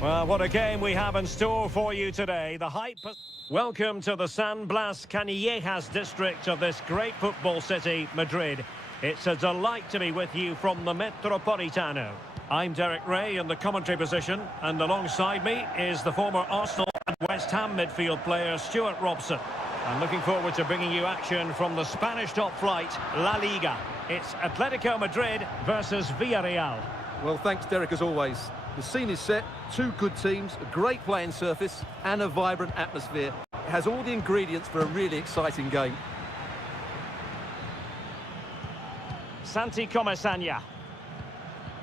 Well, what a game we have in store for you today. The hype... Welcome to the San Blas Canillejas district of this great football city, Madrid. It's a delight to be with you from the Metropolitano. I'm Derek Ray in the commentary position, and alongside me is the former Arsenal and West Ham midfield player Stuart Robson. I'm looking forward to bringing you action from the Spanish top flight, La Liga. It's Atletico Madrid versus Villarreal. Well, thanks, Derek, as always. The scene is set, two good teams, a great playing surface and a vibrant atmosphere. It has all the ingredients for a really exciting game. Santi Comesaña.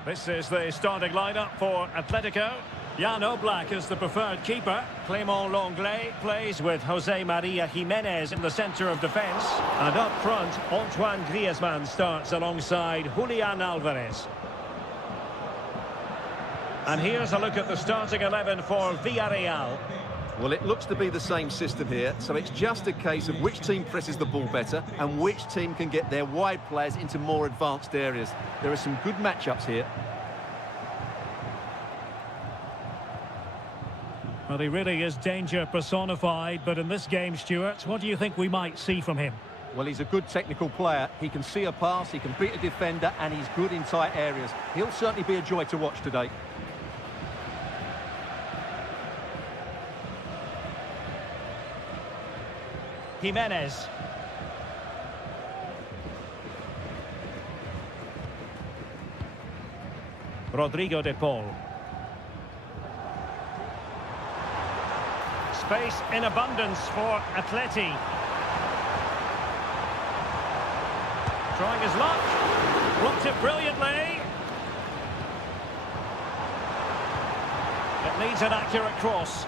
This is the starting lineup for Atletico. Jan Oblak is the preferred keeper. Clément Lenglet plays with Jose Maria Jimenez in the centre of defence. And up front, Antoine Griezmann starts alongside Julian Alvarez. And here's a look at the starting 11 for Villarreal. Well, it looks to be the same system here, so it's just a case of which team presses the ball better and which team can get their wide players into more advanced areas. There are some good matchups here. Well, he really is danger personified, but in this game, Stuart, what do you think we might see from him? Well, he's a good technical player. He can see a pass, he can beat a defender, and he's good in tight areas. He'll certainly be a joy to watch today. Jimenez. Rodrigo de Paul. Space in abundance for Atleti. Trying his luck. Blocked it brilliantly. It needs an accurate cross.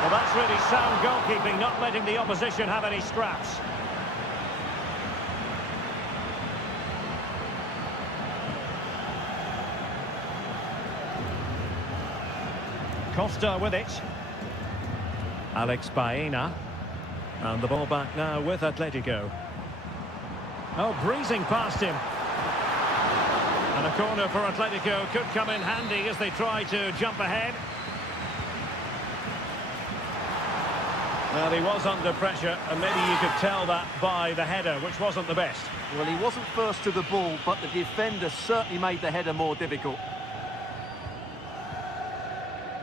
Well, that's really sound goalkeeping, not letting the opposition have any scraps. Costa with it. Alex Baena. And the ball back now with Atletico. Oh, breezing past him. And a corner for Atletico could come in handy as they try to jump ahead. Well, he was under pressure, and maybe you could tell that by the header, which wasn't the best. Well, he wasn't first to the ball, but the defender certainly made the header more difficult.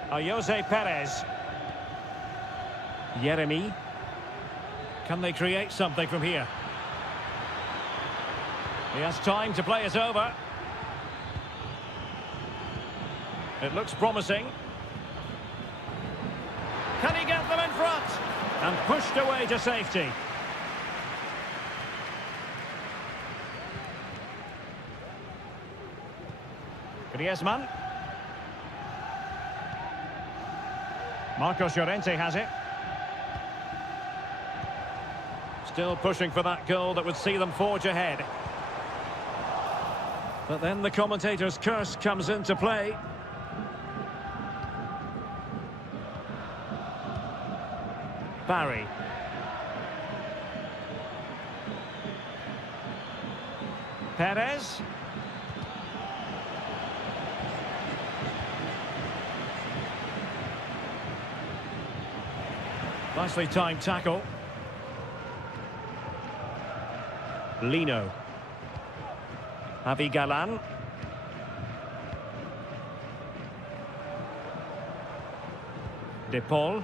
Jose Perez. Yeremy. Can they create something from here? He has time to play it over. It looks promising. Can he get them in front? And pushed away to safety. Griezmann. Marcos Llorente has it. Still pushing for that goal that would see them forge ahead. But then the commentator's curse comes into play. Barry. Perez. Nicely timed tackle. Lino. Javi Galan. De Paul.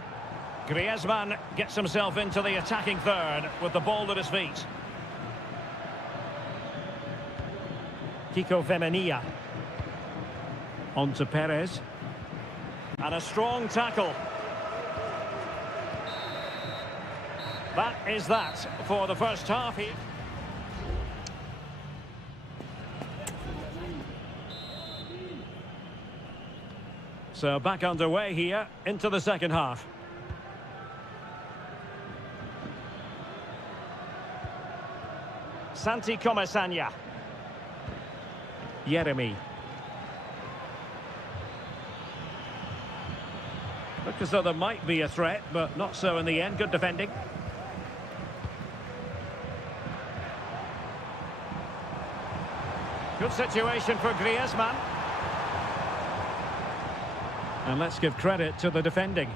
Griezmann gets himself into the attacking third with the ball at his feet. Kiko Femenia. On to Perez. And a strong tackle. That is that for the first half here. So back underway here into the second half. Santi Comesaña. Yeremy. Look as though there might be a threat, but not so in the end. Good defending. Good situation for Griezmann. And let's give credit to the defending.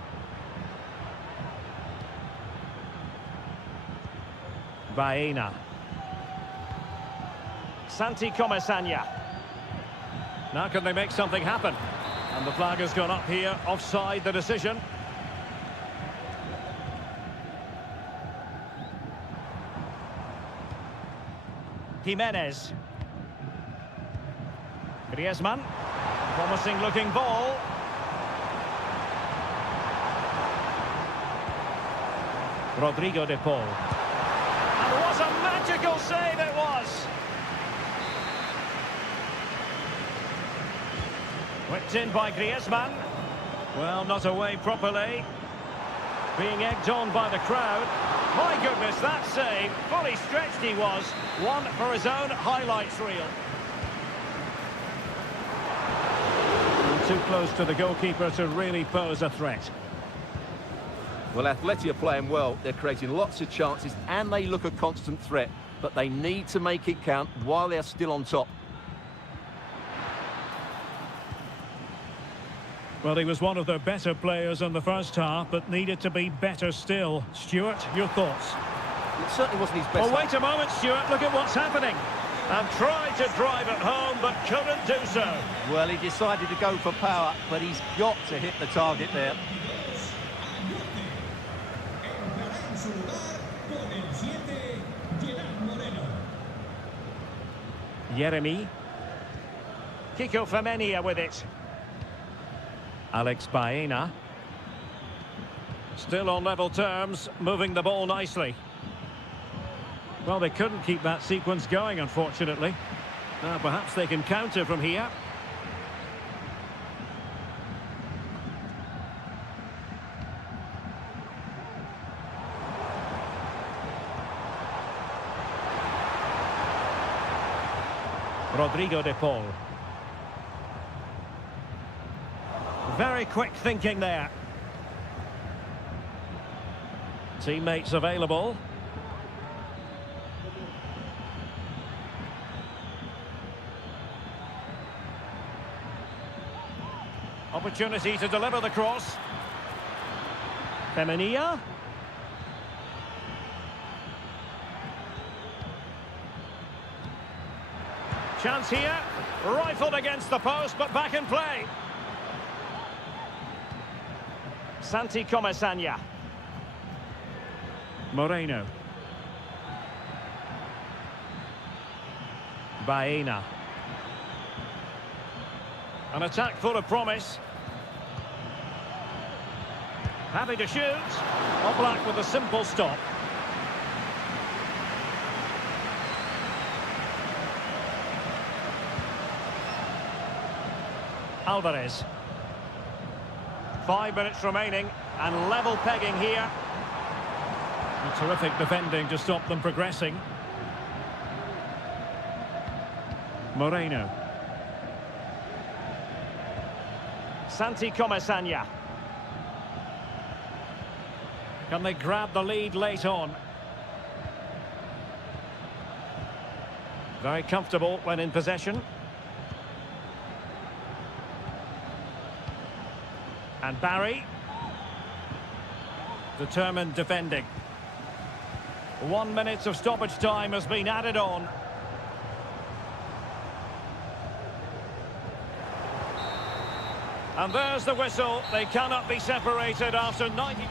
Baena. Santi Comesaña. Now can they make something happen? And the flag has gone up here, offside the decision. Jimenez. Griezmann. Promising looking ball. Rodrigo de Paul. And what a magical save it was! Whipped in by Griezmann. Well, not away properly. Being egged on by the crowd. My goodness, that save. Fully stretched he was. One for his own highlights reel. Too close to the goalkeeper to really pose a threat. Well, Atleti are playing well. They're creating lots of chances and they look a constant threat. But they need to make it count while they're still on top. Well, he was one of their better players in the first half, but needed to be better still. Stuart, your thoughts? It certainly wasn't his best. Oh, wait a moment, Stuart. Look at what's happening. And tried to drive it home, but couldn't do so. Well, he decided to go for power, but he's got to hit the target there. Yeremy. Kiko Femenia with it. Alex Baena. Still on level terms, moving the ball nicely. Well, they couldn't keep that sequence going, unfortunately. Now, perhaps they can counter from here. Rodrigo de Paul. Very quick thinking there. Teammates available. Opportunity to deliver the cross. Femenia. Chance here. Rifled against the post, but back in play. Santi Comesaña. Moreno. Baena. An attack full of promise. Happy to shoot. Oblak with a simple stop. Alvarez. 5 minutes remaining and level pegging here. And terrific defending to stop them progressing. Moreno. Santi Comesaña. Can they grab the lead late on? Very comfortable when in possession. And Barry. Determined defending. 1 minute of stoppage time has been added on. And there's the whistle. They cannot be separated after 90...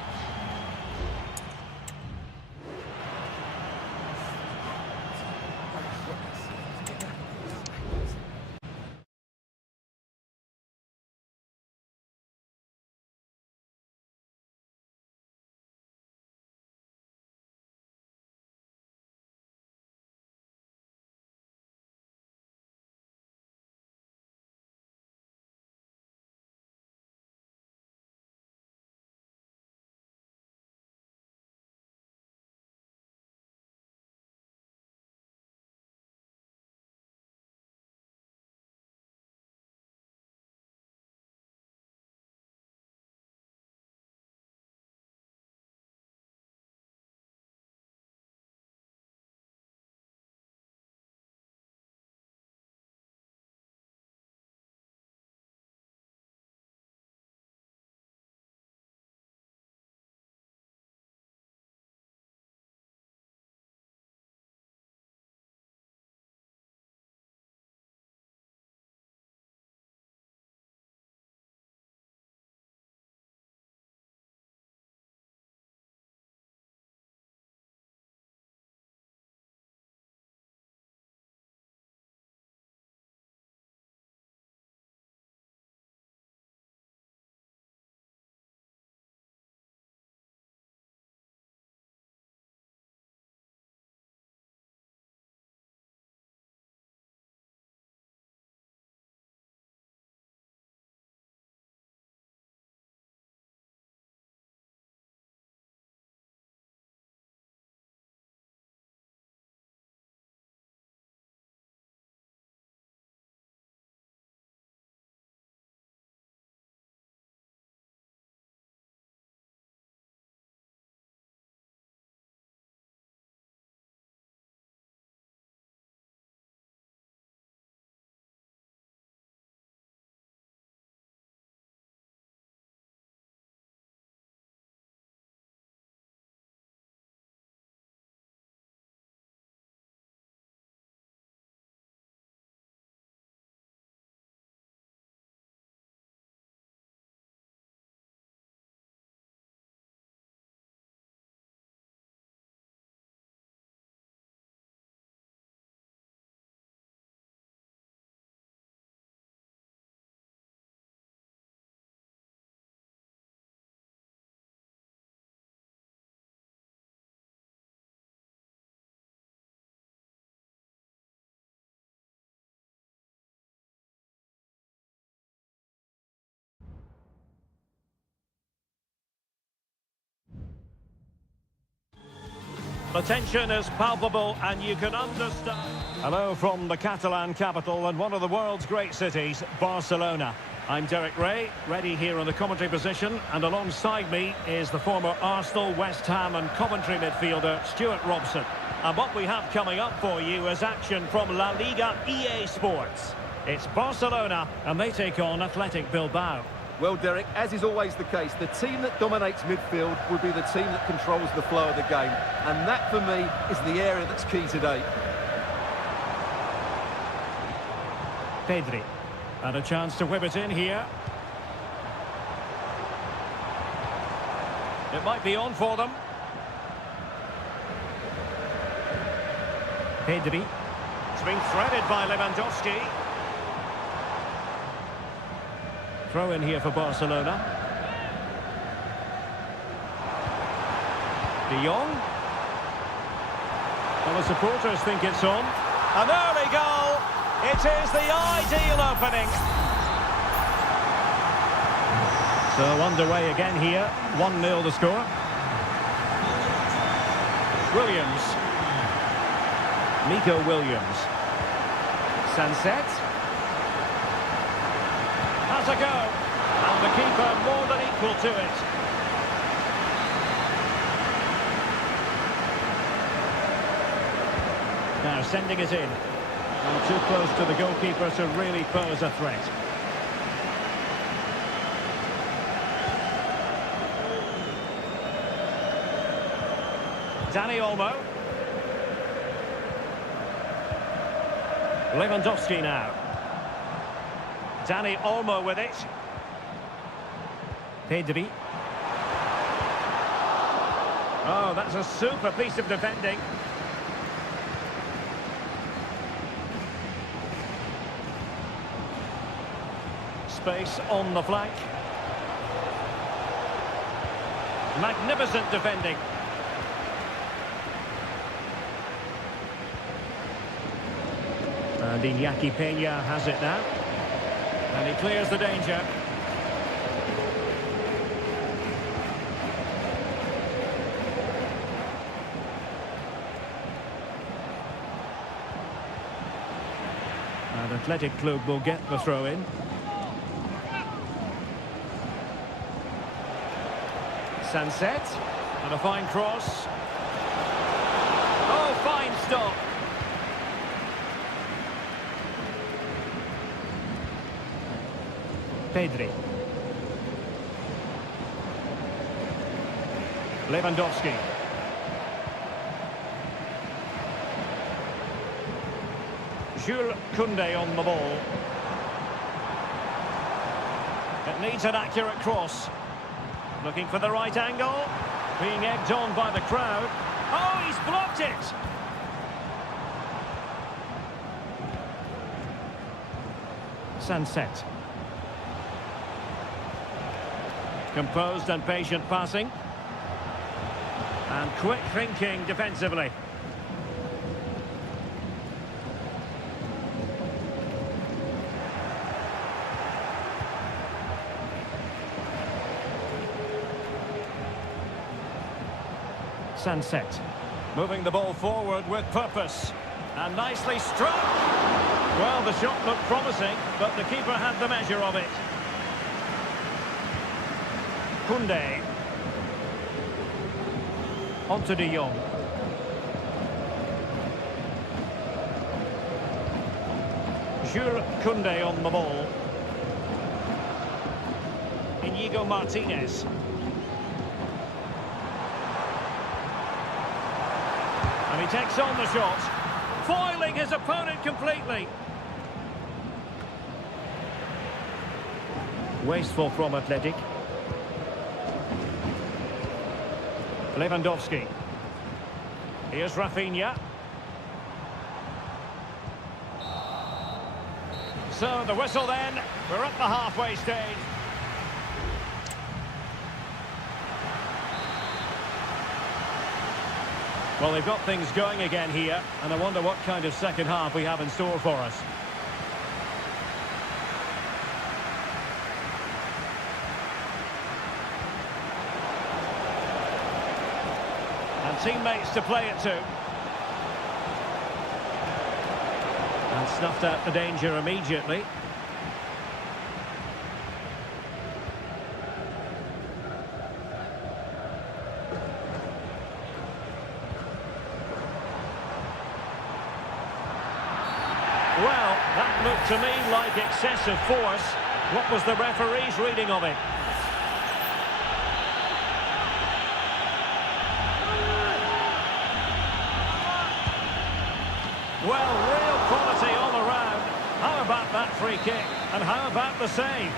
The tension is palpable and you can understand. Hello from the Catalan capital and one of the world's great cities, Barcelona. I'm Derek Ray, ready here in the commentary position, and alongside me is the former Arsenal, West Ham and Coventry midfielder, Stuart Robson. And what we have coming up for you is action from La Liga EA Sports. It's Barcelona and they take on Athletic Bilbao. Well, Derek, as is always the case, the team that dominates midfield will be the team that controls the flow of the game. And that, for me, is the area that's key today. Pedri. And a chance to whip it in here. It might be on for them. Pedri. It's been threaded by Lewandowski. Throw in here for Barcelona. De Jong. Well, the supporters think it's on. An early goal. It is the ideal opening. So underway again here. 1-0 the score. Williams. Nico Williams. Sunset. Has a go. And the keeper more than equal to it. Now sending it in. And too close to the goalkeeper to really pose a threat. Dani Olmo. Lewandowski now. Dani Olmo with it. Pedri. Oh, that's a super piece of defending. Space on the flank. Magnificent defending. And Iñaki Peña has it now. And he clears the danger. And Athletic Club will get the throw in. Sunset, and a fine cross. Oh, fine stop. Pedri. Lewandowski. Jules Koundé on the ball. It needs an accurate cross. Looking for the right angle. Being egged on by the crowd. Oh, he's blocked it! Sunset. Composed and patient passing. And quick thinking defensively. Sunset. Moving the ball forward with purpose. And nicely struck. Well, the shot looked promising, but the keeper had the measure of it. Koundé. On to De Jong. Jules Koundé on the ball. Inigo Martinez. And he takes on the shot, foiling his opponent completely. Wasteful from Athletic. Lewandowski. Here's Rafinha. So the whistle then, we're at the halfway stage. Well, they've got things going again here, and I wonder what kind of second half we have in store for us. And And teammates to play it to. And snuffed out the danger immediately. Well, that looked to me like excessive force. What was the referee's reading of it? Well, real quality all around. How about that free kick? And how about the save?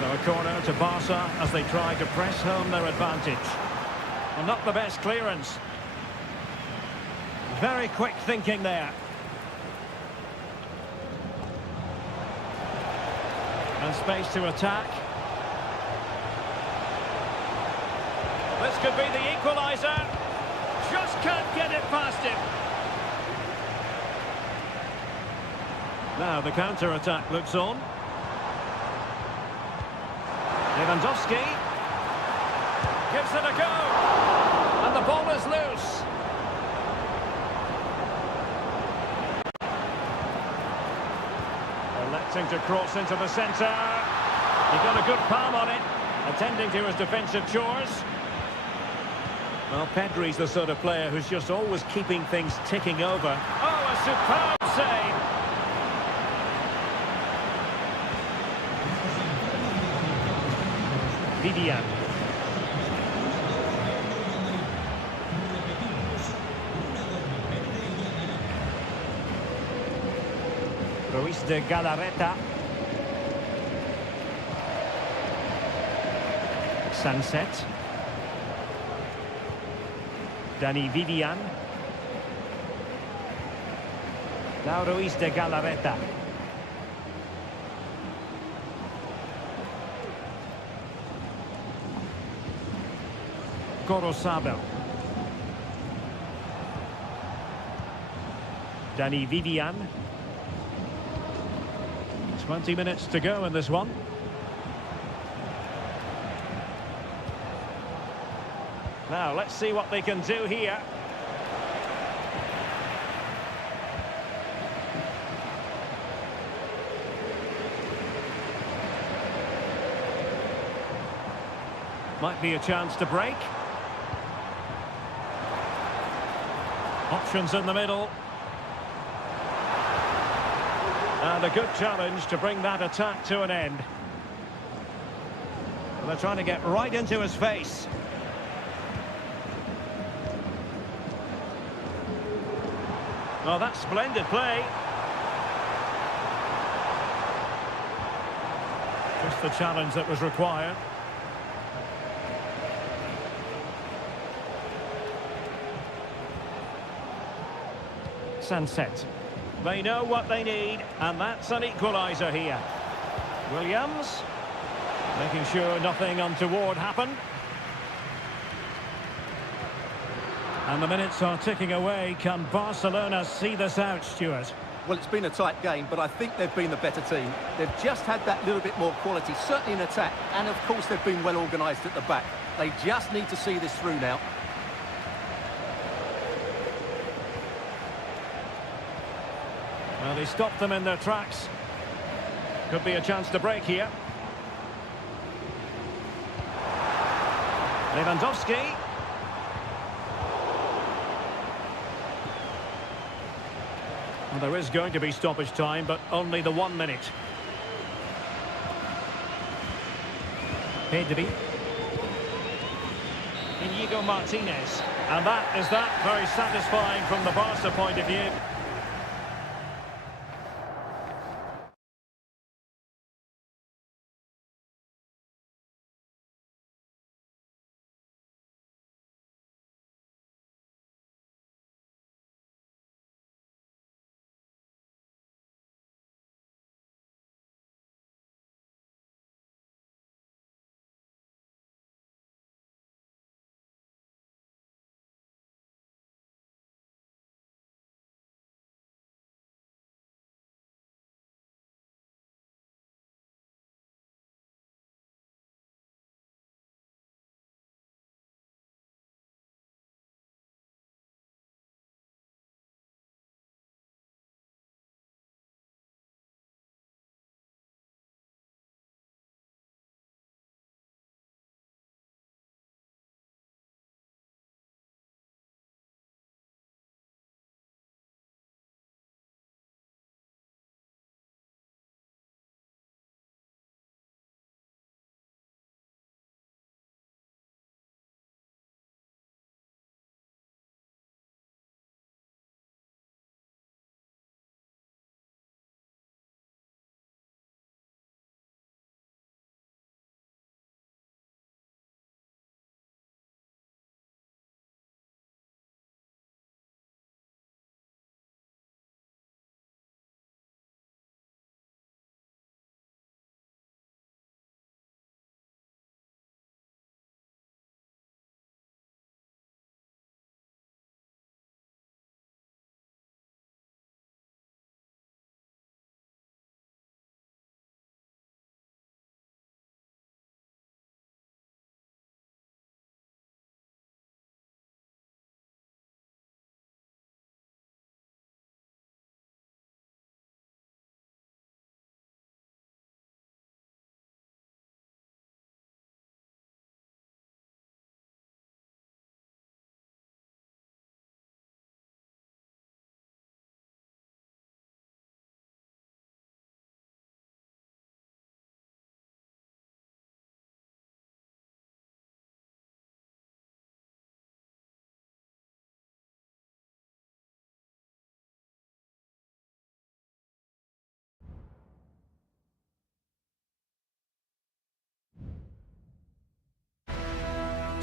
So a corner to Barca as they try to press home their advantage. Well, not the best clearance. Very quick thinking there. And space to attack. This could be the equaliser. Just can't get it past him. Now the counter-attack looks on. Lewandowski gives it a go. And the ball is loose. Electing to cross into the centre. He got a good palm on it, attending to his defensive chores. Well, Pedri's the sort of player who's just always keeping things ticking over. Oh, a superb save! Vivian. Ruiz de Galarreta. Sunset. Dani Vivian. Now Ruiz de Galarreta. Gorosabel. Dani Vivian. 20 minutes to go in this one. Now, let's see what they can do here. Might be a chance to break. Options in the middle. And a good challenge to bring that attack to an end. And they're trying to get right into his face. Well, that's splendid play. Just the challenge that was required. Sunset. They know what they need, and that's an equaliser here. Williams, making sure nothing untoward happened. And the minutes are ticking away. Can Barcelona see this out, Stuart? Well, it's been a tight game, but I think they've been the better team. They've just had that little bit more quality, certainly in attack, and of course they've been well organised at the back. They just need to see this through now. Well, they stopped them in their tracks. Could be a chance to break here. Lewandowski. Well, there is going to be stoppage time, but only the 1 minute. Pedri. Inigo Martinez. And that is that. Very satisfying from the Barca point of view.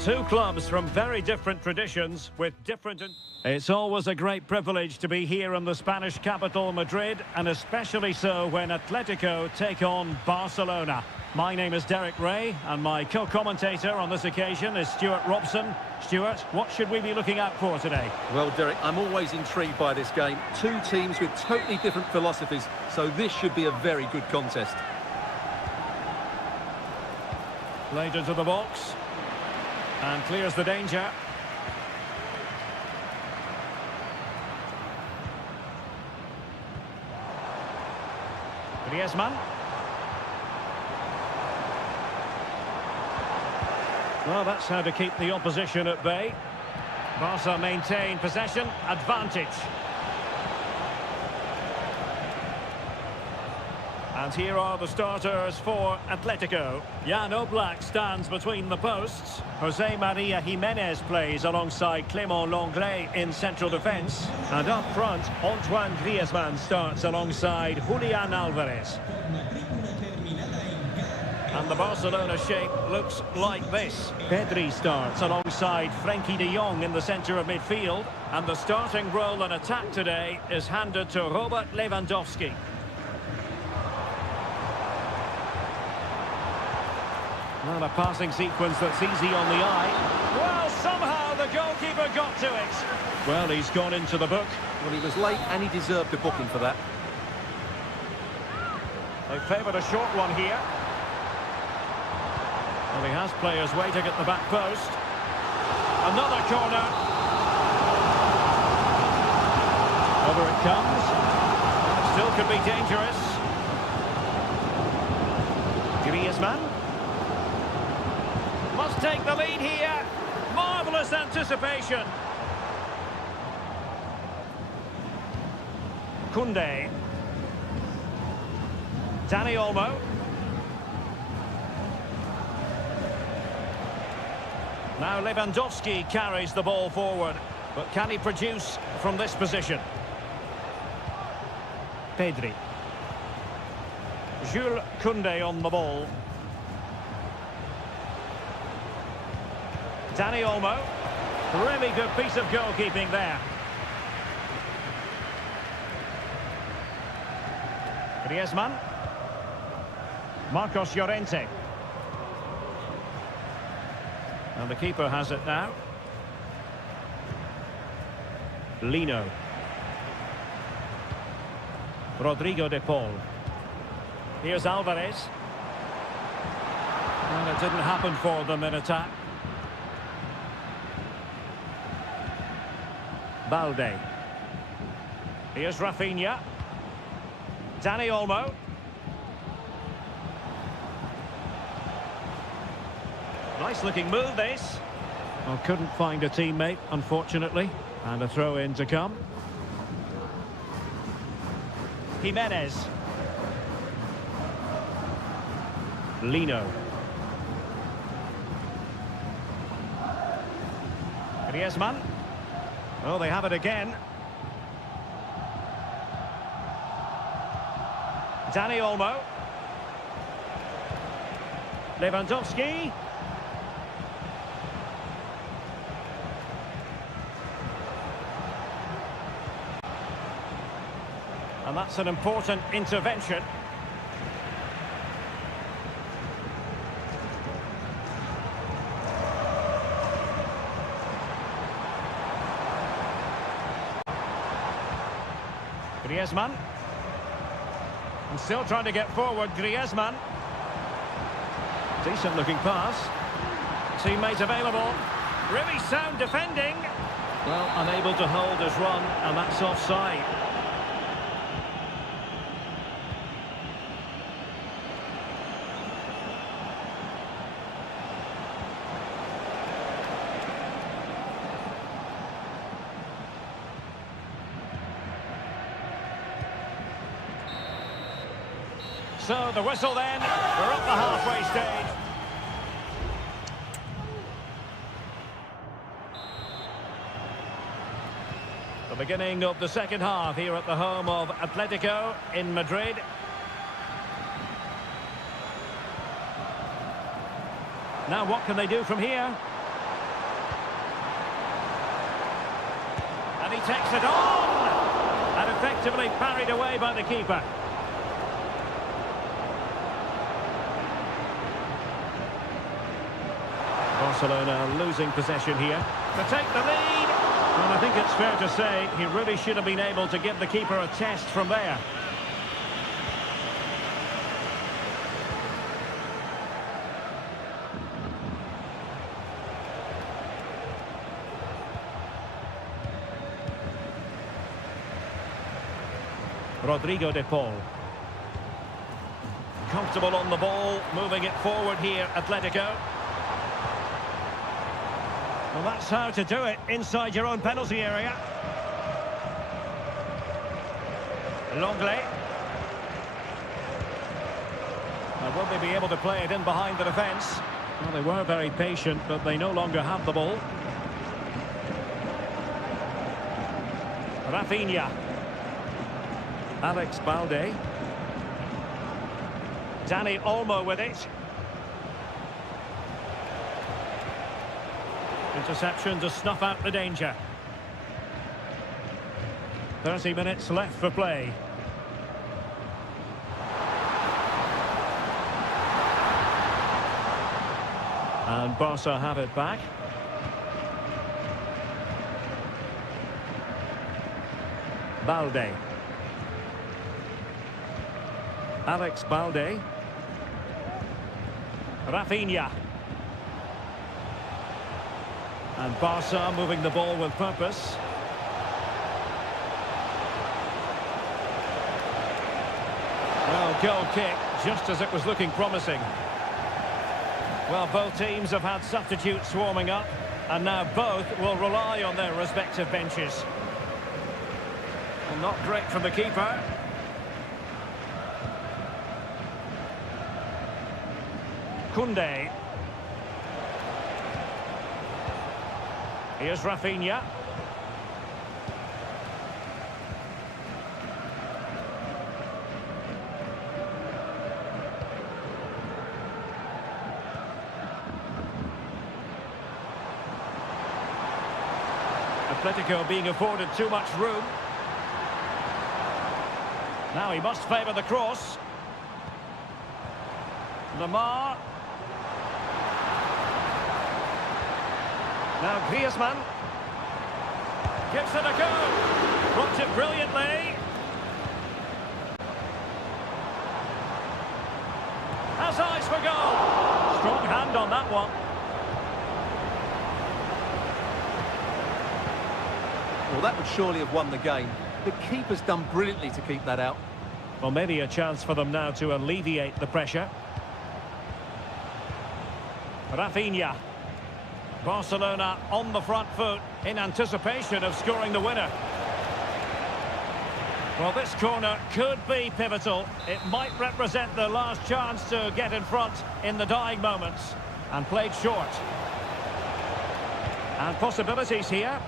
Two clubs from very different traditions with different... It's always a great privilege to be here in the Spanish capital, Madrid, and especially so when Atletico take on Barcelona. My name is Derek Ray, and my co-commentator on this occasion is Stuart Robson. Stuart, what should we be looking out for today? Well, Derek, I'm always intrigued by this game. Two teams with totally different philosophies, so this should be a very good contest. Played into the box. And clears the danger. Griezmann. Well, that's how to keep the opposition at bay. Barca maintain possession, advantage. And here are the starters for Atletico. Jan Oblak stands between the posts. Jose Maria Jimenez plays alongside Clément Lenglet in central defence. And up front, Antoine Griezmann starts alongside Julian Alvarez. And the Barcelona shape looks like this. Pedri starts alongside Frenkie de Jong in the centre of midfield. And the starting role in attack today is handed to Robert Lewandowski. Well, a passing sequence that's easy on the eye. Well, somehow the goalkeeper got to it. Well, he's gone into the book. Well, he was late and he deserved a booking for that. They favoured a short one here. Well, he has players waiting at the back post. Another corner. Over it comes. Still could be dangerous. Griezmann. Must take the lead here. Marvellous anticipation. Koundé. Dani Olmo. Now Lewandowski carries the ball forward. But can he produce from this position? Pedri. Jules Koundé on the ball. Dani Olmo. Really good piece of goalkeeping there. Griezmann. Marcos Llorente. And the keeper has it now. Lino. Rodrigo de Paul. Here's Alvarez. And it didn't happen for them in attack. Balde. Here's Rafinha. Dani Olmo. Nice looking move this. Well, couldn't find a teammate, unfortunately. And a throw in to come. Jimenez. Lino. Griezmann. Oh, they have it again. Dani Olmo. Lewandowski. And that's an important intervention. Griezmann. And still trying to get forward, Griezmann. Decent looking pass. Teammate available. Really sound defending. Well, unable to hold his run, and that's offside. So the whistle then, we're up the halfway stage. The beginning of the second half here at the home of Atletico in Madrid. Now what can they do from here? takes it on! And effectively parried away by the keeper. Barcelona losing possession here to take the lead. And I think it's fair to say he really should have been able to give the keeper a test from there. Rodrigo de Paul. Comfortable on the ball, moving it forward here, Atletico. Well, that's how to do it, inside your own penalty area. Longley. Now, will they be able to play it in behind the defence? Well, they were very patient, but they no longer have the ball. Rafinha. Alex Balde. Dani Olmo with it. Interception to snuff out the danger. 30 minutes left for play. And Barca have it back. Balde. Alex Balde. Rafinha. And Barca moving the ball with purpose. Well, goal kick, just as it was looking promising. Well, both teams have had substitutes warming up, and now both will rely on their respective benches. Well, not great from the keeper. Koundé. Here's Rafinha. Atletico being afforded too much room. Now he must favour the cross. Lamar. Now Griezmann gives it a go. Blocks it brilliantly. Has eyes for goal. Strong hand on that one. Well, that would surely have won the game. The keeper's done brilliantly to keep that out. Well, maybe a chance for them now to alleviate the pressure. Rafinha. Barcelona on the front foot in anticipation of scoring the winner. Well, this corner could be pivotal. It might represent their last chance to get in front in the dying moments. And played short. And possibilities here.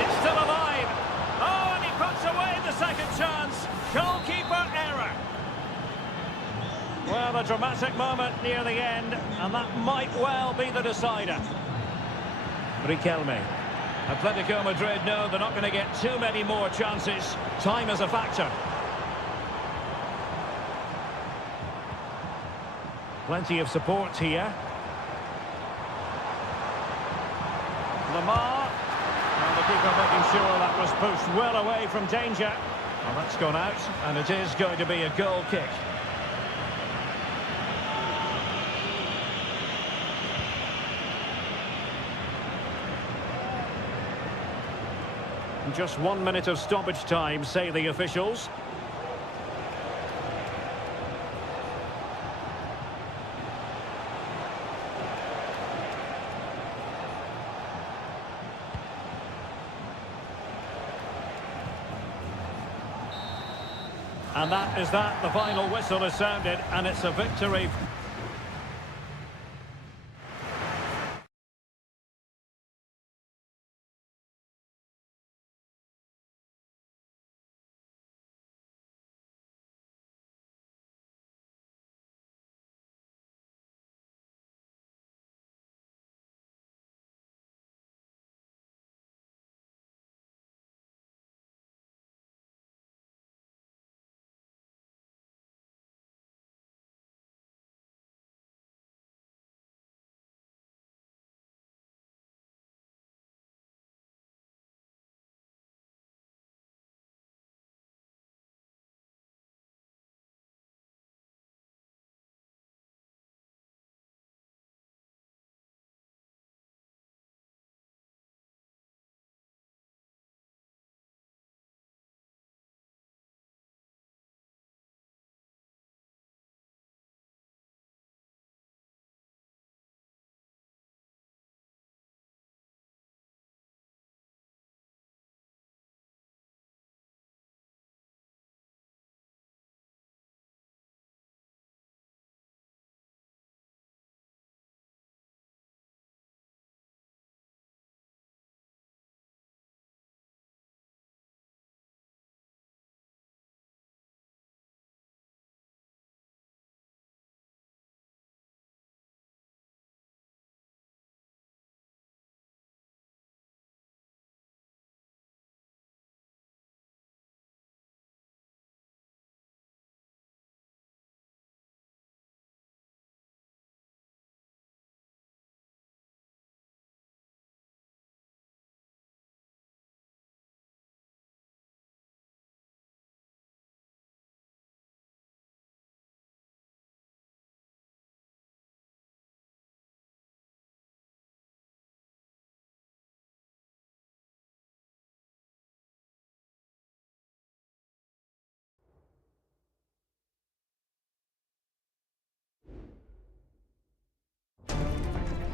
It's still alive. Oh, and he puts away the second chance. Goalkeeper error. Well, a dramatic moment near the end, and that might well be the decider. Riquelme. Atletico Madrid know they're not going to get too many more chances. Time is a factor. Plenty of support here. Lamar. And the keeper making sure that was pushed well away from danger. Well, that's gone out, and it is going to be a goal kick. Just 1 minute of stoppage time, say the officials. And that is that. The final whistle is sounded, and it's a victory.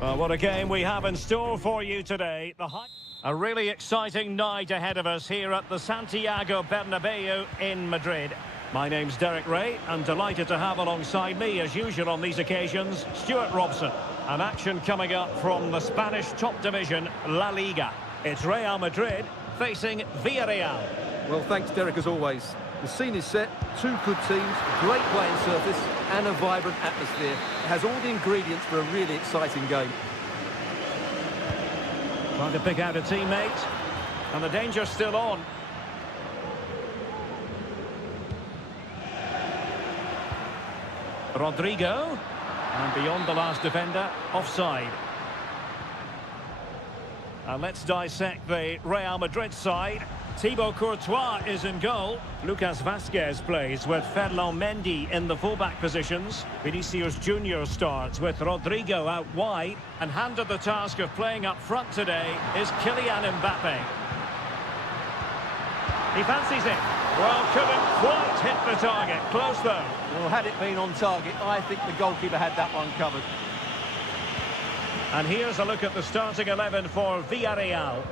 Well, what a game we have in store for you today. A really exciting night ahead of us here at the Santiago Bernabeu in Madrid. My name's Derek Ray, and delighted to have alongside me, as usual on these occasions, Stuart Robson. An action coming up from the Spanish top division, La Liga. It's Real Madrid facing Villarreal. Well, thanks, Derek, as always. The scene is set, two good teams, great playing surface, and a vibrant atmosphere. It has all the ingredients for a really exciting game. Trying to pick out a teammate, and the danger's still on. Rodrigo, and beyond the last defender, offside. And let's dissect the Real Madrid side. Thibaut Courtois is in goal. Lucas Vazquez plays with Ferland Mendy in the fullback positions. Vinicius Junior starts with Rodrigo out wide. And handed the task of playing up front today is Kylian Mbappe. He fancies it. Well, couldn't quite hit the target. Close though. Well, had it been on target, I think the goalkeeper had that one covered. And here's a look at the starting 11 for Villarreal.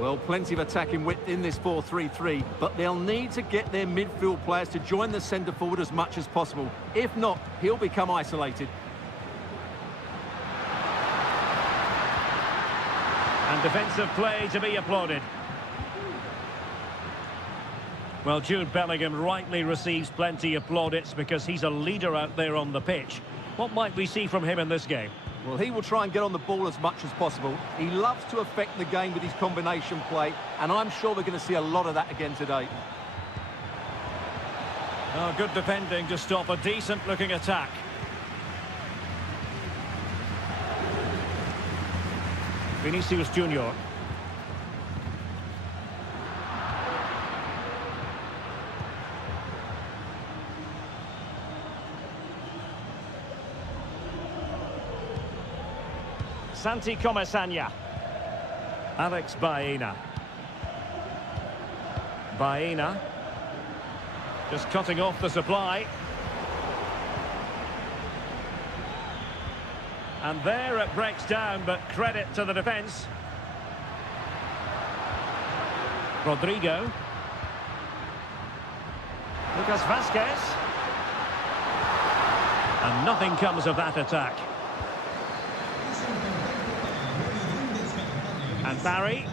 Well, plenty of attacking width in this 4-3-3, but they'll need to get their midfield players to join the centre forward as much as possible. If not, he'll become isolated. And defensive play to be applauded. Well, Jude Bellingham rightly receives plenty of plaudits because he's a leader out there on the pitch. What might we see from him in this game? Well, he will try and get on the ball as much as possible. He loves to affect the game with his combination play, and I'm sure we're going to see a lot of that again today. Oh, good defending to stop a decent-looking attack. Vinicius Junior. Santi Comesaña. Alex Baena. Baena. Just cutting off the supply. And there it breaks down, but credit to the defence. Rodrigo. Lucas Vazquez. And nothing comes of that attack. And Barry.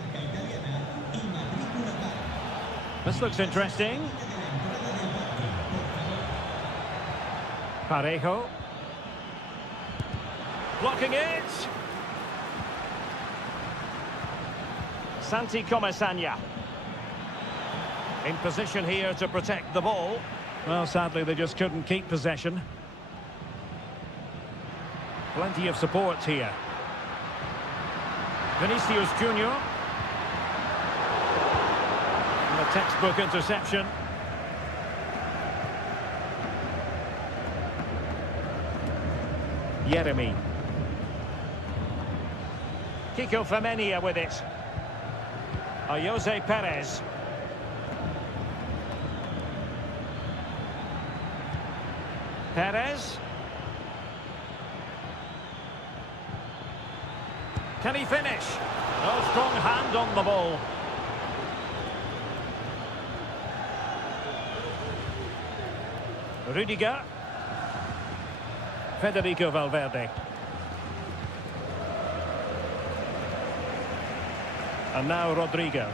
This looks interesting. Parejo. Blocking it. Santi Comesaña. In position here to protect the ball. Well, sadly, they just couldn't keep possession. Plenty of support here. Vinicius Junior. And a textbook interception. Yeremy. Kiko Femenia with it. Jose Perez. Perez. Can he finish? No strong hand on the ball. Rudiger. Federico Valverde. And now Rodrigo.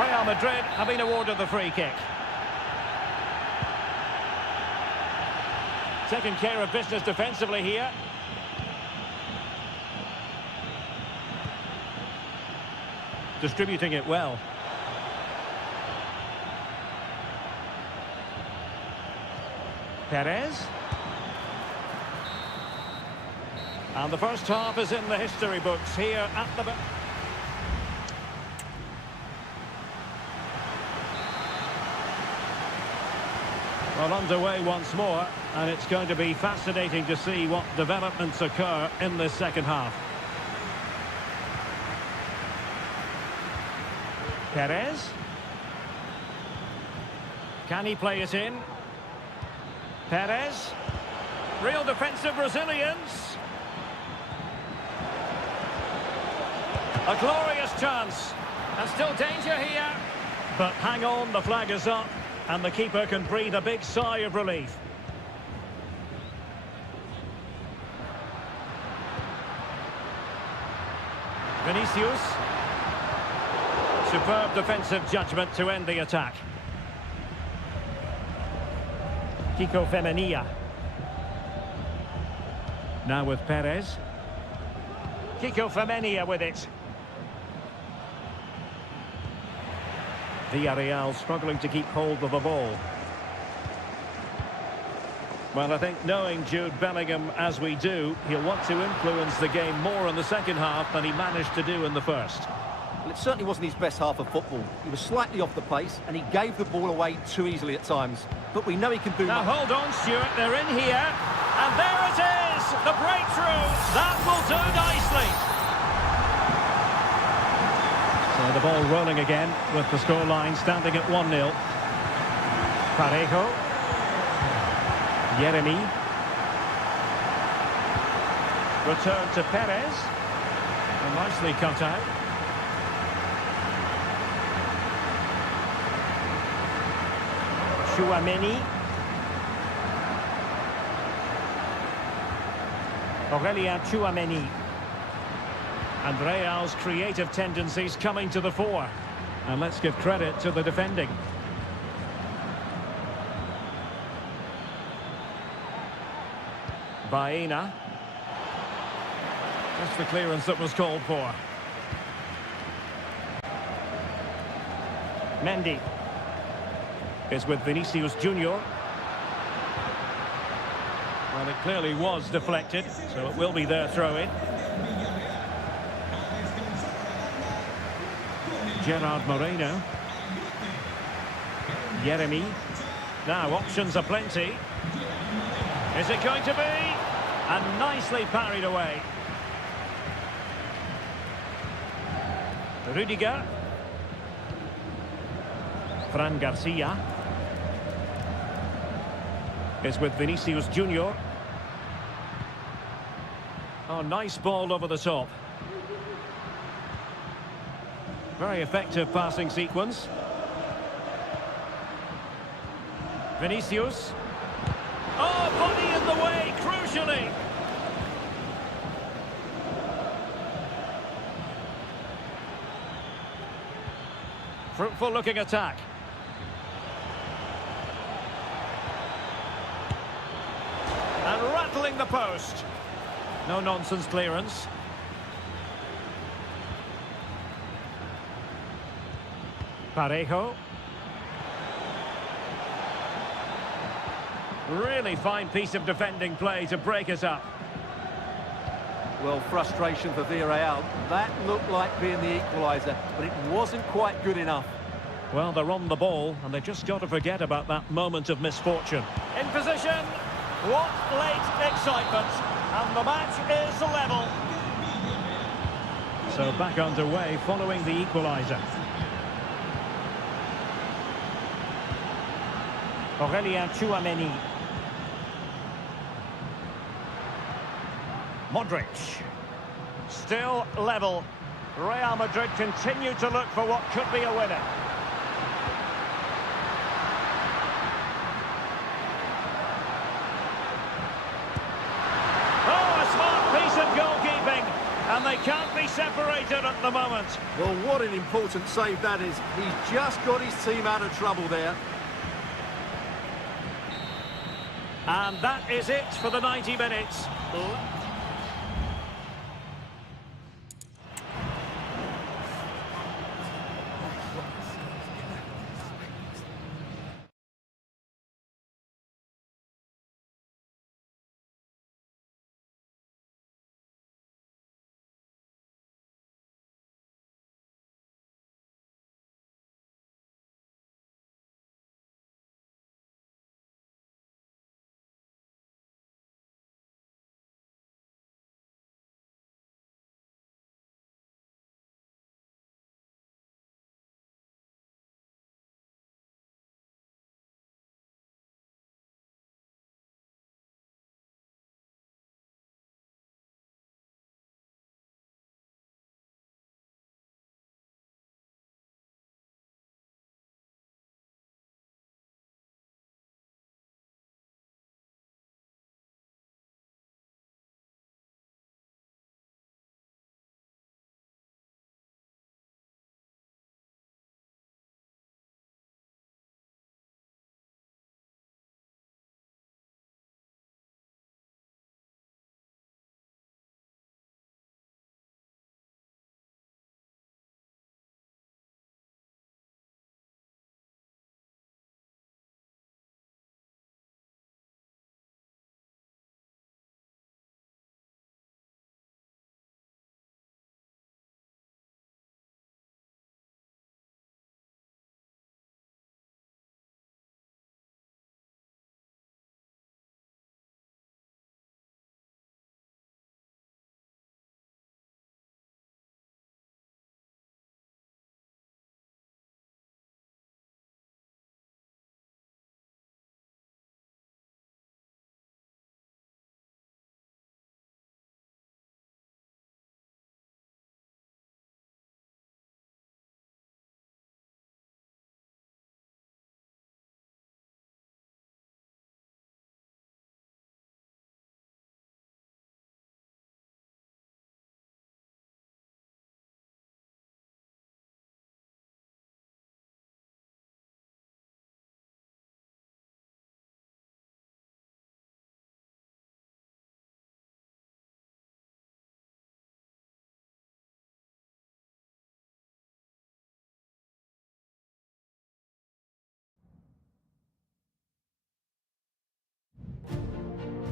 Real Madrid have been awarded the free kick. Taking care of business defensively here. Distributing it well. Perez. And the first half is in the history books here at the... Well, underway once more, and it's going to be fascinating to see what developments occur in this second half. Perez. Can he play it in? Perez. Real defensive resilience. A glorious chance. And still danger here. But hang on, the flag is up. And the keeper can breathe a big sigh of relief. Vinicius. Superb defensive judgment to end the attack. Kiko Femenia. Now with Perez. Kiko Femenia with it. Villarreal struggling to keep hold of the ball. Well, I think knowing Jude Bellingham as we do, he'll want to influence the game more in the second half than he managed to do in the first. Well, it certainly wasn't his best half of football. He was slightly off the pace and he gave the ball away too easily at times. But we know he can do now, much. Hold on, Stuart, they're in here. And there it is, the breakthrough. That will do nicely. So the ball rolling again with the scoreline standing at 1-0. Parejo. Yeremy. Return to Perez. And nicely cut out. Chouameni. Aurélien Chouameni. And Real's creative tendencies coming to the fore. And let's give credit to the defending. Baena. That's the clearance that was called for. Mendy is with Vinicius Junior. Well, it clearly was deflected, so it will be their throw-in. Gerard Moreno. Yeremy. Now, options are plenty. Is it going to be? And nicely parried away. Rudiger. Fran Garcia is with Vinicius Junior. Oh, nice ball over the top. Very effective passing sequence. Vinicius. Oh, body in the way, crucially. Fruitful looking attack. And rattling the post. No nonsense clearance. Parejo. Really fine piece of defending play to break us up. Well, frustration for Villarreal. That looked like being the equaliser, but it wasn't quite good enough. Well, they're on the ball, and they just got to forget about that moment of misfortune. In position. What late excitement. And the match is level. So back underway following the equaliser. Aurélien Chouameni. Modric. Still level. Real Madrid continue to look for what could be a winner. Oh, a smart piece of goalkeeping. And they can't be separated at the moment. Well, what an important save that is. He's just got his team out of trouble there. And that is it for the 90 minutes.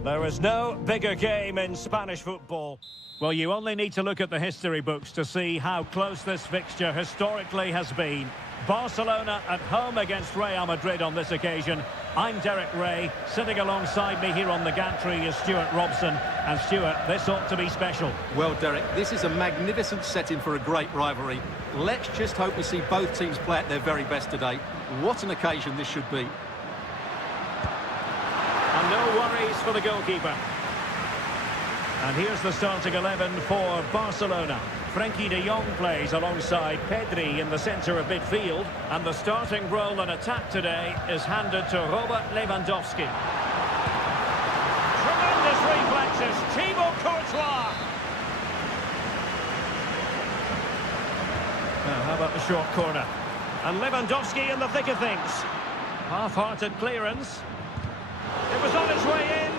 There is no bigger game in Spanish football. Well, you only need to look at the history books to see how close this fixture historically has been. Barcelona at home against Real Madrid on this occasion. I'm Derek Ray. Sitting alongside me here on the gantry is Stuart Robson. And Stuart, this ought to be special. Well, Derek, this is a magnificent setting for a great rivalry. Let's just hope we see both teams play at their very best today. What an occasion this should be. And no worries for the goalkeeper. And here's the starting 11 for Barcelona. Frenkie de Jong plays alongside Pedri in the centre of midfield. And the starting role in attack today is handed to Robert Lewandowski. Tremendous reflexes, Thibaut Courtois. Now, how about the short corner? And Lewandowski in the thick of things. Half-hearted clearance. It was on its way in.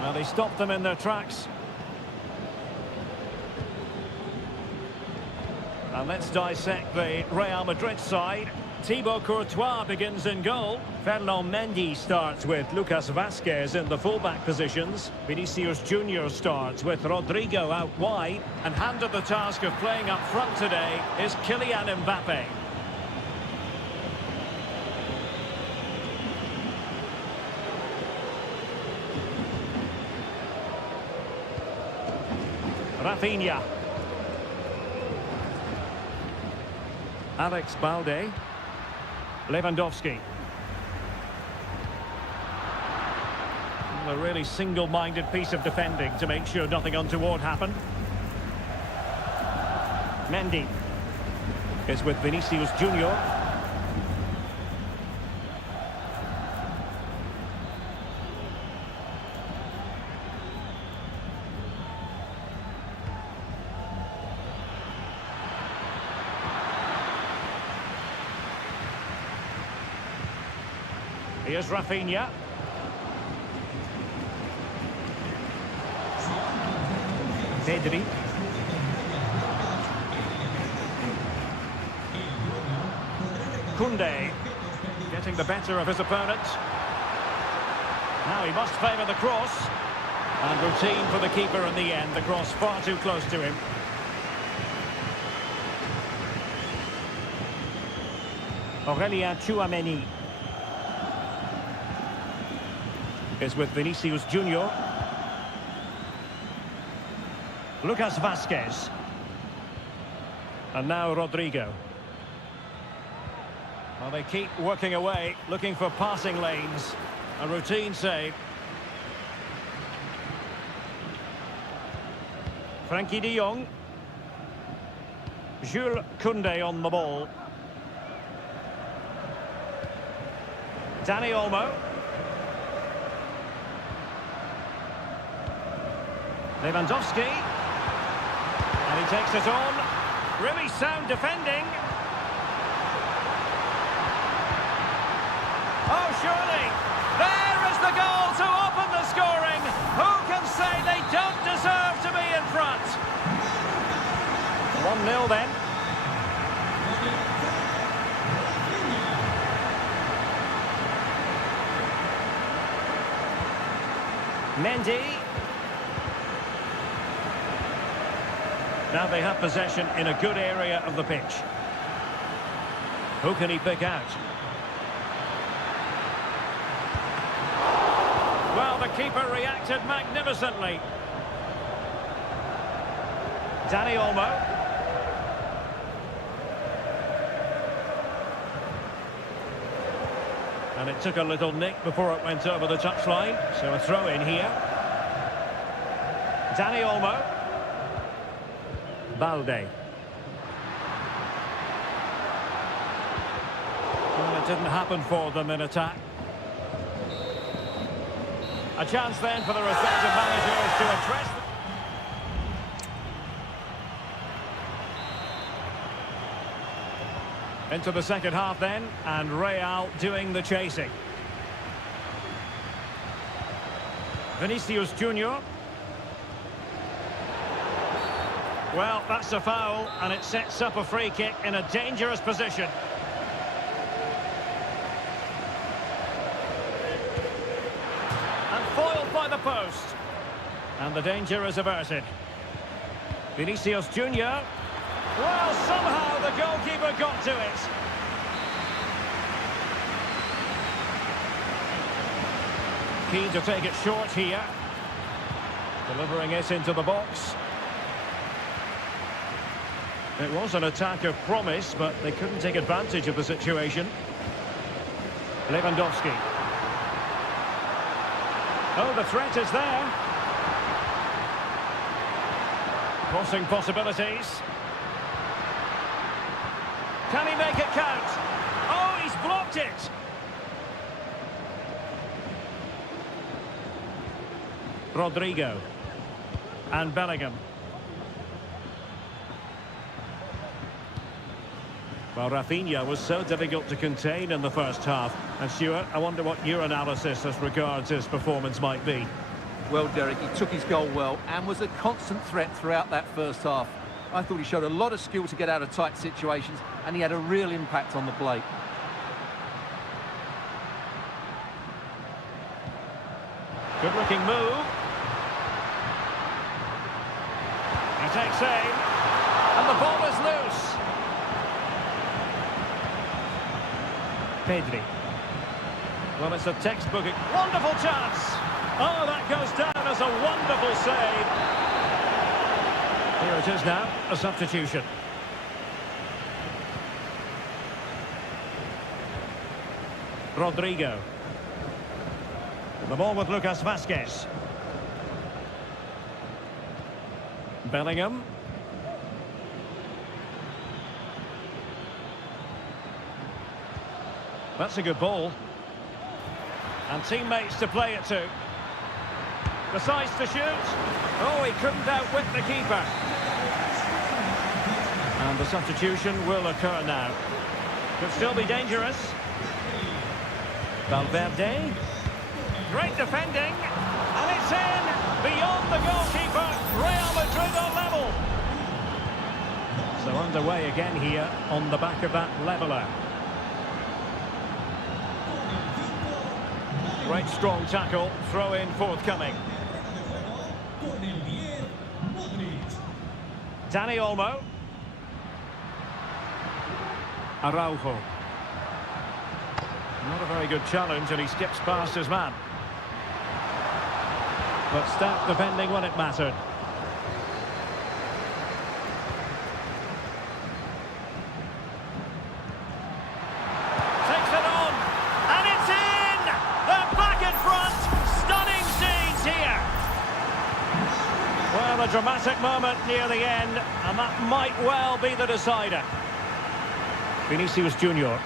Well, they stopped them in their tracks. And let's dissect the Real Madrid side. Thibaut Courtois begins in goal. Ferland Mendy starts with Lucas Vazquez in the fullback positions. Vinicius Junior starts with Rodrigo out wide. And handed the task of playing up front today is Kylian Mbappe. Rafinha. Alex Balde. Lewandowski. A really single-minded piece of defending to make sure nothing untoward happened. Mendy is with Vinicius Junior. Here's Rafinha. Pedri. Koundé getting the better of his opponent. Now he must favour the cross. And routine for the keeper in the end. The cross far too close to him. Aurélien Tchouameni is with Vinicius Junior. Lucas Vazquez. And now Rodrigo. Well, they keep working away, looking for passing lanes. A routine save. Frenkie de Jong. Jules Koundé on the ball. Dani Olmo. Lewandowski, and he takes it on. Really sound defending. Oh, surely. There is the goal to open the scoring. Who can say they don't deserve to be in front? 1-0 then. Mendy. Now they have possession in a good area of the pitch. Who can he pick out? Well, the keeper reacted magnificently. Dani Olmo. And it took a little nick before it went over the touchline. So a throw in here. Dani Olmo. Balde. Well, it didn't happen for them in attack. A chance then for the respective managers to address them. Into the second half then, and Real doing the chasing. Vinicius Junior. Well, that's a foul, and it sets up a free kick in a dangerous position. post. And the danger is averted. Vinicius Junior. Well, somehow the goalkeeper got to it. Keen to take it short here. Delivering it into the box. It was an attack of promise, but they couldn't take advantage of the situation. Lewandowski. Oh, the threat is there. Crossing possibilities. Can he make it count? Oh, he's blocked it. Rodrigo. And Bellingham. Well, Rafinha was so difficult to contain in the first half. And Stuart, I wonder what your analysis as regards his performance might be. Well, Derek, he took his goal well and was a constant threat throughout that first half. I thought he showed a lot of skill to get out of tight situations, and he had a real impact on the play. Good-looking move. He takes aim. And the ball is loose. Pedri. Well, it's a textbook. Wonderful chance. Oh, that goes down as a wonderful save. Here it is now, a substitution. Rodrigo. The ball with Lucas Vazquez. Bellingham. That's a good ball. And teammates to play it to. Decides to shoot. Oh, he couldn't outwit the keeper. And the substitution will occur now. Could still be dangerous. Valverde. Great defending. And it's in. Beyond the goalkeeper. Real Madrid are level. So underway again here on the back of that leveller. Great strong tackle, throw in forthcoming. Dani Olmo. Araujo. Not a very good challenge, and he skips past his man. But stout defending when it mattered. A dramatic moment near the end, and that might well be the decider. Vinicius Junior.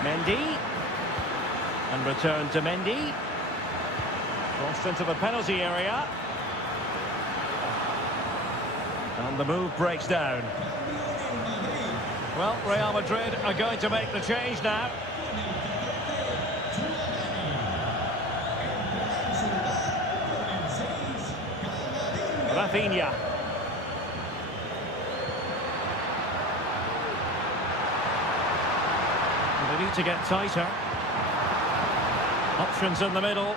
Mendy. And return to Mendy. Crossed into the penalty area. And the move breaks down. Well, Real Madrid are going to make the change now. Rafinha. They need to get tighter. Options in the middle.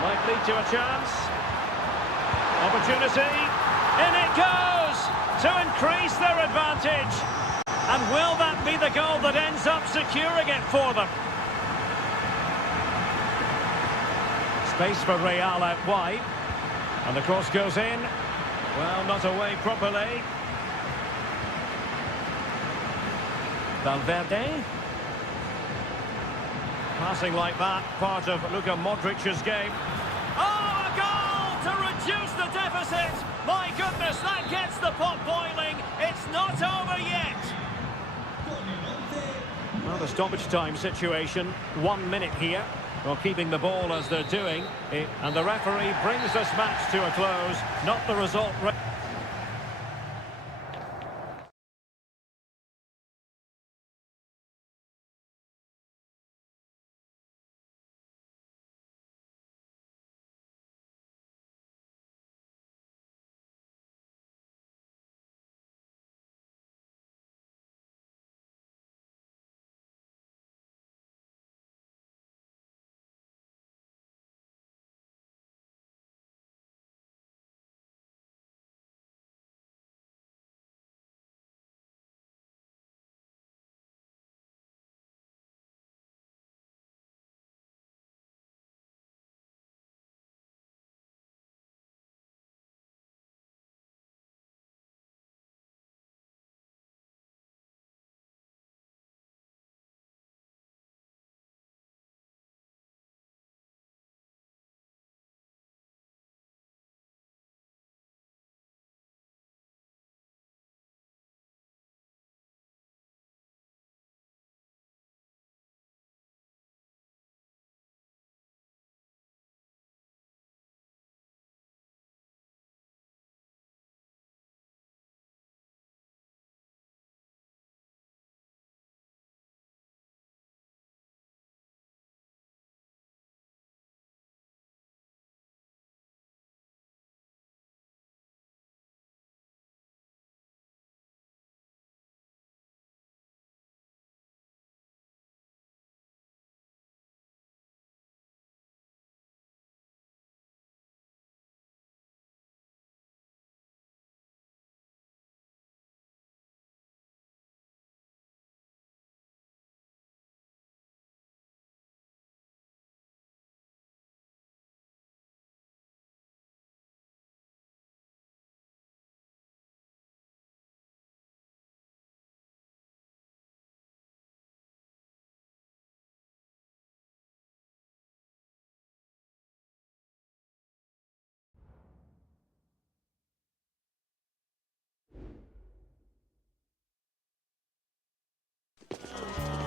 Might lead to a chance. Opportunity. In it goes! To increase their advantage. And will that be the goal that ends up securing it for them? Space for Real out wide. And the cross goes in. Well, not away properly. Valverde. Passing like that, part of Luka Modric's game. Oh, a goal to reduce the deficit! My goodness, that gets the pot boiling. It's not over yet. Well, the stoppage time situation, 1 minute here. Well, keeping the ball as they're doing. And the referee brings this match to a close. Not the result.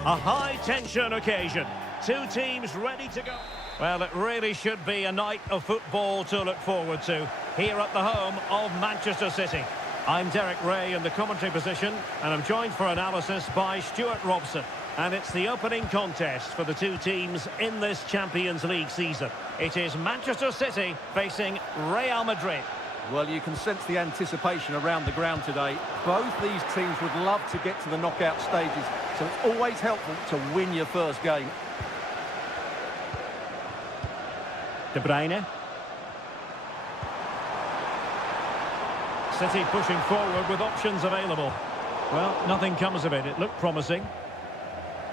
A high-tension occasion. Two teams ready to go. Well, it really should be a night of football to look forward to here at the home of Manchester City. I'm Derek Ray in the commentary position, and I'm joined for analysis by Stuart Robson. And it's the opening contest for the two teams in this Champions League season. It is Manchester City facing Real Madrid. Well, you can sense the anticipation around the ground today. Both these teams would love to get to the knockout stages, so it's always helpful to win your first game. De Bruyne. City pushing forward with options available. Well, nothing comes of it. It looked promising.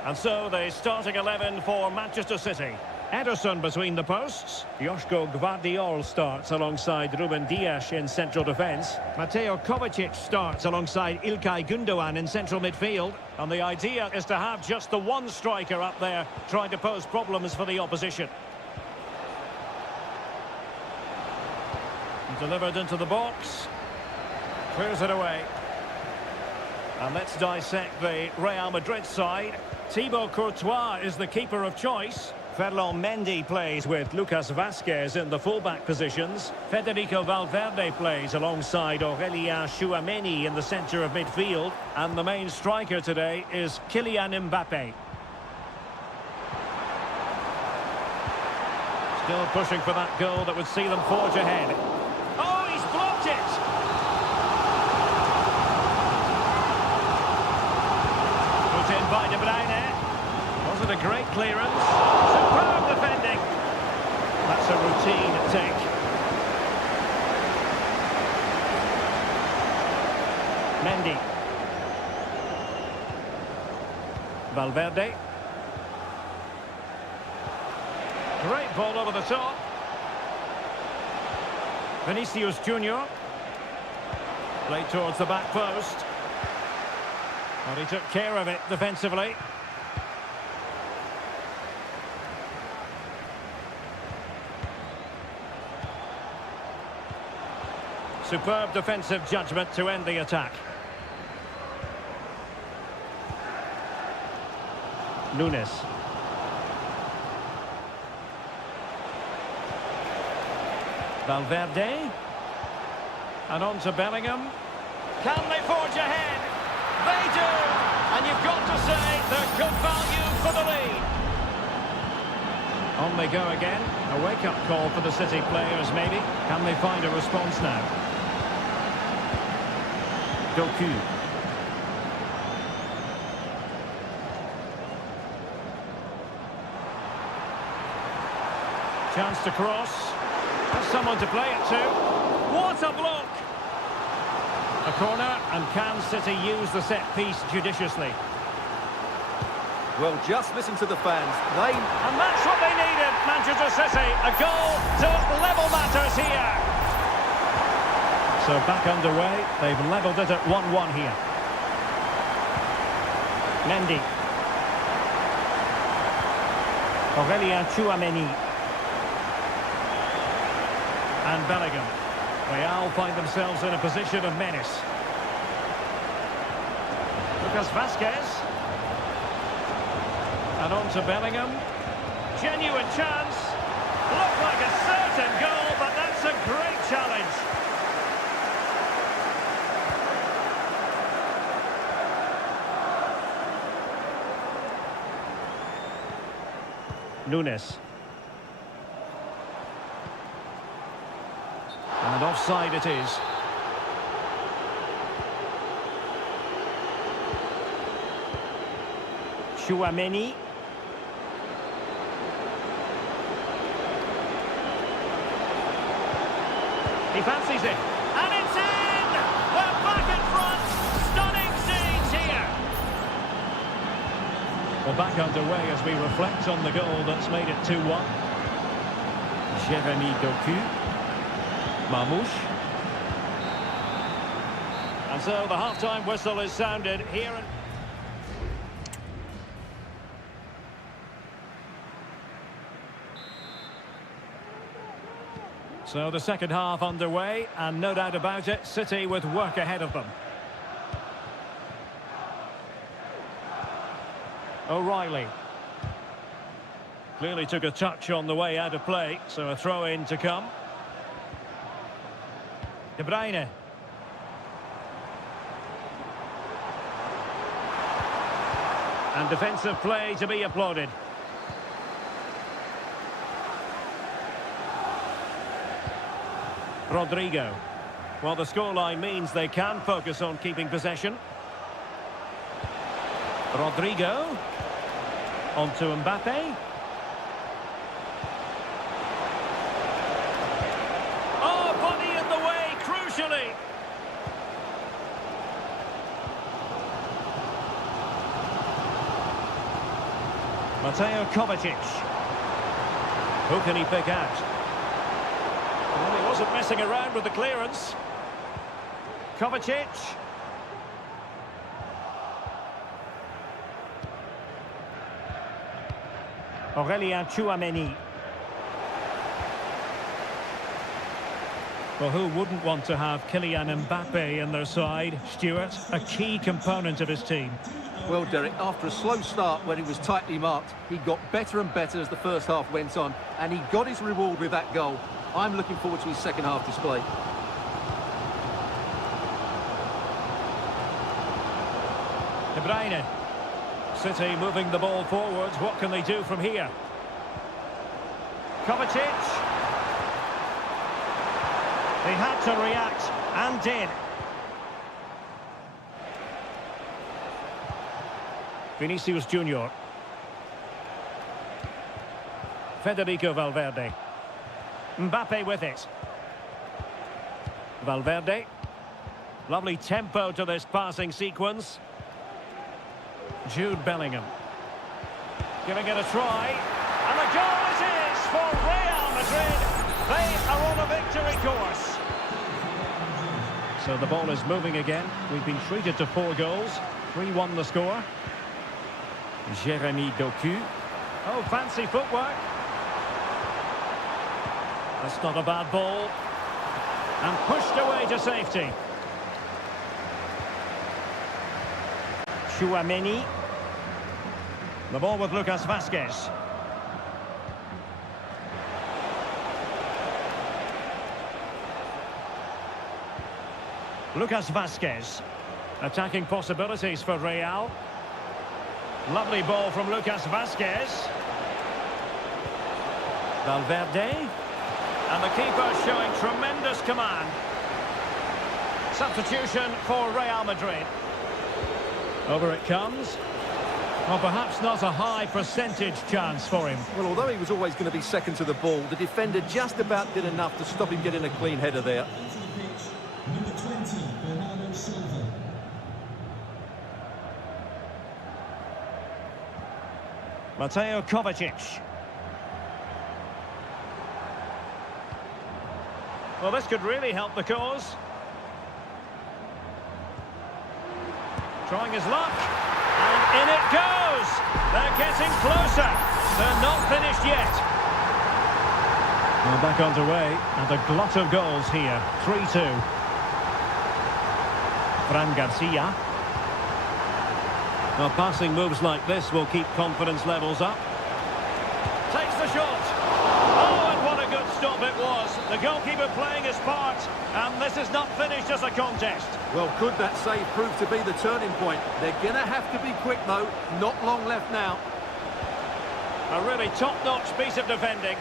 And so the starting 11 for Manchester City. Ederson between the posts. Joško Gvardiol starts alongside Ruben Dias in central defence. Mateo Kovacic starts alongside Ilkay Gundogan in central midfield. And the idea is to have just the one striker up there trying to pose problems for the opposition. Delivered into the box. Clears it away. And let's dissect the Real Madrid side. Thibaut Courtois is the keeper of choice. Ferland Mendy plays with Lucas Vazquez in the fullback positions. Federico Valverde plays alongside Aurélien Tchouameni in the centre of midfield. And the main striker today is Kylian Mbappé. Still pushing for that goal that would see them forge ahead. Oh, he's blocked it! Put in by De Bruyne. Wasn't a great clearance. Superb defending. That's a routine take. Mendy. Valverde. Great ball over the top. Vinicius Junior. Played towards the back post. Well, he took care of it defensively. Superb defensive judgment to end the attack. Nunes. Valverde. And on to Bellingham. Can they forge ahead? They do! And you've got to say they're good value for the lead. On they go again. A wake-up call for the City players, maybe. Can they find a response now? Doku. Chance to cross. Has someone to play it to. What a block! A corner, and can City use the set piece judiciously? Well, just listen to the fans. And that's what they needed, Manchester City. A goal to level matters here. So back underway. They've levelled it at 1-1 here. Mendy. Aurélien Tchouameni. And Bellingham. Real find themselves in a position of menace. Lucas Vazquez. And on to Bellingham. Genuine chance. Looked like a certain goal, but that's a great challenge. Nunes. And offside it is. Tchouameni. He fancies it. And it's in! We're back in front! Stunning scenes here! Well, back underway as we reflect on the goal that's made it 2-1. Jérémy Doku. Marmoush. And so the half-time whistle is sounded here. So the second half underway, and no doubt about it, City with work ahead of them. O'Reilly. Clearly took a touch on the way out of play, so a throw in to come. De Bruyne. And defensive play to be applauded. Rodrigo. Well, the scoreline means they can focus on keeping possession. Rodrigo. On to Mbappe. Oh, body in the way, crucially. Mateo Kovacic. Who can he pick out? Well, he wasn't messing around with the clearance. Kovacic. Aurélien Tchouameni. Well, who wouldn't want to have Kylian Mbappe in their side? Stuart, a key component of his team. Well, Derek, after a slow start when he was tightly marked, he got better and better as the first half went on, and he got his reward with that goal. I'm looking forward to his second half display. De Bruyne. City moving the ball forwards. What can they do from here? Kovacic. He had to react, and did. Vinicius Junior. Federico Valverde. Mbappe with it. Valverde. Lovely tempo to this passing sequence. Jude Bellingham. Giving it a try. And a goal it is for Real Madrid. They are on a victory course. So the ball is moving again. We've been treated to 4 goals. 3-1 the score. Jeremy Doku. Oh, fancy footwork. That's not a bad ball. And pushed away to safety. Tchouameni. The ball with Lucas Vazquez. Lucas Vazquez. Attacking possibilities for Real. Lovely ball from Lucas Vazquez. Valverde. And the keeper showing tremendous command. Substitution for Real Madrid. Over it comes. Well, perhaps not a high percentage chance for him. Well, although he was always going to be second to the ball, the defender just about did enough to stop him getting a clean header there. Mateo Kovacic. Well, this could really help the cause. Trying his luck. And in it goes! They're getting closer. They're not finished yet. Well, back underway, and a glut of goals here. 3-2. Fran Garcia. Well, passing moves like this will keep confidence levels up. Takes the shot. Oh, and what a good stop it was. The goalkeeper playing his part, and this is not finished as a contest. Well, could that save prove to be the turning point? They're going to have to be quick, though. Not long left now. A really top-notch piece of defending.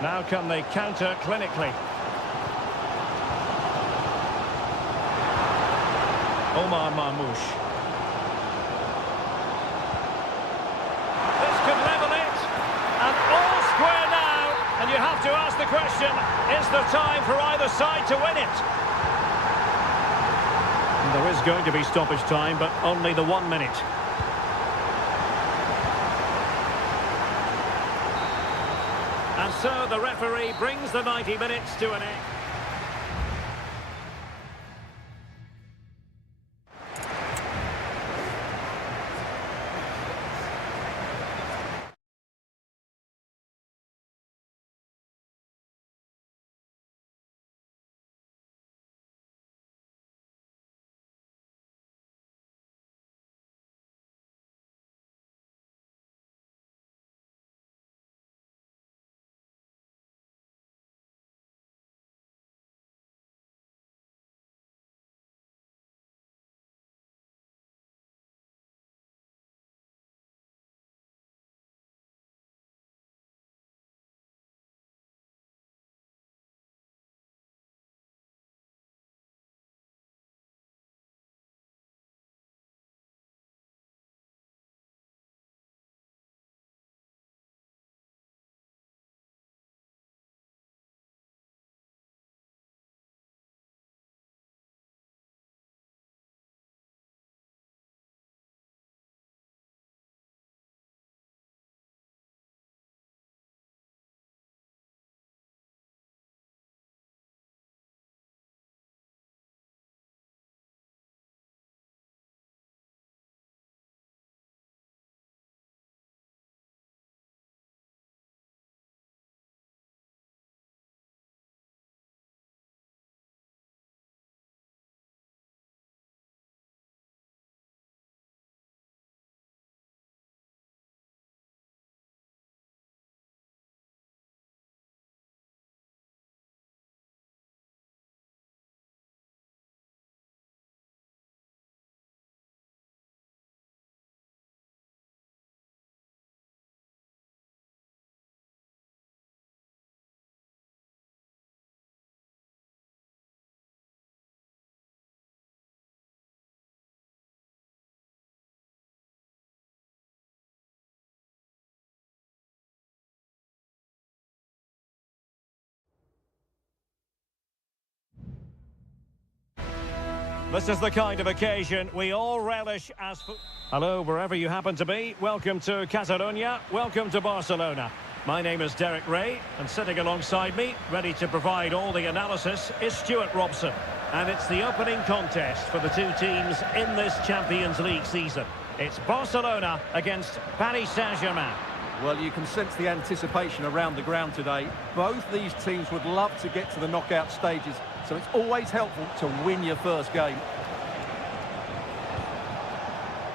Now can they counter clinically? Omar Marmoush. This could level it. And all square now. And you have to ask the question, is there time for either side to win it? And there is going to be stoppage time, but only the 1 minute. And so the referee brings the 90 minutes to an end. This is the kind of occasion we all relish as... Hello, wherever you happen to be. Welcome to Catalonia. Welcome to Barcelona. My name is Derek Ray, and sitting alongside me, ready to provide all the analysis, is Stuart Robson. And it's the opening contest for the two teams in this Champions League season. It's Barcelona against Paris Saint-Germain. Well, you can sense the anticipation around the ground today. Both these teams would love to get to the knockout stages, so it's always helpful to win your first game.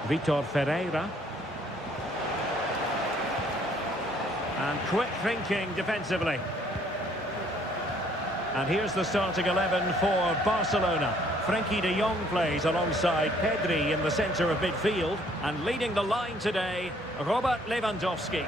Vitor Ferreira. And quick thinking defensively. And here's the starting 11 for Barcelona. Frenkie de Jong plays alongside Pedri in the centre of midfield. And leading the line today, Robert Lewandowski.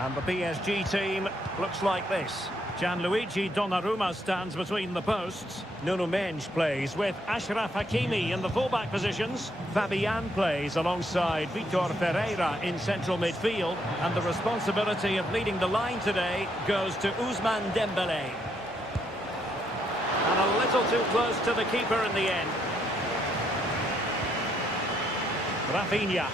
And the PSG team looks like this. Gianluigi Donnarumma stands between the posts. Nuno Mendes plays with Achraf Hakimi in the fullback positions. Fabian plays alongside Vitor Ferreira in central midfield. And the responsibility of leading the line today goes to Ousmane Dembélé. And a little too close to the keeper in the end. Rafinha.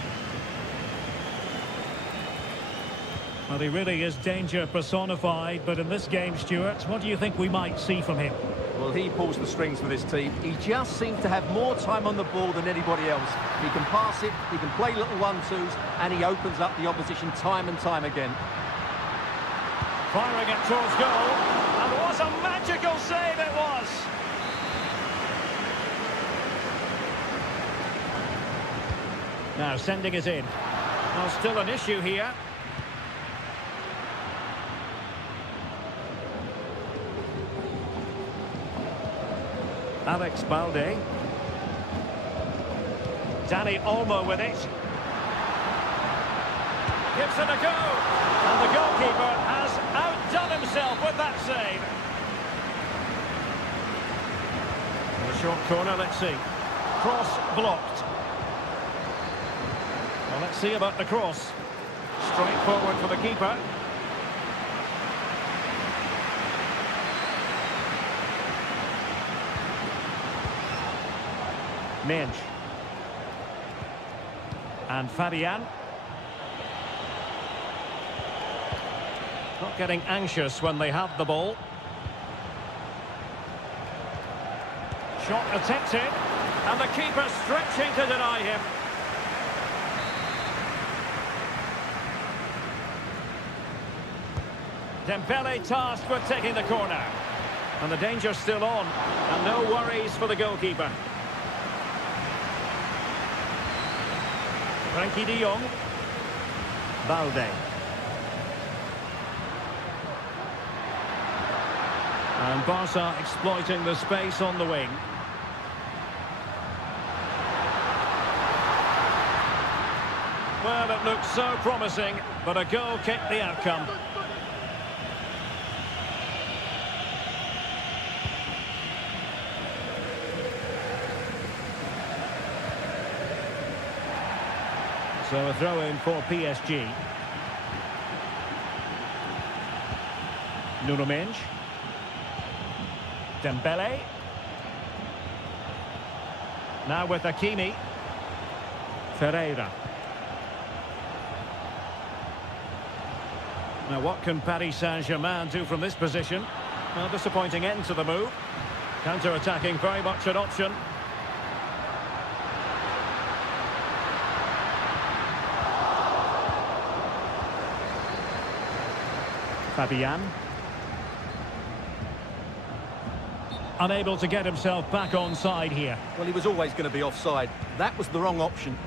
Well, he really is danger personified, but in this game, Stuart, what do you think we might see from him? Well, he pulls the strings for this team. He just seems to have more time on the ball than anybody else. He can pass it, he can play little one-twos, and he opens up the opposition time and time again. Firing it towards goal, and what a magical save it was! Now sending it in. Well, still an issue here. Alex Balde. Dani Olmo with it. Gives it a go. And the goalkeeper has outdone himself with that save. A short corner, let's see. Cross blocked. Well, let's see about the cross. Straight forward for the keeper. Mendes. And Fabian. Not getting anxious when they have the ball. Shot attempted. And the keeper stretching to deny him. Dembele tasked with taking the corner. And the danger's still on. And no worries for the goalkeeper. Frenkie de Jong. Balde. And Barca exploiting the space on the wing. Well, it looked so promising, but a goal kicked the outcome. So a throw-in for PSG. Nuno Mendes. Dembele. Now with Hakimi. Ferreira. Now what can Paris Saint-Germain do from this position? Well, disappointing end to the move. Counter-attacking very much an option. Fabian. Unable to get himself back on side here. Well, he was always going to be offside. That was the wrong option.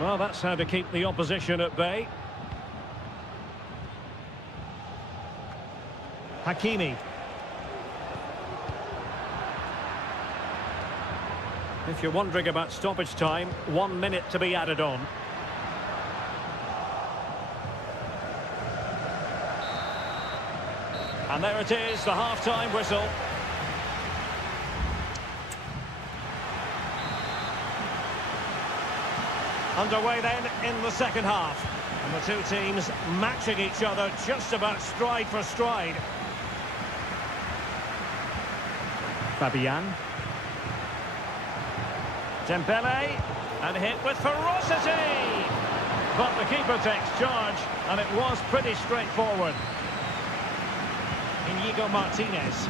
Well, that's how to keep the opposition at bay. Hakimi. If you're wondering about stoppage time, 1 minute to be added on. And there it is, the half-time whistle. Underway then in the second half. And the two teams matching each other just about stride for stride. Fabian. Dembele, and hit with ferocity! But the keeper takes charge, and it was pretty straightforward. Inigo Martinez.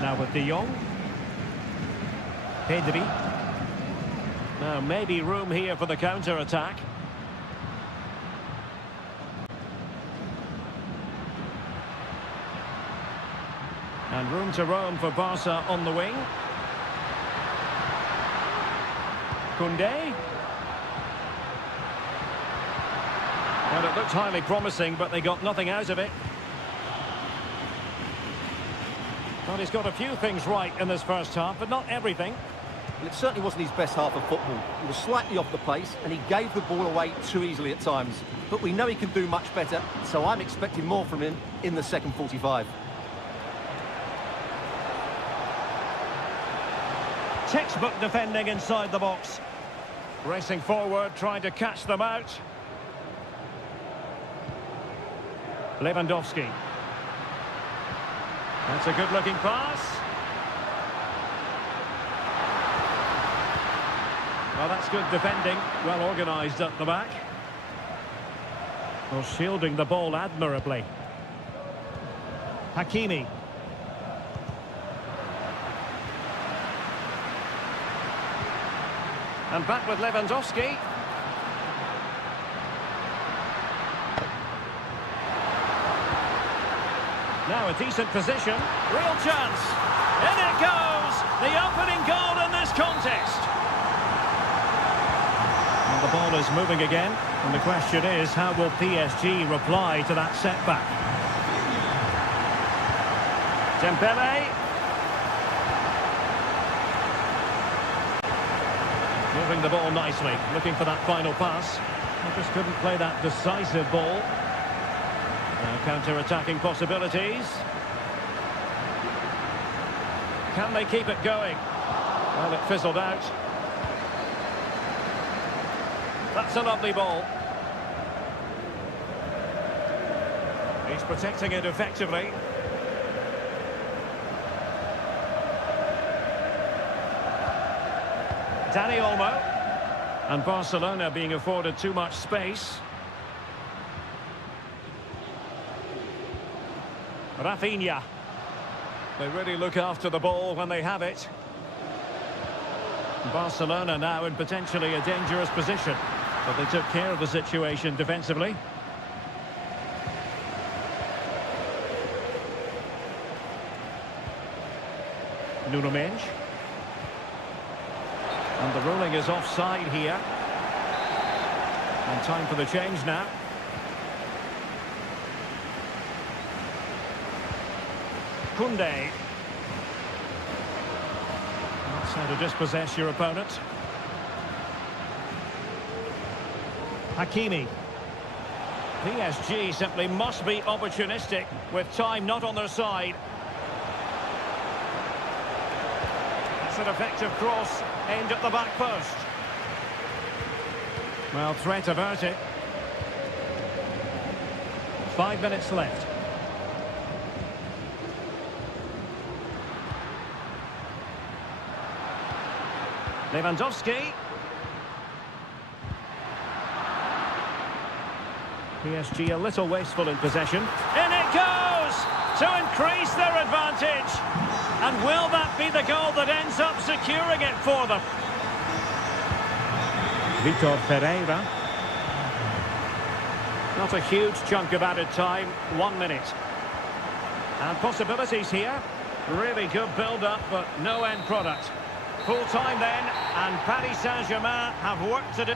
Now with De Jong. Pedri. Now maybe room here for the counter-attack. And room to roam for Barca on the wing. Koundé. Well, it looked highly promising, but they got nothing out of it. Well, he's got a few things right in this first half, but not everything. Well, it certainly wasn't his best half of football. He was slightly off the pace, and he gave the ball away too easily at times. But we know he can do much better, so I'm expecting more from him in the second 45. Textbook defending inside the box. Racing forward, trying to catch them out. Lewandowski. That's a good-looking pass. Well, that's good defending. Well organised at the back. Well, shielding the ball admirably. Hakimi. And back with Lewandowski. Now a decent position. Real chance. In it goes! The opening goal in this contest. And the ball is moving again. And the question is, how will PSG reply to that setback? Dembele. Moving the ball nicely, looking for that final pass. They just couldn't play that decisive ball. Now counter-attacking possibilities. Can they keep it going? Well, it fizzled out. That's a lovely ball. He's protecting it effectively. Dani Olmo. And Barcelona being afforded too much space. Rafinha. They really look after the ball when they have it. Barcelona now in potentially a dangerous position. But they took care of the situation defensively. Nuno Mendes. And the ruling is offside here. And time for the change now. Koundé. That's how to dispossess your opponent. Hakimi. PSG simply must be opportunistic with time not on their side. That's an effective cross aimed at the back post. Well, threat averted. 5 minutes left. Lewandowski. PSG a little wasteful in possession. In it goes! To increase their advantage. And will that be the goal that ends up securing it for them? Vitor Pereira. Not a huge chunk of added time, 1 minute. And possibilities here. Really good build-up, but no end product. Full time then, and Paris Saint-Germain have work to do.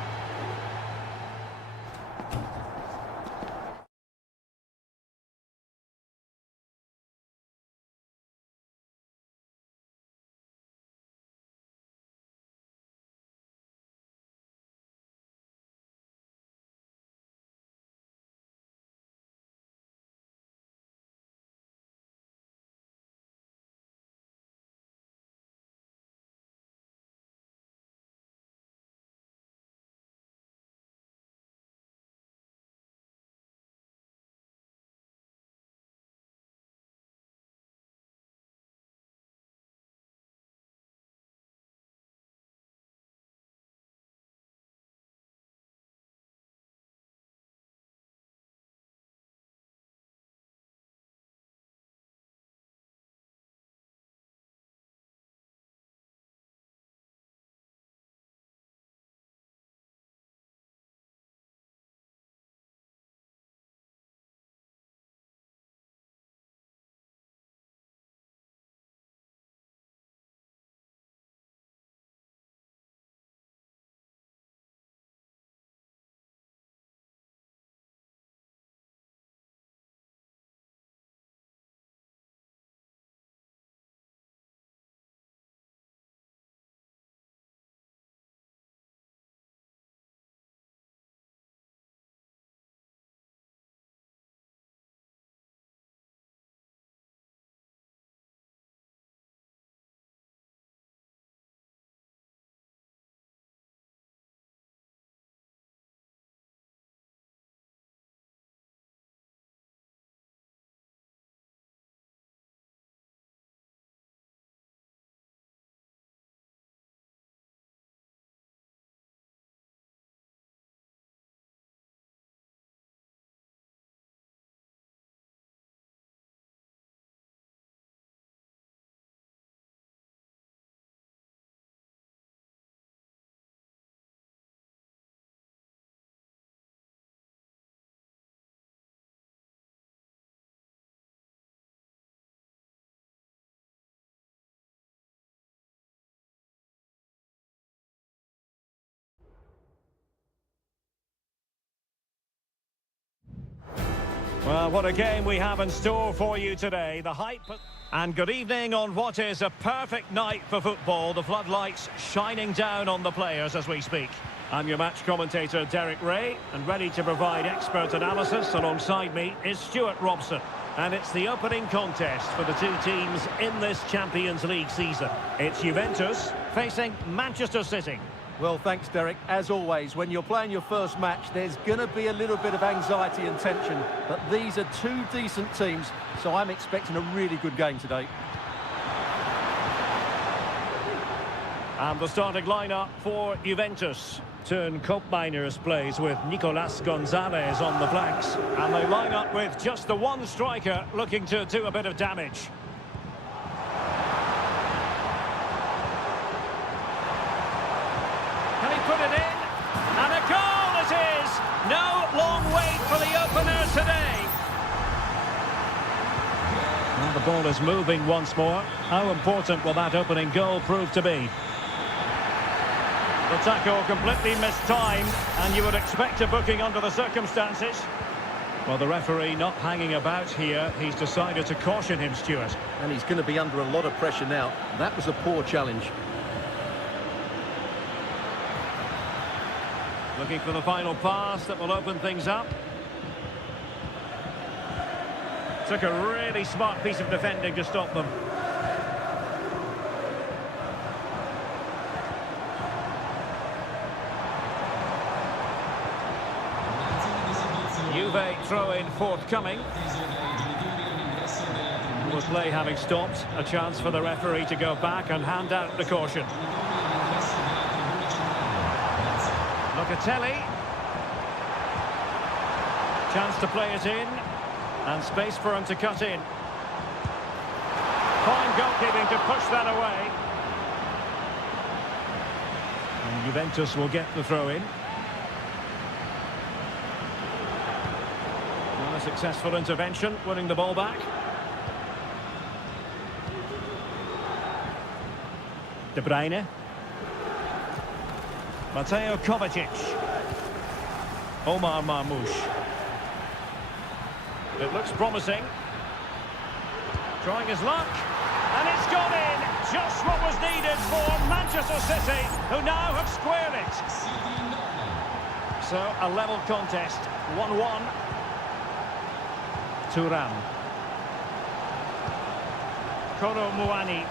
Well, what a game we have in store for you today. The hype... And good evening on what is a perfect night for football. The floodlights shining down on the players as we speak. I'm your match commentator, Derek Ray, and ready to provide expert analysis. Alongside me is Stuart Robson. And it's the opening contest for the two teams in this Champions League season. It's Juventus facing Manchester City. Well, thanks, Derek. As always, when you're playing your first match, there's going to be a little bit of anxiety and tension. But these are two decent teams, so I'm expecting a really good game today. And the starting lineup for Juventus. Turn Koopmeiners plays with Nicolas Gonzalez on the flanks. And they line up with just the one striker looking to do a bit of damage. Can he put it in? And a goal it is! No long wait for the opener today. And the ball is moving once more. How important will that opening goal prove to be? The tackle completely mistimed, and you would expect a booking under the circumstances. Well, the referee not hanging about here. He's decided to caution him, Stuart. And he's going to be under a lot of pressure now. That was a poor challenge. Looking for the final pass that will open things up. Took a really smart piece of defending to stop them. Juve throw-in forthcoming. With play having stopped, a chance for the referee to go back and hand out the caution. Locatelli. Chance to play it in. And space for him to cut in. Fine goalkeeping to push that away. And Juventus will get the throw-in. A successful intervention, winning the ball back. De Bruyne. Mateo Kovacic. Omar Marmoush. It looks promising. Trying his luck. And it's gone in. Just what was needed for Manchester City, who now have squared it. So, a level contest. 1-1. Thuram. Kolo Muani.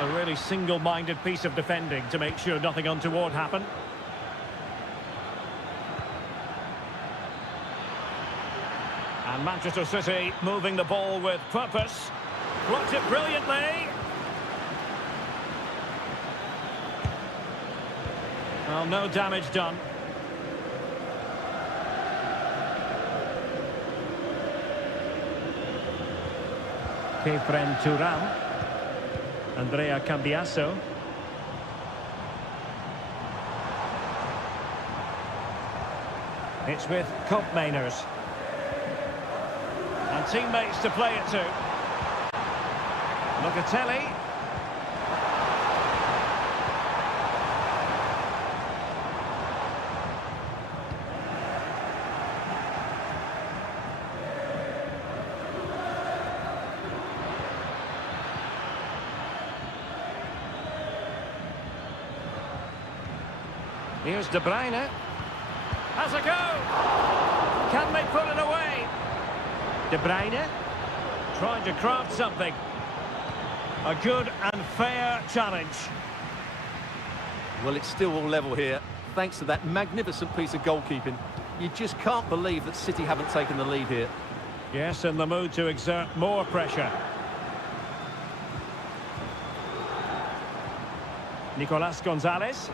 A really single-minded piece of defending to make sure nothing untoward happened. And Manchester City moving the ball with purpose. Blocked it brilliantly. Well, no damage done. Kefren Thuram. Andrea Cambiasso. It's with Koopmeiners. And teammates to play it to. Locatelli. Here's De Bruyne. Has a go. Can they put it away? De Bruyne trying to craft something. A good and fair challenge. Well, it's still all level here, thanks to that magnificent piece of goalkeeping. You just can't believe that City haven't taken the lead here. Yes, in the mood to exert more pressure. Nicolas Gonzalez.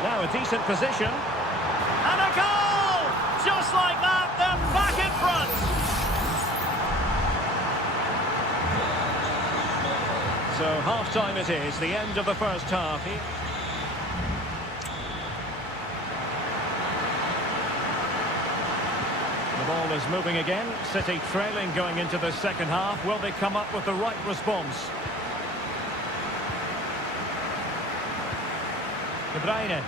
Now a decent position. And a goal! Just like that, they're back in front. So half-time it is, the end of the first half. ball is moving again. City trailing going into the second half. Will they come up with the right response? De Bruyne.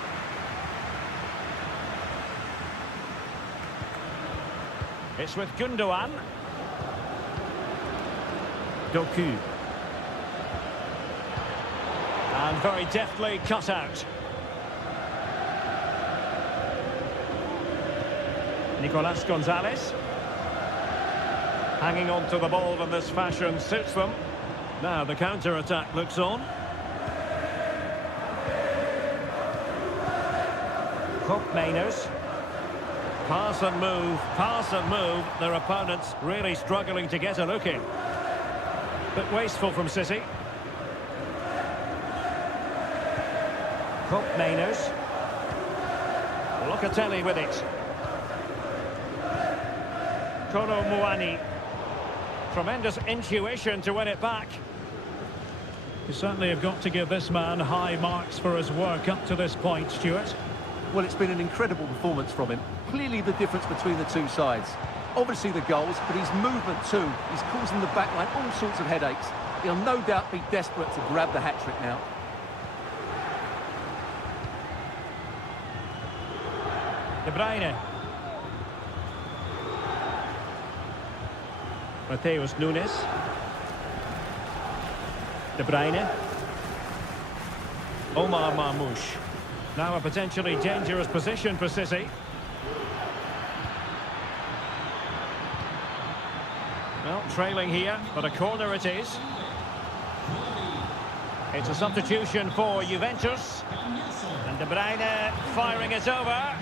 It's with Gundogan. Doku. And very deftly cut out. Nicolas Gonzalez. Hanging on to the ball in this fashion suits them. Now the counter-attack looks on. Mainers. Pass and move, pass and move. Their opponents really struggling to get a look in. Bit wasteful from City. Mainers. Locatelli with it. Kono Muani. Tremendous intuition to win it back. You certainly have got to give this man high marks for his work up to this point, Stuart. Well, it's been an incredible performance from him. Clearly the difference between the two sides. Obviously the goals, but his movement too. He's causing the backline all sorts of headaches. He'll no doubt be desperate to grab the hat-trick now. De Bruyne. Mateus Nunes. De Bruyne. Omar Marmoush. Now a potentially dangerous position for City. Well, trailing here, but a corner it is. It's a substitution for Juventus. And De Bruyne firing it over.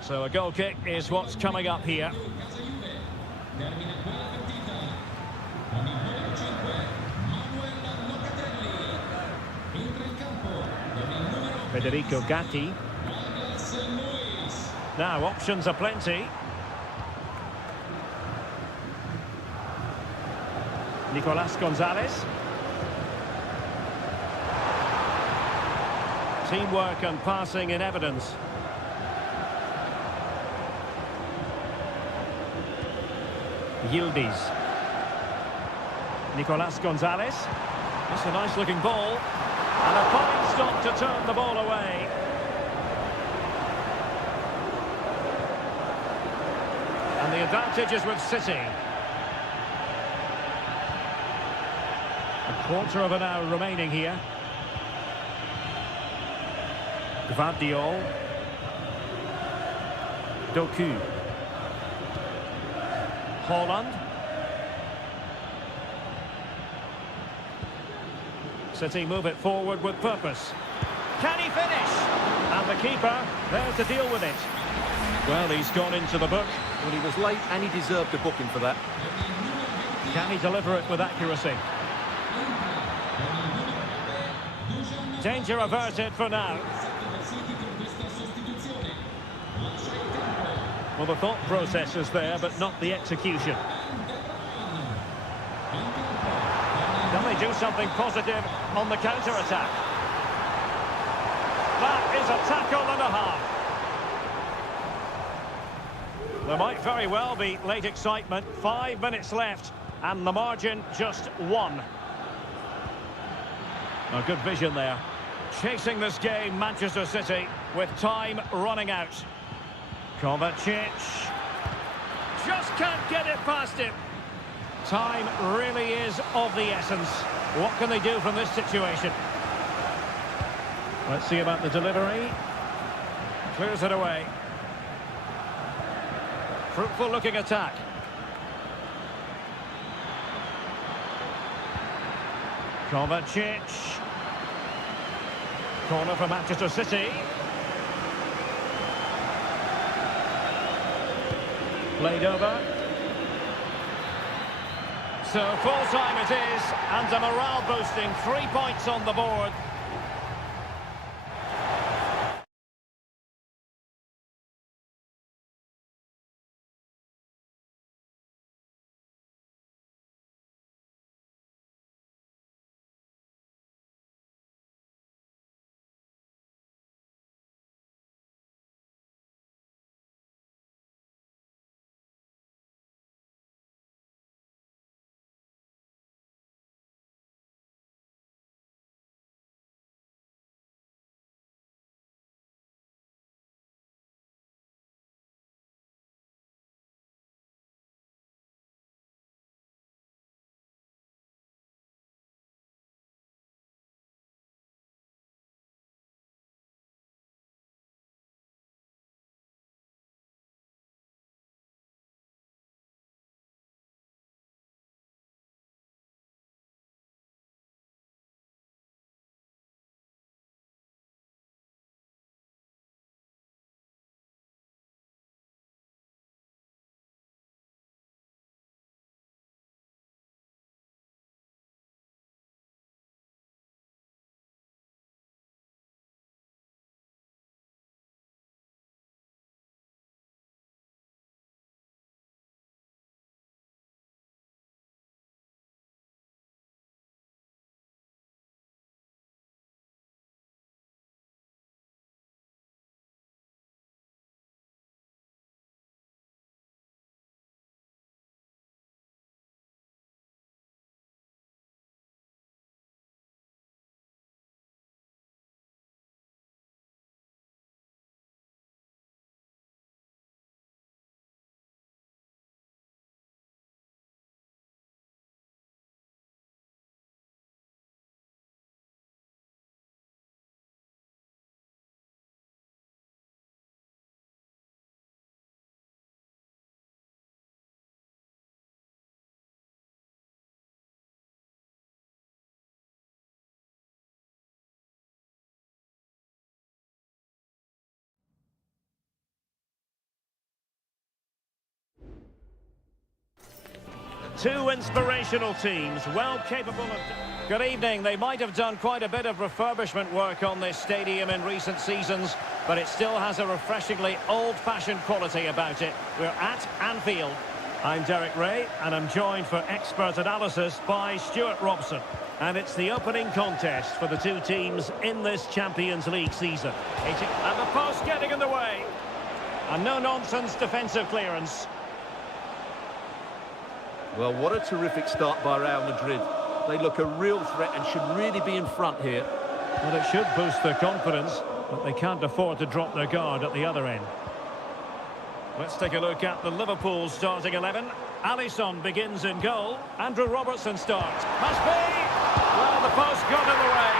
So a goal kick is what's coming up here. Federico Gatti. Now options are plenty. Nicolas Gonzalez. Teamwork and passing in evidence. Yildiz. Nicolas Gonzalez. That's a nice looking ball. And a fine stop to turn the ball away. And the advantage is with City. A quarter of an hour remaining here. Gvardiol. Doku. Holland. City move it forward with purpose. Can he finish? And the keeper there to deal with it. Well, he's gone into the book. Well, he was late and he deserved a booking for that. Can he deliver it with accuracy? Danger averted for now. Well, the thought process is there, but not the execution. Can they do something positive on the counter-attack? That is a tackle and a half. There might very well be late excitement. 5 minutes left, and the margin just 1. A good vision there. Chasing this game, Manchester City, with time running out. Kovacic. Just can't get it past him. Time really is of the essence. What can they do from this situation? Let's see about the delivery. Clears it away. Fruitful looking attack. Kovacic. Corner for Manchester City. Played over. So full time it is, and a morale boosting 3 points on the board. Two inspirational teams, well capable of... Good evening. They might have done quite a bit of refurbishment work on this stadium in recent seasons, but it still has a refreshingly old-fashioned quality about it. We're at Anfield. I'm Derek Ray, and I'm joined for expert analysis by Stuart Robson. And it's the opening contest for the two teams in this Champions League season. And the post getting in the way. A no-nonsense defensive clearance. Well, what a terrific start by Real Madrid. They look a real threat and should really be in front here. Well, it should boost their confidence, but they can't afford to drop their guard at the other end. Let's take a look at the Liverpool starting 11. Alisson begins in goal. Andrew Robertson starts. Must be! Well, the post got in the way.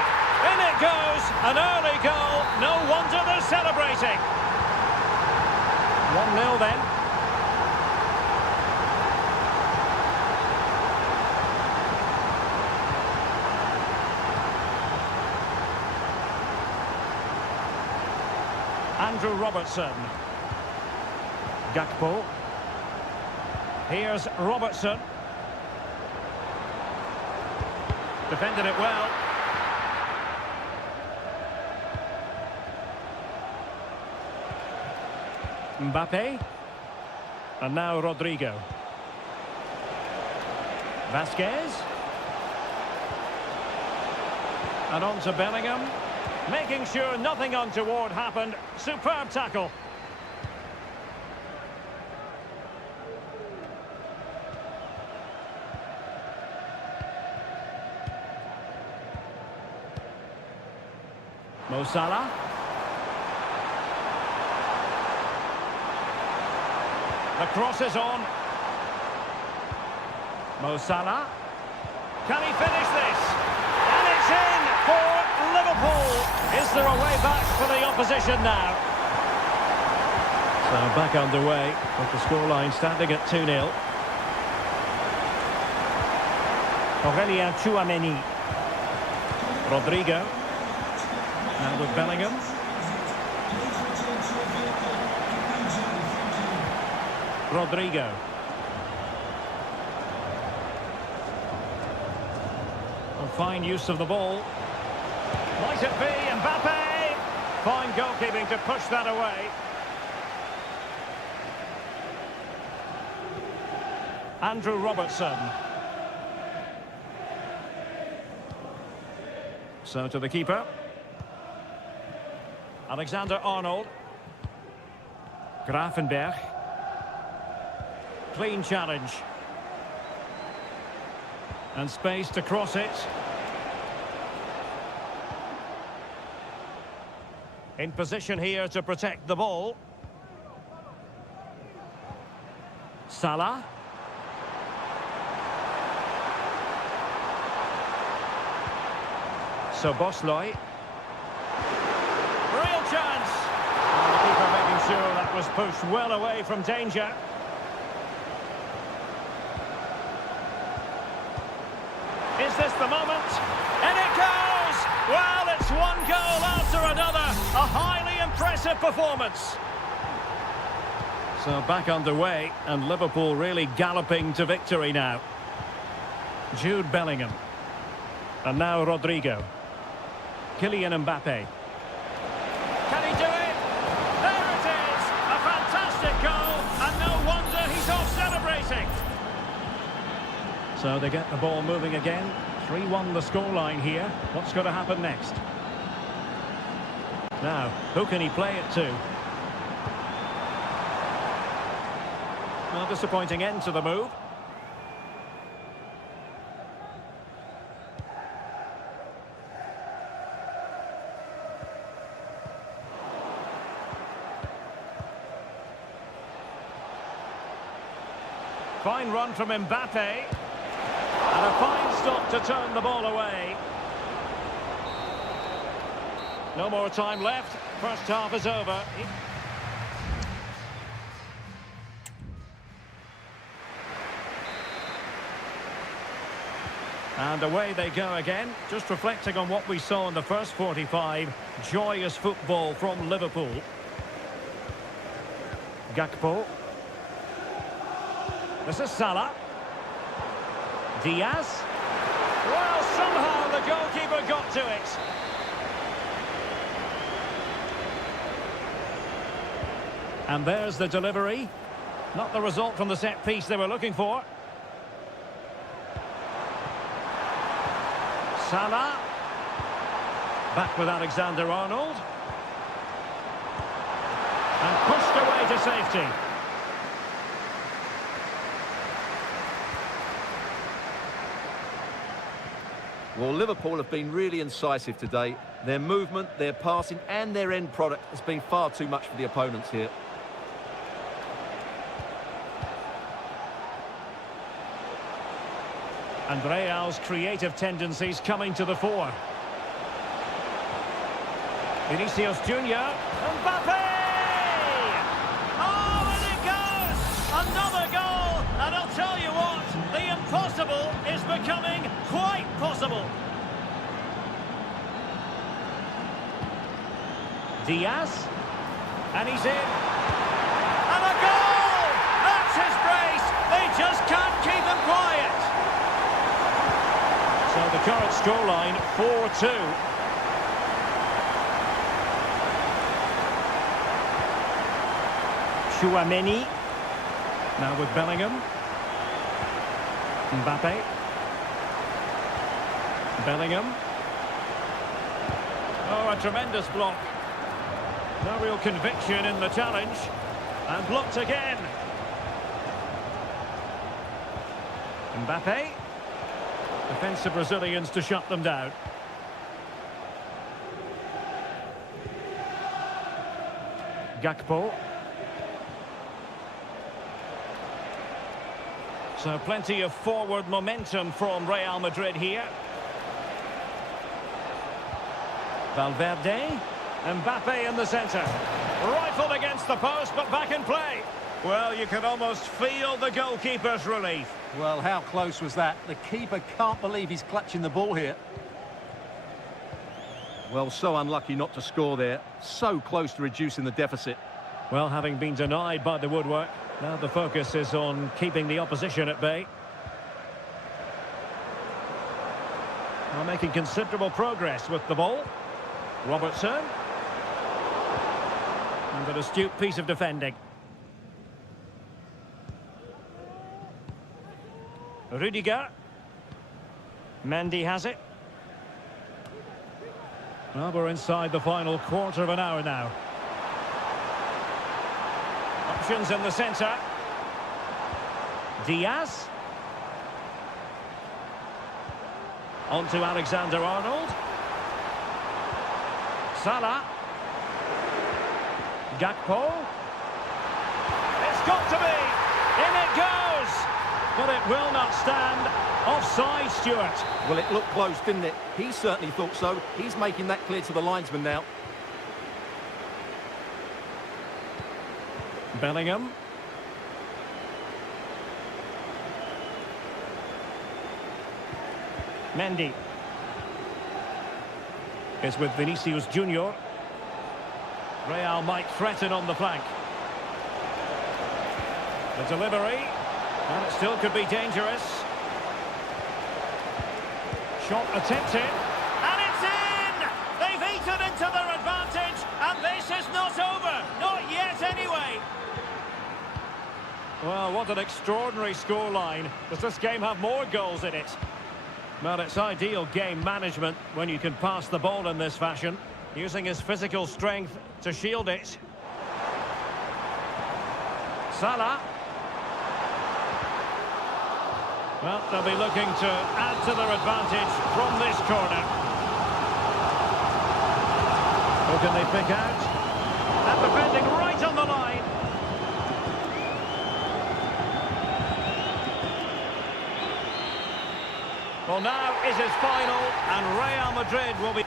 In it goes! An early goal. No wonder they're celebrating. 1-0 then. Andrew Robertson. Gakpo. Here's Robertson. Defended it well. Mbappe. And now Rodrigo. Vasquez. And on to Bellingham. Making sure nothing untoward happened. Superb tackle. Mo Salah. The cross is on. Mo Salah. Can he finish this? And it's in for Liverpool. Is there a way back for the opposition now? So back underway with the scoreline standing at 2-0. Aurelien Tchouameni. Rodrigo. Now with Bellingham. Rodrigo. And fine use of the ball. Might it be Mbappe? Fine goalkeeping to push that away. Andrew Robertson. So to the keeper. Alexander-Arnold. Gravenberch. Clean challenge. And space to cross it. In position here to protect the ball. Salah. Szoboszlai. Real chance. And the keeper making sure that was pushed well away from danger. Is this the moment? And it goes! Well, it's one goal after another. A highly impressive performance. So back underway, and Liverpool really galloping to victory now. Jude Bellingham. And now Rodrigo. Kylian Mbappe. Can he do it? There it is! A fantastic goal, and no wonder he's off celebrating. So they get the ball moving again. 3-1 the scoreline here. What's going to happen next? Now, who can he play it to? Well, disappointing end to the move. Fine run from Mbappe. And a fine stop to turn the ball away. No more time left. First half is over. And away they go again. Just reflecting on what we saw in the first 45. Joyous football from Liverpool. Gakpo. This is Salah. Diaz. Well, somehow the goalkeeper got to it. And there's the delivery. Not the result from the set piece they were looking for. Salah. Back with Alexander-Arnold. And pushed away to safety. Well, Liverpool have been really incisive today. Their movement, their passing and their end product has been far too much for the opponents here. And Real's creative tendencies coming to the fore. Vinicius Junior. Mbappe! Oh, and it goes! Another goal! And I'll tell you what, the impossible is becoming quite possible. Diaz. And he's in. And a goal! That's his brace! They just can't keep him quiet. So the current scoreline, 4-2. Chouameni. Now with Bellingham. Mbappe. Bellingham. Oh, a tremendous block. No real conviction in the challenge. And blocked again. Mbappe. Defensive Brazilians to shut them down. Gakpo. So plenty of forward momentum from Real Madrid here. Valverde. Mbappe in the centre. Rifled against the post, but back in play. Well, you can almost feel the goalkeeper's relief. Well, how close was that? The keeper can't believe he's clutching the ball here. Well, so unlucky not to score there. So close to reducing the deficit. Well, having been denied by the woodwork, now the focus is on keeping the opposition at bay. Well, making considerable progress with the ball. Robertson. And an astute piece of defending. Rudiger. Mendy has it. Well, we're inside the final quarter of an hour now. Options in the centre. Diaz. On to Alexander-Arnold. Salah. Gakpo. It's got to be. In it goes. But it will not stand. Offside, Stuart. Well, it looked close, didn't it? He certainly thought so. He's making that clear to the linesman now. Bellingham. Mendy. Is with Vinicius Junior. Real might threaten on the flank. The delivery. And it still could be dangerous. Shot attempted. And it's in! They've eaten into their advantage. And this is not over. Not yet, anyway. Well, what an extraordinary scoreline. Does this game have more goals in it? Well, it's ideal game management when you can pass the ball in this fashion, using his physical strength to shield it. Salah. Well, they'll be looking to add to their advantage from this corner. Who can they pick out? And defending right on the line. Well, now is his final, and Real Madrid will be...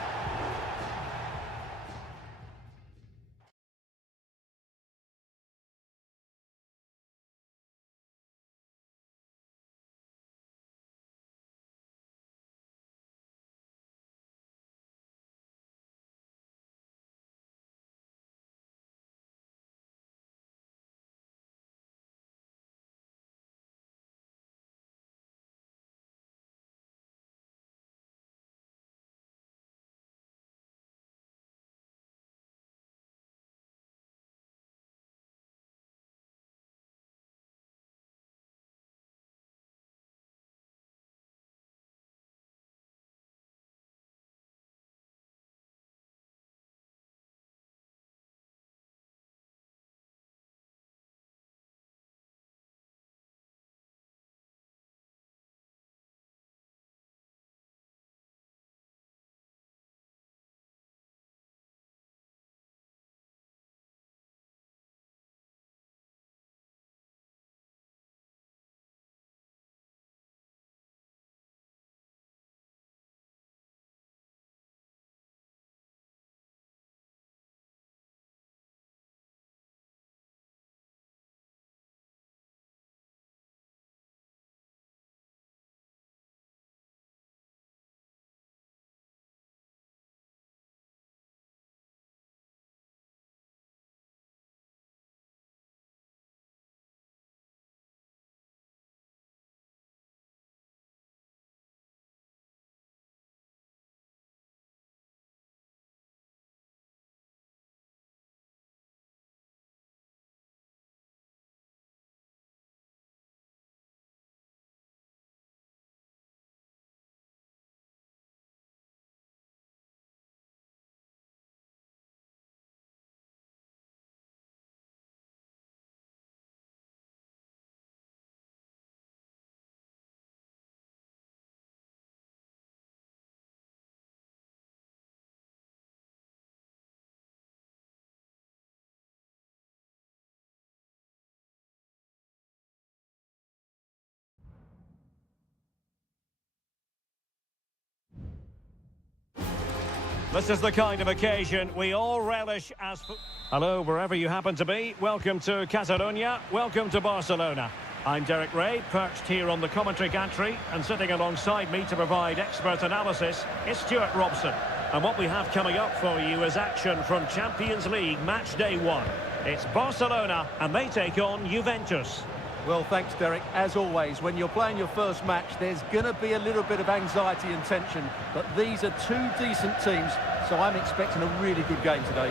This is the kind of occasion we all relish as... Hello, wherever you happen to be. Welcome to Catalonia. Welcome to Barcelona. I'm Derek Ray, perched here on the commentary gantry, and sitting alongside me to provide expert analysis is Stuart Robson. And what we have coming up for you is action from Champions League match day 1. It's Barcelona, and they take on Juventus. Well, thanks, Derek. As always, when you're playing your first match, there's going to be a little bit of anxiety and tension. But these are two decent teams, so I'm expecting a really good game today.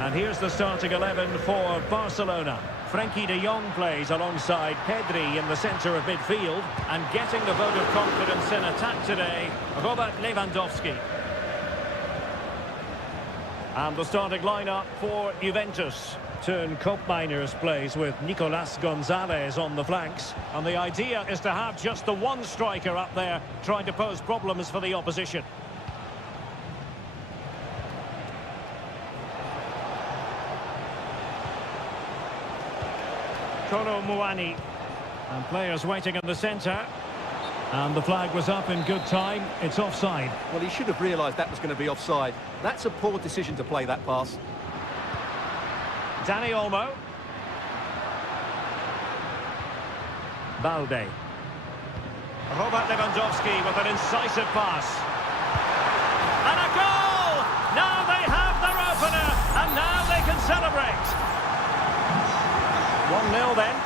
And here's the starting 11 for Barcelona. Frenkie de Jong plays alongside Pedri in the centre of midfield. And getting the vote of confidence in attack today, Robert Lewandowski. And the starting lineup for Juventus. Turn Koopmeiners plays with Nicolas Gonzalez on the flanks. And the idea is to have just the one striker up there trying to pose problems for the opposition. Kolo Muani. And players waiting in the centre. And the flag was up in good time. It's offside. Well, he should have realised that was going to be offside. That's a poor decision to play that pass. Dani Olmo. Balde. Robert Lewandowski with an incisive pass. And a goal! Now they have their opener, and now they can celebrate. 1-0 then.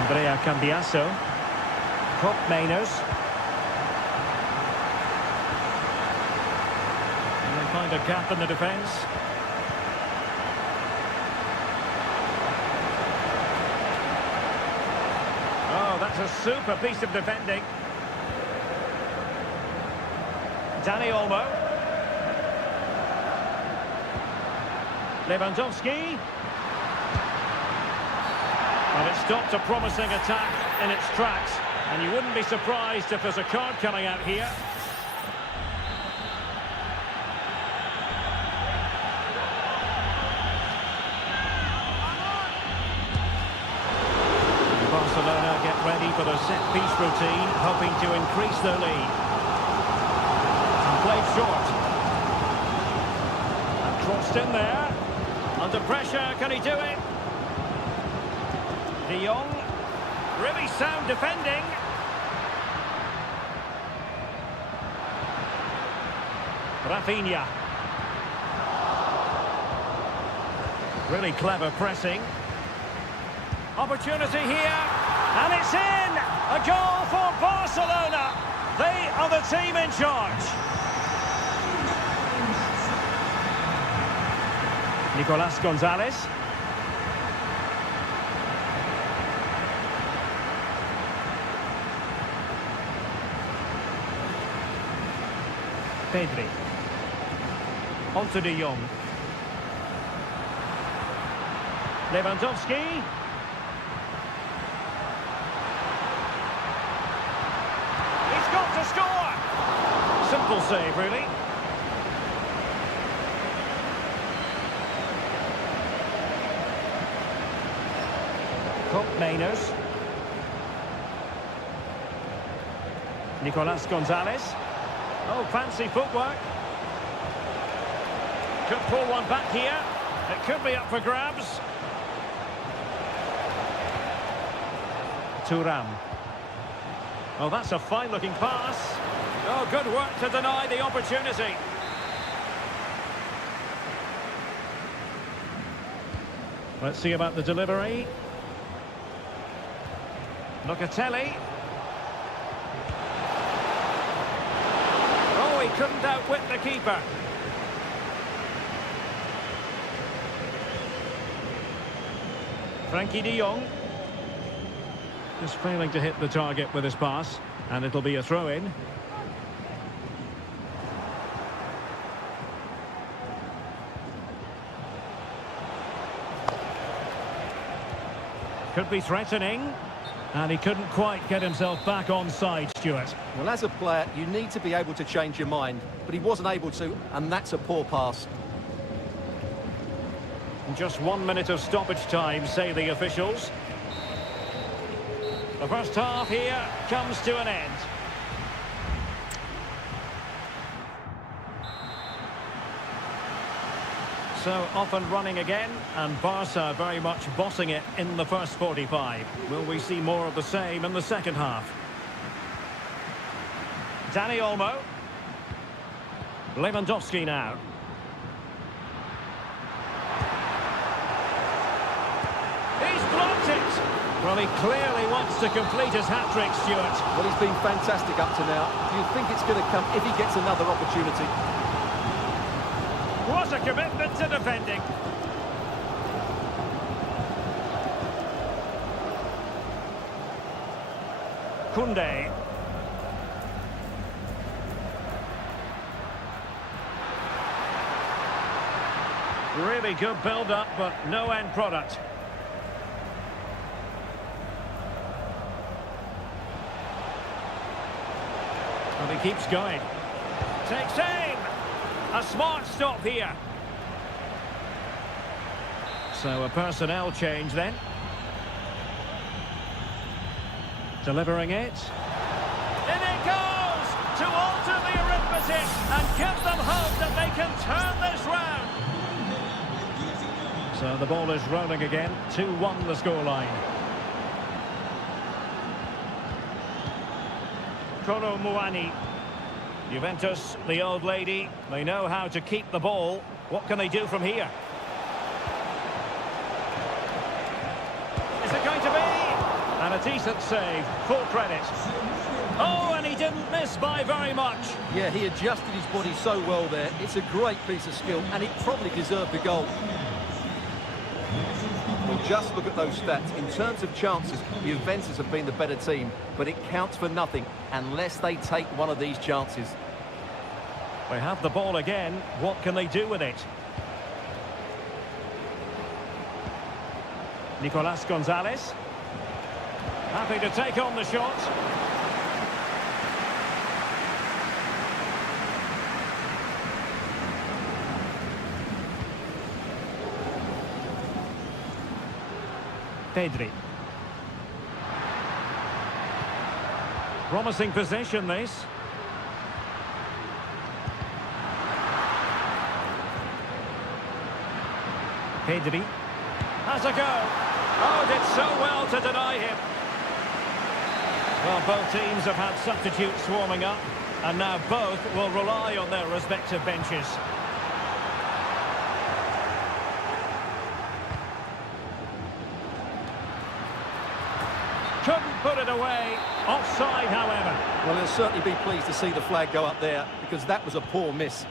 Andrea Cambiasso. Koopmeiners. Find a gap in the defence. Oh, that's a super piece of defending. Dani Olmo. Lewandowski. And it stopped a promising attack in its tracks. And you wouldn't be surprised if there's a card coming out here. Barcelona get ready for their set-piece routine, hoping to increase their lead. And played short. And crossed in there. Under pressure, can he do it? De Jong. Really sound defending. Rafinha. Really clever pressing. Opportunity here, and it's in! A goal for Barcelona! They are the team in charge. Nicolas Gonzalez. Pedri. On to De Jong. Lewandowski. To score! Simple save, really. Koopmeiners. Nicolas Gonzalez. Oh, fancy footwork. Could pull one back here. It could be up for grabs. Thuram. Oh, that's a fine-looking pass. Oh, good work to deny the opportunity. Let's see about the delivery. Locatelli. Oh, he couldn't outwit the keeper. Frenkie de Jong. Just failing to hit the target with his pass, and it'll be a throw-in. Could be threatening, and he couldn't quite get himself back on side, Stuart. Well, as a player, you need to be able to change your mind, but he wasn't able to, and that's a poor pass. Just 1 minute of stoppage time, say the officials. The first half here comes to an end. So off and running again, and Barca very much bossing it in the first 45. Will we see more of the same in the second half? Dani Olmo. Lewandowski now. He's blocked it! Well, he clearly wants to complete his hat-trick, Stuart. Well, he's been fantastic up to now. Do you think it's going to come if he gets another opportunity? What a commitment to defending. Koundé. Really good build-up, but no end product. And he keeps going. Takes aim! A smart stop here. So a personnel change then. Delivering it. In it goes! To alter the arithmetic and give them hope that they can turn this round. So the ball is rolling again. 2-1 the scoreline. Kolo Muani. Juventus, the old lady, they know how to keep the ball. What can they do from here? Is it going to be? And a decent save, full credit. Oh, and he didn't miss by very much. Yeah, he adjusted his body so well there. It's a great piece of skill, and it probably deserved the goal. Well, just look at those stats. In terms of chances, Juventus have been the better team, but it counts for nothing unless they take one of these chances. They have the ball again. What can they do with it? Nicolas Gonzalez. Happy to take on the shot. Pedri. Promising possession, this. Pedri has a go. Oh, did so well to deny him. Well, both teams have had substitutes warming up, and now both will rely on their respective benches. Couldn't put it away. Offside, however. Well, he'll certainly be pleased to see the flag go up there, because that was a poor miss.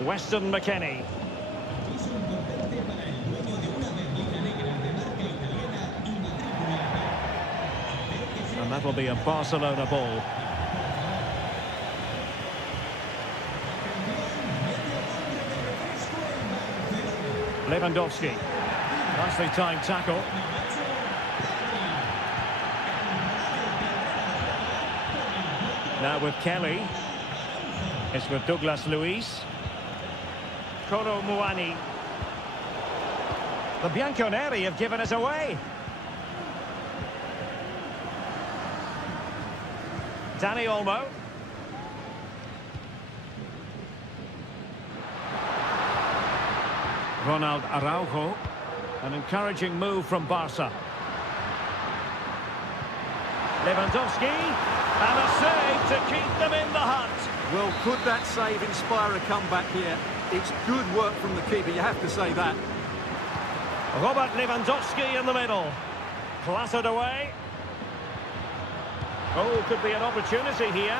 Weston McKennie. And that'll be a Barcelona ball. Lewandowski. Nicely timed tackle. Now with Kelly. It's with Douglas Luiz. Kolo Muani. The Bianconeri have given us away. Dani Olmo. Ronald Araujo. An encouraging move from Barca. Lewandowski. And a save to keep them in the hunt. Well, could that save inspire a comeback here? It's good work from the keeper, you have to say that. Robert Lewandowski in the middle. Clattered away. Oh, could be an opportunity here.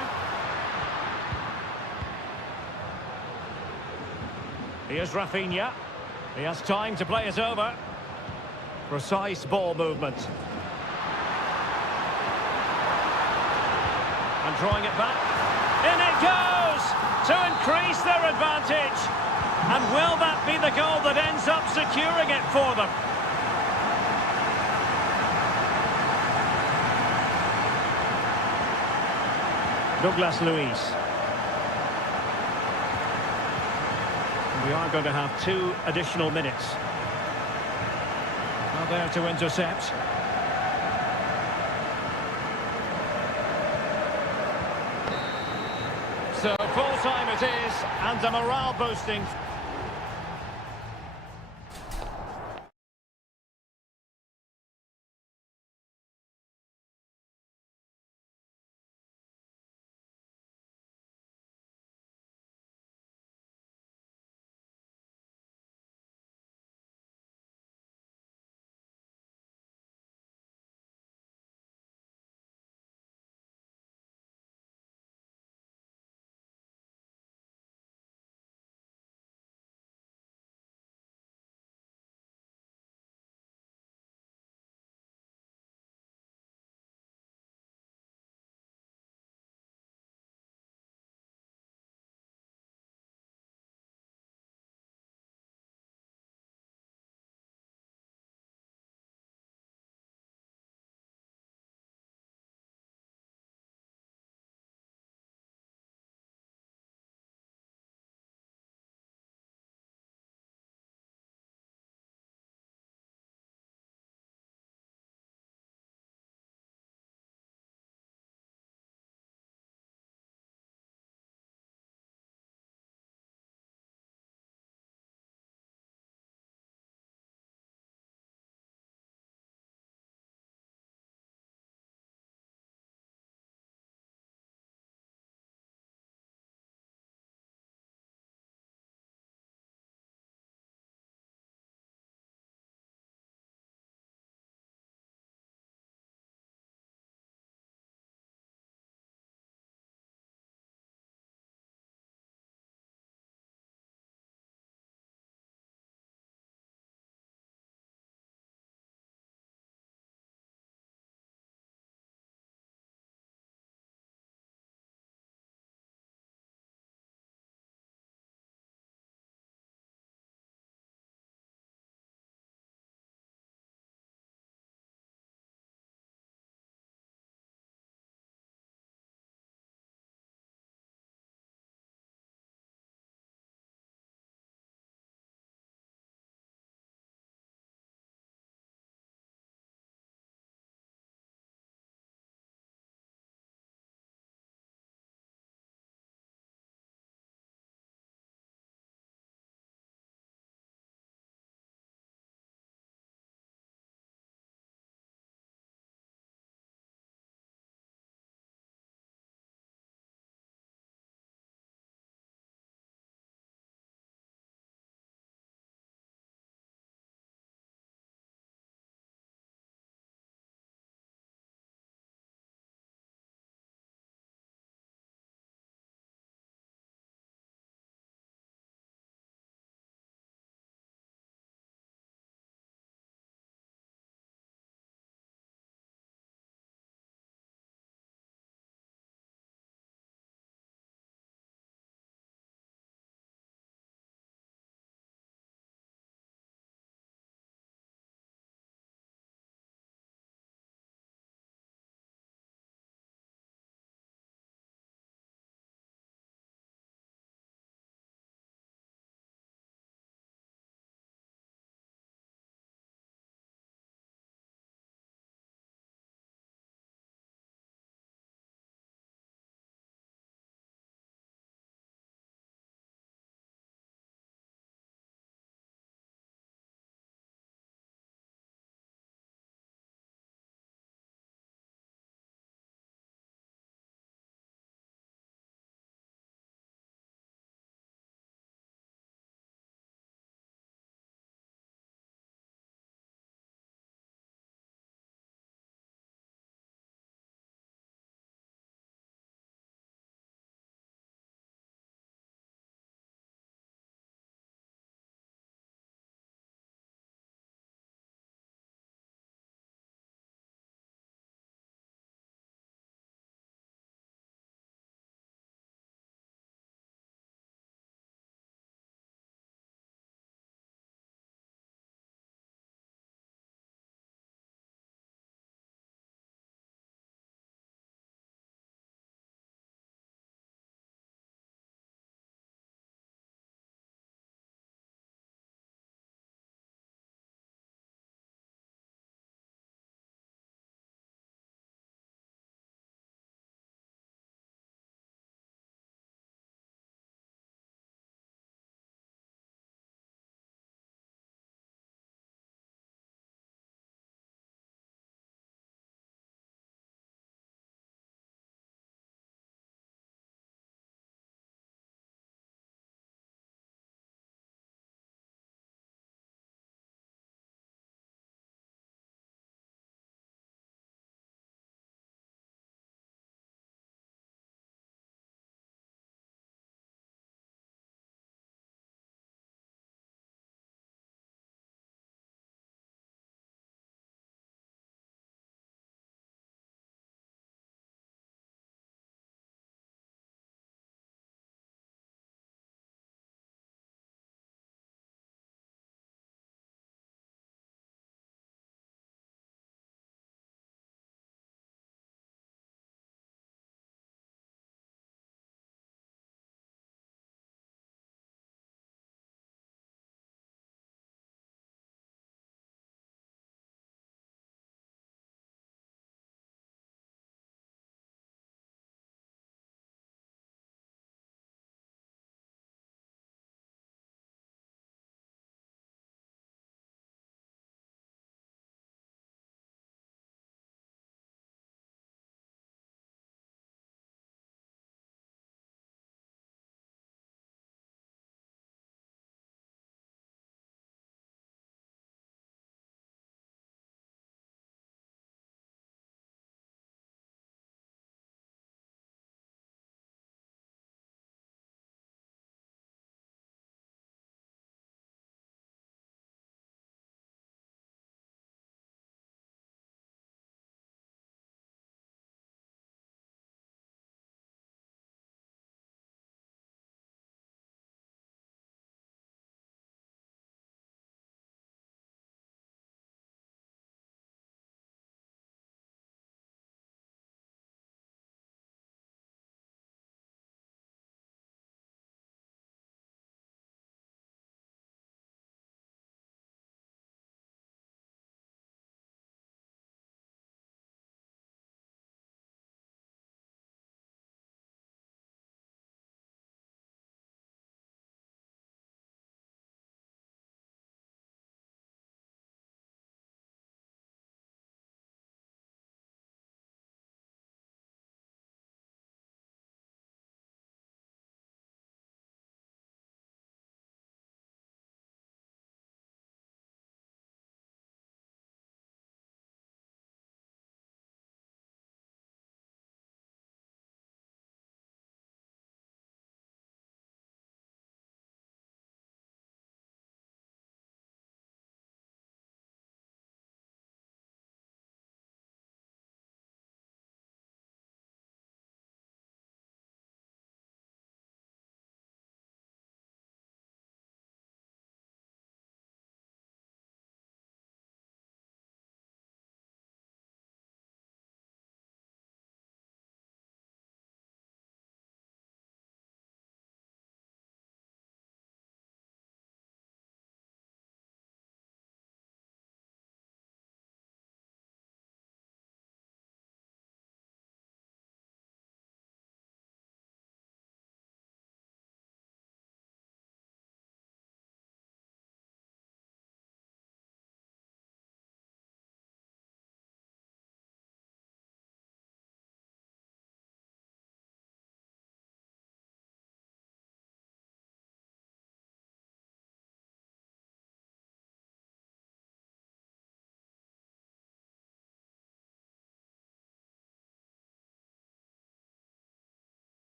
Here's Rafinha. He has time to play it over. Precise ball movement. And drawing it back. In it goes! To increase their advantage. And will that be the goal that ends up securing it for them? Douglas Luiz. We are going to have 2 additional minutes. Not there to intercept. So full time it is, and a morale boosting.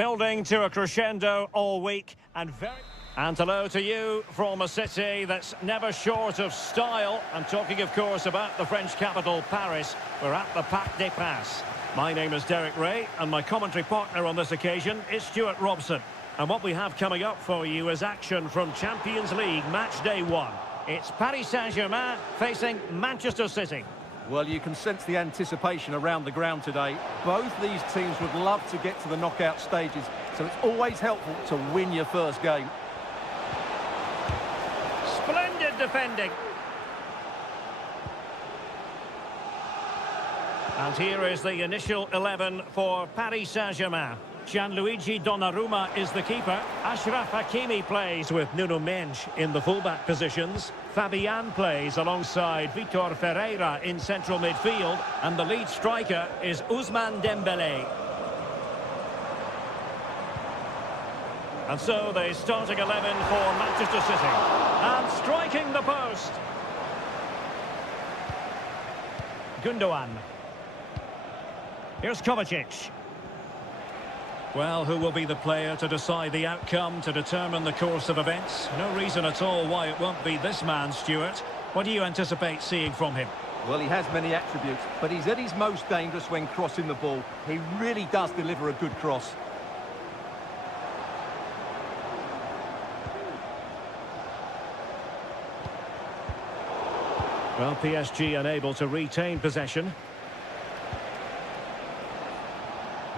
Building to a crescendo all week and very... And hello to you from a city that's never short of style. I'm talking, of course, about the French capital, Paris. We're at the Parc des Princes. My name is Derek Ray, and my commentary partner on this occasion is Stuart Robson. And what we have coming up for you is action from Champions League Match Day 1. It's Paris Saint-Germain facing Manchester City. Well, you can sense the anticipation around the ground today. Both these teams would love to get to the knockout stages, so it's always helpful to win your first game. Splendid defending. And here is the initial 11 for Paris Saint-Germain. Gianluigi Donnarumma is the keeper. Achraf Hakimi plays with Nuno Mendes in the fullback positions. Fabian plays alongside Vitor Ferreira in central midfield. And the lead striker is Ousmane Dembélé. And so the starting 11 for Manchester City. And striking the post. Gundogan. Here's Kovacic. Well, who will be the player to decide the outcome, to determine the course of events? No reason at all why it won't be this man, Stuart. What do you anticipate seeing from him? Well, he has many attributes, but he's at his most dangerous when crossing the ball. He really does deliver a good cross. Well, PSG unable to retain possession.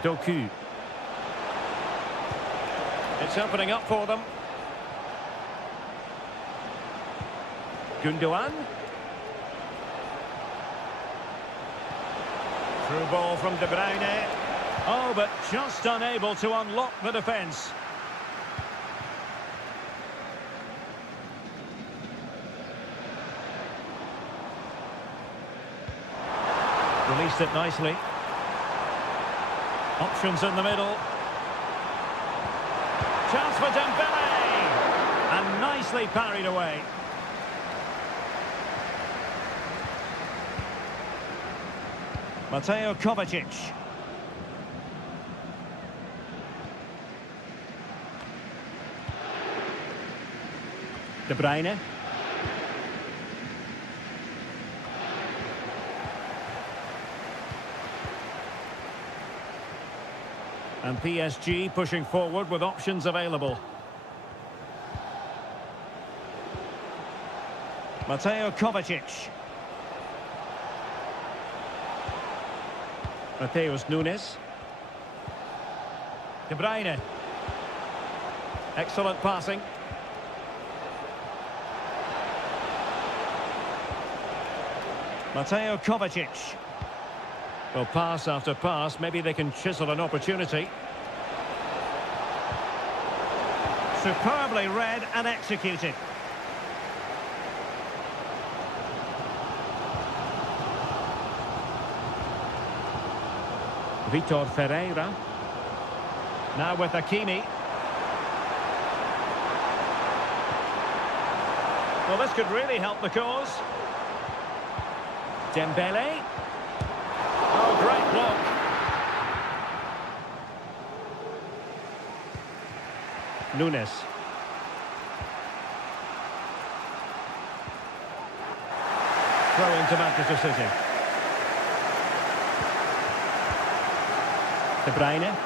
Doku. It's opening up for them. Gundogan. Through ball from De Bruyne. Oh, but just unable to unlock the defence. Released it nicely. Options in the middle. Chance for Dembélé! And nicely parried away. Mateo Kovacic. De Bruyne. And PSG pushing forward with options available. Mateo Kovacic. Mateus Nunes. De Bruyne. Excellent passing. Mateo Kovacic. Well, pass after pass, maybe they can chisel an opportunity. Superbly read and executed. Vitor Ferreira. Now with Hakimi. Well, this could really help the cause. Dembélé. Oh, great block. Nunes. Throw into Manchester City. De Bruyne.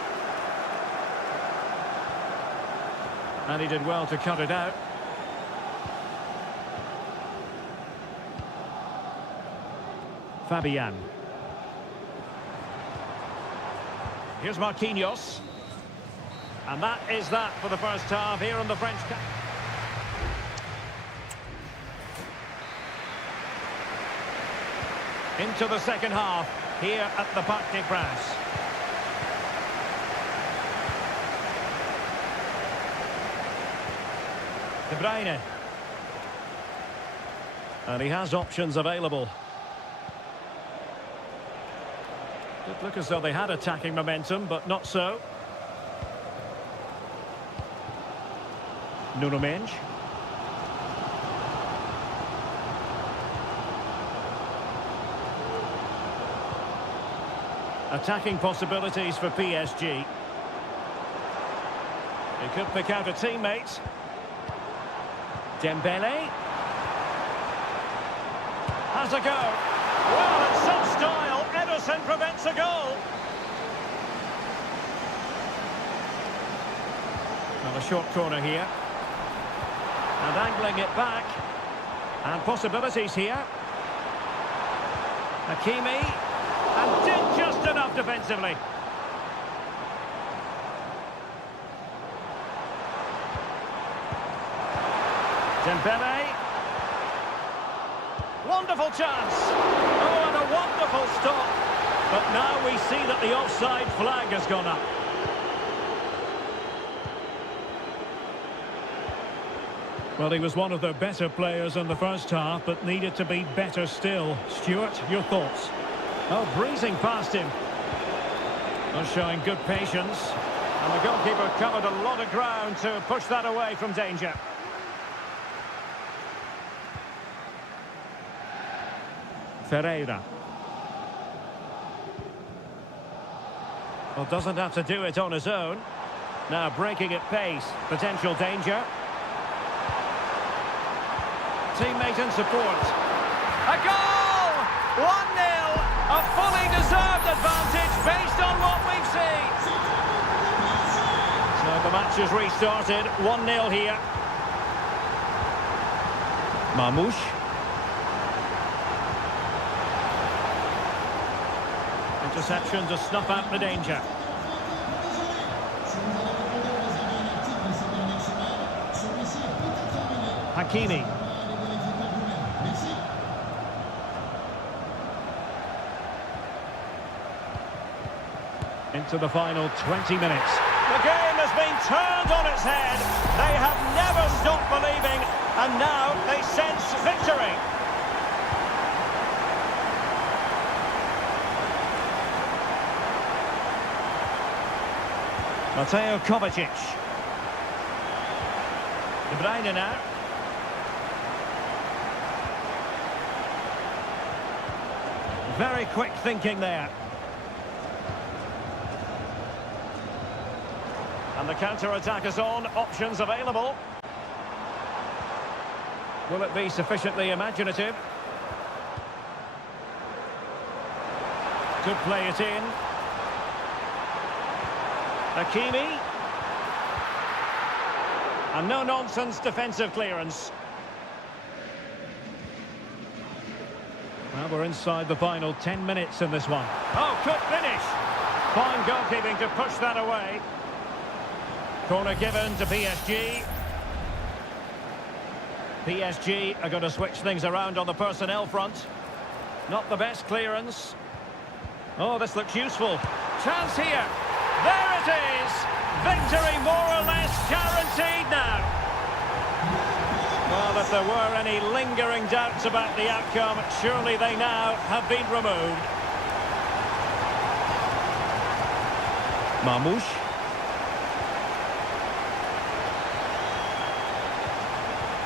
And he did well to cut it out. Fabian. Here's Marquinhos. And that is that for the first half here on the French camp. Into the second half here at the Parc des Princes. De Bruyne. And he has options available. Did look as though they had attacking momentum, but not so. Nuno Mendes. Attacking possibilities for PSG. He could pick out a teammate. Dembele. Has a go. Well, in some style, Ederson prevents a goal. Well, a short corner here. And angling it back. And possibilities here. Hakimi. And did just enough defensively. Dembele. Wonderful chance. Oh, and a wonderful stop. But now we see that the offside flag has gone up. Well, he was one of their better players in the first half, but needed to be better still. Stuart, your thoughts? Oh, breezing past him. Well, showing good patience. And the goalkeeper covered a lot of ground to push that away from danger. Ferreira. Well, doesn't have to do it on his own. Now breaking at pace. Potential danger. Teammate and support. A goal! 1-0! A fully deserved advantage based on what we've seen. So the match has restarted. 1-0 here. Marmoush. Interception to snuff out the danger. Hakimi. Into the final 20 minutes. The game has been turned on its head. They have never stopped believing, and now they sense victory. Mateo Kovacic. De Bruyne now. Very quick thinking there. And the counter-attack is on. Options available. Will it be sufficiently imaginative? Could play it in. Hakimi. And no-nonsense defensive clearance. Well, we're inside the final 10 minutes in this one. Oh, good finish. Fine goalkeeping to push that away. Corner given to PSG. PSG are going to switch things around on the personnel front. Not the best clearance. Oh, this looks useful. Chance here. There it is! Victory more or less guaranteed now. Well, if there were any lingering doubts about the outcome, surely they now have been removed. Marmoush.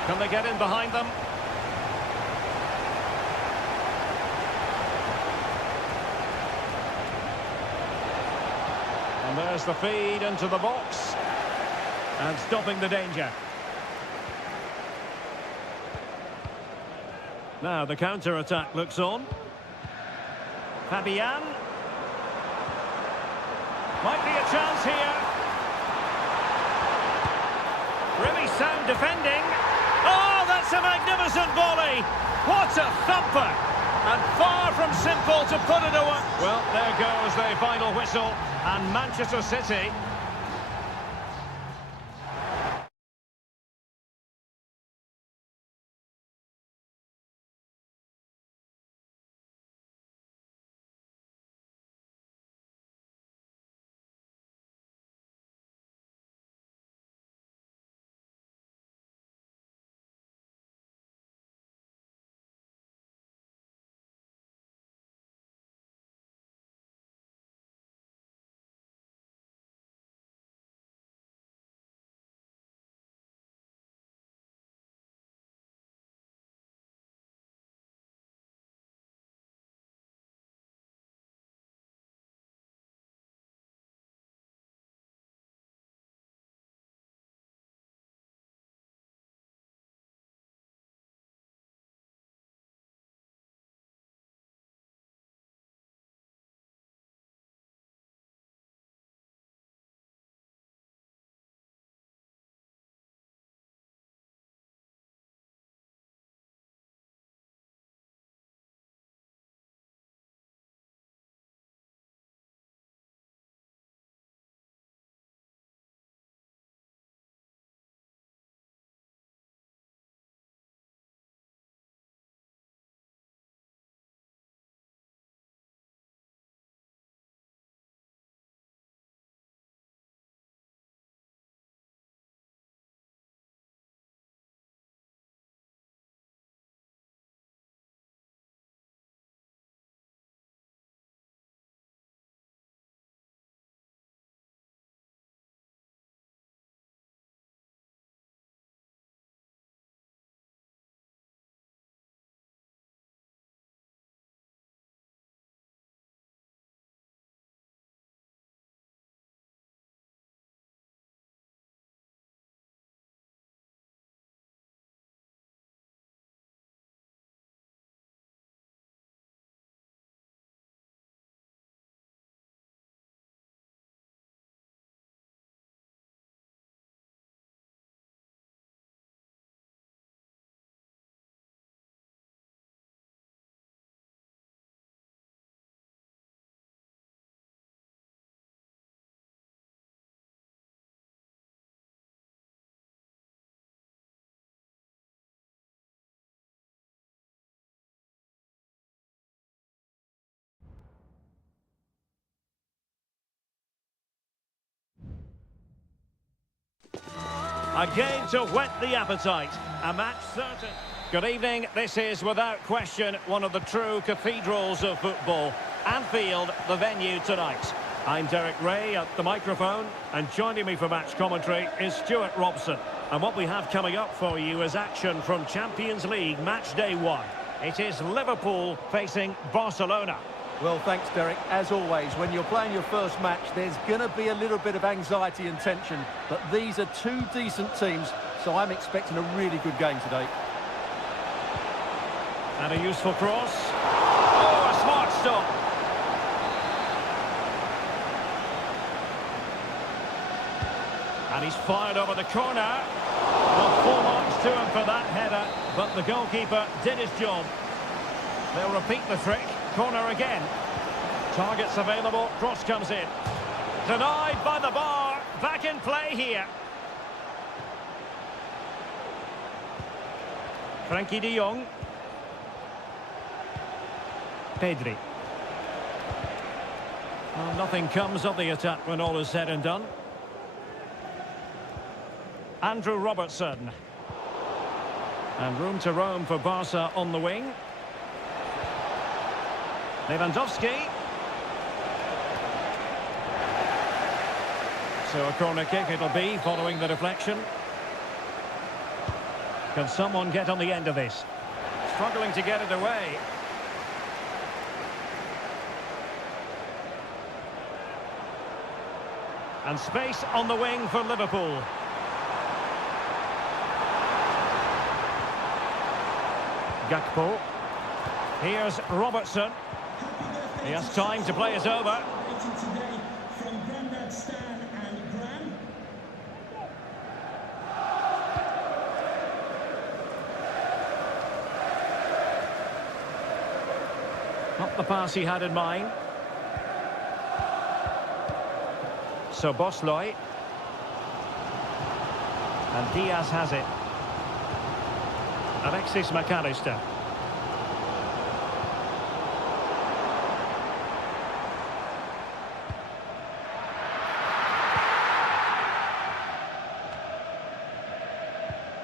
Can they get in behind them? And there's the feed into the box. And stopping the danger. Now the counter-attack looks on. Fabian. Might be a chance here. Really sound defending. Oh, that's a magnificent volley. What a thumper. And far from simple to put it away. Well, there goes the final whistle. And Manchester City Again to whet the appetite. A match certain. Good evening. This is, without question, one of the true cathedrals of football. Anfield, the venue tonight. I'm Derek Ray at the microphone, and joining me for match commentary is Stuart Robson. And what we have coming up for you is action from Champions League match day 1. It is Liverpool facing Barcelona. Well, thanks, Derek. As always, when you're playing your first match, there's going to be a little bit of anxiety and tension. But these are two decent teams, so I'm expecting a really good game today. And a useful cross. Oh, a smart stop. And he's fired over the corner. Well, full marks to him for that header, but the goalkeeper did his job. They'll repeat the trick. Corner again. Targets available. Cross comes in. Denied by the bar. Back in play here. Frankie de Jong. Pedri. Well, nothing comes of the attack when all is said and done. Andrew Robertson. And room to roam for Barca on the wing. Lewandowski. So a corner kick it'll be following the deflection. Can someone get on the end of this? Struggling to get it away. And space on the wing for Liverpool. Gakpo. Here's Robertson. He has time to play it over. Not the pass he had in mind. So Bosloy. And Diaz has it. Alexis McAllister.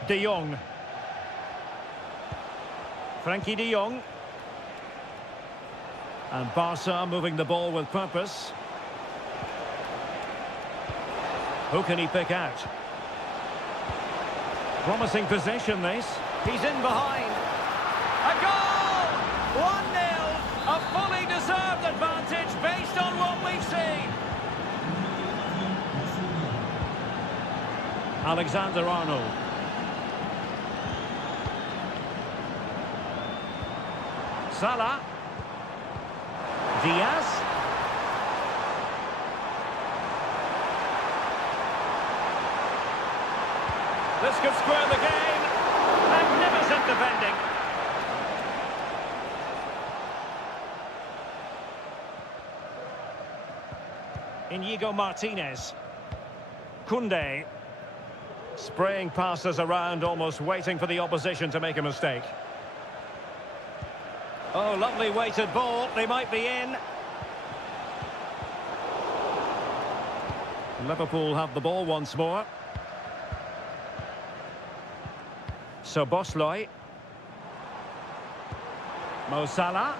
De Jong. Frankie de Jong. And Barca moving the ball with purpose. Who can he pick out? Promising possession this. He's in behind. A goal! 1-0. A fully deserved advantage based on what we've seen. Alexander-Arnold. Salah. Diaz. This could square the game. Magnificent defending. Inigo Martinez. Koundé. Spraying passes around, almost waiting for the opposition to make a mistake. Oh, lovely weighted ball. They might be in. Liverpool have the ball once more. So Bosloy. Mo Salah.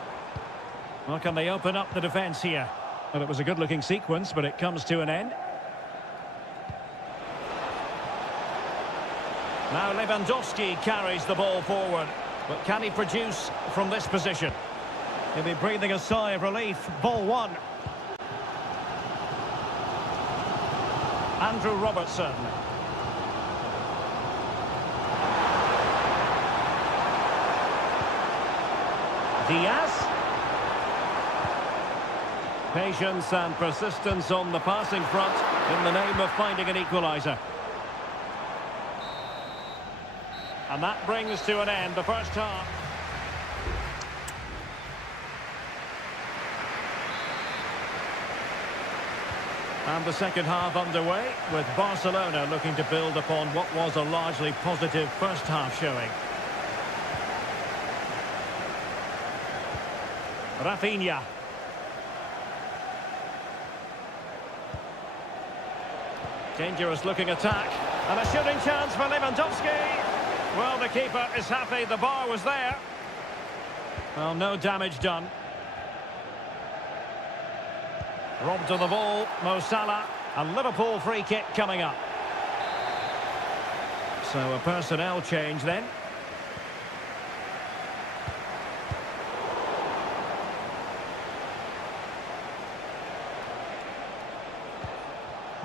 Well, can they open up the defence here? Well, it was a good-looking sequence, but it comes to an end. Now Lewandowski carries the ball forward. But can he produce from this position? He'll be breathing a sigh of relief. Ball one. Andrew Robertson. Diaz. Patience and persistence on the passing front in the name of finding an equaliser. And that brings to an end the first half. And the second half underway, with Barcelona looking to build upon what was a largely positive first half showing. Rafinha. Dangerous looking attack. And a shooting chance for Lewandowski. Well, the keeper is happy the bar was there. Well, no damage done. Robbed of the ball, Mo Salah. A Liverpool free kick coming up. So a personnel change then.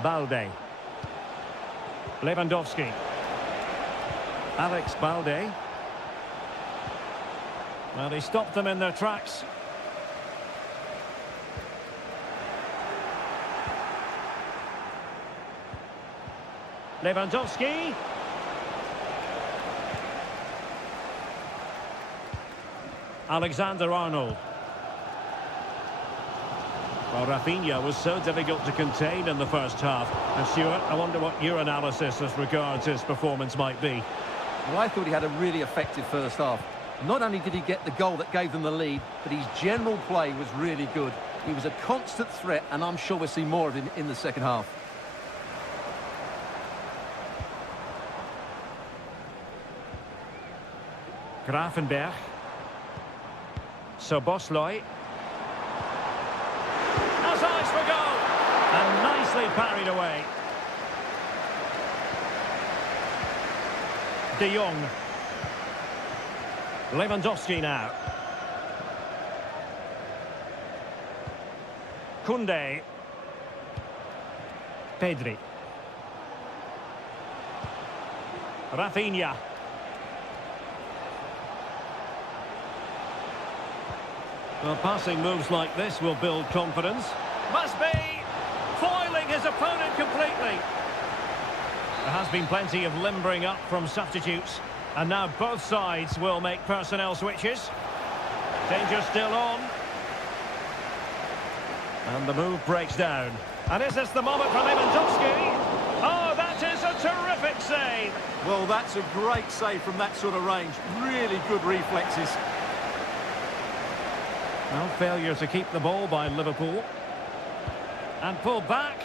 Balde. Lewandowski. Alex Balde. Well, he stopped them in their tracks. Lewandowski. Alexander-Arnold. Well, Rafinha was so difficult to contain in the first half. And Stuart, I wonder what your analysis as regards his performance might be. Well, I thought he had a really effective first half. Not only did he get the goal that gave them the lead, but his general play was really good. He was a constant threat, and I'm sure we'll see more of him in the second half. Grafenberg. Soboslai. Has eyes for goal. And nicely parried away. De Jong. Lewandowski now. Koundé. Pedri. Rafinha. Well, passing moves like this will build confidence. Must be foiling his opponent completely. There has been plenty of limbering up from substitutes. And now both sides will make personnel switches. Danger still on. And the move breaks down. And is this the moment for Lewandowski? Oh, that is a terrific save. Well, that's a great save from that sort of range. Really good reflexes. Well, failure to keep the ball by Liverpool. And pulled back.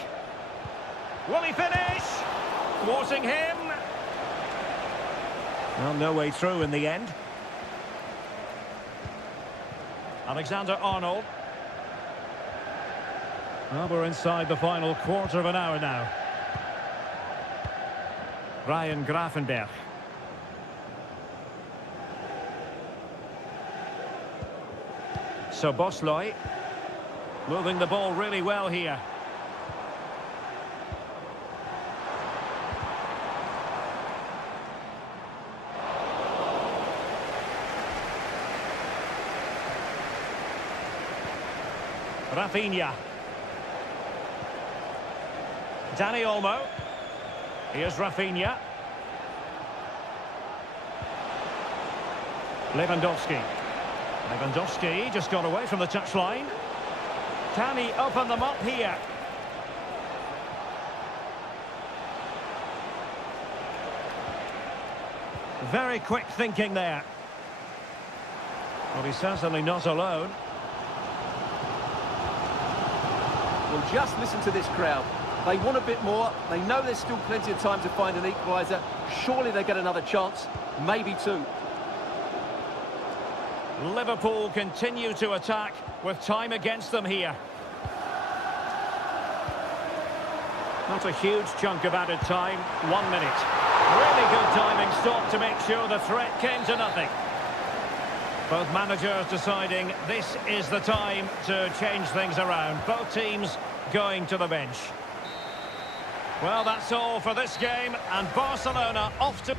Will he finish? Thwarting him. Well, no way through in the end. Alexander-Arnold. Well, we're inside the final quarter of an hour now. Ryan Grafenberg. Soboslai. Moving the ball really well here. Rafinha. Dani Olmo. Here's Rafinha. Lewandowski. Lewandowski just got away from the touchline. Can he open them up here? Very quick thinking there. Well, he's certainly not alone. Well, just listen to this crowd. They want a bit more. They know there's still plenty of time to find an equaliser. Surely they get another chance, maybe two. Liverpool continue to attack with time against them here. Not a huge chunk of added time, 1 minute. Really good timing stop to make sure the threat came to nothing. Both managers deciding this is the time to change things around. Both teams going to the bench. Well, that's all for this game, and Barcelona off to...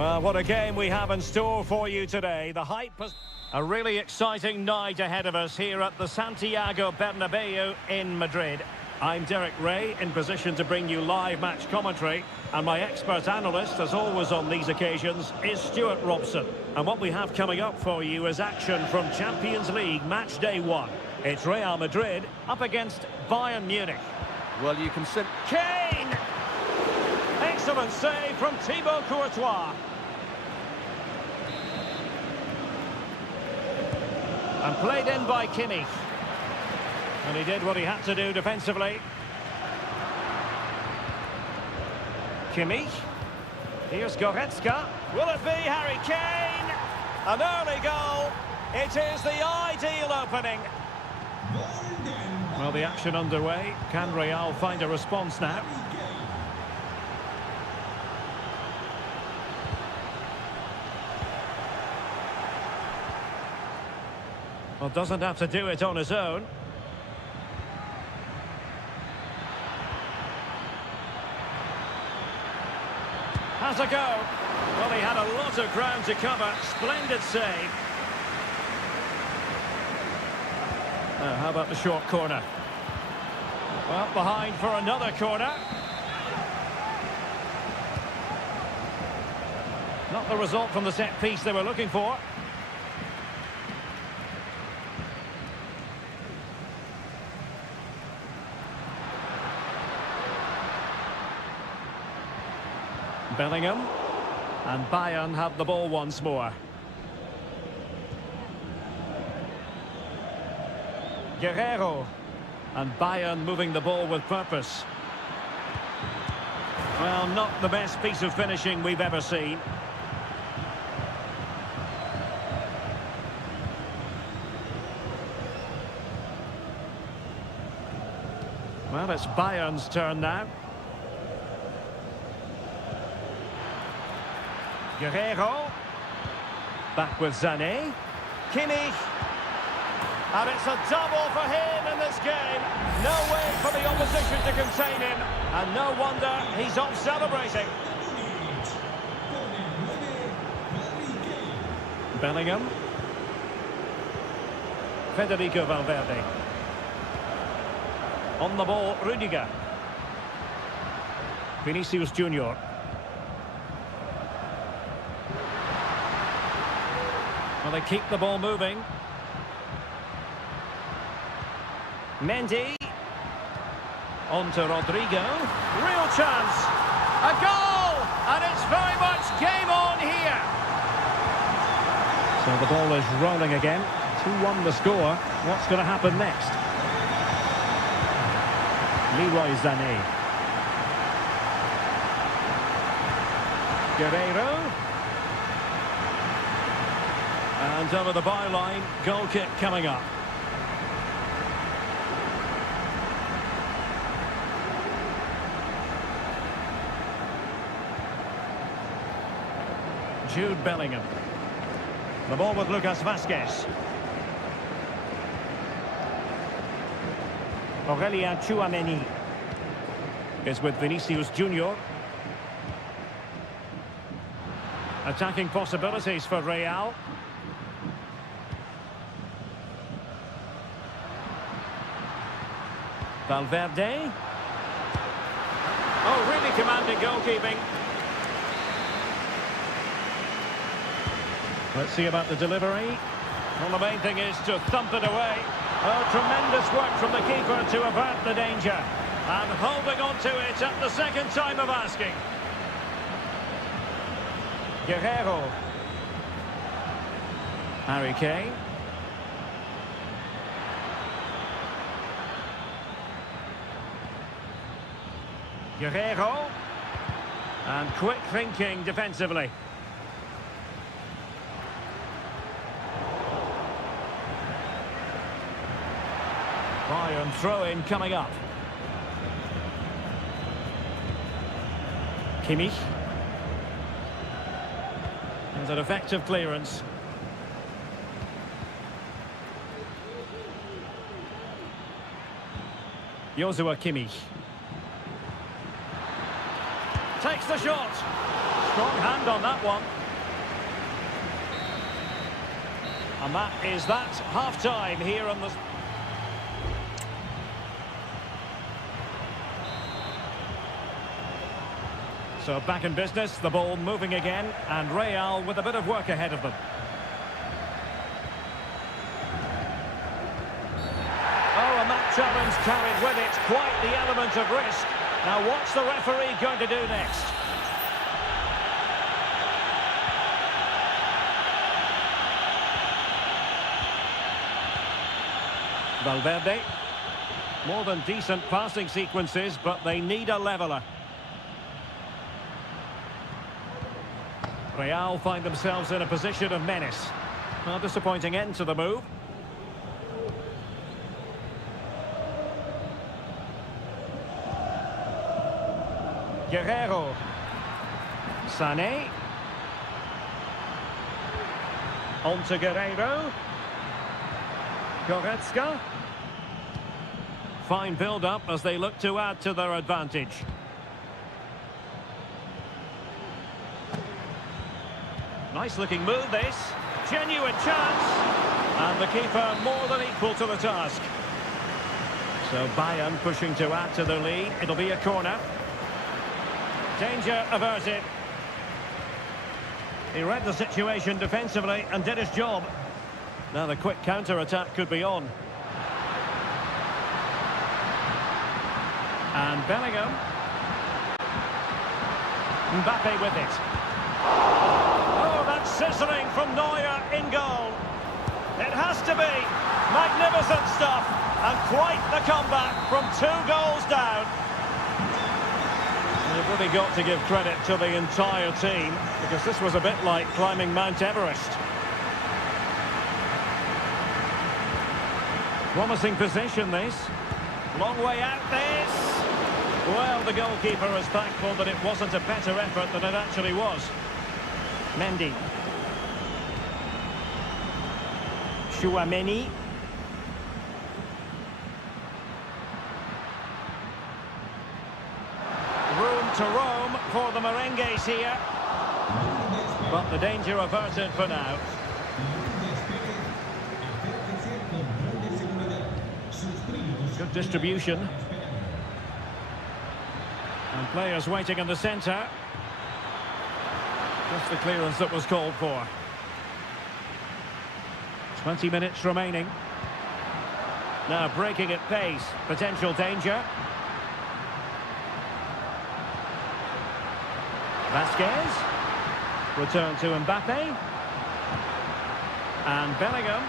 Well, what a game we have in store for you today. The hype has... A really exciting night ahead of us here at the Santiago Bernabeu in Madrid. I'm Derek Ray, in position to bring you live match commentary. And my expert analyst, as always on these occasions, is Stuart Robson. And what we have coming up for you is action from Champions League match day 1. It's Real Madrid up against Bayern Munich. Well, you can send... Kane! Excellent save from Thibaut Courtois. And played in by Kimmich. And he did what he had to do defensively. Kimmich. Here's Goretzka. Will it be Harry Kane? An early goal. It is the ideal opening. Well, the action underway. Can Real find a response now? Well, doesn't have to do it on his own. Has a go. Well, he had a lot of ground to cover. Splendid save. Now, how about the short corner? Well, behind for another corner. Not the result from the set piece they were looking for. Bellingham, and Bayern have the ball once more. Guerrero, and Bayern moving the ball with purpose. Well, not the best piece of finishing we've ever seen. Well, it's Bayern's turn now. Guerrero, back with Sané, Kimmich, and it's a double for him in this game. No way for the opposition to contain him, and no wonder he's off celebrating. Bellingham, Federico Valverde, on the ball, Rudiger, Vinicius Junior. Well, they keep the ball moving. Mendy. On to Rodrigo. Real chance. A goal! And it's very much game on here. So the ball is rolling again. 2-1 the score. What's going to happen next? Leroy Sané. Guerrero. And over the byline, goal kick coming up. Jude Bellingham. The ball with Lucas Vazquez. Aurelien Tchouameni is with Vinicius Junior. Attacking possibilities for Real. Valverde. Oh, really commanding goalkeeping. Let's see about the delivery. Well, the main thing is to thump it away. Oh, tremendous work from the keeper to avert the danger. And holding on to it at the second time of asking. Guerrero. Harry Kane. Guerrero. And quick thinking defensively. Bayern throw-in coming up. Kimmich. And an effective clearance. Joshua Kimmich. Takes the shot. Strong hand on that one. And that is that half-time here on the... So back in business, the ball moving again, and Real with a bit of work ahead of them. Oh, and that challenge carried with it quite the element of risk. Now what's the referee going to do next? Valverde. More than decent passing sequences, but they need a leveller. Real find themselves in a position of menace. A disappointing end to the move. Guerrero. Sané. On to Guerrero. Goretzka. Fine build-up as they look to add to their advantage. Nice-looking move, this. Genuine chance. And the keeper more than equal to the task. So Bayern pushing to add to the lead. It'll be a corner. Danger averted. He read the situation defensively and did his job. Now the quick counter-attack could be on. And Bellingham. Mbappe with it. Oh, that's sizzling from Neuer in goal. It has to be. Magnificent stuff. And quite the comeback from 2 goals down. You've really got to give credit to the entire team, because this was a bit like climbing Mount Everest. Promising position, this. Long way out, this. Well, the goalkeeper is thankful that it wasn't a better effort than it actually was. Mendy. Chouameni. Room to roam for the merengues here. But the danger averted for now. Good distribution. And players waiting in the centre. Just the clearance that was called for. 20 minutes remaining. Now breaking at pace. Potential danger. Vasquez. Return to Mbappe. And Bellingham.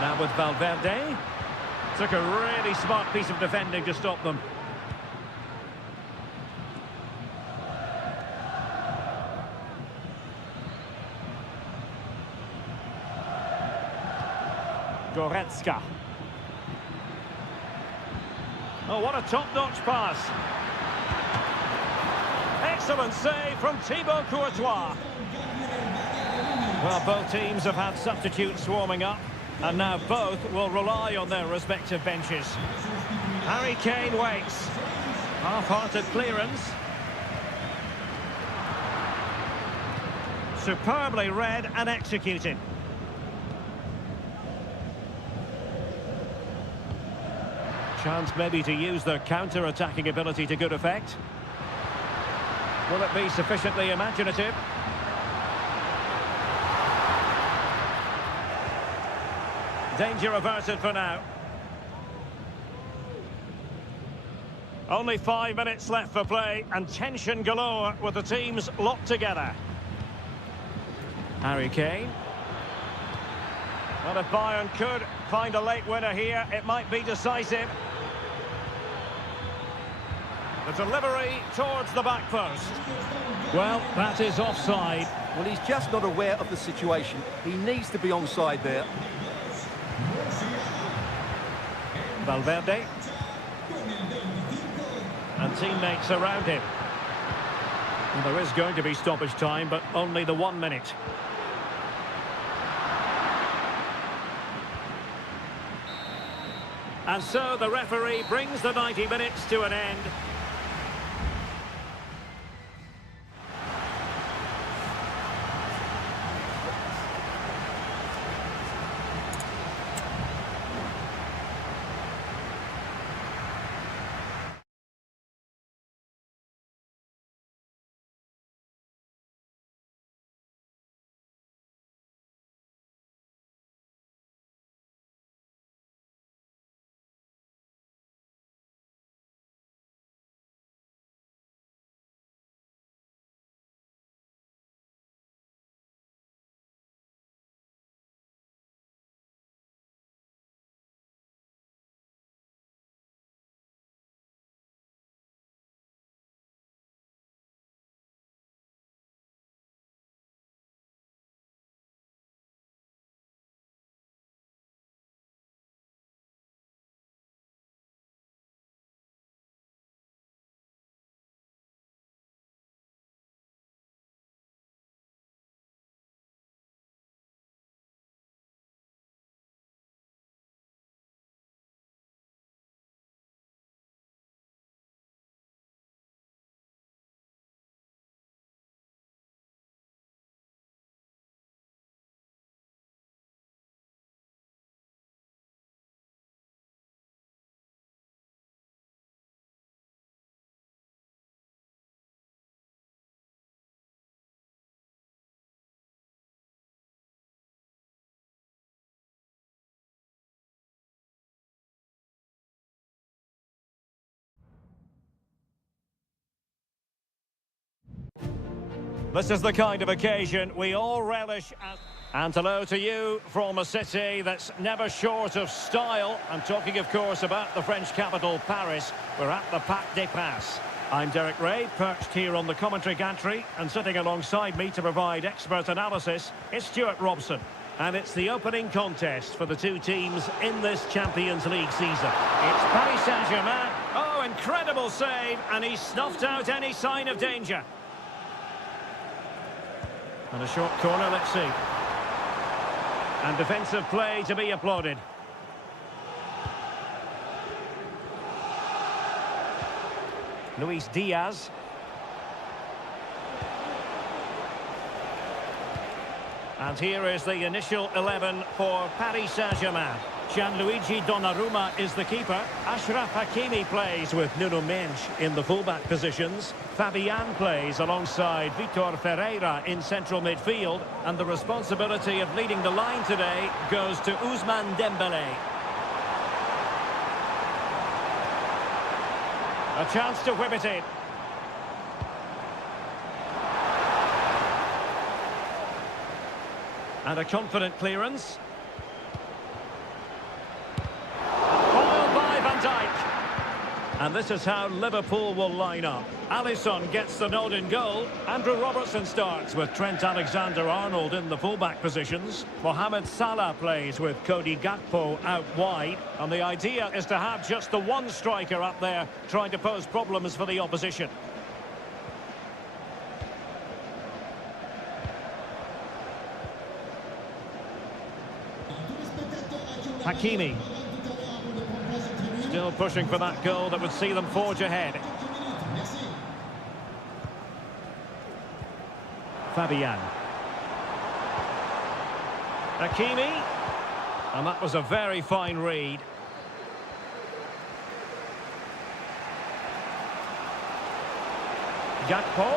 Now with Valverde. Took a really smart piece of defending to stop them. Goretzka. Oh, what a top-notch pass. Excellent save from Thibaut Courtois. Well, both teams have had substitutes warming up, and now both will rely on their respective benches. Harry Kane waits. Half-hearted clearance. Superbly read and executed. Chance maybe to use their counter-attacking ability to good effect. Will it be sufficiently imaginative? Danger averted for now. Only 5 minutes left for play, and tension galore with the teams locked together. Harry Kane. Well, if Bayern could find a late winner here, it might be decisive. The delivery towards the back post. Well, that is offside. Well, he's just not aware of the situation. He needs to be onside there. Valverde. And teammates around him. And there is going to be stoppage time, but only the 1 minute. And so the referee brings the 90 minutes to an end. This is the kind of occasion we all relish. And hello to you from a city that's never short of style. I'm talking, of course, about the French capital, Paris. We're at the Parc des Princes. I'm Derek Ray, perched here on the commentary gantry, and sitting alongside me to provide expert analysis is Stuart Robson. And it's the opening contest for the two teams in this Champions League season. It's Paris Saint-Germain. Oh, incredible save, and he snuffed out any sign of danger. And a short corner, let's see. And defensive play to be applauded. Luis Diaz. And here is the initial 11 for Paris Saint-Germain. Gianluigi Donnarumma is the keeper. Achraf Hakimi plays with Nuno Mendes in the fullback positions. Fabian plays alongside Vitor Ferreira in central midfield. And the responsibility of leading the line today goes to Ousmane Dembélé. A chance to whip it in. And a confident clearance. Foiled by Van Dijk. And this is how Liverpool will line up. Alisson gets the nod in goal. Andrew Robertson starts with Trent Alexander-Arnold in the fullback positions. Mohamed Salah plays with Cody Gakpo out wide. And the idea is to have just the one striker up there trying to pose problems for the opposition. Hakimi. Still pushing for that goal that would see them forge ahead. Fabian. Hakimi. And that was a very fine read. Gakpo.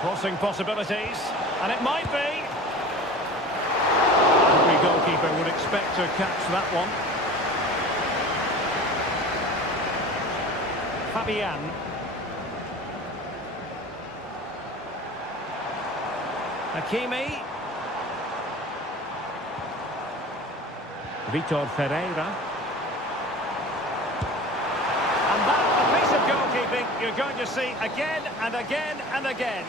Crossing possibilities. And it might be. Every goalkeeper would expect to catch that one. Fabian. Hakimi. Vitor Ferreira. And that, a piece of goalkeeping you're going to see again and again and again.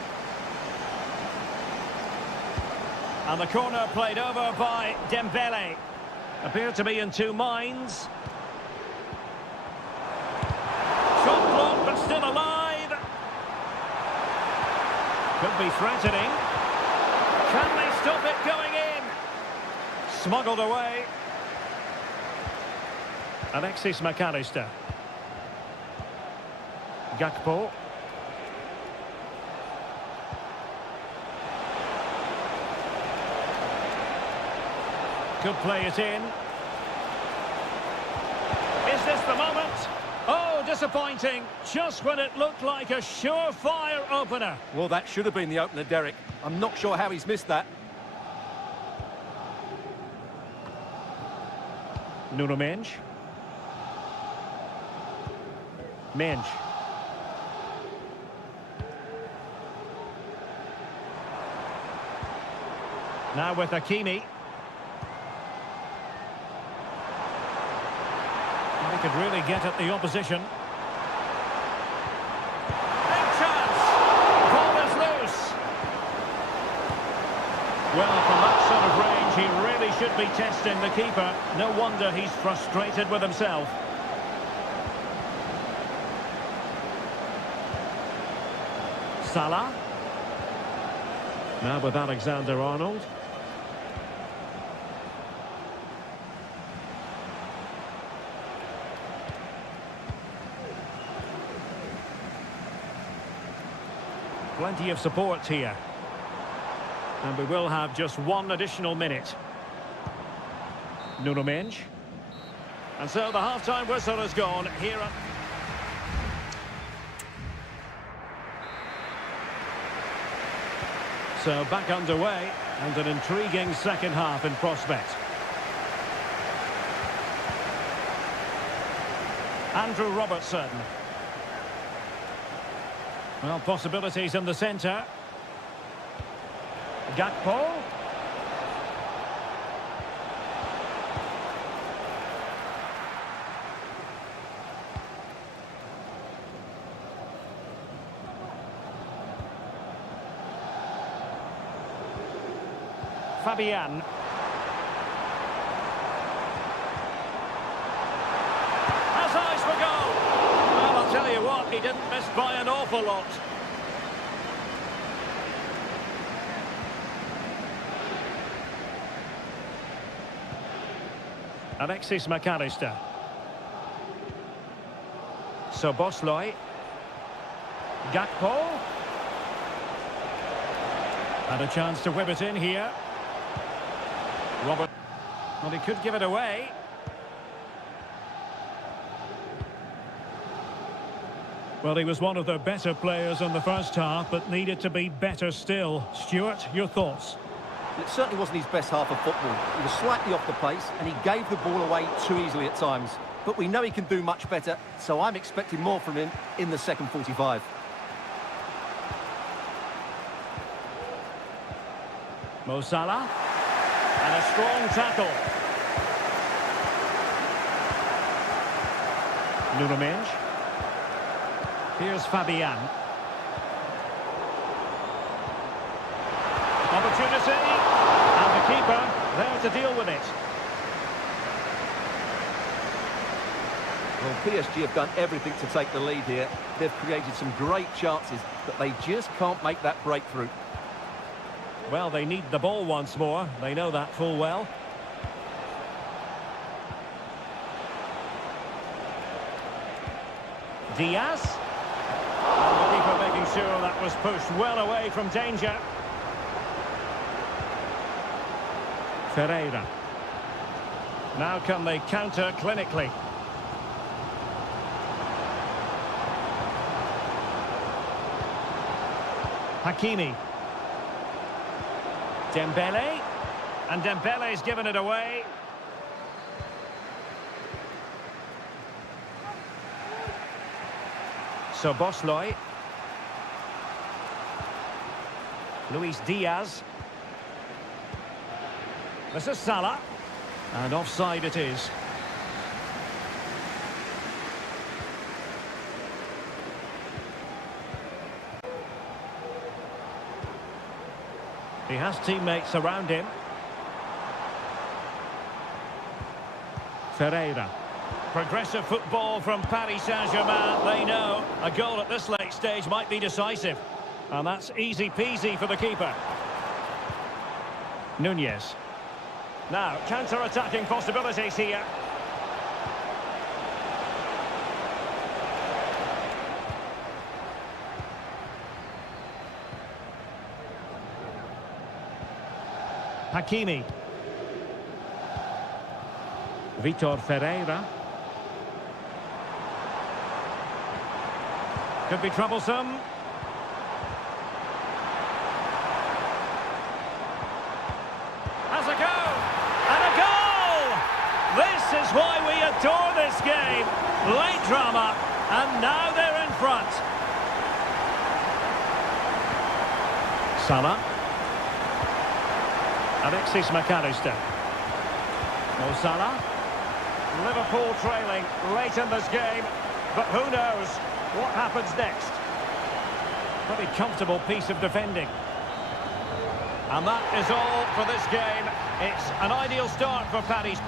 And the corner played over by Dembélé. Appeared to be in two minds. Shot blocked but still alive. Could be threatening. Can they stop it going in? Smuggled away. Alexis McAllister. Gakpo. Could play it in. Is this the moment? Oh, disappointing. Just when it looked like a surefire opener. Well, that should have been the opener, Derek. I'm not sure how he's missed that. Nuno Mendes. Mendes. Now with Hakimi. They could really get at the opposition. Big chance! Ball is loose. Well, from that sort of range, he really should be testing the keeper. No wonder he's frustrated with himself. Salah. Now with Alexander-Arnold. Plenty of support here. And we will have just one additional minute. Nuno Mendes. And so the half-time whistle has gone here. So back underway, and an intriguing second half in prospect. Andrew Robertson. Well, possibilities in the centre. Gakpo. Fabian. Has eyes for goal. Well, I'll tell you what, he didn't miss by an awful lot. Alexis McAllister. Soboslai. Gakpo. And a chance to whip it in here. Robert. Well, he could give it away. Well, he was one of the better players in the first half, but needed to be better still. Stuart, your thoughts? It certainly wasn't his best half of football. He was slightly off the pace, and he gave the ball away too easily at times. But we know he can do much better, so I'm expecting more from him in the second 45. Mo Salah. And a strong tackle. Nuno Mendes. Here's Fabian. Opportunity. And the keeper there to deal with it. Well, PSG have done everything to take the lead here. They've created some great chances, but they just can't make that breakthrough. Well, they need the ball once more. They know that full well. Diaz. And the keeper making sure that was pushed well away from danger. Ferreira. Now can they counter clinically? Hakimi. Dembele. And Dembele's given it away. Soboslai. Luis Diaz. This is Salah. And offside it is. He has teammates around him. Ferreira. Progressive football from Paris Saint-Germain. They know a goal at this late stage might be decisive. And that's easy peasy for the keeper. Nunez. Now, counter-attacking possibilities here. Hakimi. Vitor Ferreira. Could be troublesome. Has a go! And a goal! This is why we adore this game. Late drama, and now they're in front. Salah. Alexis McAllister. Mo Salah. Liverpool trailing late in this game, but who knows what happens next. Pretty comfortable piece of defending. And that is all for this game. It's an ideal start for Paris.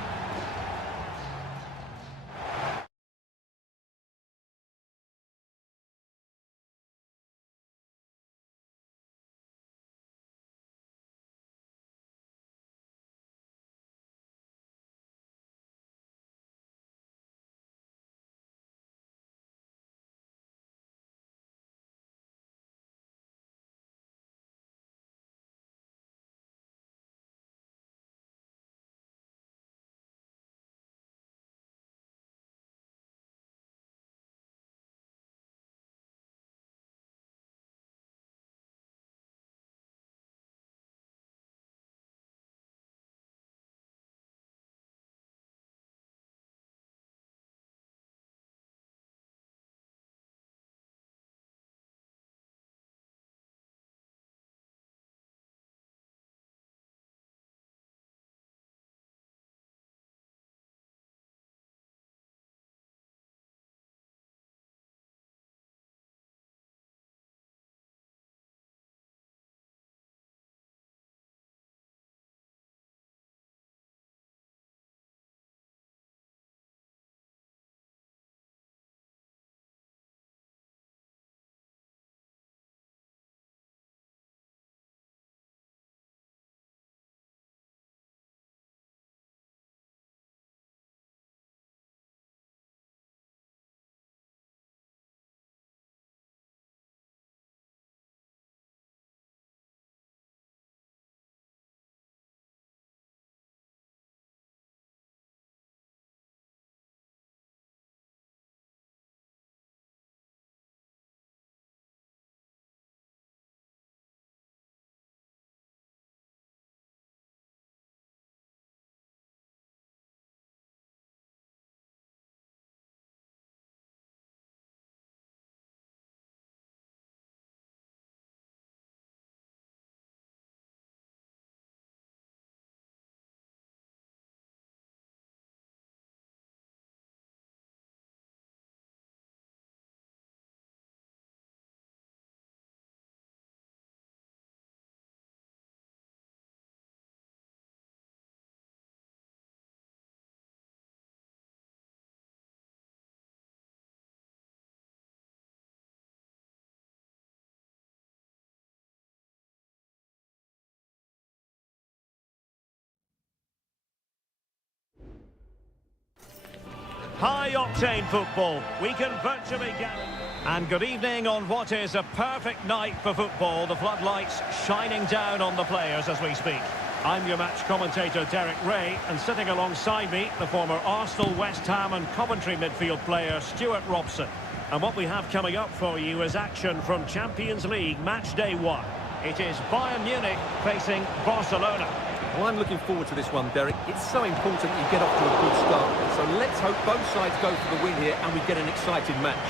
High-octane football. We can virtually get it. And good evening on what is a perfect night for football. The floodlights shining down on the players as we speak. I'm your match commentator, Derek Ray, and sitting alongside me, the former Arsenal, West Ham and Coventry midfield player, Stuart Robson. And what we have coming up for you is action from Champions League match day 1. It is Bayern Munich facing Barcelona. Well, I'm looking forward to this one, Derek. It's so important that you get off to a good start. So let's hope both sides go for the win here and we get an exciting match.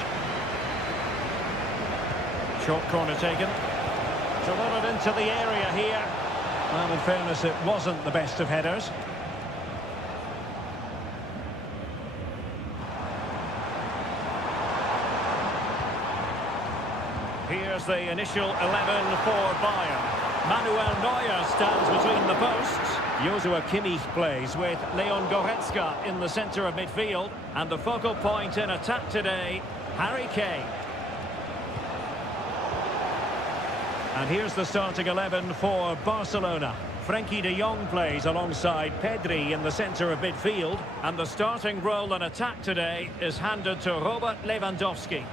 Short corner taken. Delivered into the area here. Well, in fairness, it wasn't the best of headers. Here's the initial 11 for Bayern. Manuel Neuer stands between the posts. Joshua Kimmich plays with Leon Goretzka in the centre of midfield. And the focal point in attack today, Harry Kane. And here's the starting 11 for Barcelona. Frenkie de Jong plays alongside Pedri in the centre of midfield. And the starting role in attack today is handed to Robert Lewandowski.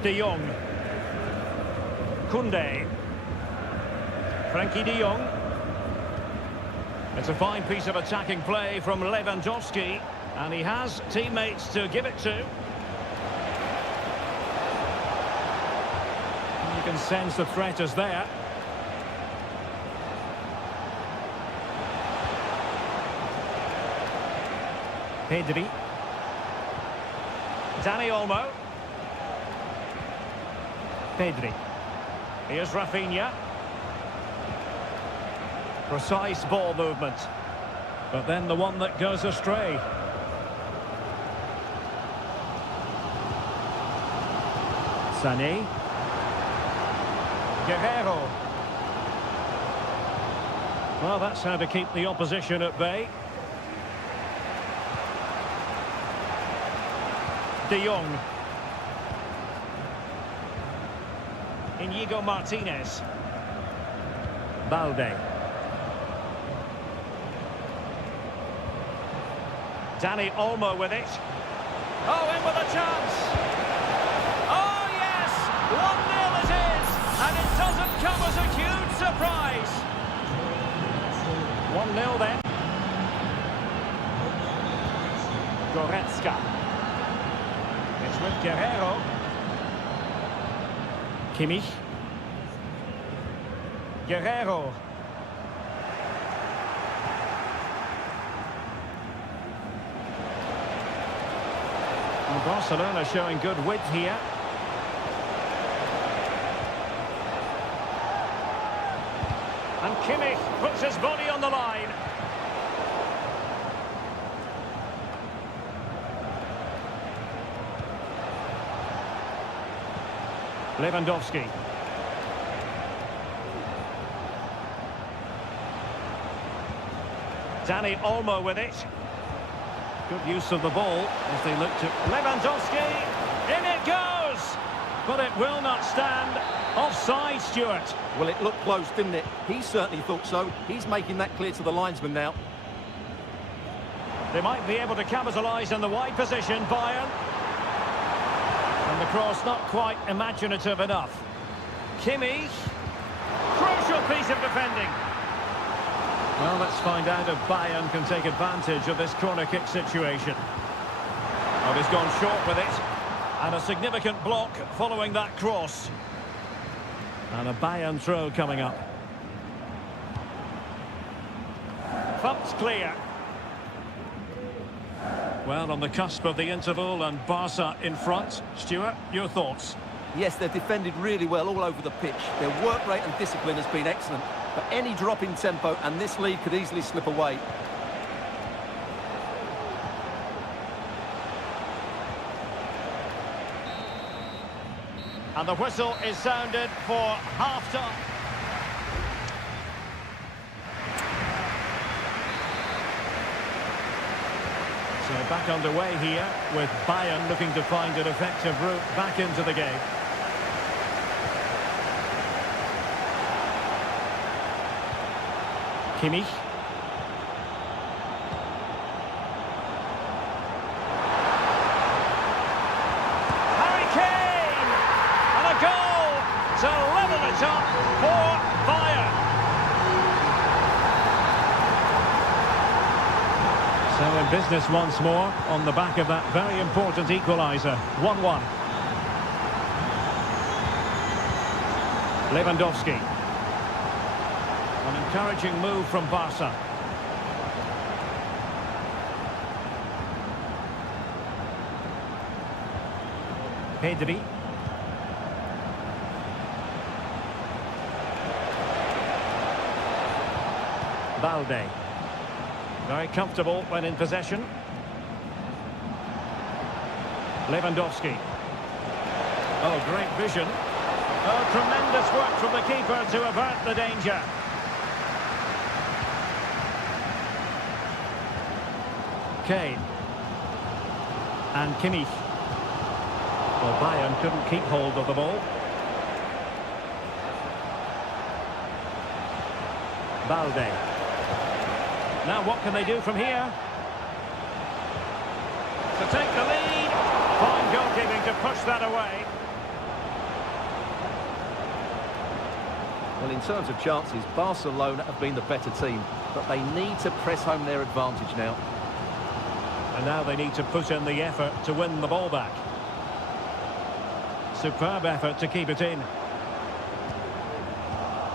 De Jong. Koundé. Frenkie de Jong. It's a fine piece of attacking play from Lewandowski. And he has teammates to give it to. You can sense the threat is there. Pedri. Dani Olmo. Pedri. Here's Rafinha. Precise ball movement. But then the one that goes astray. Sané. Guerrero. Well, that's how to keep the opposition at bay. De Jong. Inigo Martinez. Balde. Dani Olmo with it. Oh, in with a chance. Oh, yes! 1-0 it is. And it doesn't come as a huge surprise. 1-0 then. Goretzka. It's with Guerrero. Kimmich. Guerrero. And Barcelona showing good width here. And Kimmich puts his body on the line. Lewandowski. Dani Olmo with it. Good use of the ball as they look to Lewandowski. In it goes! But it will not stand. Offside, Stuart. Well, it looked close, didn't it? He certainly thought so. He's making that clear to the linesman now. They might be able to capitalise on the wide position, Bayern. And the cross not quite imaginative enough. Kimmich. Crucial piece of defending. Well, let's find out if Bayern can take advantage of this corner kick situation. Oh, he's gone short with it. And a significant block following that cross. And a Bayern throw coming up. Thumped clear. Well, on the cusp of the interval and Barca in front. Stuart, your thoughts? Yes, they've defended really well all over the pitch. Their work rate and discipline has been excellent. But any drop in tempo and this lead could easily slip away. And the whistle is sounded for half-time. So back underway here with Bayern looking to find an effective route back into the game. Kimmich. So in business once more on the back of that very important equaliser. 1-1. Lewandowski. An encouraging move from Barca. Pedri. Balde. Very comfortable when in possession. Lewandowski. Oh, great vision. Oh, tremendous work from the keeper to avert the danger. Kane. And Kimmich. Well, Bayern couldn't keep hold of the ball. Balde. Now what can they do from here? To take the lead. Fine goalkeeping to push that away. Well, in terms of chances, Barcelona have been the better team, but they need to press home their advantage now. And now they need to put in the effort to win the ball back. Superb effort to keep it in.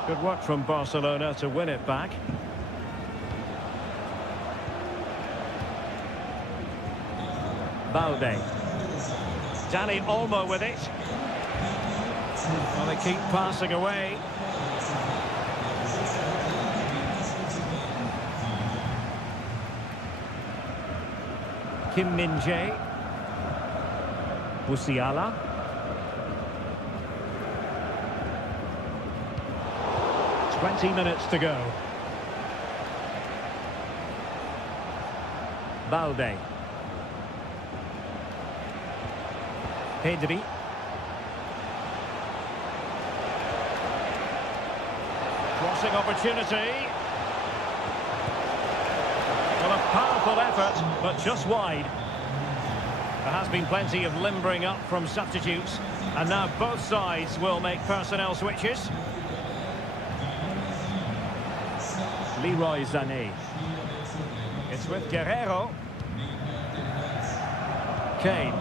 Good work from Barcelona to win it back. Balde. Dani Olmo with it. Well, they keep passing away. Kim Min-jae. Musiala. Twenty minutes to go. Balde. Pedri. Crossing opportunity. Well, a powerful effort, but just wide. There has been plenty of limbering up from substitutes, and now both sides will make personnel switches. Leroy Sané. It's with Guerrero. Kane.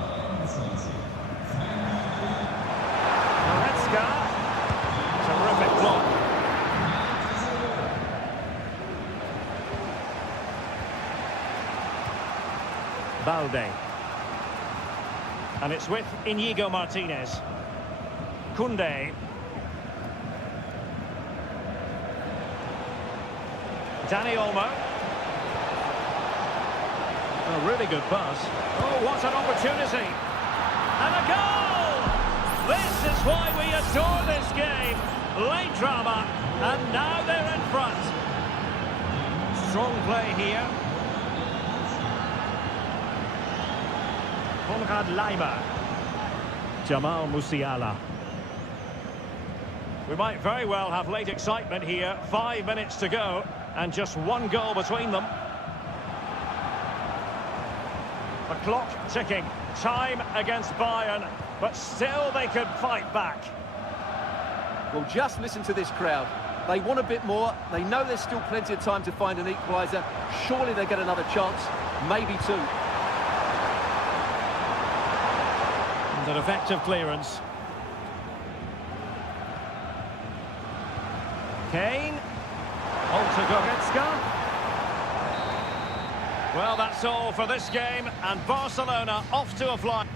Terrific block. Balde. And it's with Inigo Martinez. Koundé. Dani Olmo. A really good pass. Oh, what an opportunity. And a goal! This is why we adore this game. Late drama, and now they're in front. Strong play here. Konrad Laimer. Jamal Musiala. We might very well have late excitement here. 5 minutes to go, and just one goal between them. The clock ticking. Time against Bayern, but still they could fight back. Well, just listen to this crowd. They want a bit more. They know there's still plenty of time to find an equaliser. Surely they get another chance, maybe two. And an effective clearance. Kane. Olta Goretzka. Well, that's all for this game, and Barcelona off to a fly.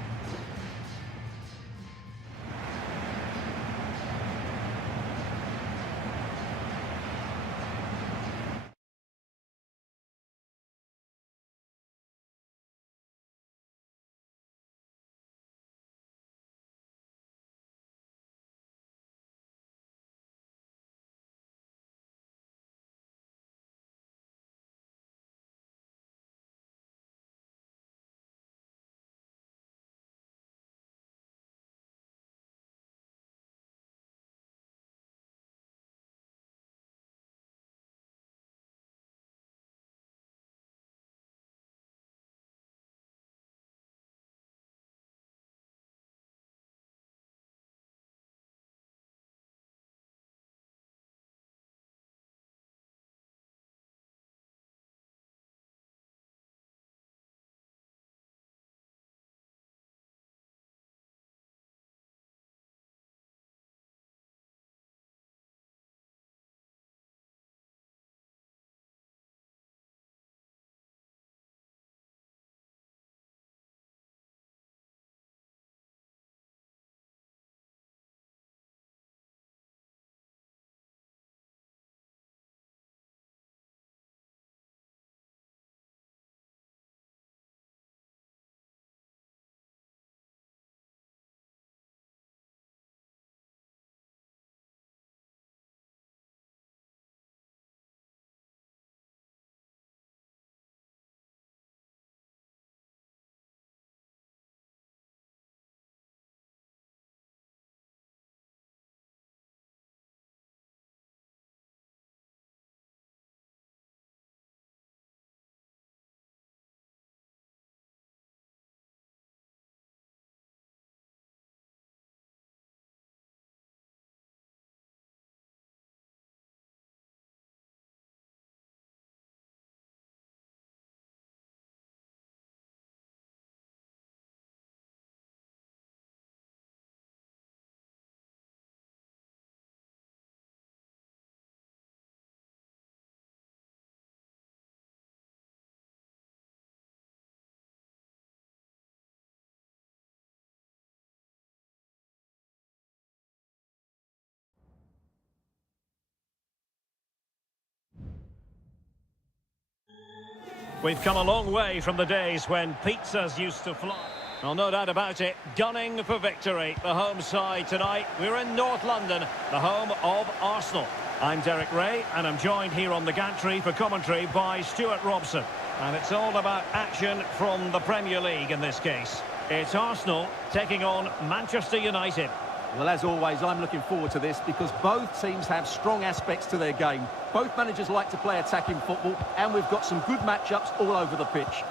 We've come a long way from the days when pizzas used to fly. Well, no doubt about it, gunning for victory. The home side tonight. We're in North London, the home of Arsenal. I'm Derek Ray, and I'm joined here on the gantry for commentary by Stuart Robson. And it's all about action from the Premier League in this case. It's Arsenal taking on Manchester United. Well, as always, I'm looking forward to this because both teams have strong aspects to their game. Both managers like to play attacking football, and we've got some good matchups all over the pitch.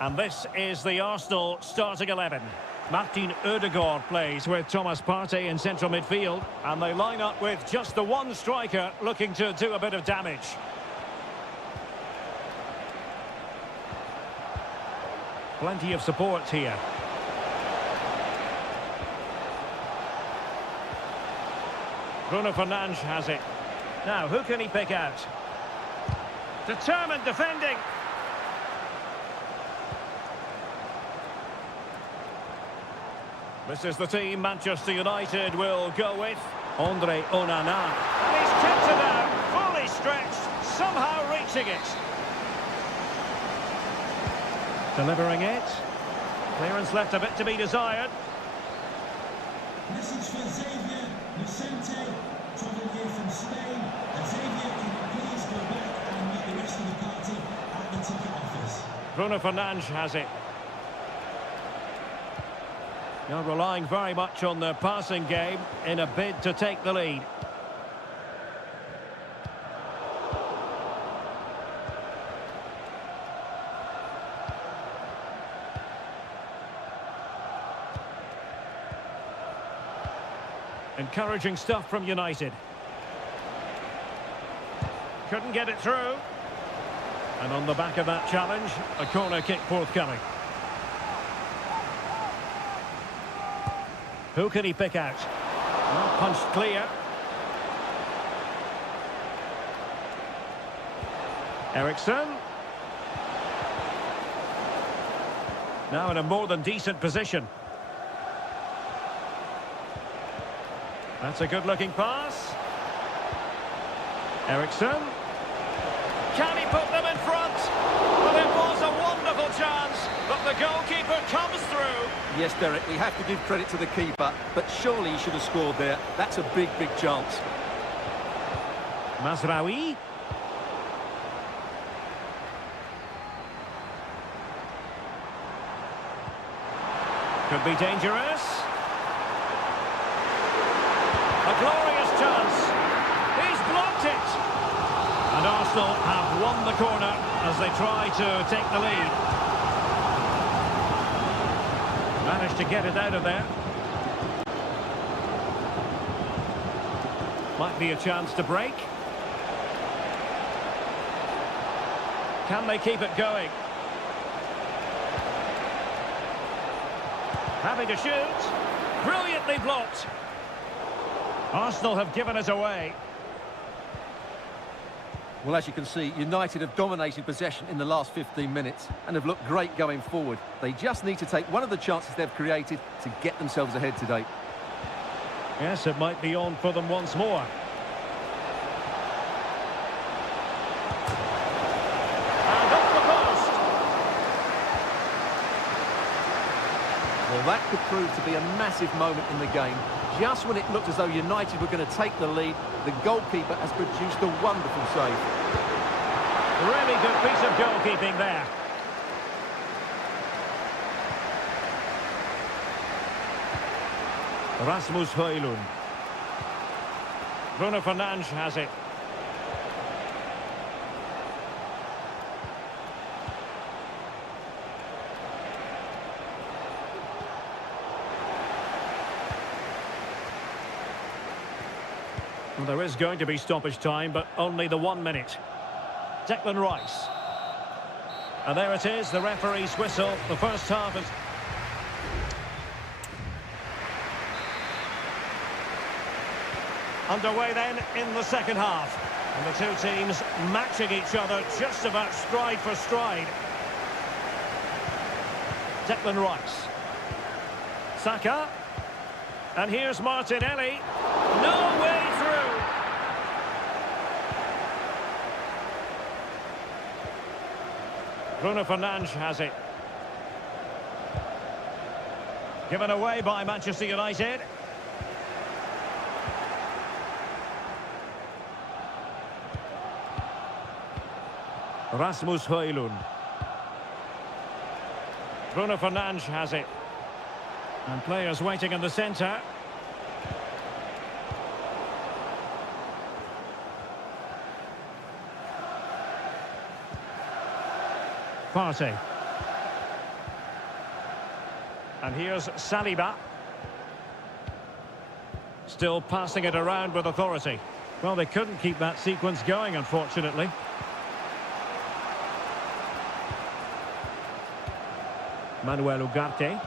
And this is the Arsenal starting 11. Martin Ødegaard plays with Thomas Partey in central midfield. And they line up with just the one striker looking to do a bit of damage. Plenty of support here. Bruno Fernandes has it. Now, who can he pick out? Determined defending. This is the team Manchester United will go with. Andre Onana. And he's tipped it out, fully stretched, somehow reaching it. Delivering it. Clearance left a bit to be desired. Message for Xavier Vicente, travelling here from Spain. And Xavier, can you please go back and meet the rest of the party at the ticket office? Bruno Fernandes has it. Now relying very much on their passing game in a bid to take the lead. Encouraging stuff from United. Couldn't get it through. And on the back of that challenge, a corner kick forthcoming. Who can he pick out? Well, punched clear. Eriksson. Now in a more than decent position. That's a good-looking pass. Eriksson. Can he put them in front? Well, it was a wonderful chance, but the goalkeeper comes through. Yes, Derek, we have to give credit to the keeper, but surely he should have scored there. That's a big, big chance. Mazraoui. Could be dangerous. A glorious chance. He's blocked it. And Arsenal have won the corner as they try to take the lead. Managed to get it out of there. Might be a chance to break. Can they keep it going? Having to shoot. Brilliantly blocked. Arsenal have given it away. Well, as you can see, United have dominated possession in the last 15 minutes and have looked great going forward. They just need to take one of the chances they've created to get themselves ahead today. Yes, it might be on for them once more. And off the post. Well, that could prove to be a massive moment in the game. Just when it looked as though United were going to take the lead, the goalkeeper has produced a wonderful save. Really good piece of goalkeeping there. Rasmus Højlund. Bruno Fernandes has it. Well, there is going to be stoppage time, but only the 1 minute. Declan Rice. And there it is, the referee's whistle. The first half is... underway then in the second half. And the two teams matching each other just about stride for stride. Declan Rice. Saka. And here's Martinelli. No way through. Bruno Fernandes has it. Given away by Manchester United. Rasmus Højlund. Bruno Fernandes has it. And players waiting in the centre. Partey. And here's Saliba. Still passing it around with authority. Well, they couldn't keep that sequence going, unfortunately. Manuel Ugarte.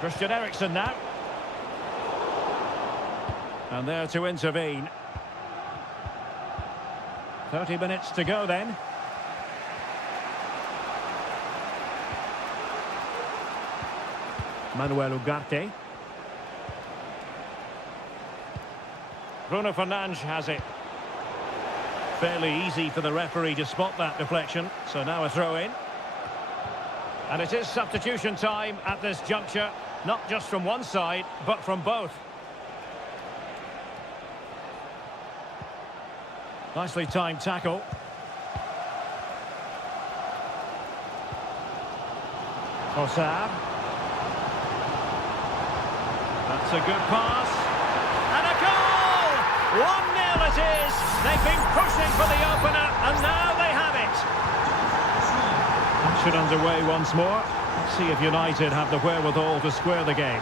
Christian Eriksen now. And there to intervene. 30 minutes to go then. Manuel Ugarte. Bruno Fernandes has it. Fairly easy for the referee to spot that deflection. So now a throw in. And it is substitution time at this juncture. Not just from one side, but from both. Nicely timed tackle. Trossard. That's a good pass. And a goal! 1-0 it is. They've been pushing for the opener, and now they have it. Action underway once more. Let's see if United have the wherewithal to square the game.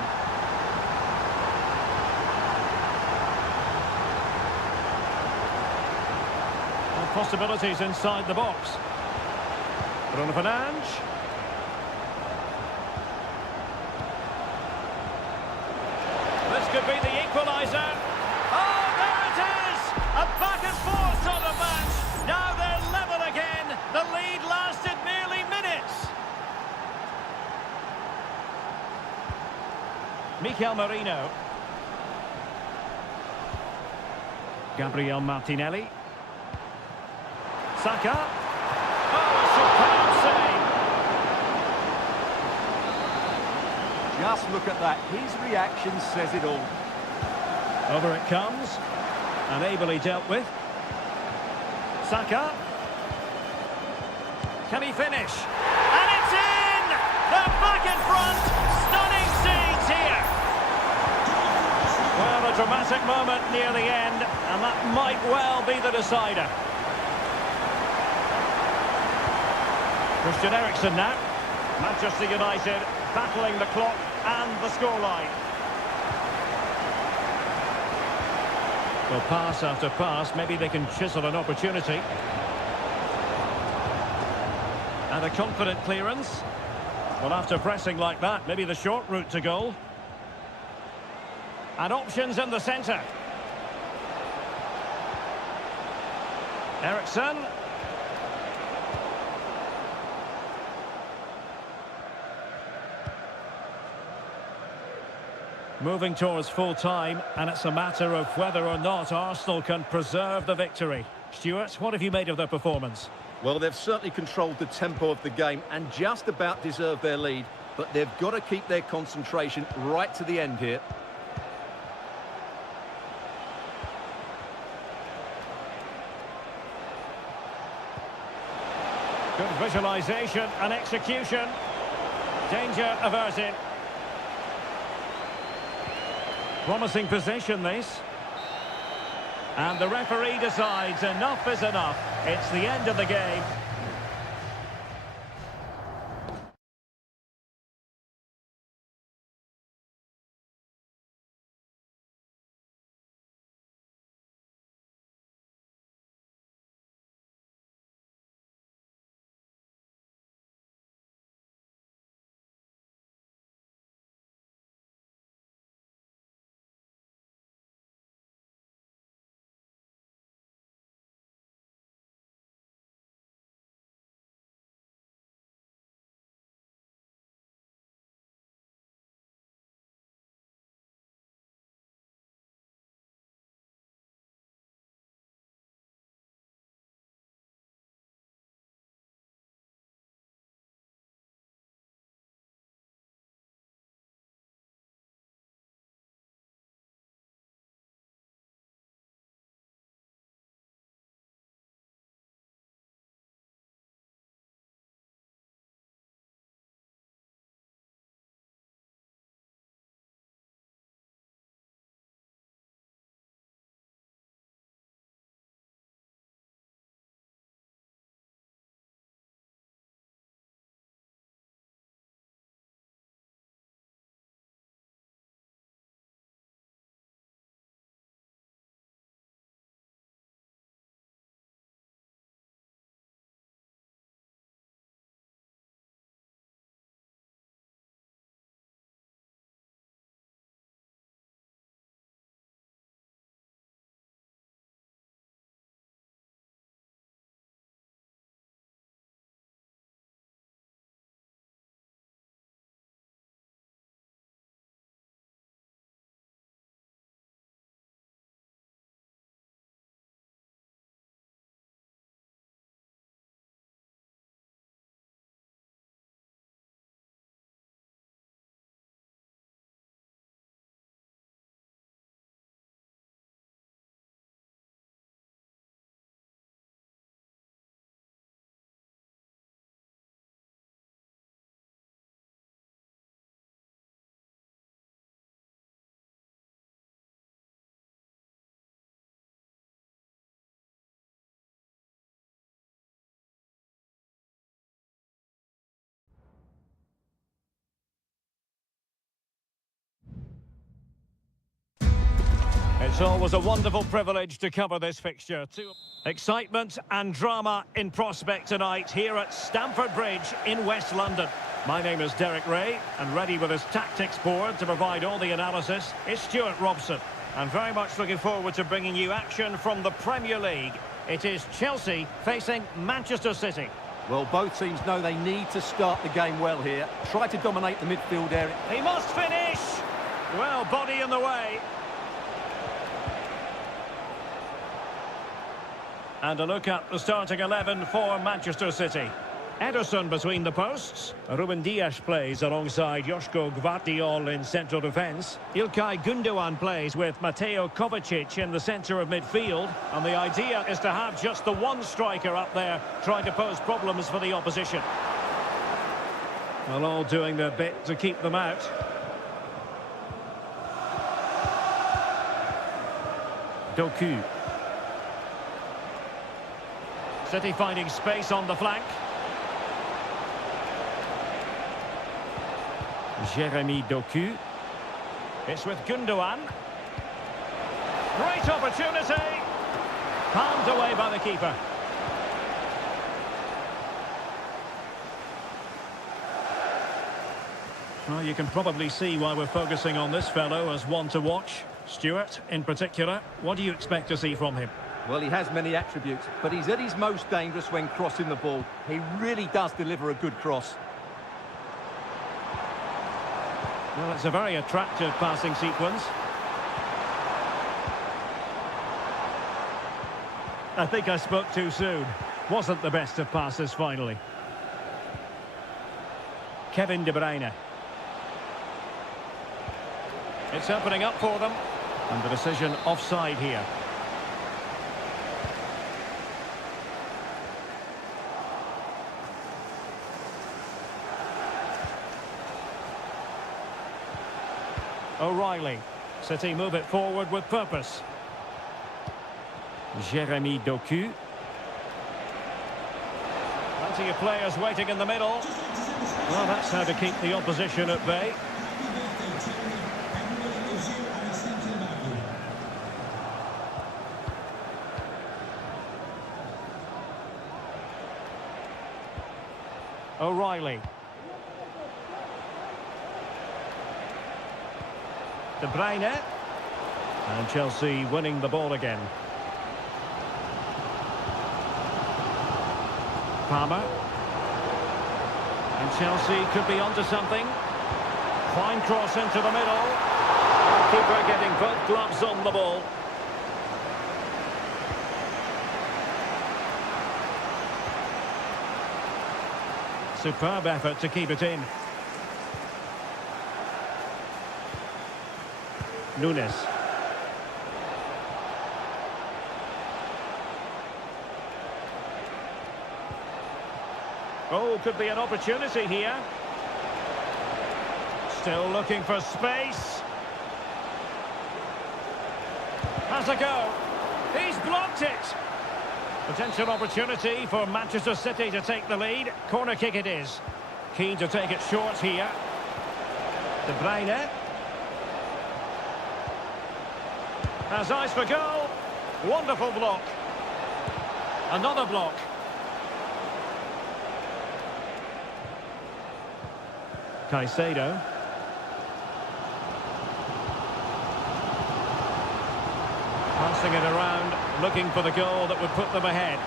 Possibilities inside the box. Bruno Fernandes. This could be the equaliser. Oh, there it is! A back and forth sort of match. Now they're level again. The lead lasted merely minutes. Mikel Merino. Gabriel Martinelli. Saka. Oh, a superb save. Just look at that. His reaction says it all. Over it comes. And ably dealt with. Saka. Can he finish? And it's in! They're back in front. Stunning scenes here. Well, a dramatic moment near the end. And that might well be the decider. Christian Eriksen now. Manchester United battling the clock and the scoreline. Well, pass after pass, maybe they can chisel an opportunity. And a confident clearance. Well, after pressing like that, maybe the short route to goal. And options in the centre. Eriksen. Moving towards full time, and it's a matter of whether or not Arsenal can preserve the victory. Stuart, what have you made of their performance? Well, they've certainly controlled the tempo of the game and just about deserved their lead, but they've got to keep their concentration right to the end here. Good visualisation and execution. Danger averted. Promising possession, this. And the referee decides enough is enough. It's the end of the game. It's always a wonderful privilege to cover this fixture. Excitement and drama in prospect tonight here at Stamford Bridge in West London. My name is Derek Ray, and ready with his tactics board to provide all the analysis is Stuart Robson. And very much looking forward to bringing you action from the Premier League. It is Chelsea facing Manchester City. Well, both teams know they need to start the game well here. Try to dominate the midfield area. He must finish! Well, body in the way. And a look at the starting 11 for Manchester City. Ederson between the posts. Ruben Dias plays alongside Joško Gvardiol in central defence. Ilkay Gundogan plays with Mateo Kovacic in the centre of midfield. And the idea is to have just the one striker up there trying to pose problems for the opposition. Well, all doing their bit to keep them out. Doku. City finding space on the flank. Jeremy Doku. It's with Gundogan. Great opportunity. Palmed away by the keeper. Well, you can probably see why we're focusing on this fellow as one to watch. Stuart, in particular, what do you expect to see from him? Well, he has many attributes, but he's at his most dangerous when crossing the ball. He really does deliver a good cross. Well, it's a very attractive passing sequence. I think I spoke too soon. Wasn't the best of passes, finally. Kevin De Bruyne. It's opening up for them. And the decision offside here. O'Reilly. City move it forward with purpose. Jeremy Doku. Plenty of players waiting in the middle. Well, that's how to keep the opposition at bay. O'Reilly. De Bruyne. And Chelsea winning the ball again. Palmer. And Chelsea could be onto something. Fine cross into the middle. Keeper getting both gloves on the ball. Superb effort to keep it in. Nunes. Oh, could be an opportunity here. Still looking for space. Has a go. He's blocked it. Potential opportunity for Manchester City to take the lead. Corner kick it is. Keen to take it short here. De Bruyne. Has eyes for goal. Wonderful block. Another block. Caicedo. Passing it around, looking for the goal that would put them ahead.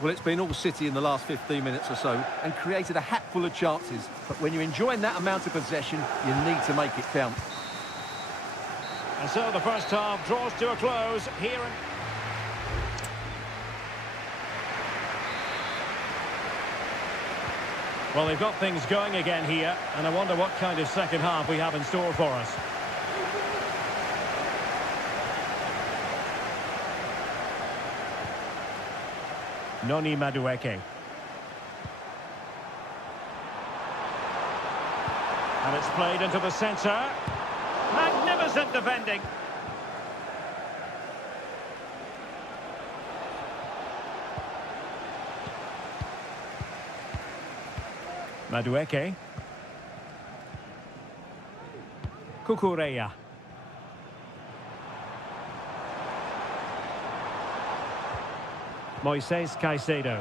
Well, it's been all City in the last 15 minutes or so and created a hatful of chances. But when you're enjoying that amount of possession, you need to make it count. And so the first half draws to a close here. Well, they've got things going again here, and I wonder what kind of second half we have in store for us. Noni Madueke. And it's played into the centre. Magnificent defending. Madueke. Cucurella. Moises Caicedo.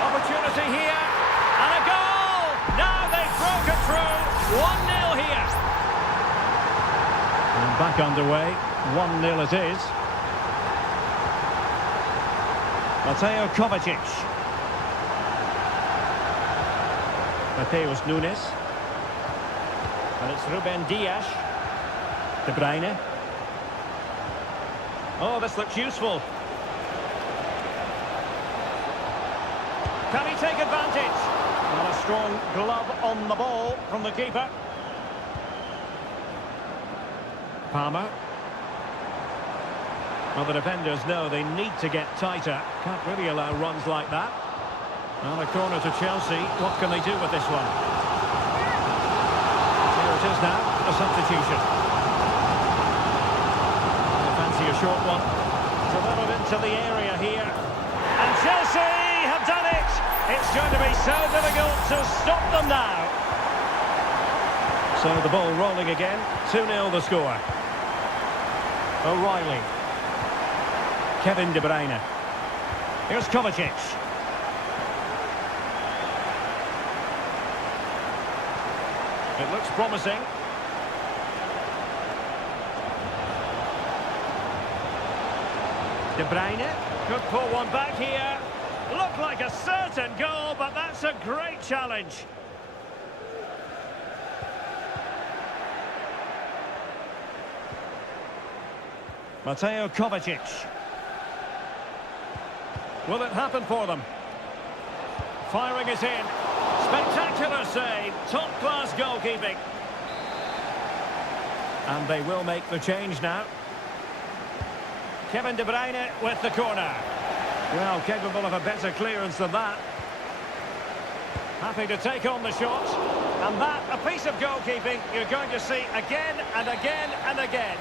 Opportunity here. And a goal! Now they've broken through. 1-0 here. And back underway. 1-0 it is. Mateo Kovacic. Mateus Nunes. And it's Ruben Dias. De Bruyne. Oh, this looks useful. Can he take advantage? Not a strong glove on the ball from the keeper. Palmer. Well, the defenders know they need to get tighter. Can't really allow runs like that. And a corner to Chelsea. What can they do with this one? Here it is now, a substitution. I fancy a short one. Delivered into the area here. And Chelsea have done it! It's going to be so difficult to stop them now. So the ball rolling again. 2-0 the score. O'Reilly. Kevin De Bruyne. Here's Kovacic. It looks promising. De Bruyne could pull one back here. Looked like a certain goal, but that's a great challenge. Mateo Kovacic. Will it happen for them? Firing it in. Spectacular save. Top-class goalkeeping. And they will make the change now. Kevin De Bruyne with the corner. Well, capable of a better clearance than that. Happy to take on the shot. And that, a piece of goalkeeping you're going to see again and again and again.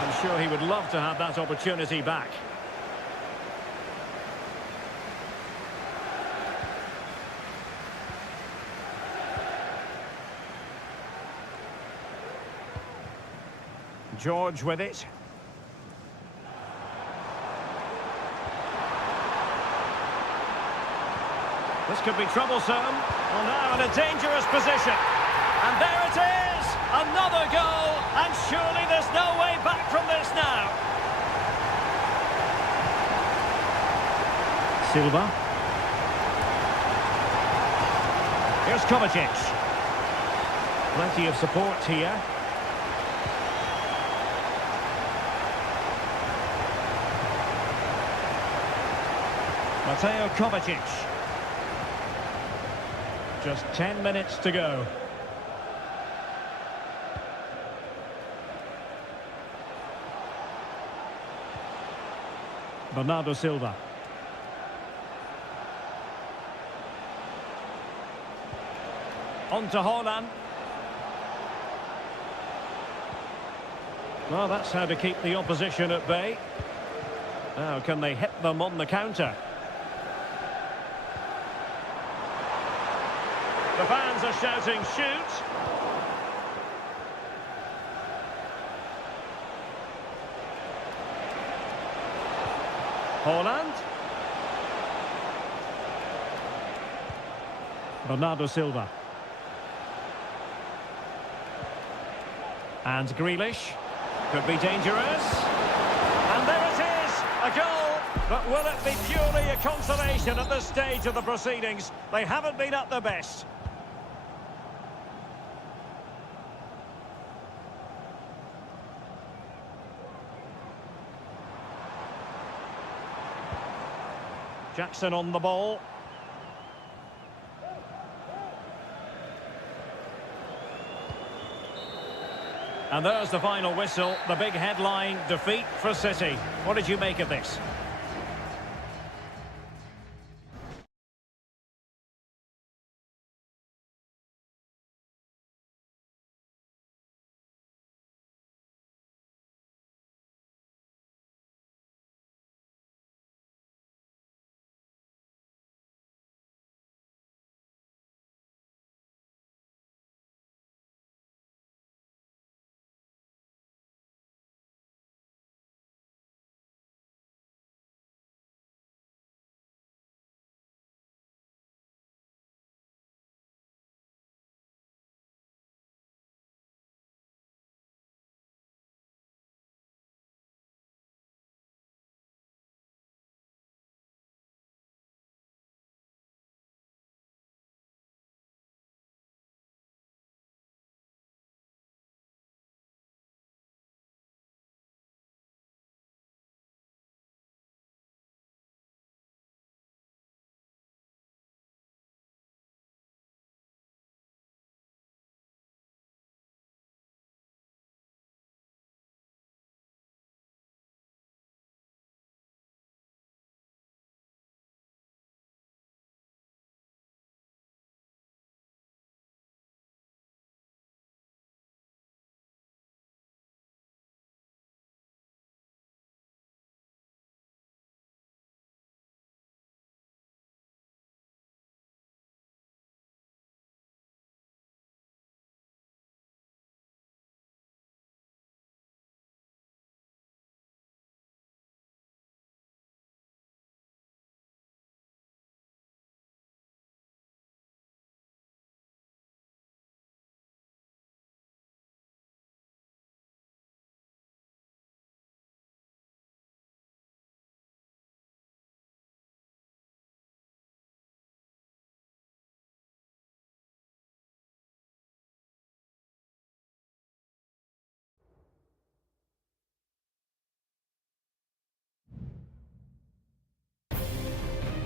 I'm sure he would love to have that opportunity back. George with it. This could be troublesome. Well, now in a dangerous position. And there it is! Another goal! And surely there's no way back from this now. Silva. Here's Kovacic. Plenty of support here. Mateo Kovacic. Just 10 minutes to go. Bernardo Silva. On to Haaland. Well, that's how to keep the opposition at bay. Now, can they hit them on the counter? The fans are shouting, shoot! Haaland. Bernardo Silva. And Grealish. Could be dangerous. And there it is! A goal! But will it be purely a consolation at this stage of the proceedings? They haven't been at their best. Jackson on the ball. And there's the final whistle, the big headline, defeat for City. What did you make of this?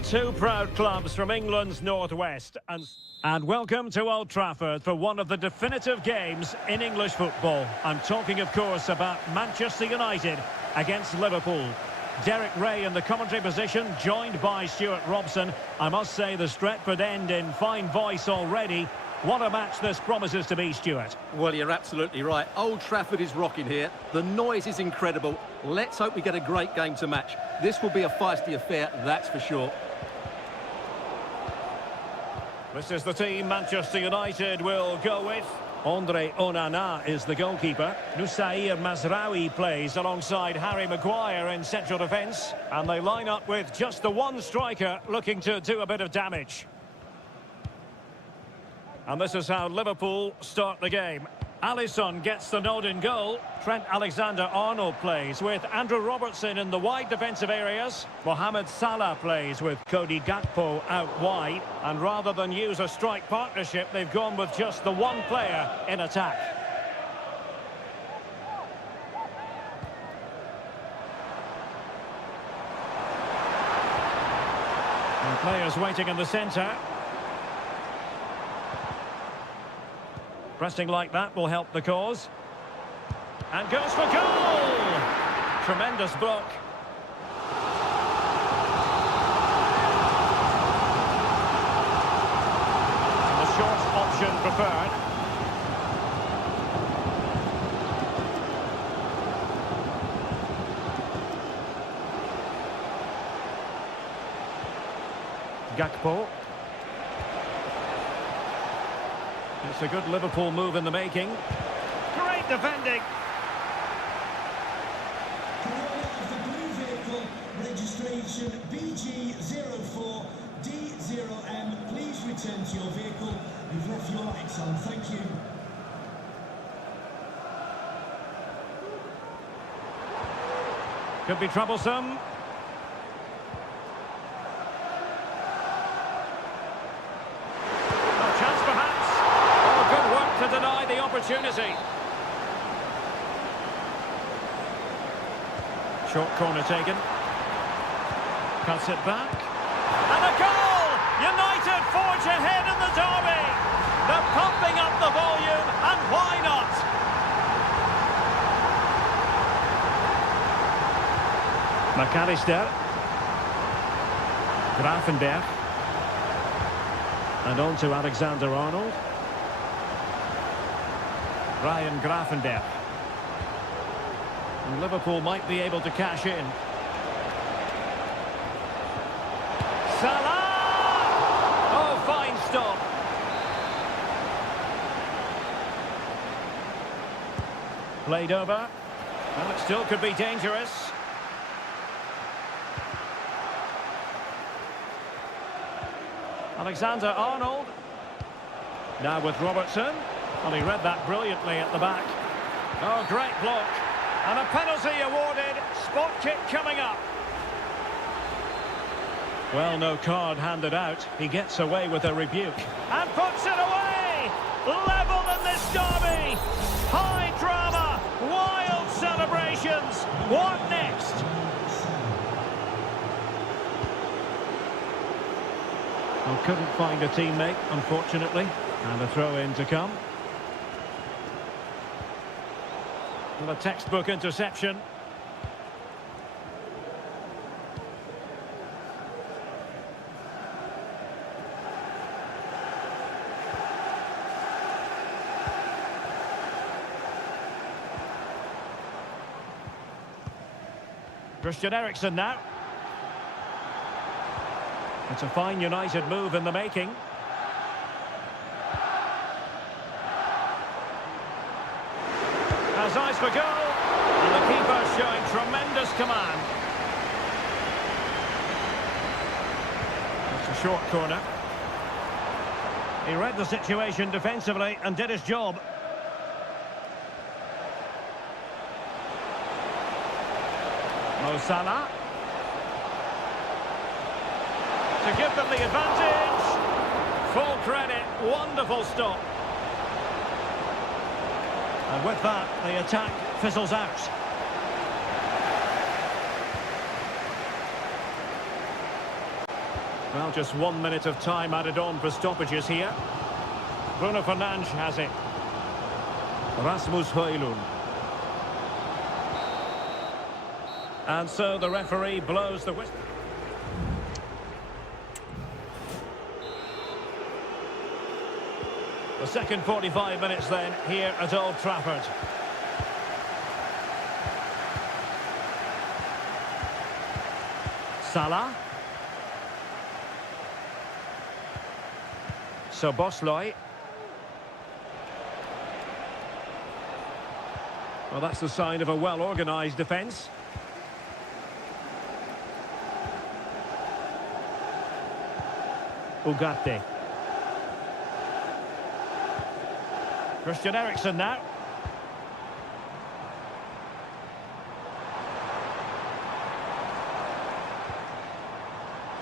two proud clubs from England's northwest. And welcome to Old Trafford for one of the definitive games in English football. I'm talking, of course, about Manchester United against Liverpool. Derek Ray in the commentary position, joined by Stuart Robson. I must say the Stretford end in fine voice already. What a match this promises to be, Stuart. Well, you're absolutely right. Old Trafford is rocking here. The noise is incredible. Let's hope we get a great game to match. This will be a feisty affair, that's for sure. This is the team Manchester United will go with. Andre Onana is the goalkeeper. Nusair Mazraoui plays alongside Harry Maguire in central defence. And they line up with just the one striker looking to do a bit of damage. And this is how Liverpool start the game. Alisson gets the nod in goal. Trent Alexander-Arnold plays with Andrew Robertson in the wide defensive areas. Mohamed Salah plays with Cody Gakpo out wide. And rather than use a strike partnership, they've gone with just the one player in attack. And players waiting in the centre. Pressing like that will help the cause. And goes for goal! Tremendous block. And the short option preferred. Gakpo. It's a good Liverpool move in the making. Great defending. Of the blue vehicle, registration BG04D0M. Please return to your vehicle. You've left your lights on. Thank you. Could be troublesome. To deny the opportunity. Short corner taken. Cuts it back. And a goal! United forge ahead in the derby. They're pumping up the volume, and why not? McAllister. Grafenberg. And on to Alexander-Arnold. Ryan Grafenberg. And Liverpool might be able to cash in. Salah! Oh, fine stop. Played over. Well, it still could be dangerous. Alexander-Arnold. Now with Robertson. Well, he read that brilliantly at the back. Oh, great block. And a penalty awarded. Spot kick coming up. Well, no card handed out. He gets away with a rebuke. And puts it away! Level in this derby! High drama! Wild celebrations! What next? Well, couldn't find a teammate, unfortunately. And a throw-in to come. Well, a textbook interception. Christian Eriksen now. It's a fine United move in the making. Has eyes for goal, and the keeper showing tremendous command. It's a short corner. He read the situation defensively and did his job. Mo Salah. To give them the advantage. Full credit, wonderful stop. And with that, the attack fizzles out. Well, just 1 minute of time added on for stoppages here. Bruno Fernandes has it. Rasmus Højlund. And so the referee blows the whistle. The second 45 minutes then here at Old Trafford. Salah. Szoboszlai. Well, that's the sign of a well-organised defence. Ugarte. Christian Eriksen now.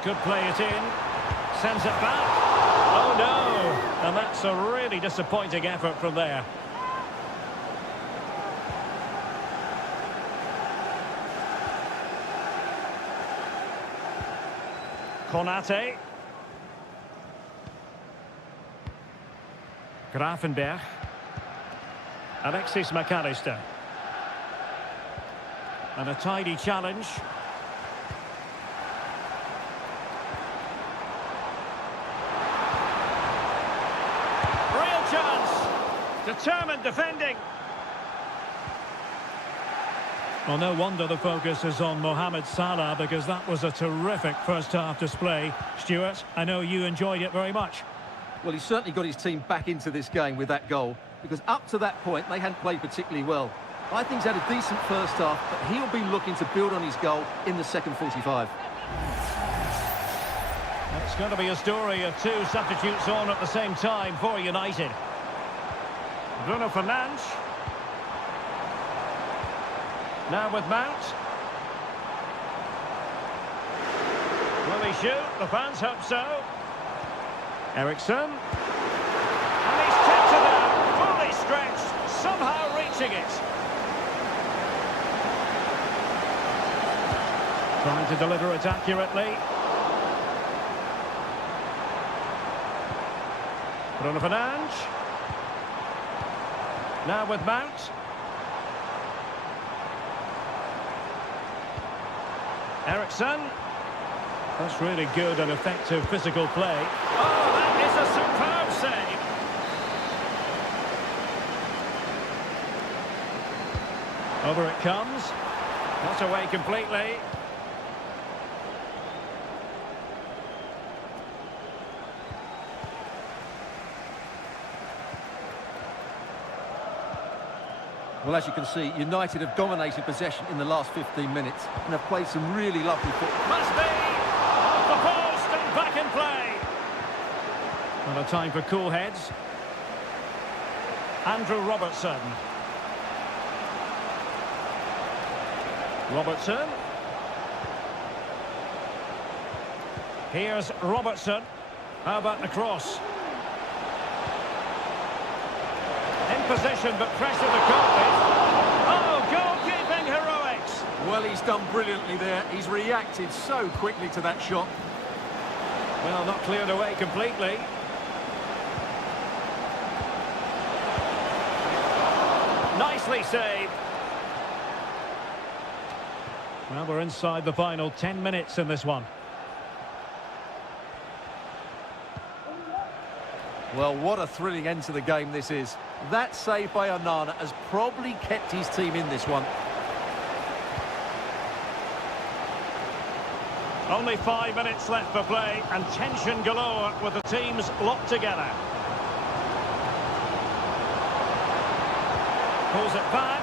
Could play it in. Sends it back. Oh no! And that's a really disappointing effort from there. Konate. Gravenberg. Alexis McAllister. And a tidy challenge. Real chance. Determined defending. Well, no wonder the focus is on Mohamed Salah, because that was a terrific first-half display. Stuart, I know you enjoyed it very much. Well, he certainly got his team back into this game with that goal, because up to that point, they hadn't played particularly well. I think he's had a decent first half, but he'll be looking to build on his goal in the second 45. It's going to be a story of two substitutes on at the same time for United. Bruno Fernandes. Now with Mount. Will he shoot? The fans hope so. Eriksen. And he's tipped it out, fully stretched, somehow reaching it. Trying to deliver it accurately. Bruno Fernandes. Now with Mount. Eriksen. That's really good and effective physical play. Oh, that is a superb save. Over it comes. Not away completely. Well, as you can see, United have dominated possession in the last 15 minutes and have played some really lovely football. Must be! Off the post and back in play. Well, a time for cool heads. Andrew Robertson. Robertson. Here's Robertson. How about the cross? In position, but pressure to cope with. Oh, goalkeeping heroics! Well, he's done brilliantly there. He's reacted so quickly to that shot. Well, not cleared away completely. Nicely saved. Well, we're inside the final 10 minutes in this one. Well, what a thrilling end to the game this is. That save by Onana has probably kept his team in this one. Only 5 minutes left for play, and tension galore with the teams locked together. Pulls it back.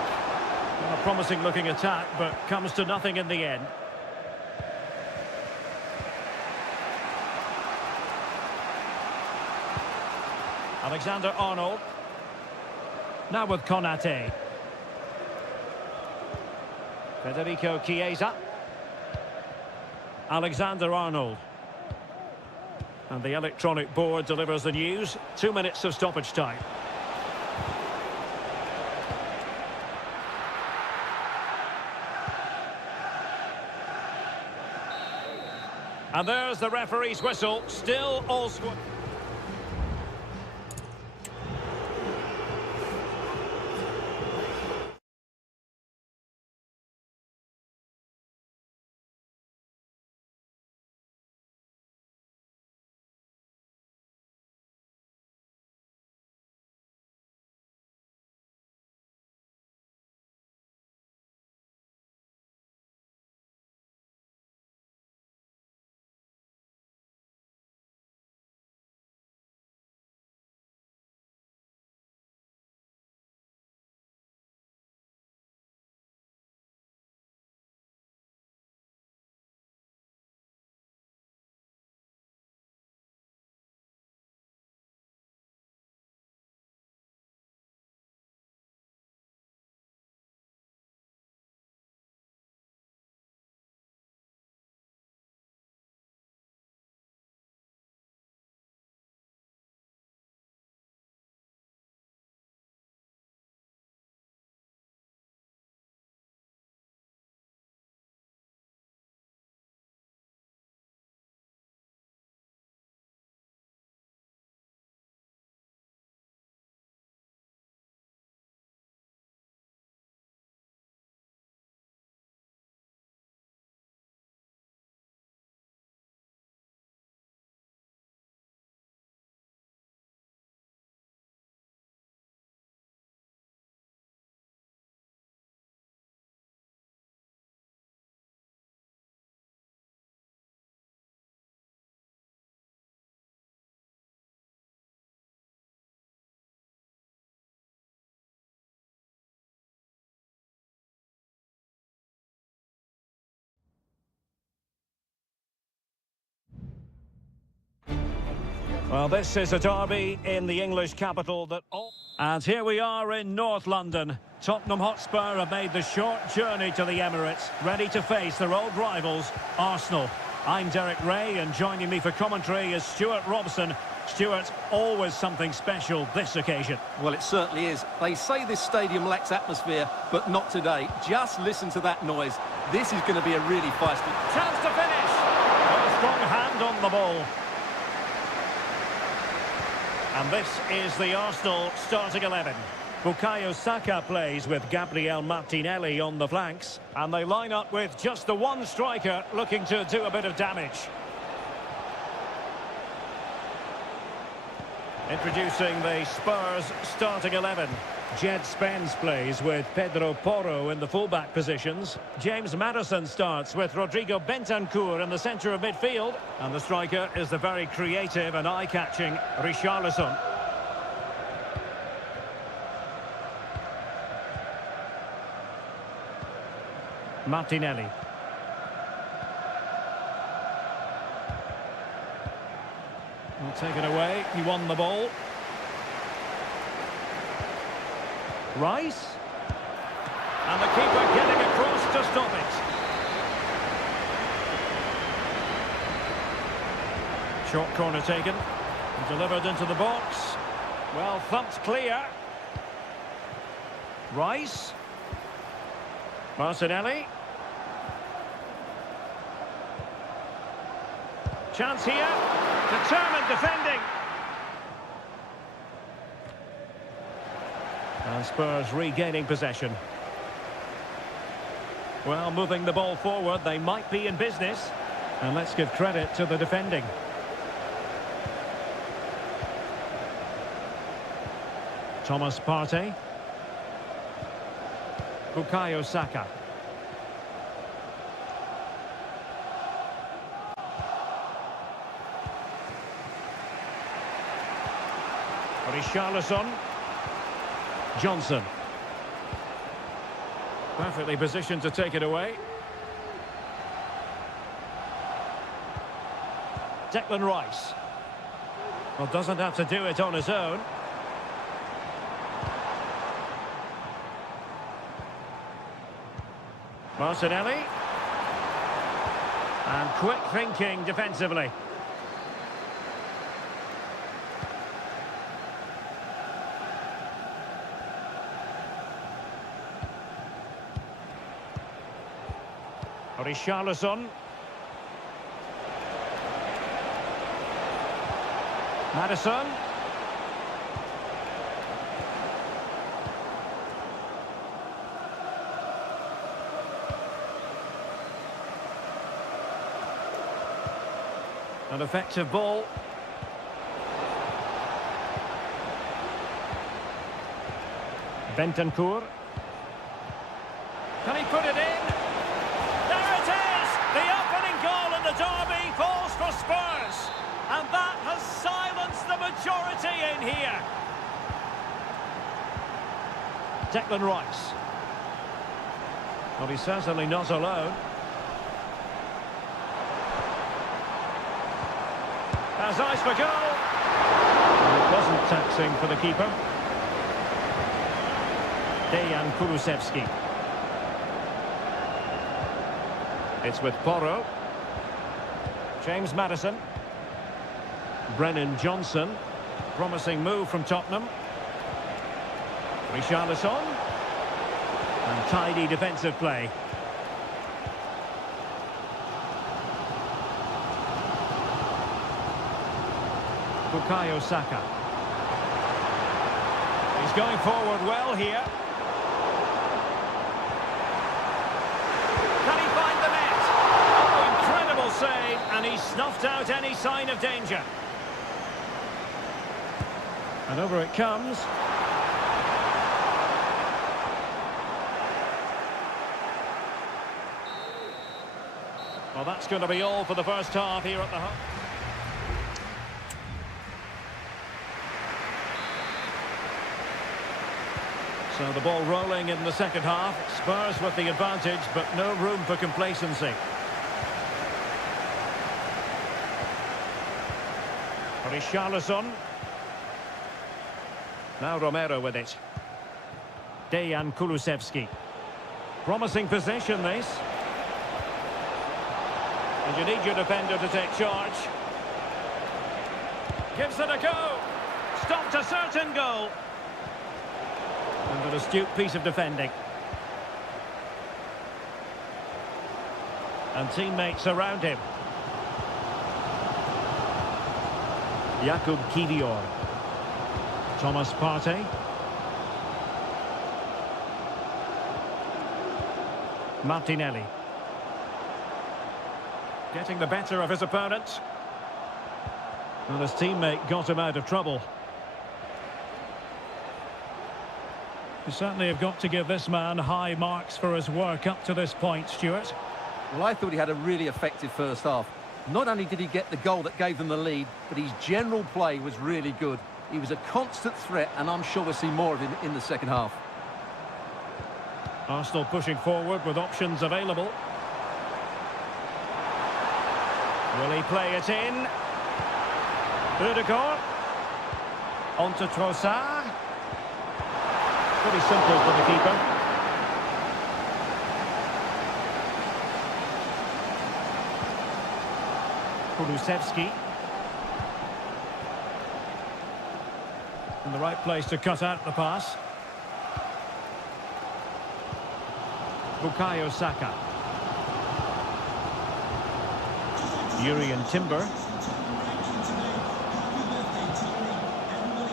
Well, a promising looking attack, but comes to nothing in the end. Alexander-Arnold. Now with Konate. Federico Chiesa. Alexander-Arnold. And the electronic board delivers the news. 2 minutes of stoppage time. And there's the referee's whistle. Still all squad. Well, this is a derby in the English capital that all... And here we are in North London. Tottenham Hotspur have made the short journey to the Emirates, ready to face their old rivals, Arsenal. I'm Derek Ray, and joining me for commentary is Stuart Robson. Stuart, always something special this occasion. Well, it certainly is. They say this stadium lacks atmosphere, but not today. Just listen to that noise. This is going to be a really feisty... Chance to finish! A strong hand on the ball. And this is the Arsenal starting 11. Bukayo Saka plays with Gabriel Martinelli on the flanks. And they line up with just the one striker looking to do a bit of damage. Introducing the Spurs starting 11. Jed Spence plays with Pedro Porro in the fullback positions. James Maddison starts with Rodrigo Bentancur in the centre of midfield. And the striker is the very creative and eye-catching Richarlison. Martinelli. Well, taken away, he won the ball. Rice. And the keeper getting across to stop it. Short corner taken. And delivered into the box. Well, thumped clear. Rice. Martinelli. Chance here. Determined defending. And Spurs regaining possession. Well, moving the ball forward, they might be in business. And let's give credit to the defending. Thomas Partey. Bukayo Saka. Richarlison. Johnson. Perfectly positioned to take it away. Declan Rice. Well, doesn't have to do it on his own. Martinelli. And quick thinking defensively. Richarlison. Madison. An effective ball. Bentancur. Can he put it in? There it is! The opening goal in the derby falls for Spurs. And that has silenced the majority in here. Declan Rice. Well, he's certainly not alone. Has eyes for goal. It wasn't taxing for the keeper. Dejan Kulusevski. It's with Porro. James Madison. Brennan Johnson. Promising move from Tottenham. Richarlison. And tidy defensive play. Bukayo Saka. He's going forward well here. Can he find the net? Oh, incredible save, and he snuffed out any sign of danger. And over it comes. Well, that's going to be all for the first half here at the hub. So the ball rolling in the second half. Spurs with the advantage, but no room for complacency. Richarlison. Now Romero with it. Dejan Kulusevski. Promising possession, this. And you need your defender to take charge. Gives it a go. Stopped a certain goal. And an astute piece of defending. And teammates around him. Jakub Kivior. Thomas Partey. Martinelli. Getting the better of his opponent. And his teammate got him out of trouble. You certainly have got to give this man high marks for his work up to this point, Stuart. Well, I thought he had a really effective first half. Not only did he get the goal that gave them the lead, but his general play was really good. He was a constant threat, and I'm sure we'll see more of him in the second half. Arsenal pushing forward with options available. Will he play it in? Ødegaard. On to Trossard. Pretty simple for the keeper. Kulusevski. In the right place to cut out the pass. Bukayo Saka. Urian Timber.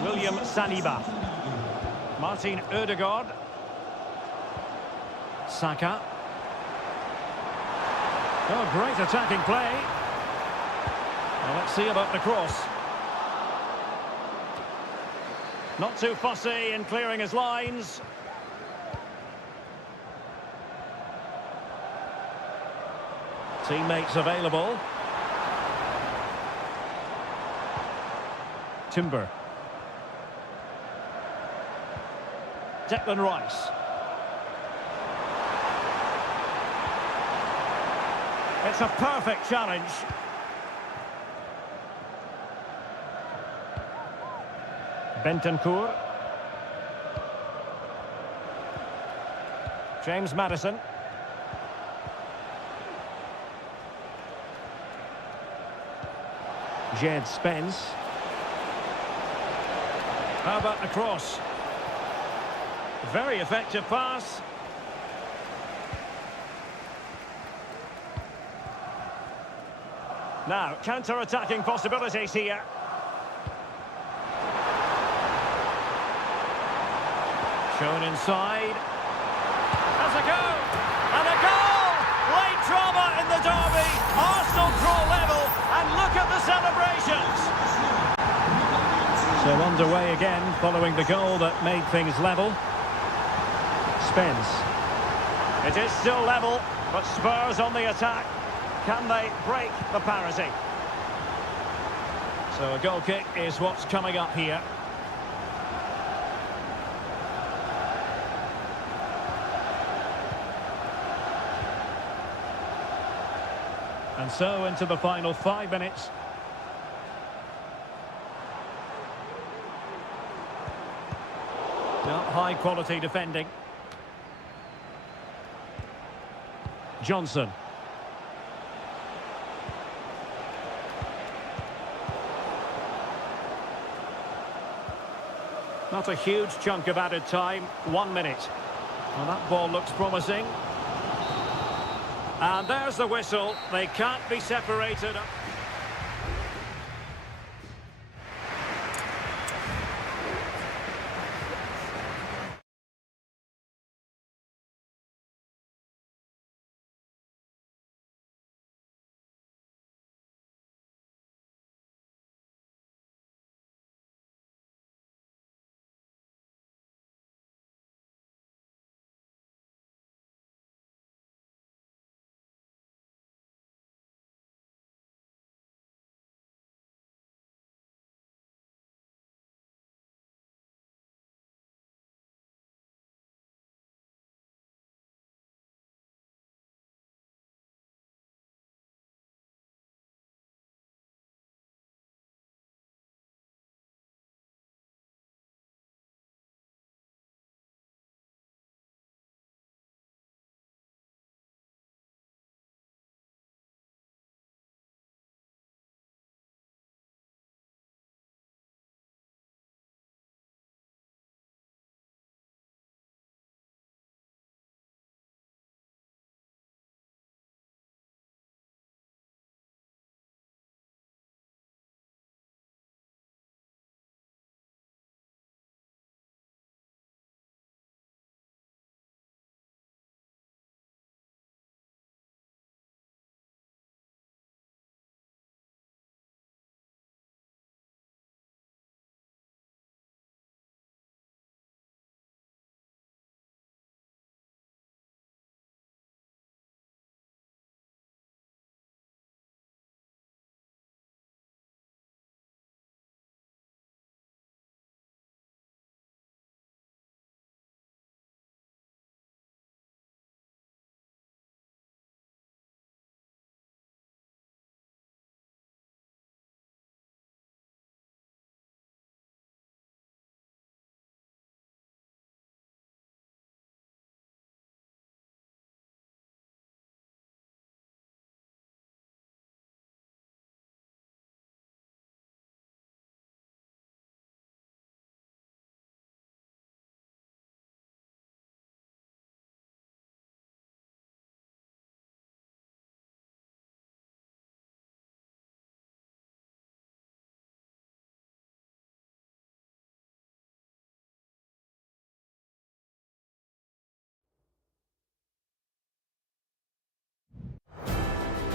William Saliba. Martin Ødegaard. Saka. Oh, great attacking play. Well, let's see about the cross. Not too fussy in clearing his lines. Teammates available. Timber. Declan Rice. It's a perfect challenge. Bentancur. James Madison. Jed Spence. How about the cross? Very effective pass. Now, counter-attacking possibilities here. Shown inside. Has a go! And a goal! Late drama in the derby. Arsenal draw level. And look at the celebrations. So underway again following the goal that made things level. Spence. It is still level, but Spurs on the attack. Can they break the parity? So a goal kick is what's coming up here. And so into the final 5 minutes. Not high quality defending. Johnson. Not a huge chunk of added time. 1 minute. Well, that ball looks promising. And there's the whistle. They can't be separated.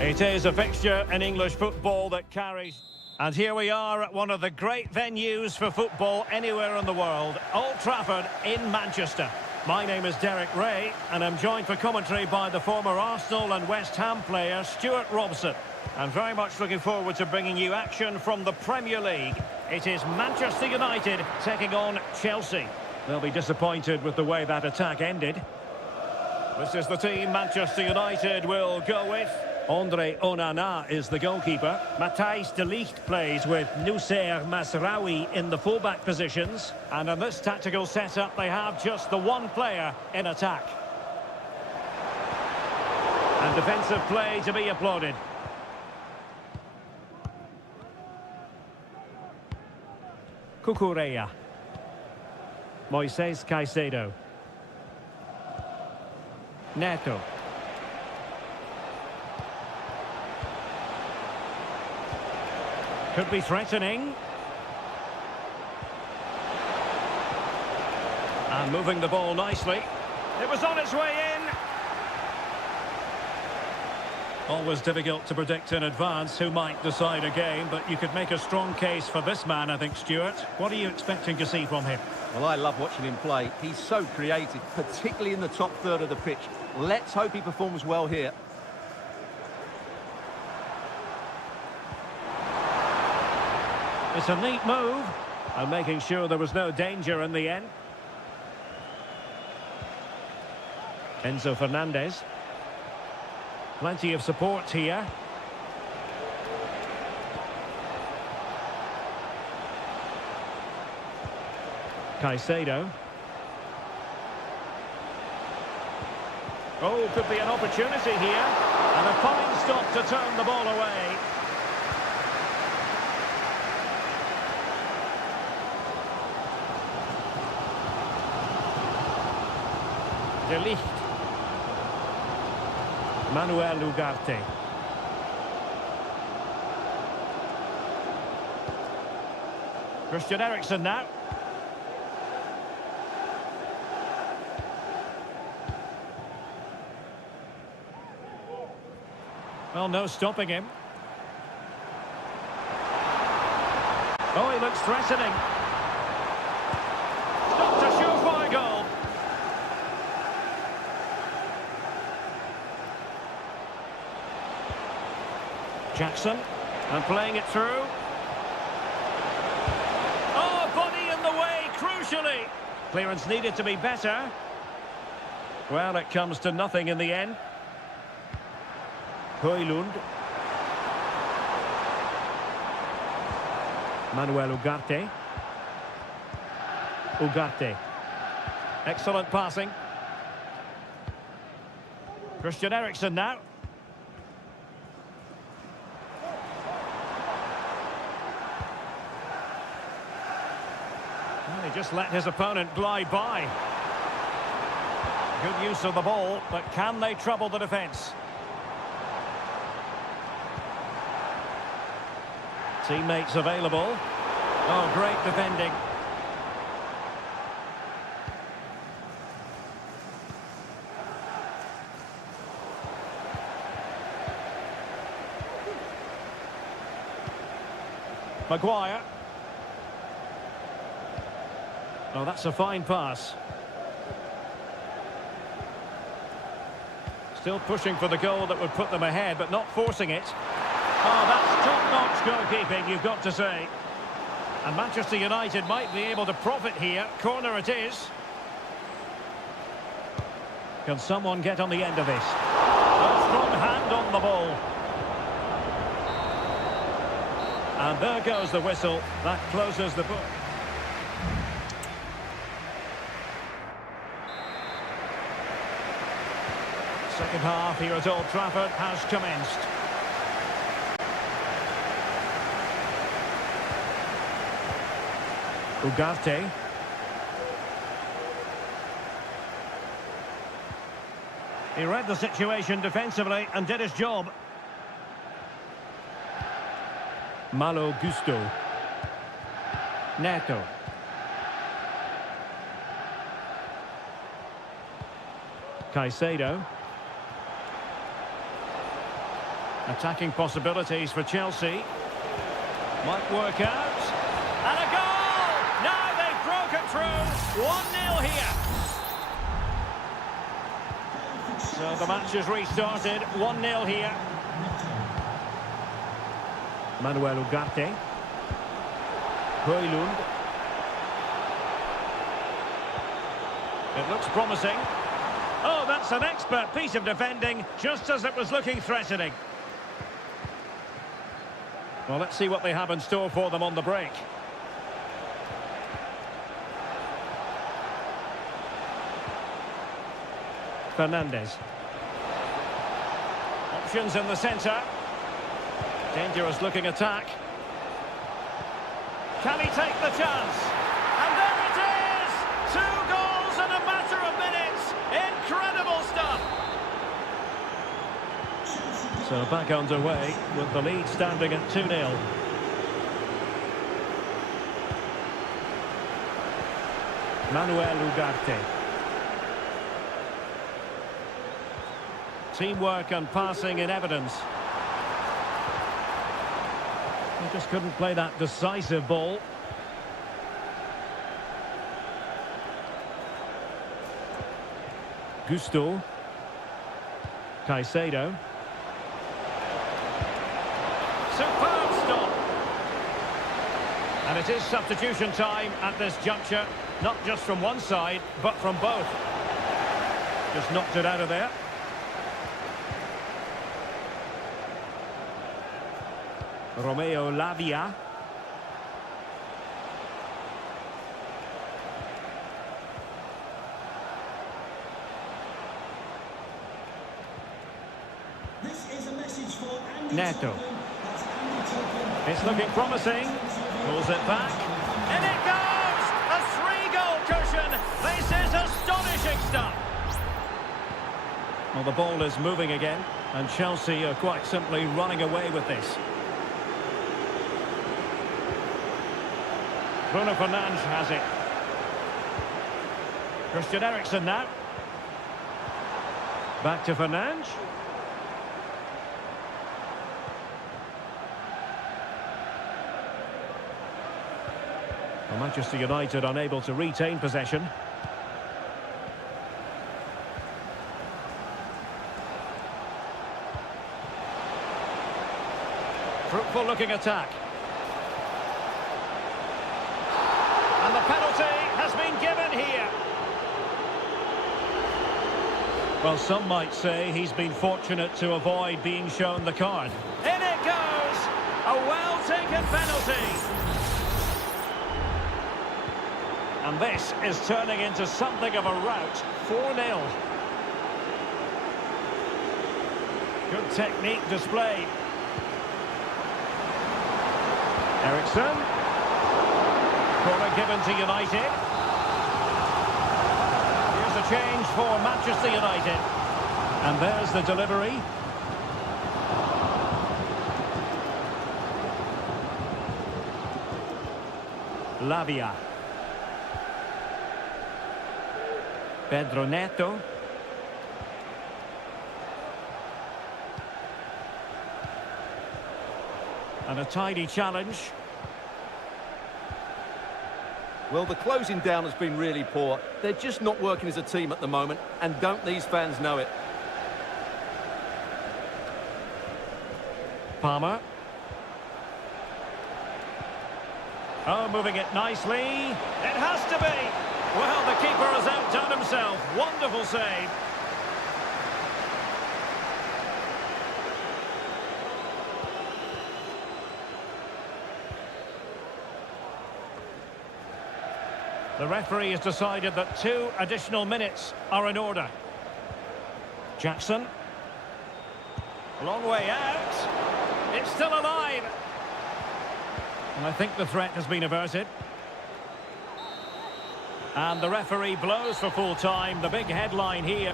It is a fixture in English football that carries... And here we are at one of the great venues for football anywhere in the world, Old Trafford in Manchester. My name is Derek Ray, and I'm joined for commentary by the former Arsenal and West Ham player, Stuart Robson. And very much looking forward to bringing you action from the Premier League. It is Manchester United taking on Chelsea. They'll be disappointed with the way that attack ended. This is the team Manchester United will go with. Andre Onana is the goalkeeper. Matthijs de Ligt plays with Noussair Mazraoui in the fullback positions. And in this tactical setup, they have just the one player in attack. And defensive play to be applauded. Cucurella. Moises Caicedo. Neto. Could be threatening. And moving the ball nicely. It was on its way in. Always difficult to predict in advance who might decide a game, but you could make a strong case for this man, I think, Stuart. What are you expecting to see from him? Well, I love watching him play. He's so creative, particularly in the top third of the pitch. Let's hope he performs well here. It's a neat move, and making sure there was no danger in the end. Enzo Fernandez. Plenty of support here. Caicedo. Oh, could be an opportunity here. And a fine stop to turn the ball away. De Ligt. Manuel Ugarte. Christian Eriksen now. Well, no stopping him. Oh, he looks threatening. Stopped a surefire goal. Jackson, and playing it through. Oh, body in the way, crucially. Clearance needed to be better. Well, it comes to nothing in the end. Højlund. Manuel Ugarte. Ugarte. Excellent passing. Christian Eriksen now. Well, he just let his opponent glide by. Good use of the ball, but can they trouble the defence? Teammates available. Oh, great defending. Maguire. Oh, that's a fine pass. Still pushing for the goal that would put them ahead, but not forcing it. Oh, that's top-notch goalkeeping, you've got to say. And Manchester United might be able to profit here. Corner it is. Can someone get on the end of this? A strong hand on the ball. And there goes the whistle. That closes the book. Second half here at Old Trafford has commenced. Ugarte. He read the situation defensively and did his job. Malo Gusto. Neto. Caicedo. Attacking possibilities for Chelsea. Might work out. And a goal! Now they've broken through. 1-0 here. So the match is restarted. 1-0 here. Manuel Ugarte. Højlund. It looks promising. Oh, that's an expert piece of defending, just as it was looking threatening. Well, let's see what they have in store for them on the break. Fernandez. Options in the centre. Dangerous looking attack. Can he take the chance? And there it is! 2 goals in a matter of minutes. Incredible stuff. So back underway with the lead standing at 2-0. Manuel Ugarte. Teamwork and passing in evidence. He just couldn't play that decisive ball. Gusto. Caicedo. Superb stop. And it is substitution time at this juncture. Not just from one side, but from both. Just knocked it out of there. Romeo Lavia. This is a message for Andy Neto. Tolkien. That's Andy Tolkien. It's looking promising. Pulls it back. And it goes! A three-goal cushion. This is astonishing stuff. Well, the ball is moving again, and Chelsea are quite simply running away with this. Bruno Fernandes has it. Christian Eriksen now. Back to Fernandes. Well, Manchester United unable to retain possession. Fruitful looking attack. And the penalty has been given here. Well, some might say he's been fortunate to avoid being shown the card. In it goes! A well-taken penalty. And this is turning into something of a rout. 4-0. Good technique displayed. Eriksen. Corner given to United. Here's a change for Manchester United. And there's the delivery. Lavia. Pedro Neto. And a tidy challenge. Well, the closing down has been really poor. They're just not working as a team at the moment, and don't these fans know it? Palmer. Oh, moving it nicely. It has to be. Well, the keeper has outdone himself. Wonderful save. The referee has decided that 2 additional minutes are in order. Jackson. Long way out. It's still alive. And I think the threat has been averted. And the referee blows for full time. The big headline here.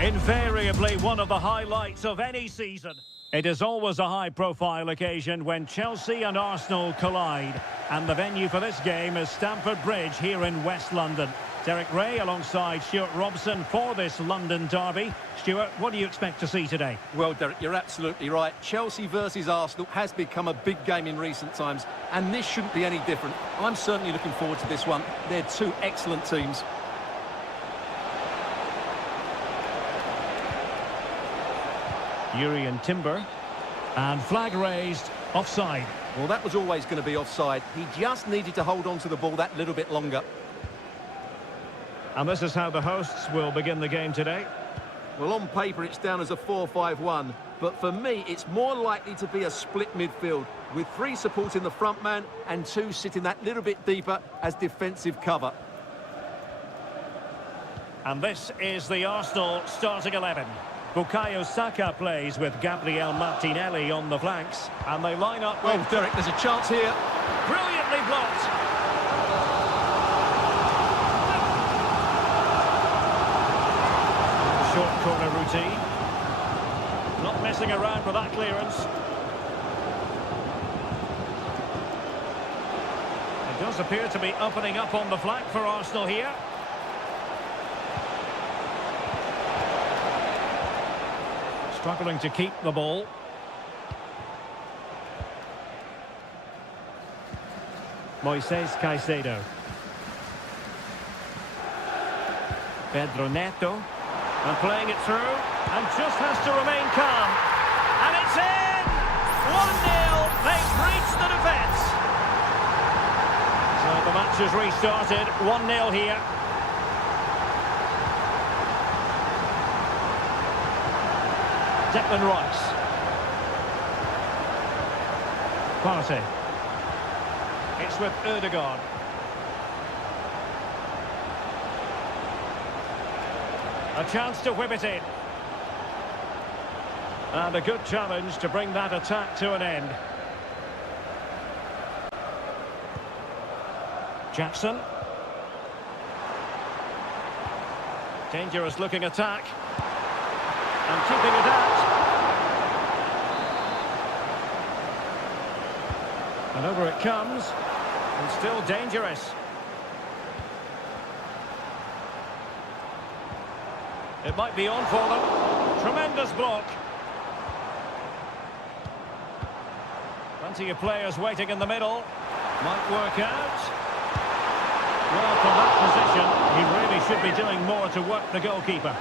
Invariably one of the highlights of any season. It is always a high-profile occasion when Chelsea and Arsenal collide. And the venue for this game is Stamford Bridge here in West London. Derek Ray alongside Stuart Robson for this London derby. Stuart, what do you expect to see today? Well, Derek, you're absolutely right. Chelsea versus Arsenal has become a big game in recent times, and this shouldn't be any different. I'm certainly looking forward to this one. They're two excellent teams. Yuri and Timber. And flag raised, offside. Well, that was always going to be offside. He just needed to hold on to the ball that little bit longer. And this is how the hosts will begin the game today. Well, on paper, it's down as a 4-5-1. But for me, it's more likely to be a split midfield, with 3 supporting the front man and 2 sitting that little bit deeper as defensive cover. And this is the Arsenal starting 11. Bukayo Saka plays with Gabriel Martinelli on the flanks. And they line up with... Oh, Derek, there's a chance here. Brilliantly blocked. Short corner routine. Not messing around with that clearance. It does appear to be opening up on the flank for Arsenal here. Struggling to keep the ball. Moises Caicedo. Pedro Neto. And playing it through. And just has to remain calm. And it's in! 1-0. They've breached the defence. So the match has restarted. 1-0 here. Declan Rice. Partey. It's with Ødegaard. A chance to whip it in. And a good challenge to bring that attack to an end. Jackson. Dangerous looking attack. And keeping it out. And over it comes. And still dangerous. It might be on for them. Tremendous block. Plenty of players waiting in the middle. Might work out. Well, from that position, he really should be doing more to work the goalkeeper.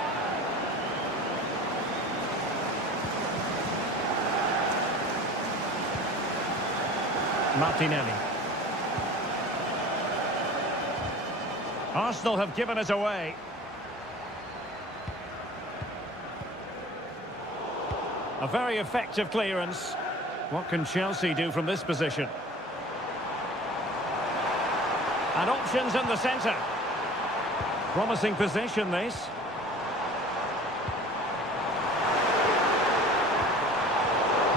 Martinelli. Arsenal have given it away. A very effective clearance. What can Chelsea do from this position? And options in the centre. Promising position, this.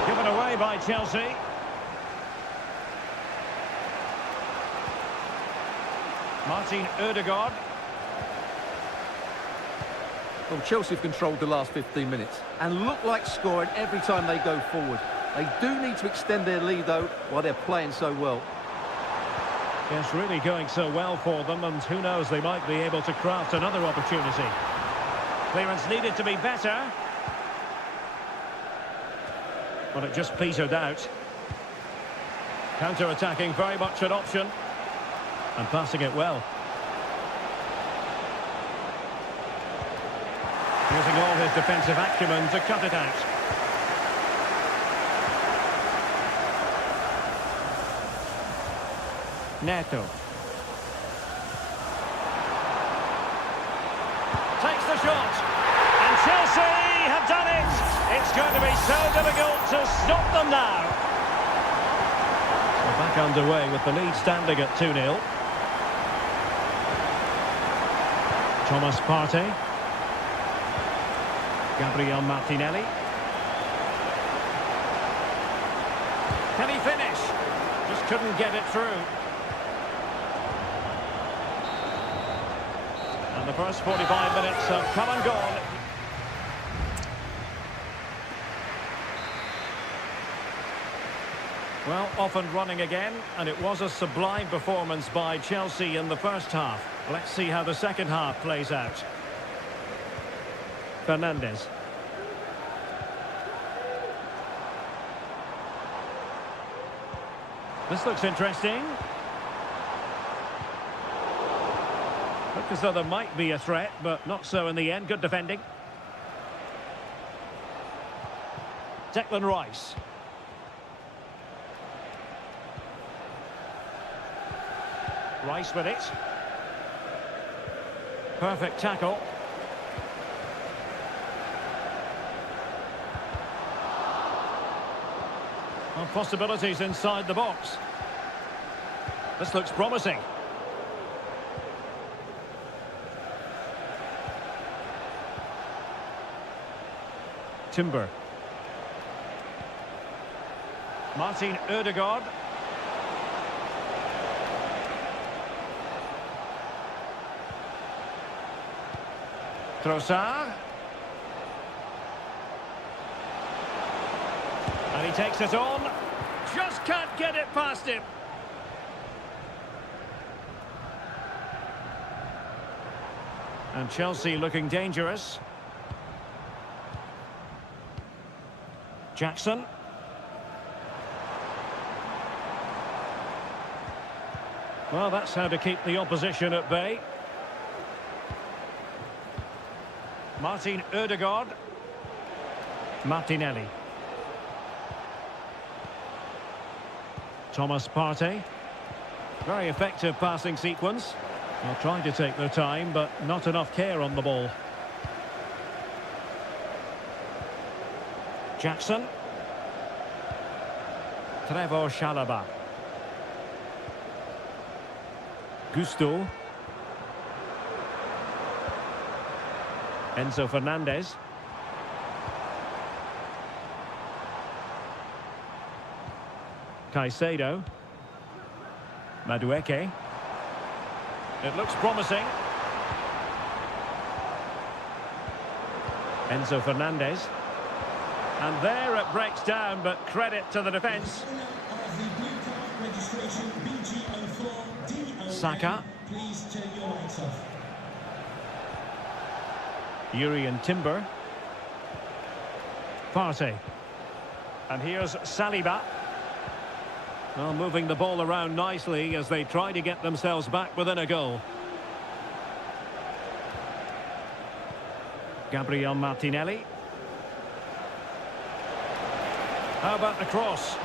Given away by Chelsea. Martin Ødegaard. Well, Chelsea have controlled the last 15 minutes and look like scoring every time they go forward. They do need to extend their lead, though, while they're playing so well. Yes, really going so well for them, and who knows, they might be able to craft another opportunity. Clearance needed to be better. But it just petered out. Counter-attacking, very much an option. And passing it well. Using all his defensive acumen to cut it out. Neto. Takes the shot. And Chelsea have done it. It's going to be so difficult to stop them now. So back underway with the lead standing at 2-0. Thomas Partey. Gabriel Martinelli. Can he finish? Just couldn't get it through. And the first 45 minutes have come and gone. Well, off and running again, and it was a sublime performance by Chelsea in the first half. Let's see how the second half plays out. Fernandes. This looks interesting. Looked as though there might be a threat, but not so in the end. Good defending. Declan Rice. Rice with it. Perfect tackle. Well, possibilities inside the box. This looks promising. Timber. Martin Ødegaard. Trossard. And he takes it on. Just can't get it past him. And Chelsea looking dangerous. Jackson. Well, that's how to keep the opposition at bay. Martin Ødegaard. Martinelli. Thomas Partey. Very effective passing sequence. They're trying to take their time, but not enough care on the ball. Jackson. Trevor Chalobah. Gusto. Enzo Fernandez. Caicedo. Madueke. It looks promising. Enzo Fernandez. And there it breaks down, but credit to the defence. Saka. Please turn your lights off. Yuri and Timber. Partey. And here's Saliba. Well, moving the ball around nicely as they try to get themselves back within a goal. Gabriel Martinelli. How about the cross?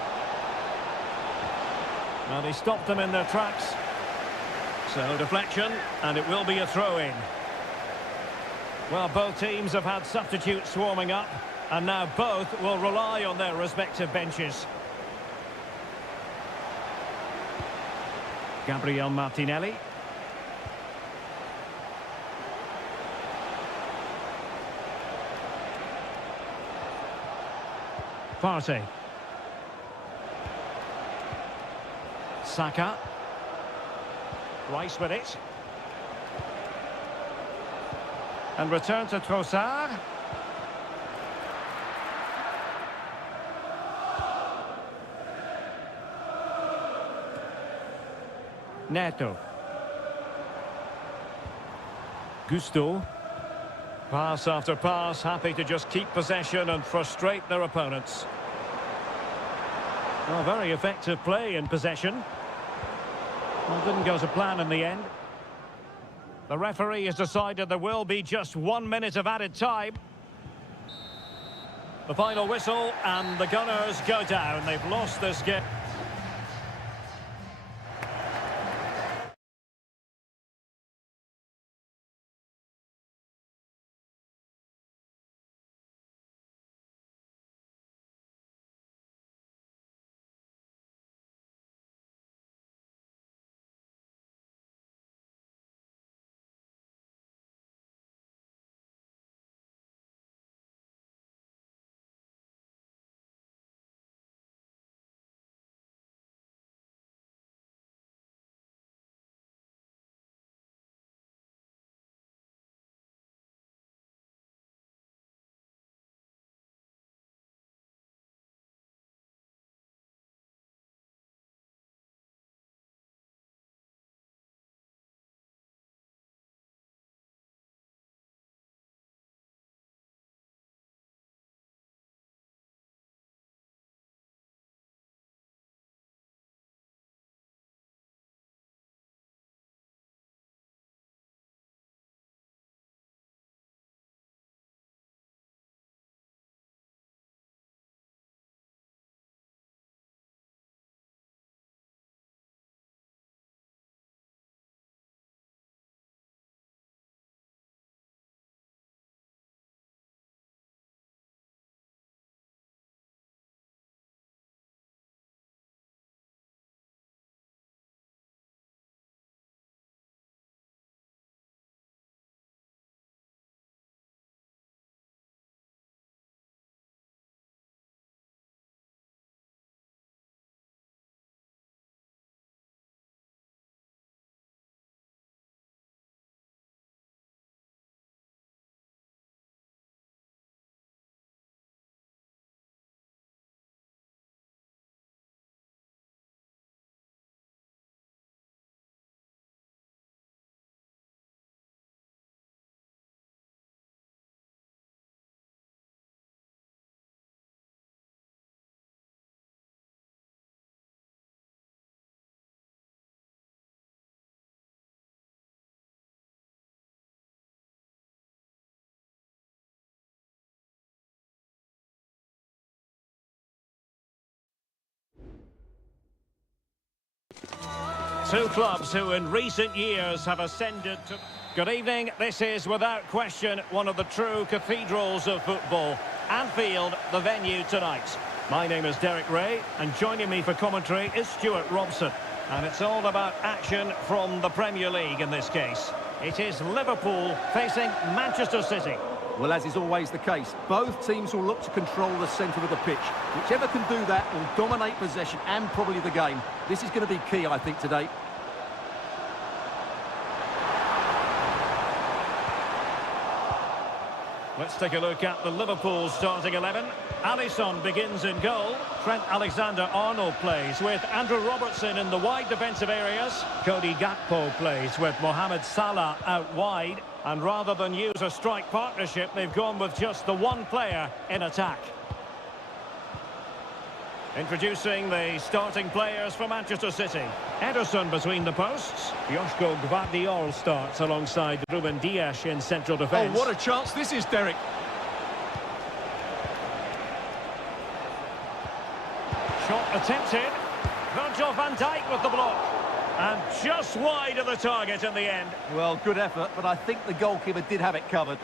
Well, they stopped them in their tracks. So deflection, and it will be a throw-in. Well, both teams have had substitutes warming up, and now both will rely on their respective benches. Gabriel Martinelli. Partey. Saka. Rice with it. And return to Trossard. Neto. Gusto. Pass after pass, happy to just keep possession and frustrate their opponents. Well, very effective play in possession. Well, didn't go to plan in the end. The referee has decided there will be just 1 minute of added time. The final whistle, and the Gunners go down. They've lost this game. Two clubs who in recent years have ascended to... Good evening. This is without question one of the true cathedrals of football. Anfield, the venue tonight. My name is Derek Ray, and joining me for commentary is Stuart Robson. And it's all about action from the Premier League in this case. It is Liverpool facing Manchester City. Well, as is always the case, both teams will look to control the centre of the pitch. Whichever can do that will dominate possession and probably the game. This is going to be key, I think, today. Let's take a look at the Liverpool starting 11. Alisson begins in goal. Trent Alexander-Arnold plays with Andrew Robertson in the wide defensive areas. Cody Gakpo plays with Mohamed Salah out wide. And rather than use a strike partnership, they've gone with just the one player in attack. Introducing the starting players for Manchester City. Ederson between the posts. Joško Gvardiol starts alongside Ruben Dias in central defence. Oh, what a chance this is, Derek. Shot attempted. Virgil van Dijk with the block. And just wide of the target in the end. Well, good effort, but I think the goalkeeper did have it covered.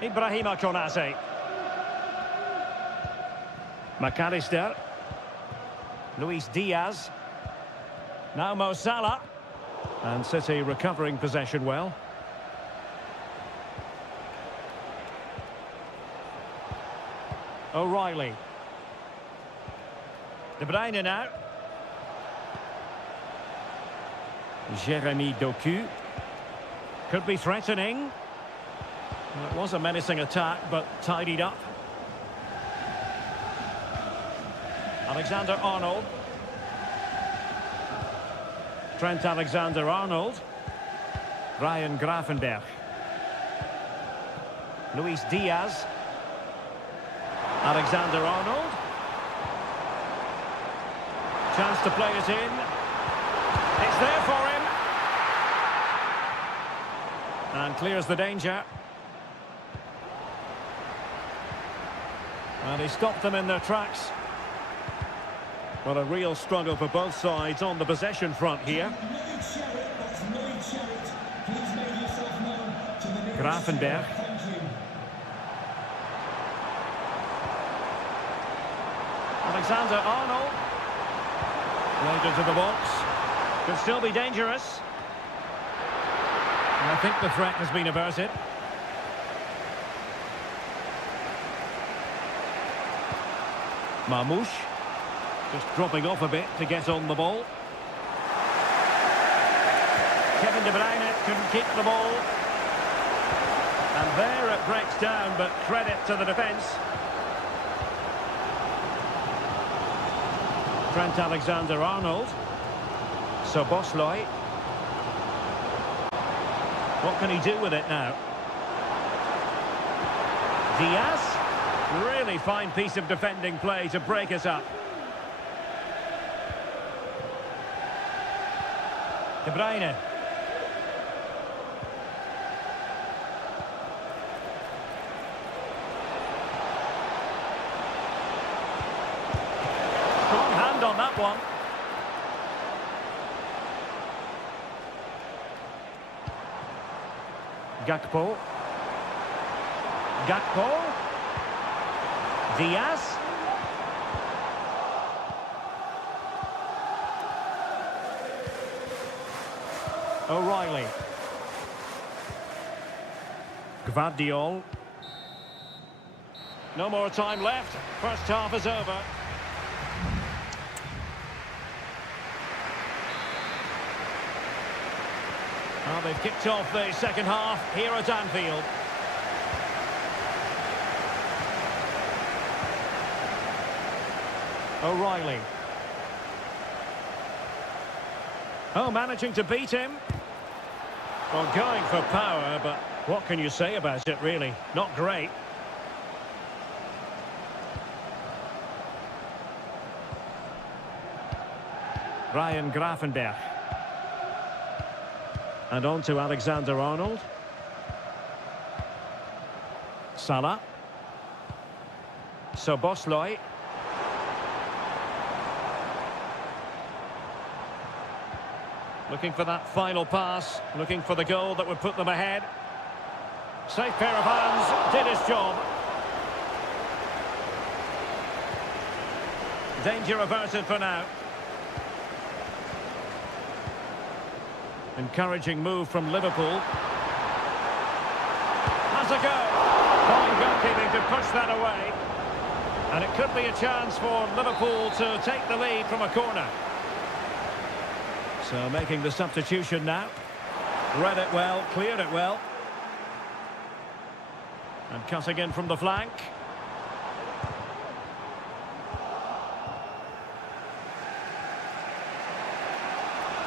Ibrahima Konate. McAllister. Luis Diaz. Now Mo Salah. And City recovering possession well. O'Reilly. De Bruyne now. Jeremy Doku. Could be threatening. Well, it was a menacing attack, but tidied up. Alexander-Arnold. Trent Alexander-Arnold. Ryan Gravenberch. Luis Diaz. Alexander-Arnold. Chance to play it in. It's there for him. And clears the danger. And he stopped them in their tracks. Well, a real struggle for both sides on the possession front here. Gravenberch. Alexander-Arnold. Played into the box. Could still be dangerous. And I think the threat has been averted. Marmoush. Just dropping off a bit to get on the ball. Kevin De Bruyne couldn't keep the ball. And there it breaks down, but credit to the defence. Trent Alexander-Arnold. Szoboszlai. What can he do with it now? Diaz. Really fine piece of defending play to break us up. De Bruyne. Strong hand on that one. Gakpo. Gakpo. Diaz. O'Reilly. Gvardiol. No more time left. First half is over. Well, they've kicked off the second half here at Anfield. O'Reilly. Oh, managing to beat him. Well, going for power, but what can you say about it, really? Not great. Ryan Gravenberch. And on to So Bosley. Looking for that final pass, looking for the goal that would put them ahead. Safe pair of hands, did his job. Danger averted for now. Encouraging move from Liverpool. Has a go. Fine goalkeeping to push that away. And it could be a chance for Liverpool to take the lead from a corner. So making the substitution now. Read it well, cleared it well. And cutting in from the flank.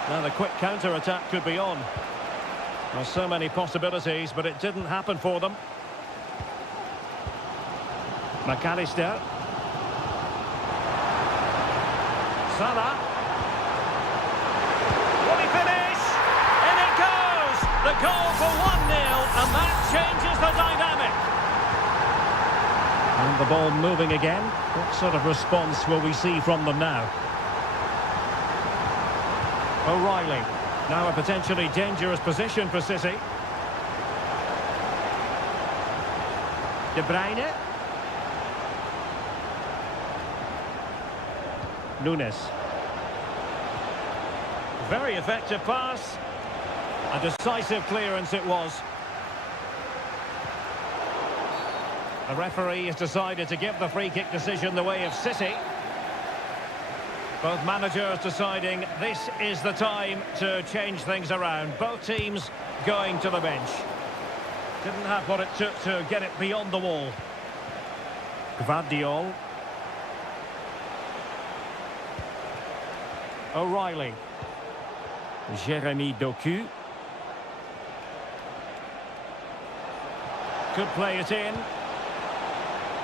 Now the quick counter-attack could be on. There's so many possibilities, but it didn't happen for them. McAllister. Salah. Will he finish? In it goes! The goal for 1-0, and that changes the dynamic. And the ball moving again. What sort of response will we see from them now? O'Reilly. Now a potentially dangerous position for City. De Bruyne. Nunes. Very effective pass. A decisive clearance it was. The referee has decided to give the free kick decision the way of City. Both managers deciding this is the time to change things around. Both teams going to the bench. Didn't have what it took to get it beyond the wall. Gvardiol. O'Reilly. Jeremy Doku. Could play it in.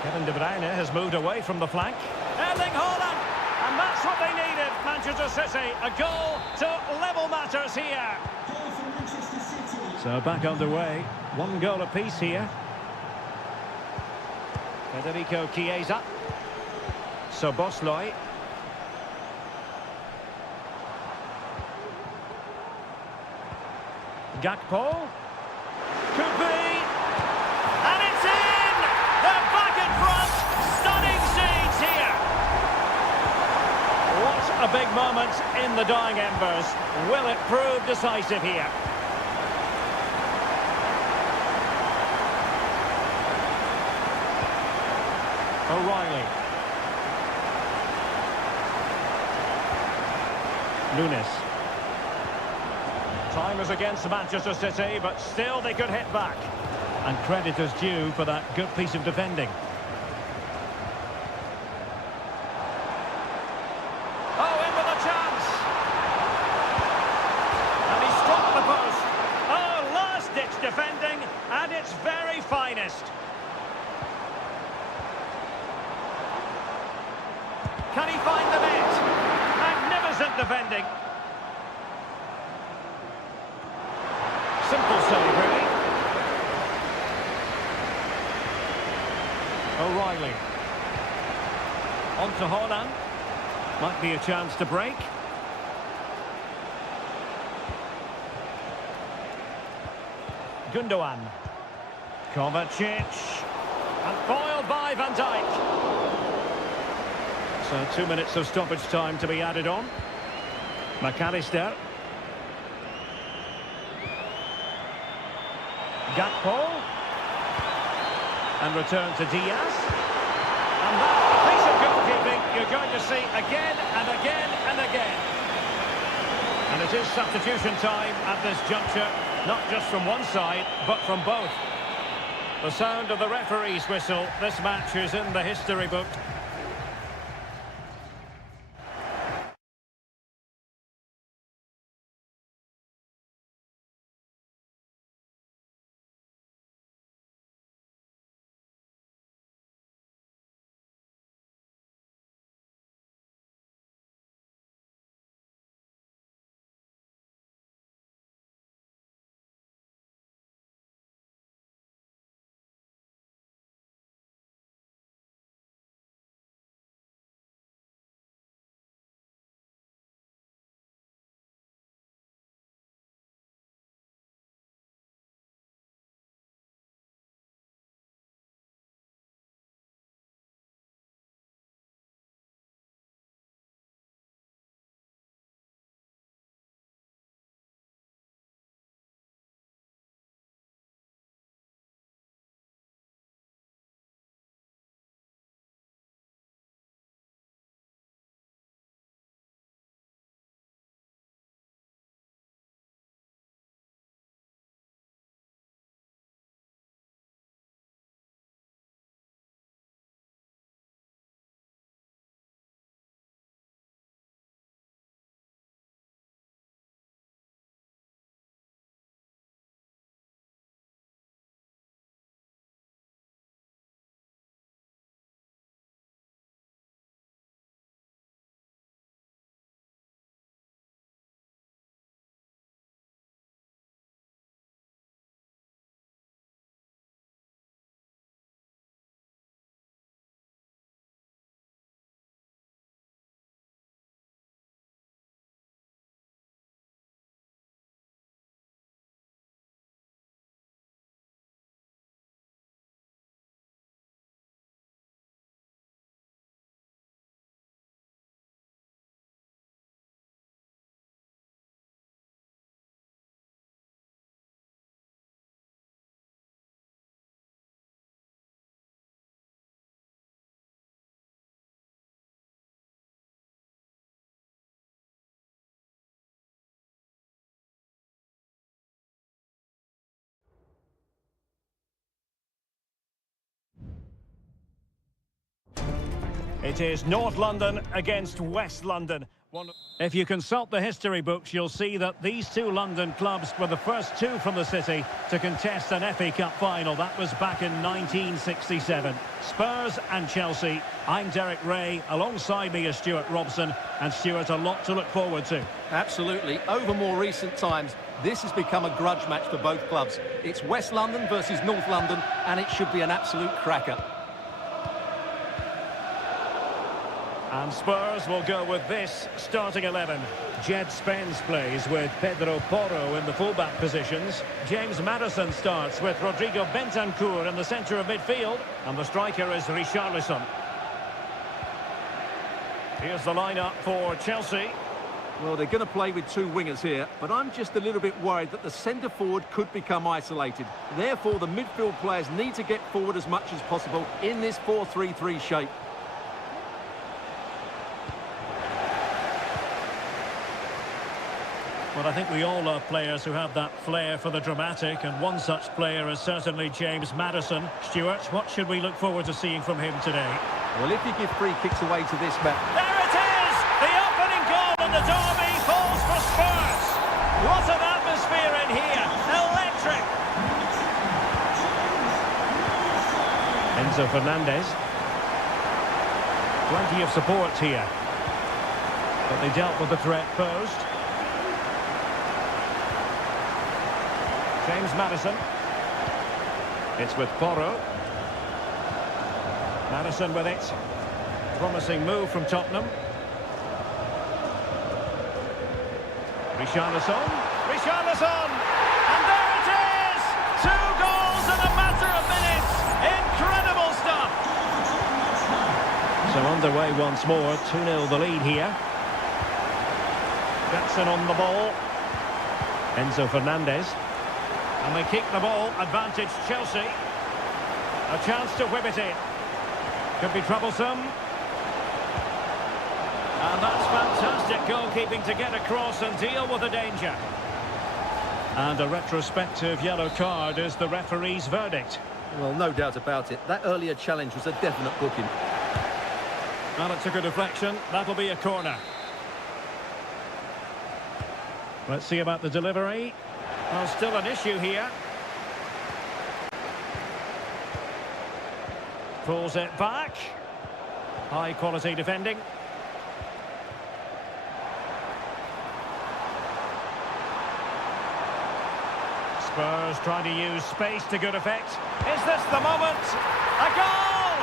Kevin De Bruyne has moved away from the flank. Erling Haaland! And that's what they needed, Manchester City. A goal to level matters here. Goal for Manchester City. So back underway. One goal apiece here. Federico Chiesa. So Bosley. Gakpo. Could be. And it's in! They're back in front. Stunning scenes here. What a big moment in the dying embers. Will it prove decisive here? O'Reilly. Nunes. Time is against Manchester City, but still they could hit back. And credit is due for that good piece of defending. Oh, in with a chance. And he struck the post. Oh, last-ditch defending at its very finest. Can he find the net? Magnificent defending. Simple save, really. O'Reilly. On to Haaland. Might be a chance to break. Gundogan. Kovacic. And foiled by Van Dijk. So 2 minutes of stoppage time to be added on. McAllister. Gakpo. And return to Diaz. And that piece of goalkeeping you're going to see again and again and again. And it is substitution time at this juncture, not just from one side, but from both. The sound of the referee's whistle. This match is in the history book. It is North London against West London. If you consult the history books, you'll see that these two London clubs were the first two from the city to contest an FA Cup final. That was back in 1967. Spurs and Chelsea. I'm Derek Ray. Alongside me is Stuart Robson. And Stuart, a lot to look forward to. Absolutely. Over more recent times, this has become a grudge match for both clubs. It's West London versus North London, and it should be an absolute cracker. And Spurs will go with this starting 11. Jed Spence plays with Pedro Porro in the fullback positions. James Maddison starts with Rodrigo Bentancur in the centre of midfield. And the striker is Richarlison. Here's the lineup for Chelsea. Well, they're going to play with two wingers here, but I'm just a little bit worried that the centre-forward could become isolated. Therefore, the midfield players need to get forward as much as possible in this 4-3-3 shape. Well, I think we all love players who have that flair for the dramatic, and one such player is certainly James Maddison. Stuart, what should we look forward to seeing from him today? Well, if you give free kicks away to this man... There it is! The opening goal in the derby falls for Spurs. What an atmosphere in here! Electric! Enzo Fernandez. Plenty of support here. But they dealt with the threat posed. James Maddison. It's with Porro. Maddison with it. Promising move from Tottenham. Richarlison. Richarlison! And there it is! 2 goals in a matter of minutes! Incredible stuff! So underway once more. 2-0 the lead here. Jackson on the ball. Enzo Fernandez. And they keep the ball, advantage Chelsea. A chance to whip it in. Could be troublesome. And that's fantastic goalkeeping to get across and deal with the danger. And a retrospective yellow card is the referee's verdict. Well, no doubt about it. That earlier challenge was a definite booking. And it took a deflection. That'll be a corner. Let's see about the delivery. Well, still an issue here. Pulls it back. High quality defending. Spurs trying to use space to good effect. Is this the moment? A goal!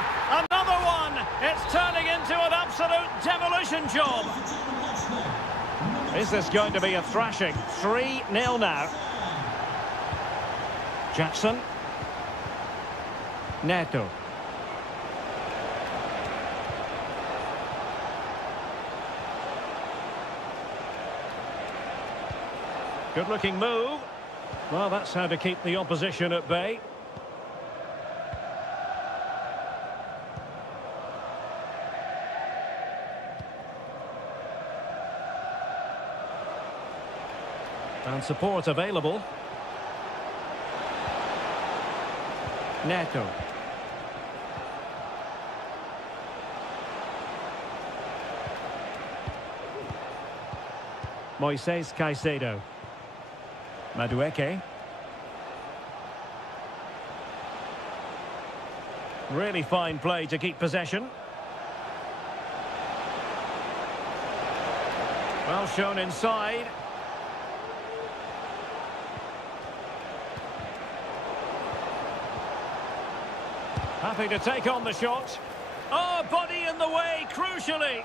Another one! It's turning into an absolute demolition job. Is this going to be a thrashing? 3-0 now. Jackson. Neto. Good-looking move. Well, that's how to keep the opposition at bay. And support available. Neto. Moises Caicedo. Madueke. Really fine play to keep possession. Well shown inside. Happy to take on the shot. Oh, body in the way, crucially.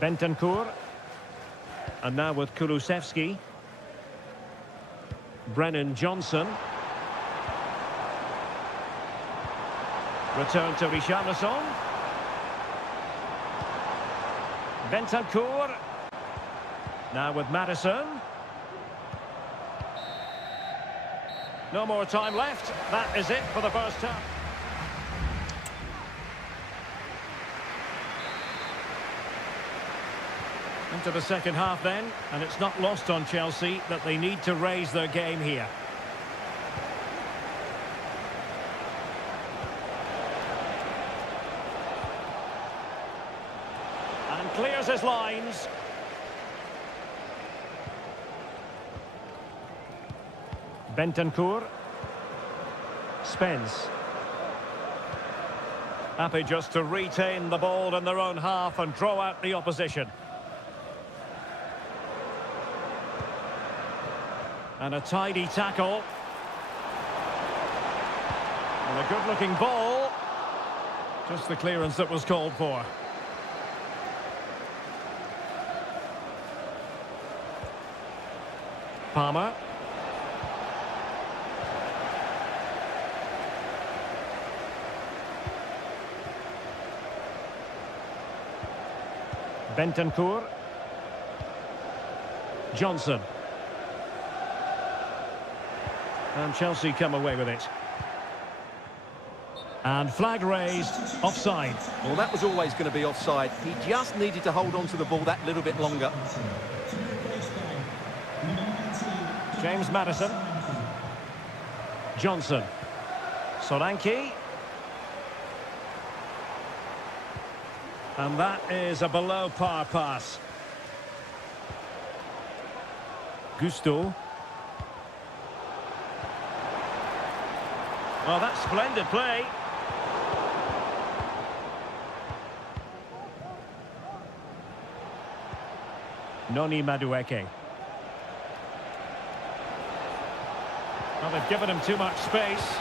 Bentancur. And now with Kulusevski. Brennan Johnson. Return to Richarlison. Bentancur. Now with Maddison. No more time left. That is it for the first half. Into the second half then, and it's not lost on Chelsea that they need to raise their game here. and clears his lines. Bentancur. Spence. Happy just to retain the ball in their own half and draw out the opposition. And a tidy tackle. And a good-looking ball. Just the clearance that was called for. Palmer. Bentancur. Johnson. And Chelsea come away with it. And flag raised, offside. Well, that was always going to be offside. He just needed to hold on to the ball that little bit longer. James Maddison. Johnson. Solanke. And that is a below-par pass. Gusto. Oh, that's splendid play. Noni Madueke. Well, they've given him too much space.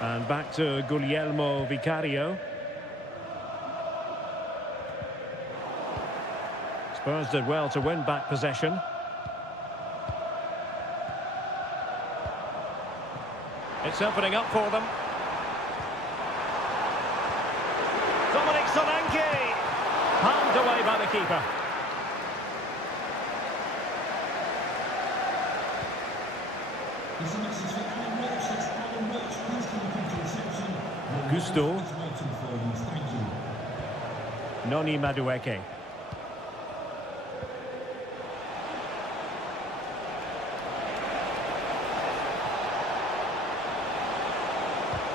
And back to Guglielmo Vicario. Spurs did well to win back possession. It's opening up for them. Dominic Solanke! Palmed away by the keeper. There's a message for Alan Roach. That's Alan Roach. Please come and to reception. Gusto. Just waiting for you. Thank you. Noni Madueke.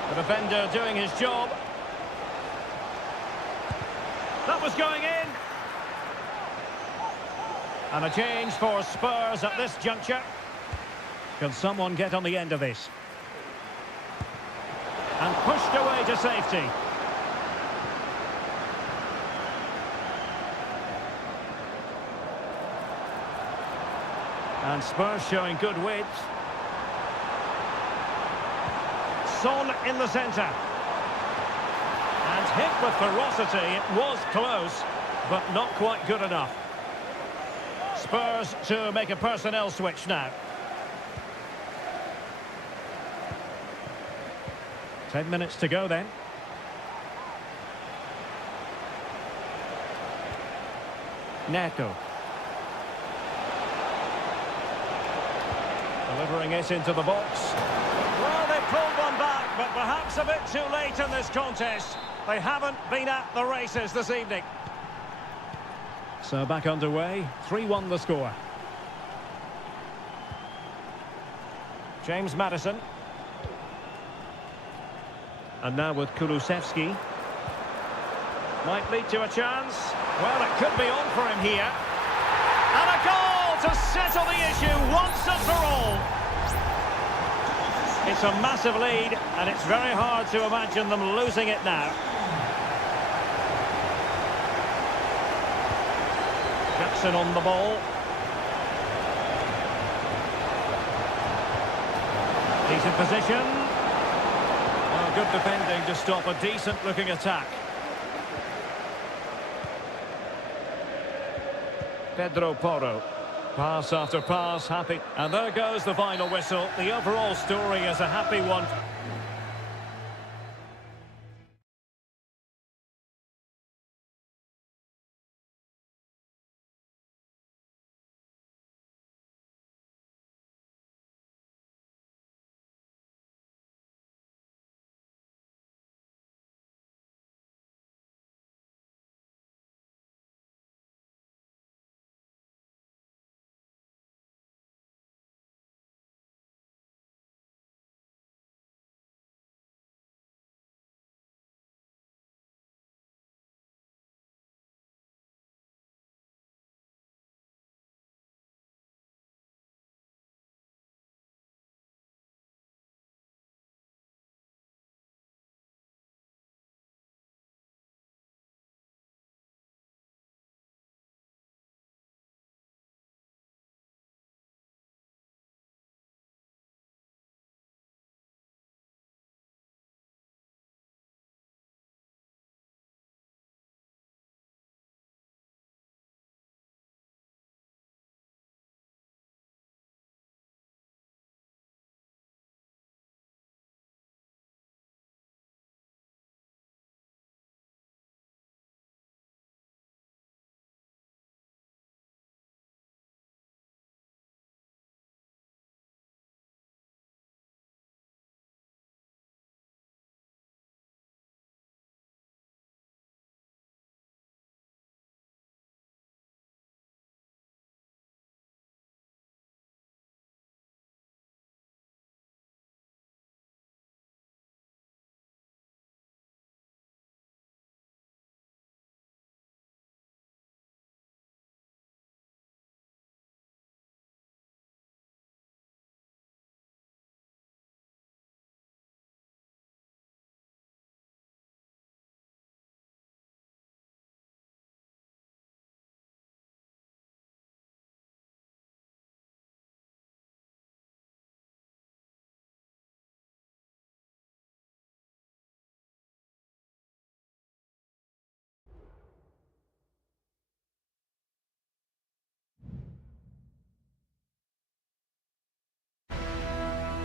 The defender doing his job. That was going in. And a change for Spurs at this juncture. Can someone get on the end of this? And pushed away to safety. And Spurs showing good width. Son in the centre. And hit with ferocity. It was close, but not quite good enough. Spurs to make a personnel switch now. 10 minutes to go then. Neto. Delivering it into the box. Well, they pulled one back, but perhaps a bit too late in this contest. They haven't been at the races this evening. So back underway, 3-1 the score. James Maddison. And now with Kulusevski. Might lead to a chance. Well, it could be on for him here. And a goal to settle the issue once and for all. It's a massive lead, and it's very hard to imagine them losing it now. Jackson on the ball. Decent position. Well, good defending to stop a decent-looking attack. Pedro Porro. Pass after pass, happy. And there goes the final whistle. The overall story is a happy one.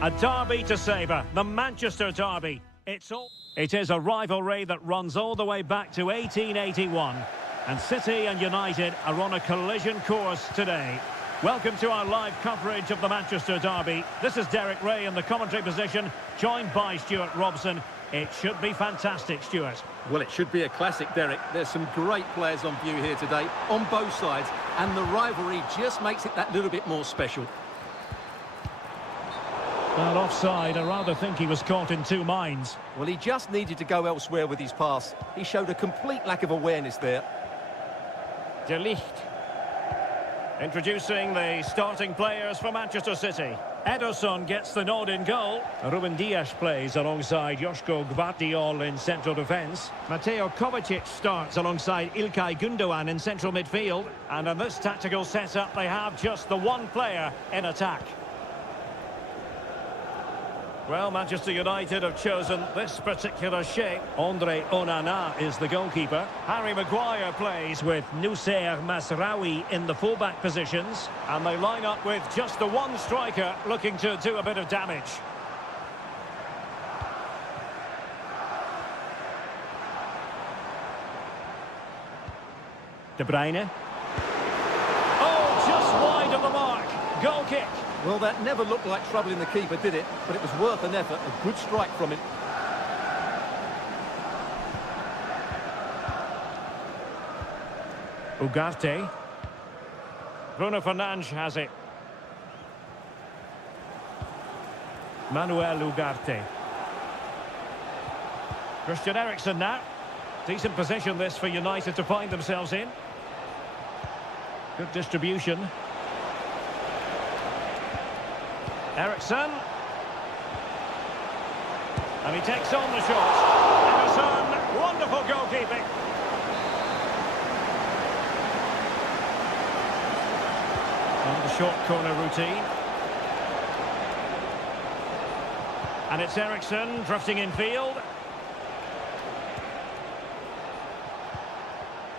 A derby to savour, the Manchester derby. It is a rivalry that runs all the way back to 1881. And City and United are on a collision course today. Welcome to our live coverage of the Manchester derby. This is Derek Ray in the commentary position, joined by Stuart Robson. It should be fantastic, Stuart. Well, it should be a classic, Derek. There's some great players on view here today, on both sides, and the rivalry just makes it that little bit more special. Well, offside, I rather think he was caught in two minds. Well, he just needed to go elsewhere with his pass. He showed a complete lack of awareness there. De Ligt. Introducing the starting players for Manchester City. Ederson gets the nod in goal. Ruben Dias plays alongside Joško Gvardiol in central defence. Mateo Kovacic starts alongside Ilkay Gundogan in central midfield. And in this tactical setup, they have just the one player in attack. Well, Manchester United have chosen this particular shape. Andre Onana is the goalkeeper. Harry Maguire plays with Noussair Masraoui in the fullback positions. And they line up with just the one striker looking to do a bit of damage. De Bruyne. Oh, just wide of the mark. Goal kick. Well, that never looked like troubling the keeper, did it? But it was worth an effort. A good strike from him. Ugarte. Bruno Fernandes has it. Manuel Ugarte. Christian Eriksen now. Decent position this for United to find themselves in. Good distribution. Eriksen. And he takes on the shot. Ederson, wonderful goalkeeping. On the short corner routine. And it's Eriksen drifting in field.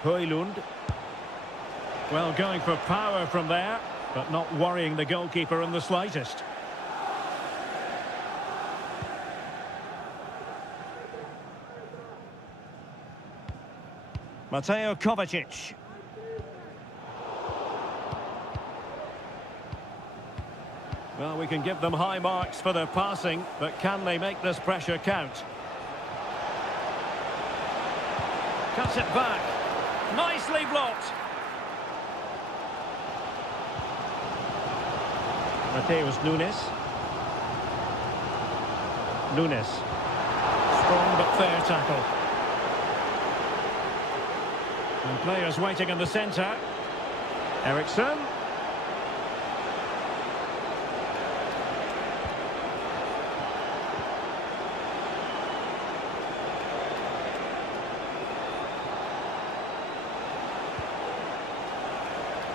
Højlund. Well, going for power from there, but not worrying the goalkeeper in the slightest. Mateo Kovacic. Well, we can give them high marks for their passing, but can they make this pressure count? Cuts it back. Nicely blocked. Mateus Nunes. Nunes. Strong but fair tackle. And players waiting in the centre. Eriksen.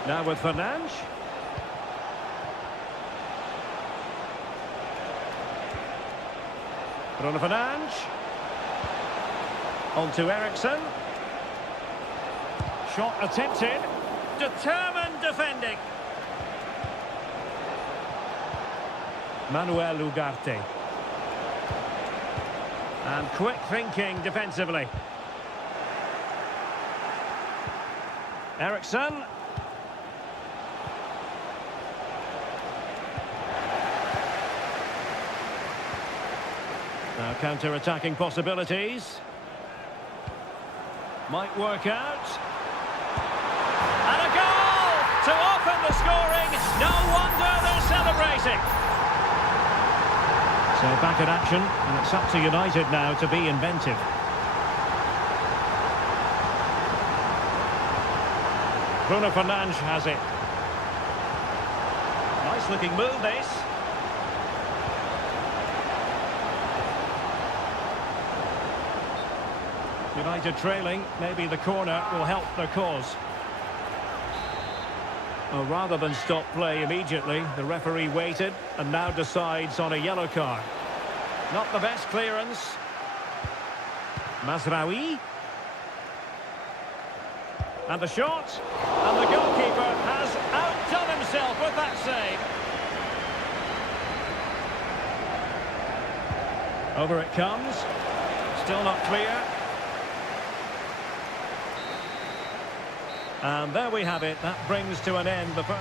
Now with Fernandes. Bruno Fernandes. On to Eriksen. Shot attempted. Determined defending. Manuel Ugarte. And quick thinking defensively. Eriksen. Now counter-attacking possibilities. Might work out. And a goal to open the scoring. No wonder they're celebrating. So back in action, and it's up to United now to be inventive. Bruno Fernandes has it. Nice looking move this. United trailing, maybe the corner will help their cause. Well, rather than stop play immediately, the referee waited and now decides on a yellow card. Not the best clearance. Masraoui. And the shot. And the goalkeeper has outdone himself with that save. Over it comes. Still not clear. And there we have it. That brings to an end the first.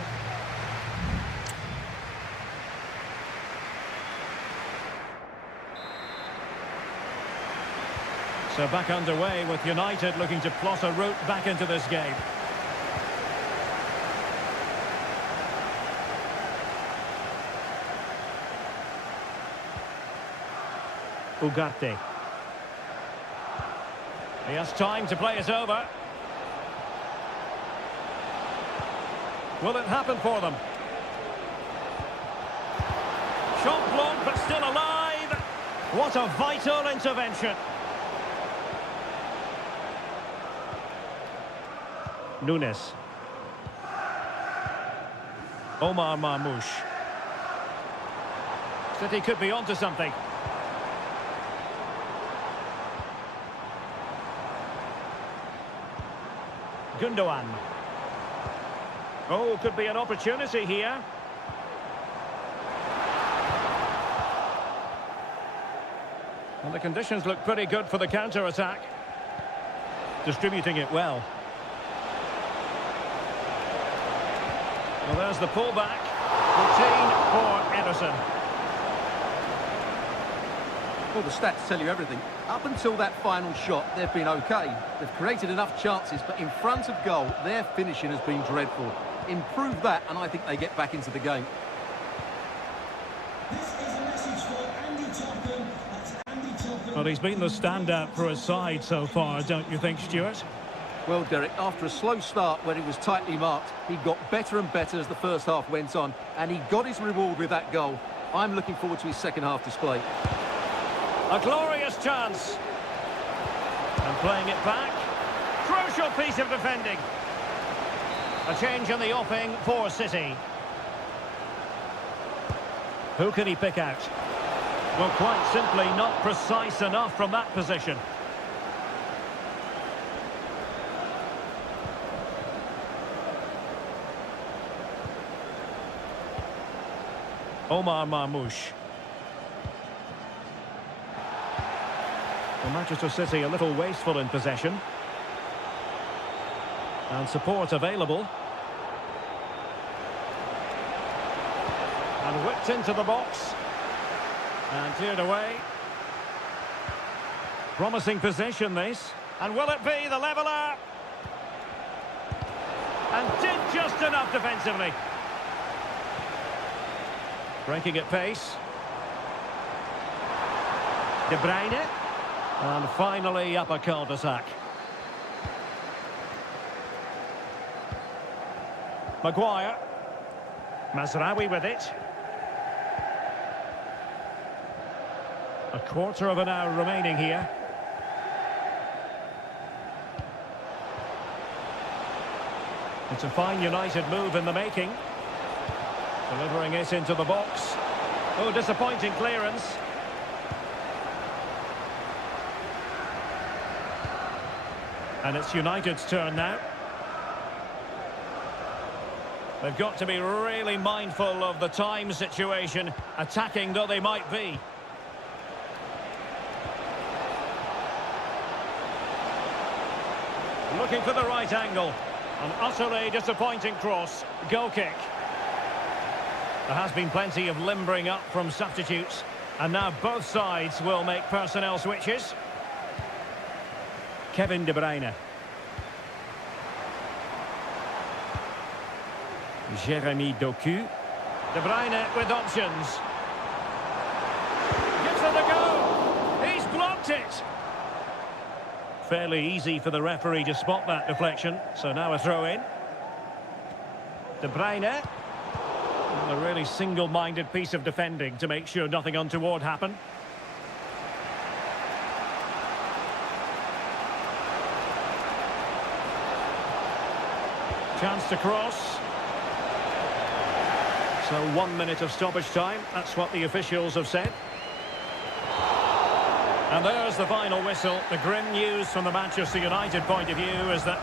So back underway with United looking to plot a route back into this game. Ugarte. He has time to play it over. Will it happen for them? Shot blocked, but still alive. What a vital intervention. Nunes. Omar Marmoush. City could be onto something. Gundogan. Oh, could be an opportunity here. And the conditions look pretty good for the counter-attack. Distributing it well. Well, there's the pullback. Routine for Ederson. Well, the stats tell you everything. Up until that final shot, they've been okay. They've created enough chances, but in front of goal, their finishing has been dreadful. Improve that, and I think they get back into the game. This is a message for Andy Topham. That's Andy Topham. Well, he's been the standout for his side so far, don't you think, Stuart? Well, Derek, after a slow start when he was tightly marked, he got better and better as the first half went on, and he got his reward with that goal. I'm looking forward to his second half display. A glorious chance. And playing it back. Crucial piece of defending. A change in the offing for City. Who can he pick out? Well, quite simply not precise enough from that position. Omar Marmoush. Well, Manchester City a little wasteful in possession. And support available. And whipped into the box. And cleared away. Promising possession this. And will it be the leveller? And did just enough defensively. Breaking at pace. De Bruyne. And finally up a cul-de-sac. Maguire. Mazraoui with it. A quarter of an hour remaining here. It's a fine United move in the making. Delivering it into the box. Oh, disappointing clearance. And it's United's turn now. They've got to be really mindful of the time situation, attacking though they might be. Looking for the right angle. An utterly disappointing cross. Goal kick. There has been plenty of limbering up from substitutes. And now both sides will make personnel switches. Kevin De Bruyne. Jeremy Doku. De Bruyne with options. Gives it a go. He's blocked it. Fairly easy for the referee to spot that deflection. So now a throw in. De Bruyne. A really single-minded piece of defending to make sure nothing untoward happened. Chance to cross. So 1 minute of stoppage time. That's what the officials have said. And there's the final whistle. The grim news from the Manchester United point of view is that...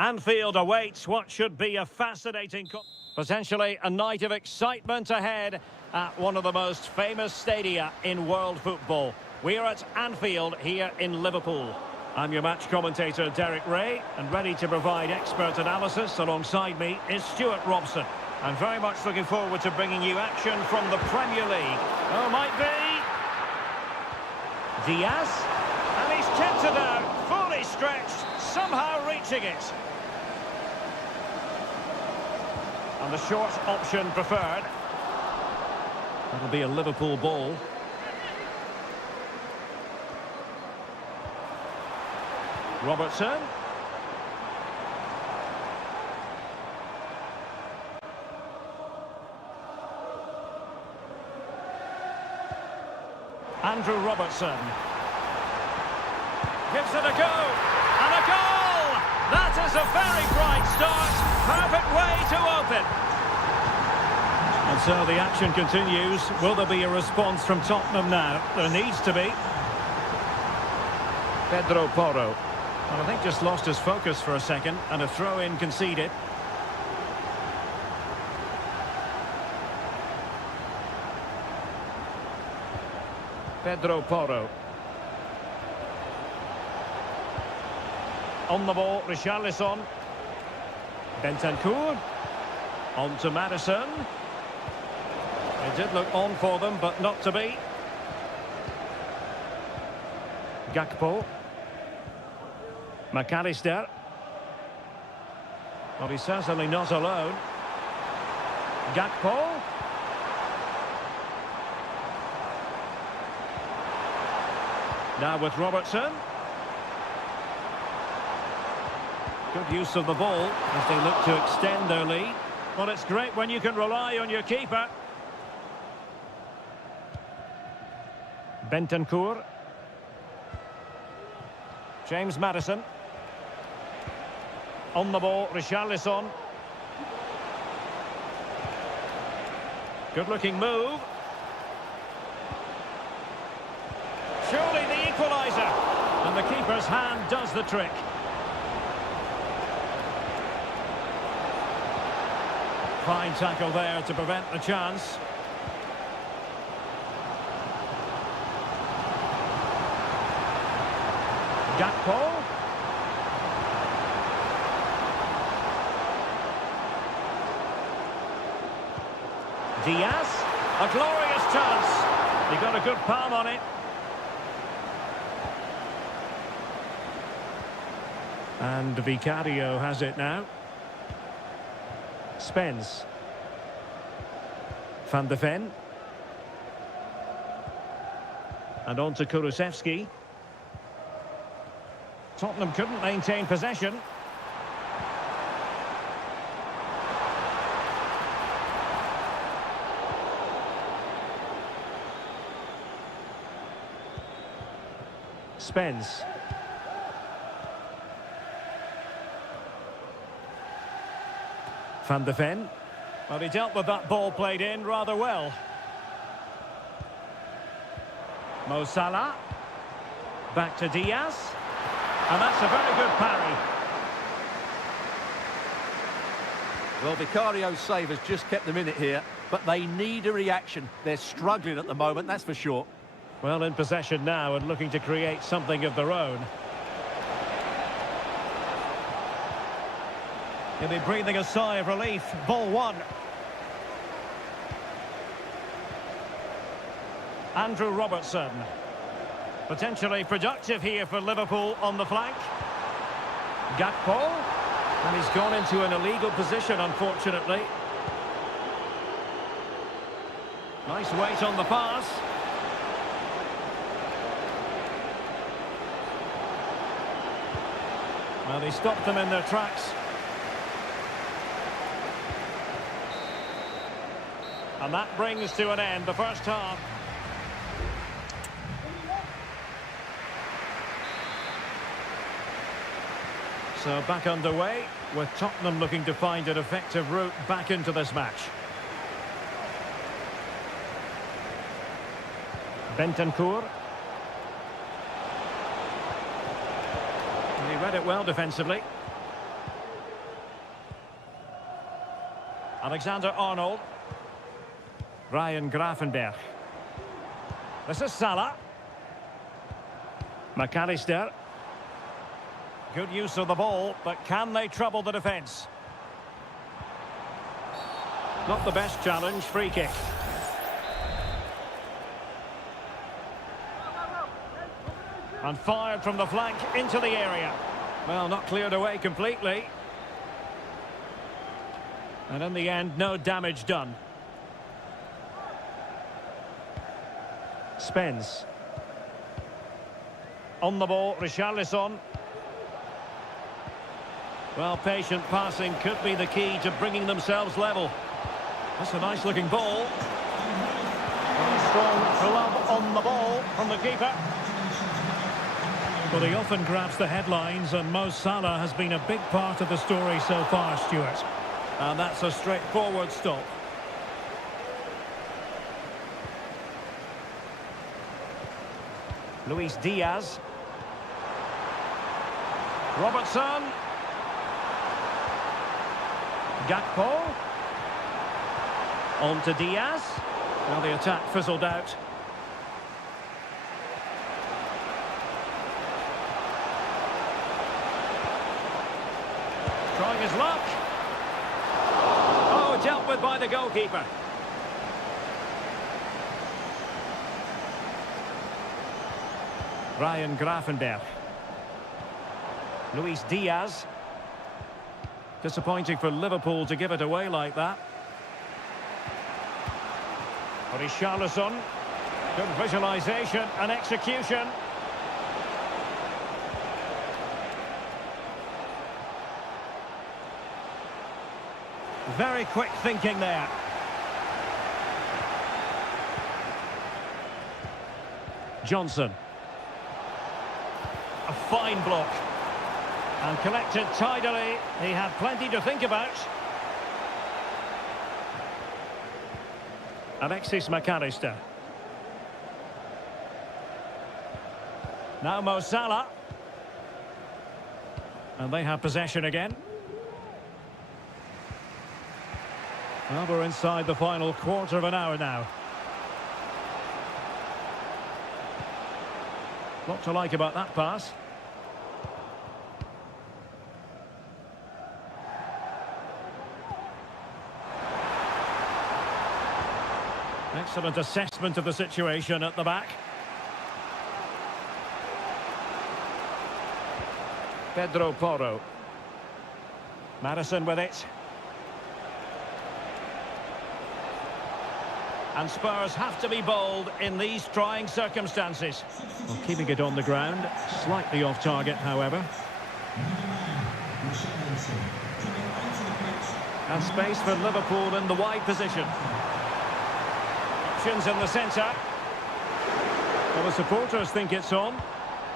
Anfield awaits what should be a fascinating... Potentially a night of excitement ahead at one of the most famous stadia in world football. We're at Anfield here in Liverpool. I'm your match commentator, Derek Ray, and ready to provide expert analysis alongside me is Stuart Robson. I'm very much looking forward to bringing you action from the Premier League. Oh, might be... Diaz, and he's kept it out, fully stretched, somehow reaching it. And the short option preferred. That'll be a Liverpool ball. Robertson. Andrew Robertson. Gives it a go. And a goal! That is a very bright start. Perfect way to open. And so the action continues. Will there be a response from Tottenham now? There needs to be. Pedro Porro. Well, I think just lost his focus for a second, and a throw-in conceded. Pedro Porro. On the ball, Richarlison. Bentancur. On to Madison. It did look on for them, but not to be. Gakpo. McAllister. Well, he's certainly not alone. Gakpo. Now with Robertson. Good use of the ball as they look to extend their lead. Well, it's great when you can rely on your keeper. Bentancur. James Madison. On the ball, Richarlison. Good-looking move. Surely the equaliser. And the keeper's hand does the trick. Fine tackle there to prevent the chance. Gakpo. Diaz. A glorious chance. He got a good palm on it. And Vicario has it now. Spence. Van de Ven. And on to Kulusevski. Tottenham couldn't maintain possession. Spence. Van de Ven. Well, he dealt with that ball played in rather well. Mo Salah. Back to Diaz. And that's a very good parry. Well, Vicario's save has just kept them in it here, but they need a reaction. They're struggling at the moment, that's for sure. Well, in possession now and looking to create something of their own. He'll be breathing a sigh of relief. Ball one. Andrew Robertson. Potentially productive here for Liverpool on the flank. Gakpo. And he's gone into an illegal position, unfortunately. Nice weight on the pass. Well, he stopped them in their tracks. And that brings to an end the first half. So back underway, with Tottenham looking to find an effective route back into this match. Bentancur. He read it well defensively. Alexander-Arnold. Ryan Gravenberch. This is Salah. McAllister. Good use of the ball, but can they trouble the defence? Not the best challenge, free kick. And fired from the flank into the area. Well, not cleared away completely. And in the end, no damage done. Spence. On the ball, Richarlison. Well, patient passing could be the key to bringing themselves level. That's a nice-looking ball. And a strong glove on the ball from the keeper. Well, he often grabs the headlines, and Mo Salah has been a big part of the story so far, Stuart. And that's a straightforward stop. Luis Diaz. Robertson. Gakpo. On to Diaz. Well, the attack fizzled out. Trying his luck. Oh, dealt with by the goalkeeper. Ryan Gravenberch. Luis Diaz. Disappointing for Liverpool to give it away like that. Richarlison. Good visualisation and execution. Very quick thinking there. Johnson. A fine block. And collected tidily. He had plenty to think about. Alexis McAllister. Now Mo Salah. And they have possession again. Well, we're inside the final quarter of an hour now. Lot to like about that pass. Excellent assessment of the situation at the back. Pedro Porro. Madison with it. And Spurs have to be bold in these trying circumstances. Well, keeping it on the ground, slightly off target, however. And space for Liverpool in the wide position. Options in the centre. Well, the supporters think it's on.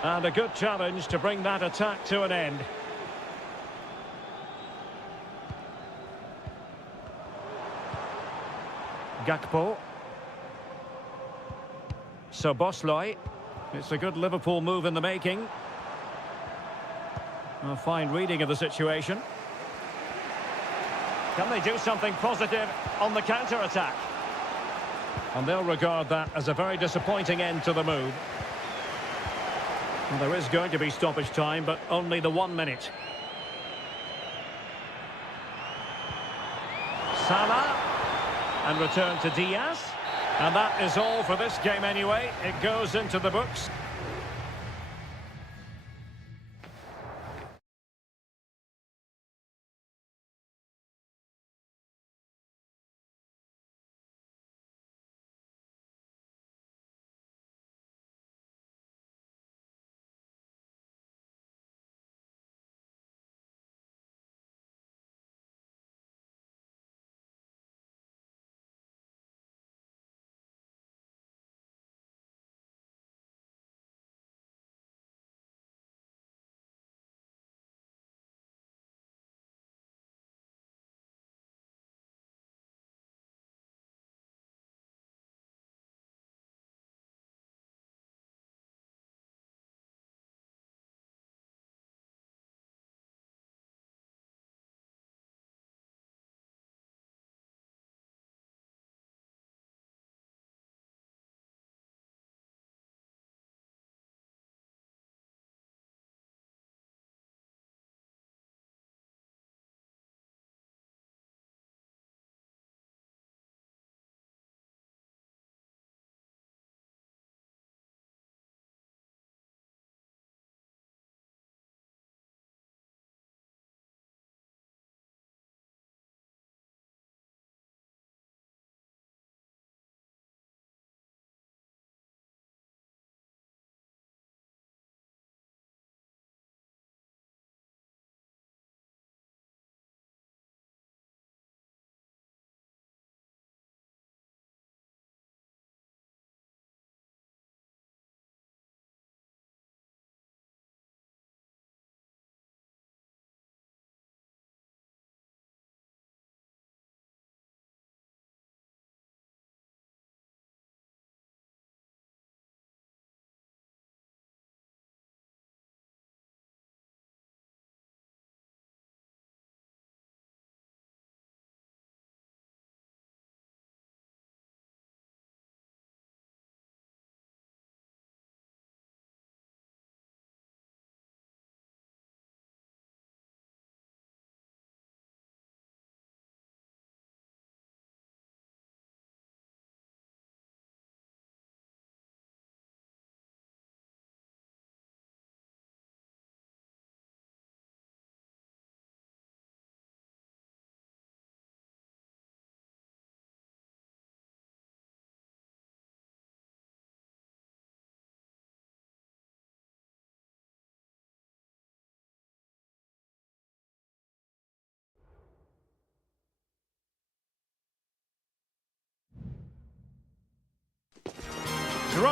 And a good challenge to bring that attack to an end. Gakpo. Szoboszlai. It's a good Liverpool move in the making. A fine reading of the situation. Can they do something positive on the counter-attack? And they'll regard that as a very disappointing end to the move. Well, there is going to be stoppage time, but only the 1 minute. Salah. And return to Diaz. And that is all for this game anyway. It goes into the books.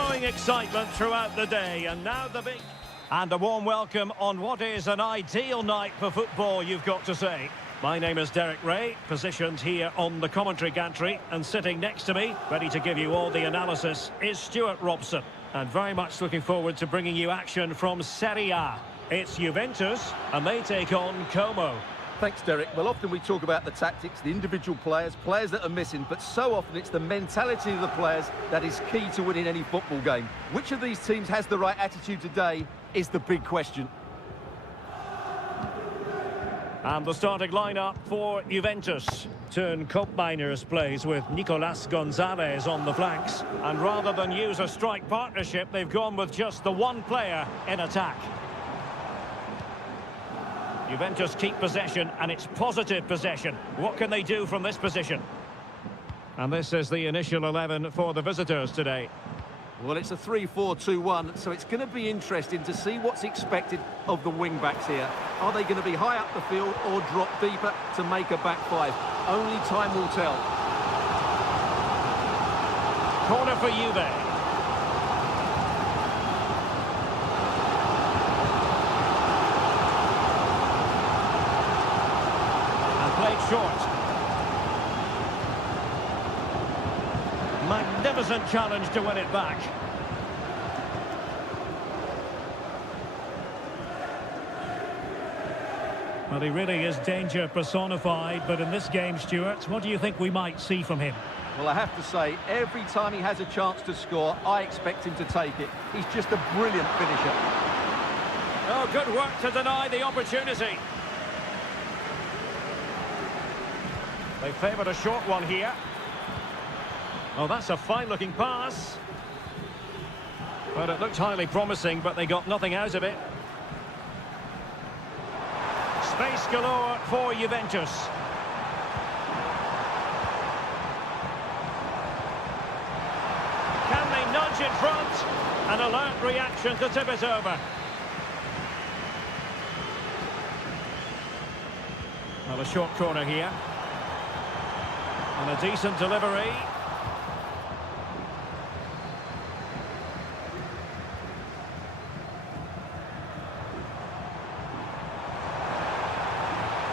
growing excitement throughout the day, and now the big... And a warm welcome on what is an ideal night for football, you've got to say. My name is Derek Ray, positioned here on the commentary gantry, and sitting next to me, ready to give you all the analysis, is Stuart Robson. And very much looking forward to bringing you action from Serie A. It's Juventus, and they take on Como. Thanks, Derek. Well, often we talk about the tactics, the individual players that are missing, but so often it's the mentality of the players that is key to winning any football game. Which of these teams has the right attitude today is the big question. And the starting lineup for Juventus. Turn Koopmeiners plays with Nicolas Gonzalez on the flanks. And rather than use a strike partnership, they've gone with just the one player in attack. Juventus keep possession, and it's positive possession. What can they do from this position? And this is the initial 11 for the visitors today. Well, it's a 3-4-2-1, so it's going to be interesting to see what's expected of the wing-backs here. Are they going to be high up the field or drop deeper to make a back five? Only time will tell. Corner for Juve. Short. Magnificent challenge to win it back. Well, he really is danger personified, but in this game, Stuart, what do you think we might see from him? Well, I have to say, every time he has a chance to score, I expect him to take it. He's just a brilliant finisher. Oh, good work to deny the opportunity. They favoured a short one here. Oh, that's a fine-looking pass. Well, it looked highly promising, but they got nothing out of it. Space galore for Juventus. Can they nudge in front? An alert reaction to tip it over. Well, a short corner here. And a decent delivery.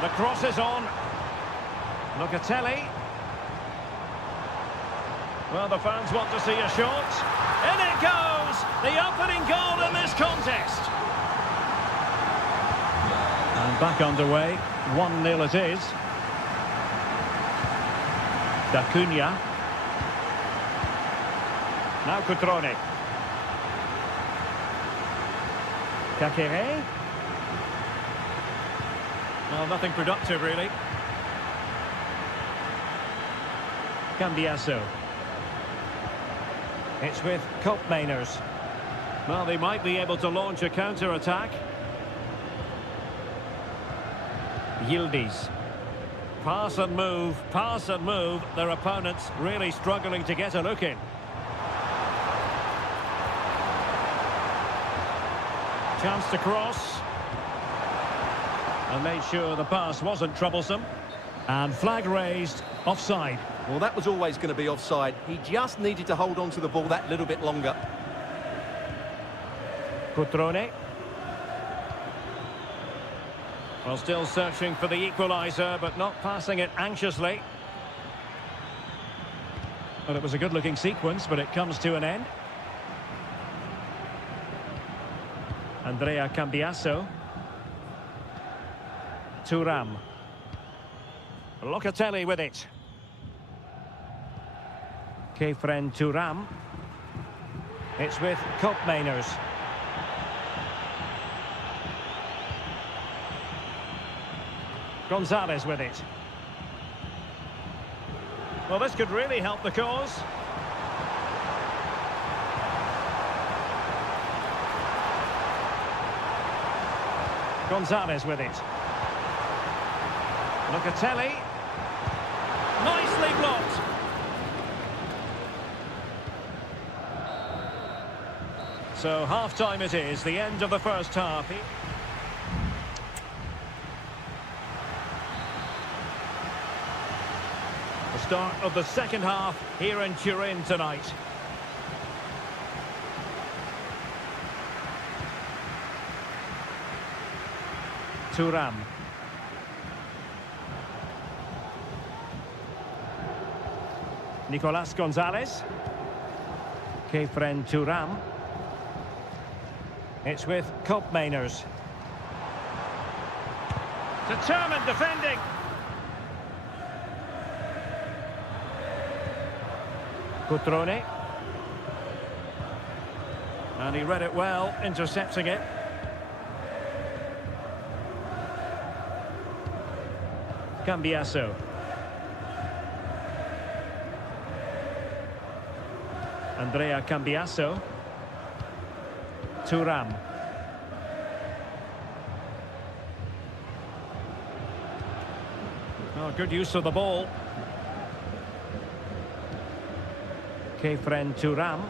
The cross is on. Locatelli. Well, the fans want to see a shot. In it goes! The opening goal in this contest. And back underway. 1-0 it is. D'Acunha. Now Cutrone. Kakere. Well, nothing productive, really. Cambiasso. It's with Koopmeiners. Well, they might be able to launch a counter-attack. Yildiz. Pass and move, pass and move. Their opponents really struggling to get a look in. Chance to cross. And made sure the pass wasn't troublesome. And flag raised, offside. Well, that was always going to be offside. He just needed to hold on to the ball that little bit longer. Cutrone. Well, still searching for the equaliser, but not passing it anxiously. Well, it was a good-looking sequence, but it comes to an end. Andrea Cambiasso. Thuram. Locatelli with it. Kefren Thuram. It's with Koopmeiners. Gonzalez with it. Well, this could really help the cause. Gonzalez with it. Locatelli. Nicely blocked. So half-time it is, the end of the first half. The start of the second half here in Turin tonight. Thuram. Nicolas Gonzalez. Kefren Thuram. It's with Koopmeiners. Determined defending. Cutrone. And he read it well, intercepting it. Cambiasso. Andrea Cambiasso. Thuram. Oh, good use of the ball. Kefren Thuram.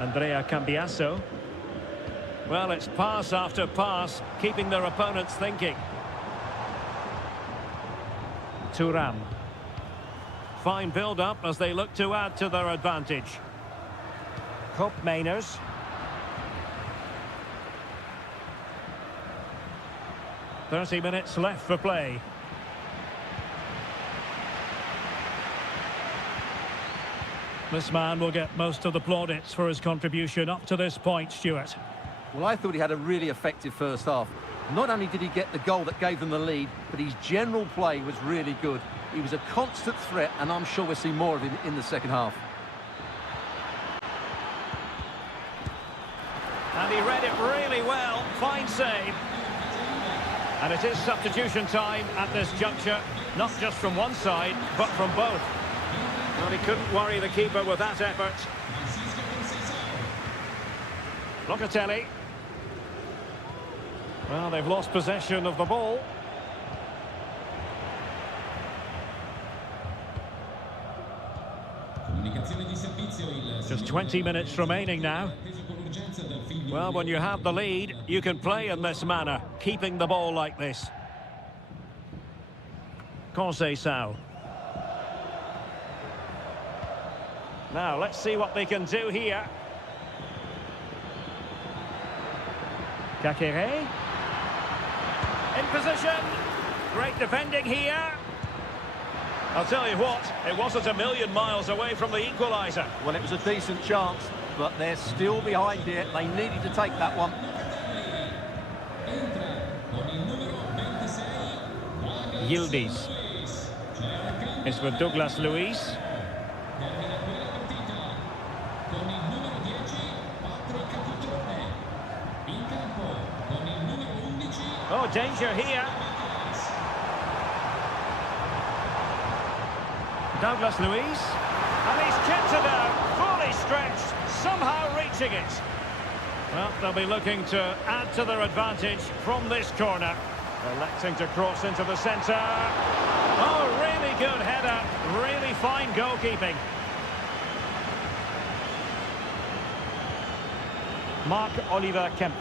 Andrea Cambiasso. Well, it's pass after pass, keeping their opponents thinking. Thuram. Fine build-up as they look to add to their advantage. Koopmeiners. "30 minutes left for play." This man will get most of the plaudits for his contribution up to this point, Stuart. Well, I thought he had a really effective first half. Not only did he get the goal that gave them the lead, but his general play was really good. He was a constant threat, and I'm sure we'll see more of him in the second half. And he read it really well. Fine save. And it is substitution time at this juncture. Not just from one side, but from both. Well, he couldn't worry the keeper with that effort. Locatelli. Well, they've lost possession of the ball. Just 20 minutes remaining now. Well, when you have the lead, you can play in this manner, keeping the ball like this. Conceição. Now, let's see what they can do here. Kakere. In position. Great defending here. I'll tell you what, it wasn't a million miles away from the equaliser. Well, it was a decent chance, but they're still behind it. They needed to take that one. Yildiz. It's with Douglas Luiz. Oh, danger here. Douglas Luiz. And he's kicked it out, fully stretched, somehow reaching it. Well, they'll be looking to add to their advantage from this corner. Electing to cross into the centre. Oh, really good header. Really fine goalkeeping. Mark Oliver Kemp.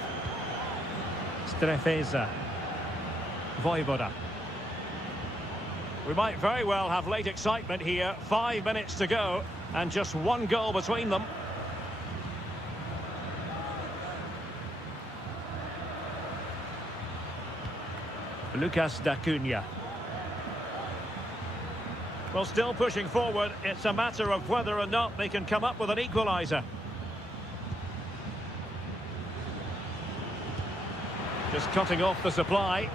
Strefeza. Vojvoda. We might very well have late excitement here. 5 minutes to go and just one goal between them. Lucas D'Acunha. Well, still pushing forward. It's a matter of whether or not they can come up with an equaliser. Just cutting off the supply.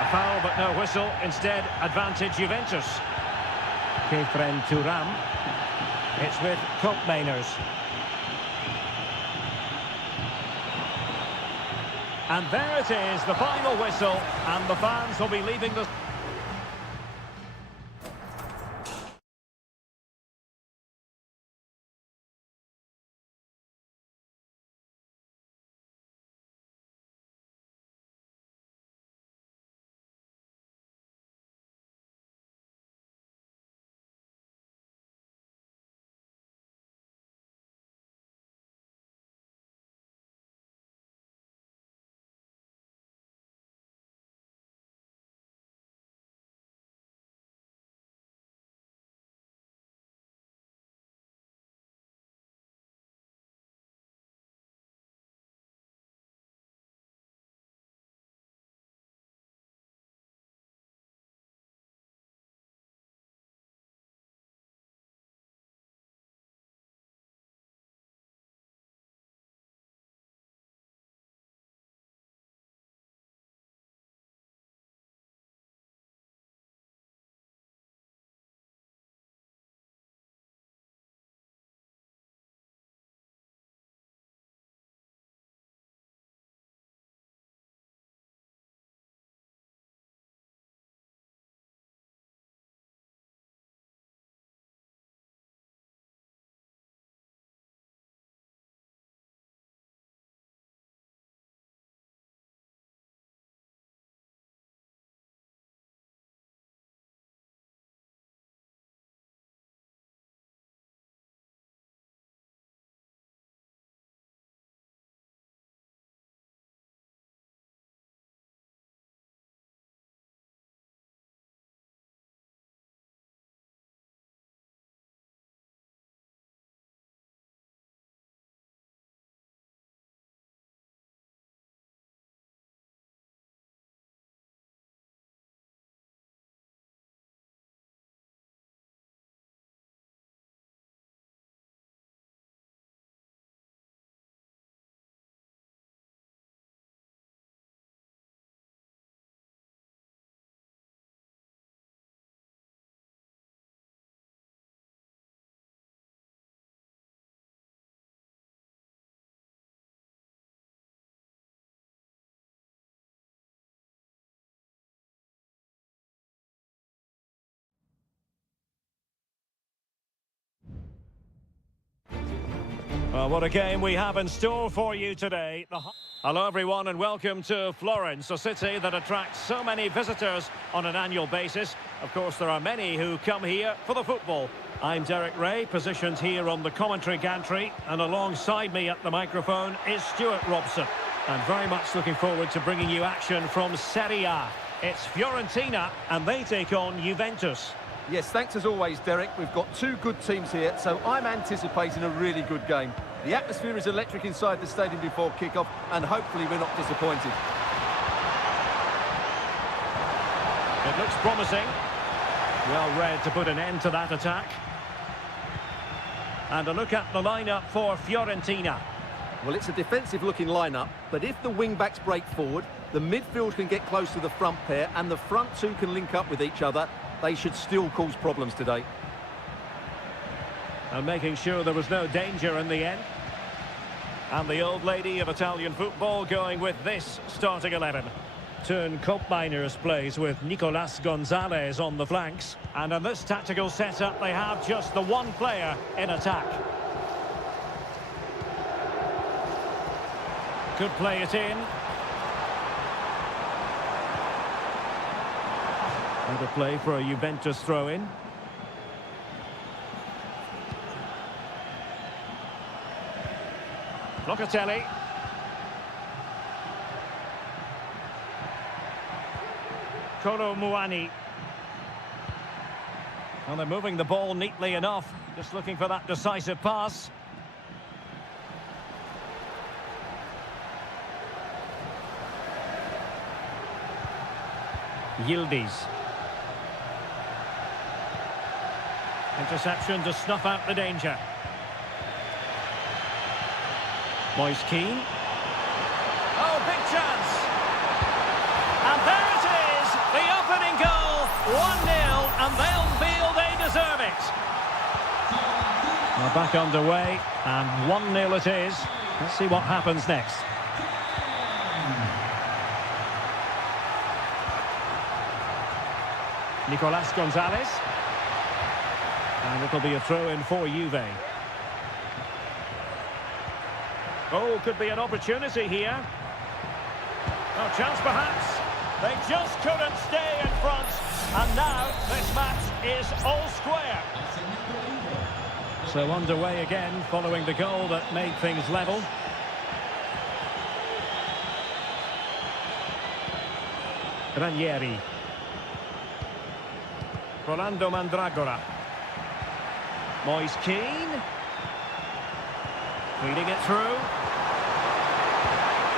A foul but no whistle. Instead, advantage Juventus. Kefren Thuram. It's with Koopmeiners. And there it is, the final whistle, and the fans will be leaving the... Well, what a game we have in store for you today. Hello, everyone, and welcome to Florence, a city that attracts so many visitors on an annual basis. Of course, there are many who come here for the football. I'm Derek Ray, positioned here on the commentary gantry, and alongside me at the microphone is Stuart Robson. I'm very much looking forward to bringing you action from Serie A. It's Fiorentina, and they take on Juventus. Yes, thanks as always, Derek. We've got two good teams here, so I'm anticipating a really good game. The atmosphere is electric inside the stadium before kick-off, and hopefully we're not disappointed. It looks promising. Well read to put an end to that attack. And a look at the lineup for Fiorentina. Well, it's a defensive-looking lineup, but if the wing-backs break forward, the midfield can get close to the front pair, and the front two can link up with each other, they should still cause problems today. And making sure there was no danger in the end. And the old lady of Italian football going with this starting 11. Turn Koopmeiners plays with Nicolas Gonzalez on the flanks. And in this tactical setup, they have just the one player in attack. Could play it in. And a play for a Juventus throw-in. Locatelli. Kolo Muani. Well, they're moving the ball neatly enough. Just looking for that decisive pass. Yildiz. Interception to snuff out the danger. Moise Keane. Oh, big chance. And there it is, the opening goal. 1-0, and they'll feel they deserve it. Well, back underway, and 1-0 it is. Let's see what happens next. Nicolas Gonzalez. And it'll be a throw-in for Juve. Oh, could be an opportunity here. Oh, chance perhaps. They just couldn't stay in front. And now this match is all square. So underway again following the goal that made things level. Ranieri. Rolando Mandragora. Moise Keane. Feeding it through.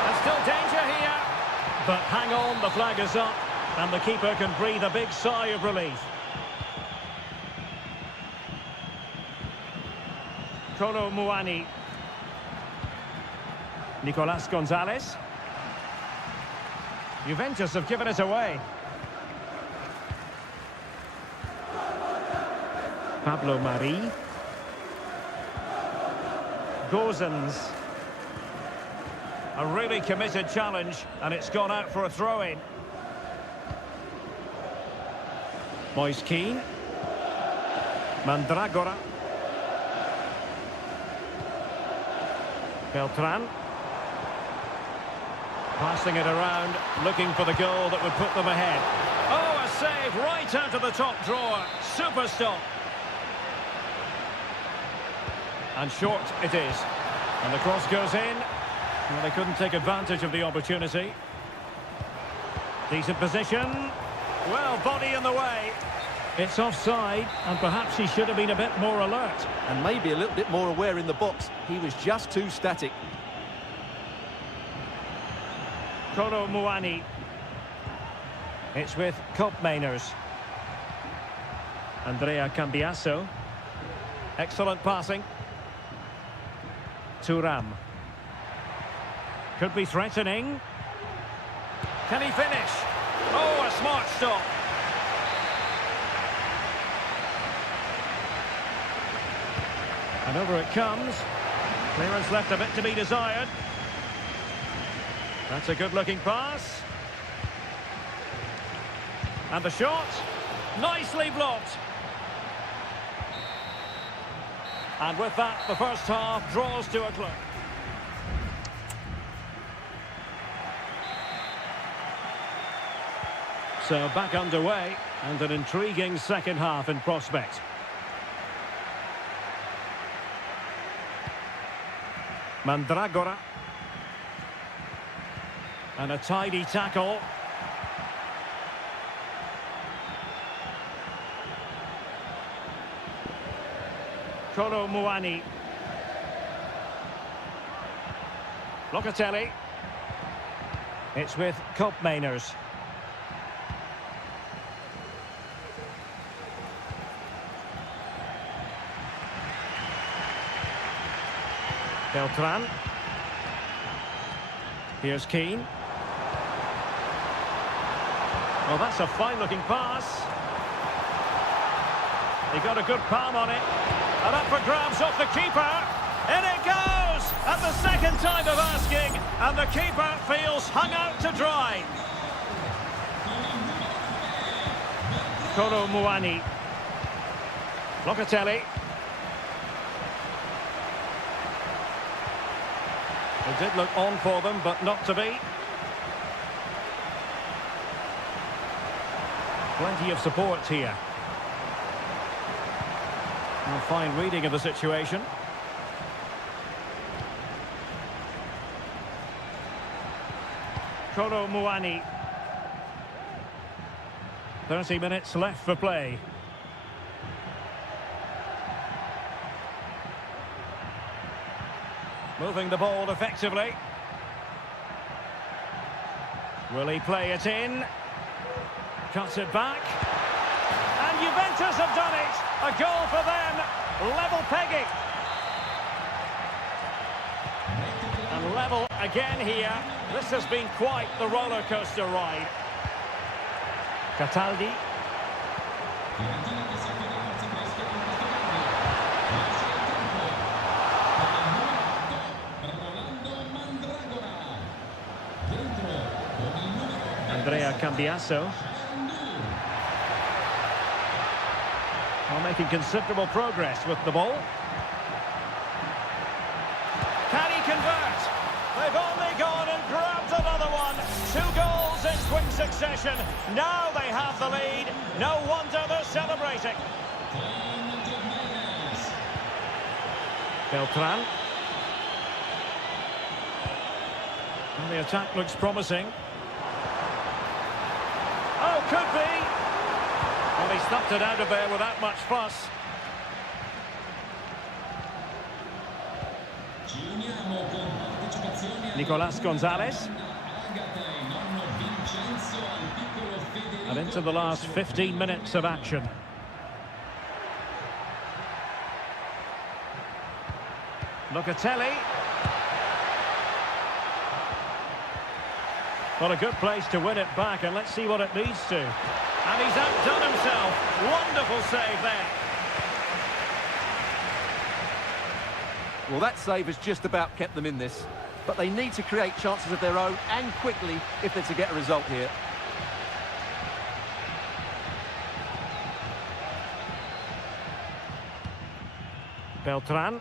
And still danger here. But hang on, the flag is up. And the keeper can breathe a big sigh of relief. Kolo Muani. Nicolas Gonzalez. Juventus have given it away. Pablo Mari. Gozens. A really committed challenge, and it's gone out for a throw-in. Moise Keane. Mandragora. Beltran. Passing it around, looking for the goal that would put them ahead. Oh, a save right out of the top drawer. Super stop. And short it is. And the cross goes in. Well, they couldn't take advantage of the opportunity. Decent position. Well, body in the way. It's offside, and perhaps he should have been a bit more alert. And maybe a little bit more aware in the box. He was just too static. Kolo Muani. It's with Koopmeiners. Andrea Cambiasso. Excellent passing. Thuram. Could be threatening. Can he finish? Oh, a smart stop. And over it comes. Clearance left a bit to be desired. That's a good-looking pass. And the shot. Nicely blocked. And with that, the first half draws to a close. So back underway, and an intriguing second half in prospect. Mandragora. And a tidy tackle. Kolo Muani. Locatelli. It's with Koopmeiners. Beltran. Here's Keane. Well, that's a fine-looking pass. He got a good palm on it. And up for grabs off the keeper. In it goes! At the second time of asking. And the keeper feels hung out to dry. Kolo Muani. Locatelli. It did look on for them, but not to be. Plenty of support here. A fine reading of the situation. Kolo Muani. 30 minutes left for play. Moving the ball effectively. Will he play it in? Cuts it back. And Juventus have done it! A goal for them. Level pegging. And level again here. This has been quite the roller coaster ride. Cataldi. Andrea Cambiasso. Well, making considerable progress with the ball. Can he convert? They've only gone and grabbed another one. 2 goals in quick succession. Now they have the lead. No wonder they're celebrating. Beltran. And the attack looks promising. Oh, could be. Well, he stuffed it out of there without much fuss. Nicolas Gonzalez. And into the last 15 minutes of action. Locatelli. Well, a good place to win it back, and let's see what it leads to. And he's outdone himself. Wonderful save there. Well, that save has just about kept them in this. But they need to create chances of their own, and quickly, if they're to get a result here. Beltran.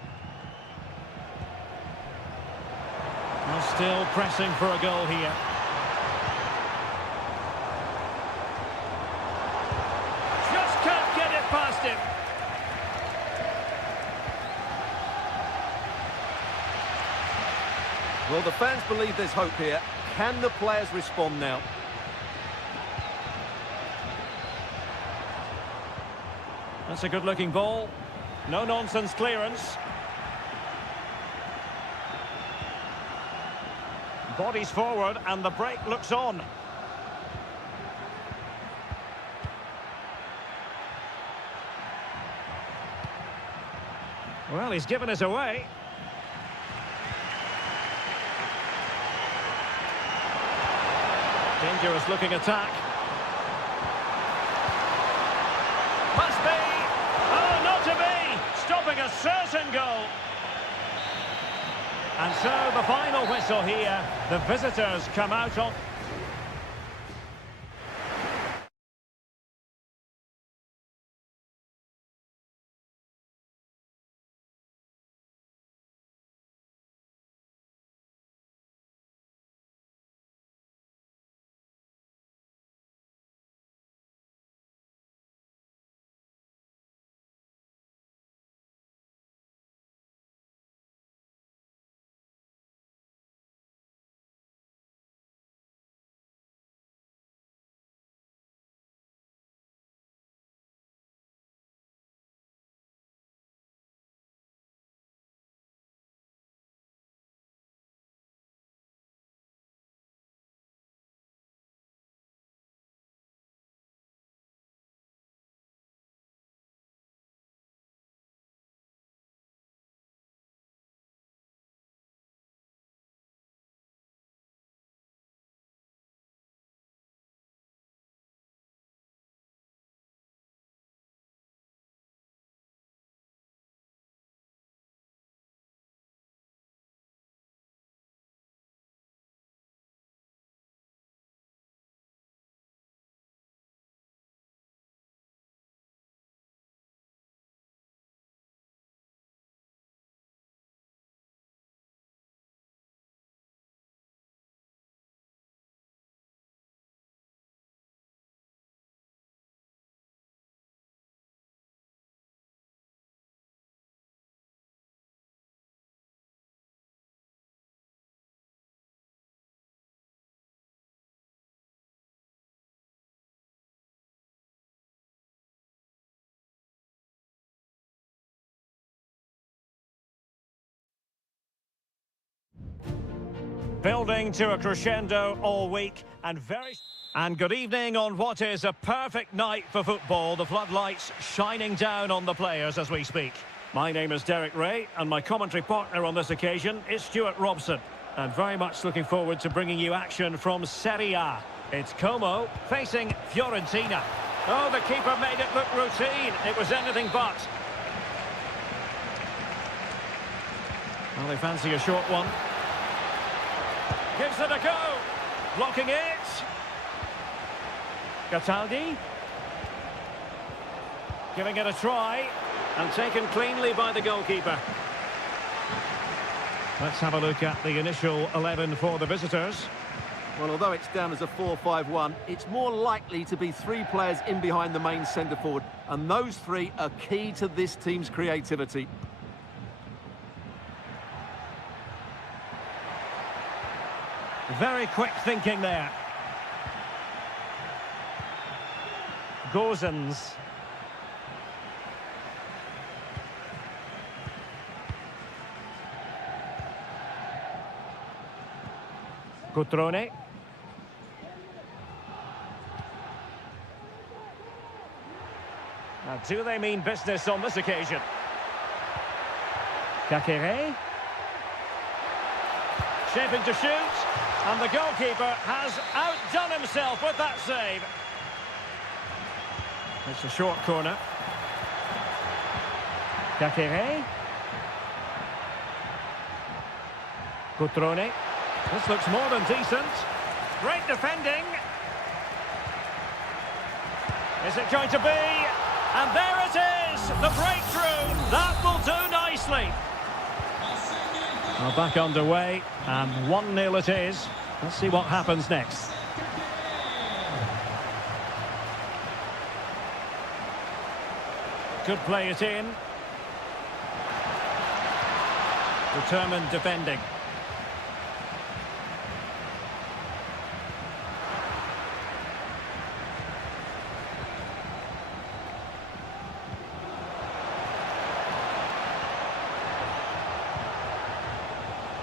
Well, still pressing for a goal here. Just can't get it past him. Well, the fans believe there's hope here. Can the players respond now? That's a good-looking ball. No-nonsense clearance. Bodies forward, and the break looks on. Well, he's given us away. Dangerous looking attack. Must be. Oh, not to be. Stopping a certain goal. And so the final whistle here. The visitors come out on... Building to a crescendo all week and good evening on what is a perfect night for football. The floodlights shining down on the players as we speak. My name is Derek Ray and my commentary partner on this occasion is Stuart Robson. And very much looking forward to bringing you action from Serie A. It's Como facing Fiorentina. Oh, the keeper made it look routine. It was anything but. Well, they fancy a short one. Gives it a go. Blocking it. Cataldi. Giving it a try. And taken cleanly by the goalkeeper. Let's have a look at the initial 11 for the visitors. Well, although it's down as a 4-5-1, it's more likely to be three players in behind the main centre-forward. And those three are key to this team's creativity. Very quick thinking there. Gozens. Cotrone. Now, do they mean business on this occasion? Kakere. Shaping to shoot. And the goalkeeper has outdone himself with that save. It's a short corner. Kakere. Cotrone. This looks more than decent. Great defending. Is it going to be? And there it is! The breakthrough! That will do nicely. Well, back underway, and 1-0 it is. Let's see what happens next. Could play it in. Determined defending.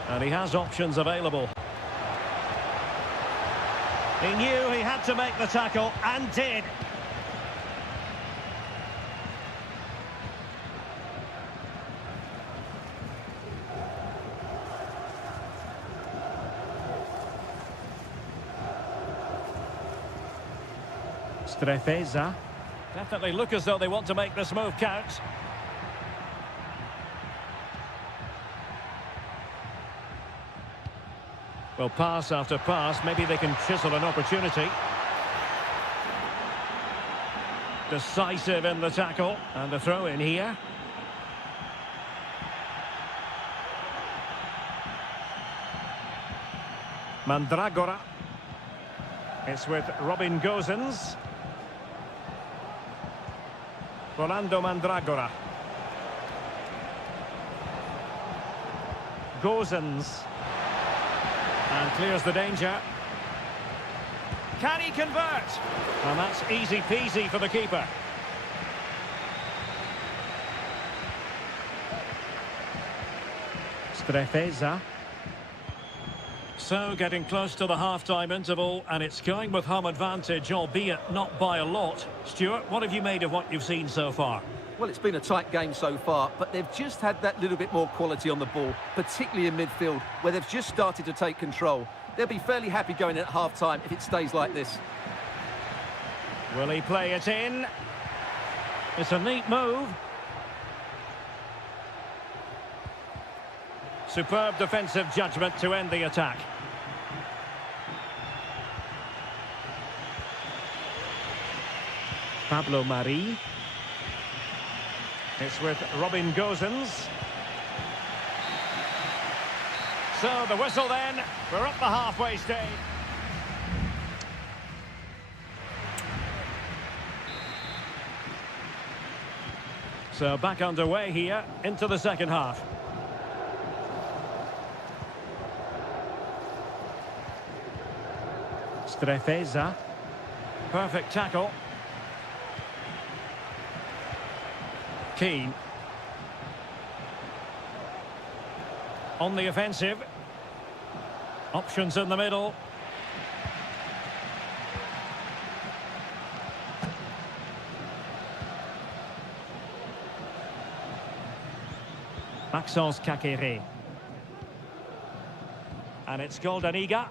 And he has options available. He knew he had to make the tackle, and did. Strefeza. Definitely look as though they want to make this move count. Well, pass after pass, maybe they can chisel an opportunity. Decisive in the tackle, and the throw in here. Mandragora. It's with Robin Gozens. Rolando Mandragora. Gozens. And clears the danger. Can he convert? And that's easy peasy for the keeper. Strefeza. So getting close to the half-time interval, and it's going with home advantage, albeit not by a lot. Stuart, what have you made of what you've seen so far? Well, it's been a tight game so far, but they've just had that little bit more quality on the ball, particularly in midfield, where they've just started to take control. They'll be fairly happy going at half-time if it stays like this. Will he play it in? It's a neat move. Superb defensive judgment to end the attack. Pablo Mari. It's with Robin Gozens. So the whistle then. We're up the halfway stage. So back underway here into the second half. Strefeza. Perfect tackle. Keane. On the offensive. Options in the middle. Maxence Kakere. And it's Goldaniga.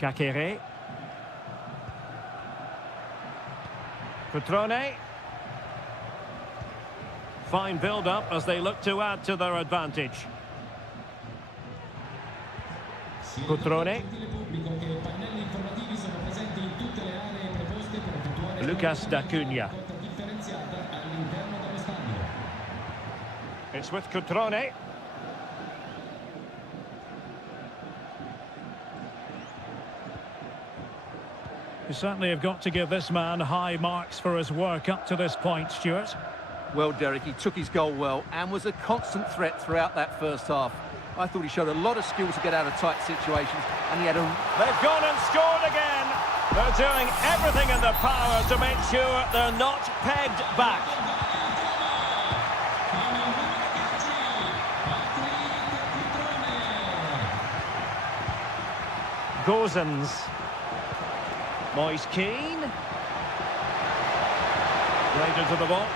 Kakere. Cutrone. Fine build-up as they look to add to their advantage. Cutrone. Lucas D'Acunha. It's with Cutrone. You certainly have got to give this man high marks for his work up to this point, Stuart. Well, Derek, he took his goal well and was a constant threat throughout that first half. I thought he showed a lot of skill to get out of tight situations, and he had a... They've gone and scored again. They're doing everything in their power to make sure they're not pegged back. Gozens. Moise Keane. Right into the box.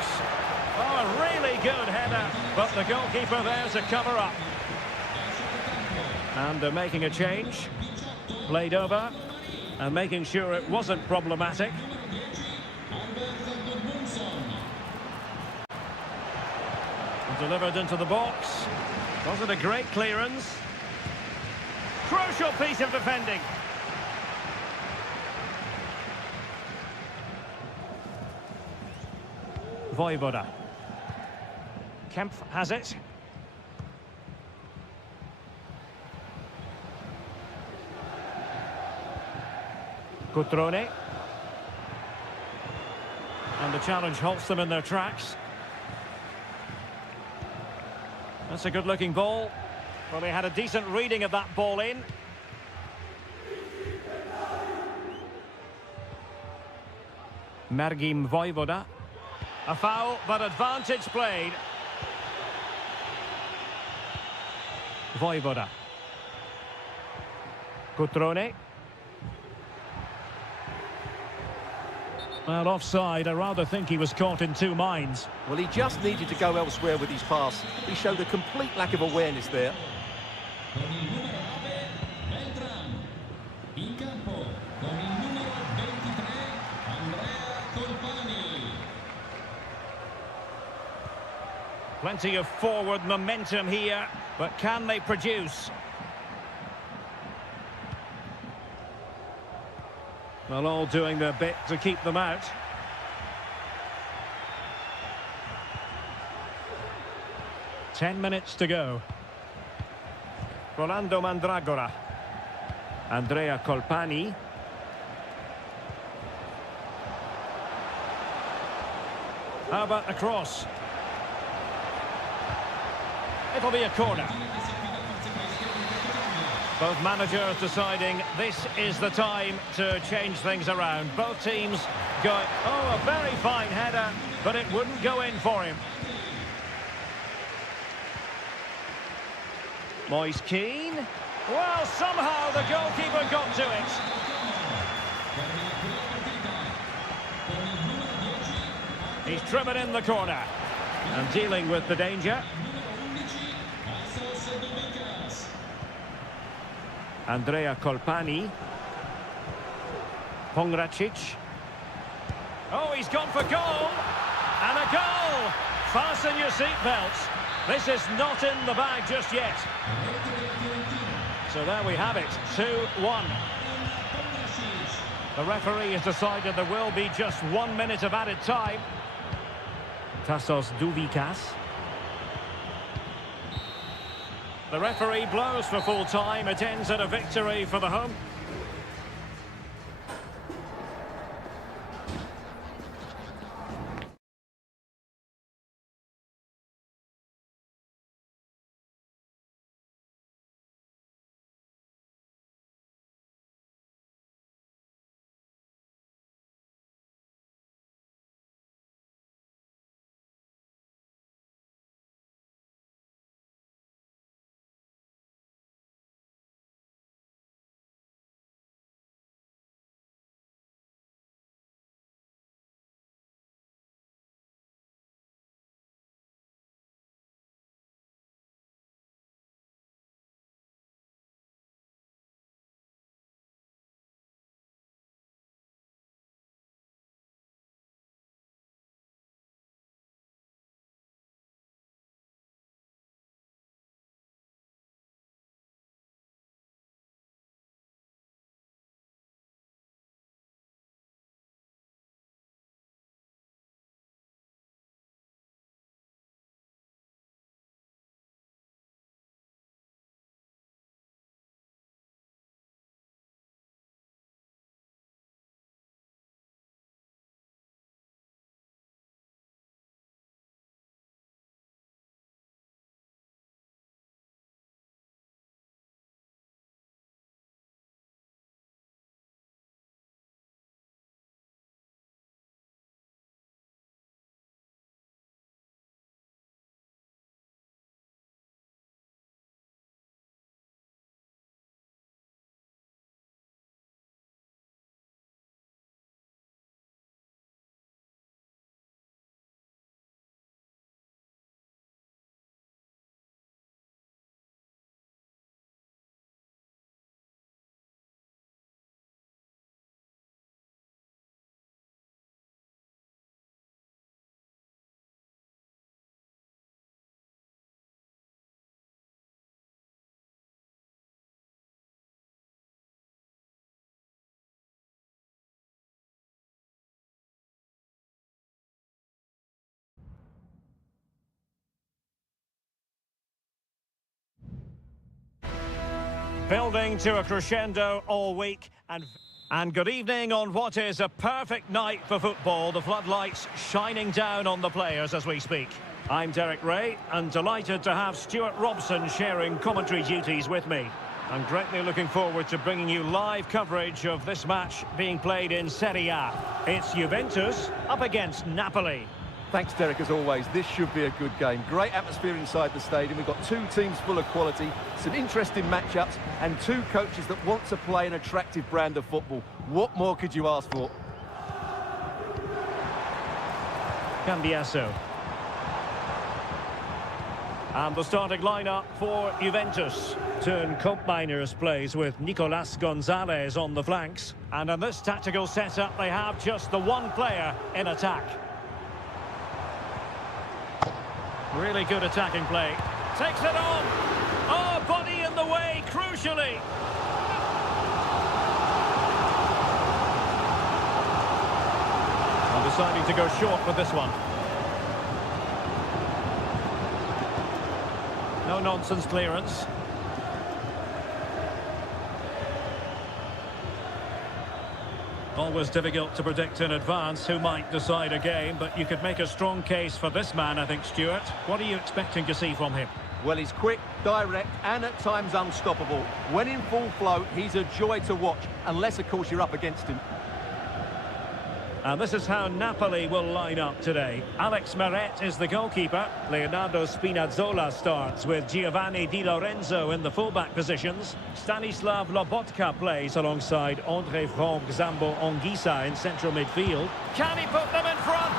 Oh, a really good header, but the goalkeeper there to cover up. And they're making a change. Played over and making sure it wasn't problematic. Delivered into the box. Wasn't a great clearance. Crucial piece of defending. Vojvoda. Kempf has it. Cutrone. And the challenge halts them in their tracks. That's a good-looking ball. Well, they had a decent reading of that ball in. Mergim Vojvoda. A foul, but advantage played. Vojvoda. Cutrone. Well, offside. I rather think he was caught in two minds. Well, he just needed to go elsewhere with his pass. He showed a complete lack of awareness there. Con il numero 9, Beltran. In campo, con il numero 23, Andrea Colpani. Plenty of forward momentum here, but can they produce? Well, all doing their bit to keep them out. Ten minutes to go. Rolando Mandragora. Andrea Colpani. How about the cross? It'll be a corner. Both managers deciding this is the time to change things around. Both teams going, oh, a very fine header, but it wouldn't go in for him. Moise Keane. Well, somehow the goalkeeper got to it. He's driven in the corner and dealing with the danger. Andrea Colpani. Pongracic. Oh, he's gone for goal. And a goal. Fasten your seatbelts. This is not in the bag just yet. So there we have it, 2-1. The referee has decided there will be just 1 minute of added time. Tassos Douvikas. The referee blows for full time. It ends in a victory for the home. Building to a crescendo all week and good evening on what is a perfect night for football. The floodlights shining down on the players as we speak. I'm Derek Ray and delighted to have Stuart Robson sharing commentary duties with me. I'm greatly looking forward to bringing you live coverage of this match being played in Serie A. It's Juventus up against Napoli. Thanks, Derek, as always. This should be a good game. Great atmosphere inside the stadium. We've got two teams full of quality, some interesting matchups, and two coaches that want to play an attractive brand of football. What more could you ask for? Cambiasso. And the starting lineup for Juventus. Turn Koopmeiners plays with Nicolas Gonzalez on the flanks. And in this tactical setup, they have just the one player in attack. Really good attacking play. Takes it on. Oh, body in the way, crucially. I'm deciding to go short with this one. No-nonsense clearance. Always difficult to predict in advance who might decide a game, but you could make a strong case for this man, I think, Stuart. What are you expecting to see from him? Well, he's quick, direct, and at times unstoppable. When in full flow, he's a joy to watch, unless, of course, you're up against him. And this is how Napoli will line up today. Alex Meret is the goalkeeper. Leonardo Spinazzola starts with Giovanni Di Lorenzo in the fullback positions. Stanislav Lobotka plays alongside André Franck Zambo Anguissa in central midfield. Can he put them in front?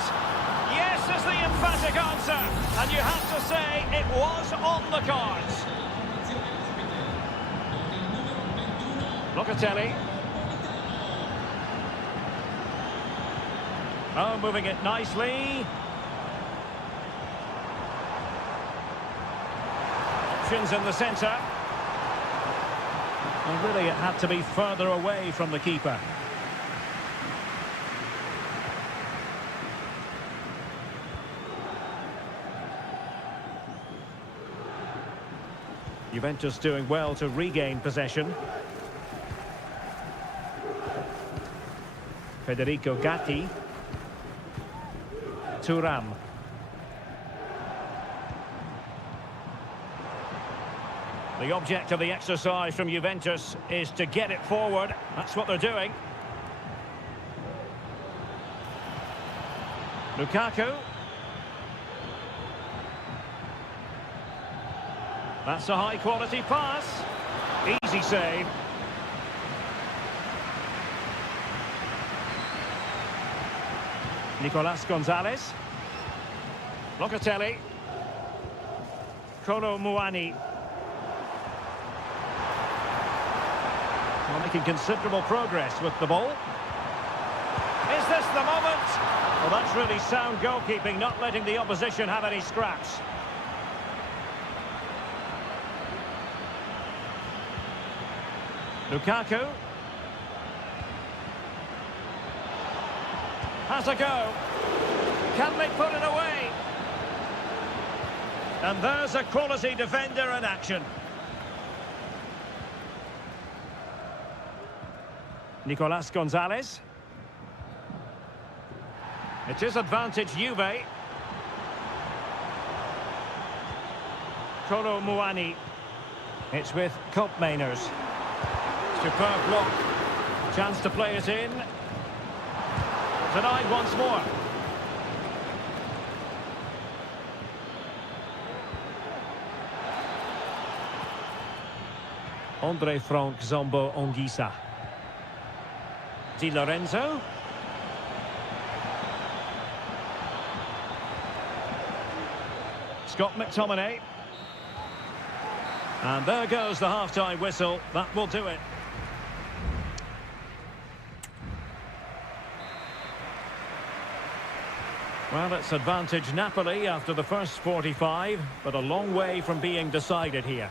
Yes is the emphatic answer. And you have to say it was on the cards. Locatelli. Oh, moving it nicely. Options in the centre. And really it had to be further away from the keeper. Juventus doing well to regain possession. Federico Gatti. Thuram. The object of the exercise from Juventus is to get it forward. That's what they're doing. Lukaku. That's a high-quality pass. Easy save. Nicolas Gonzalez. Locatelli. Kolo Muani. Well, making considerable progress with the ball. Is this the moment? Well, that's really sound goalkeeping, not letting the opposition have any scraps. Lukaku. Has a go. Can they put it away? And there's a quality defender in action. Nicolas Gonzalez. It is advantage Juve. Kolo Muani. It's with Koopmeiners. Superb block. Chance to play it in. Denied once more. André Franck Zambo Anguissa. Di Lorenzo. Scott McTominay. And there goes the half-time whistle. That will do it. Well, it's advantage Napoli after the first 45, but a long way from being decided here.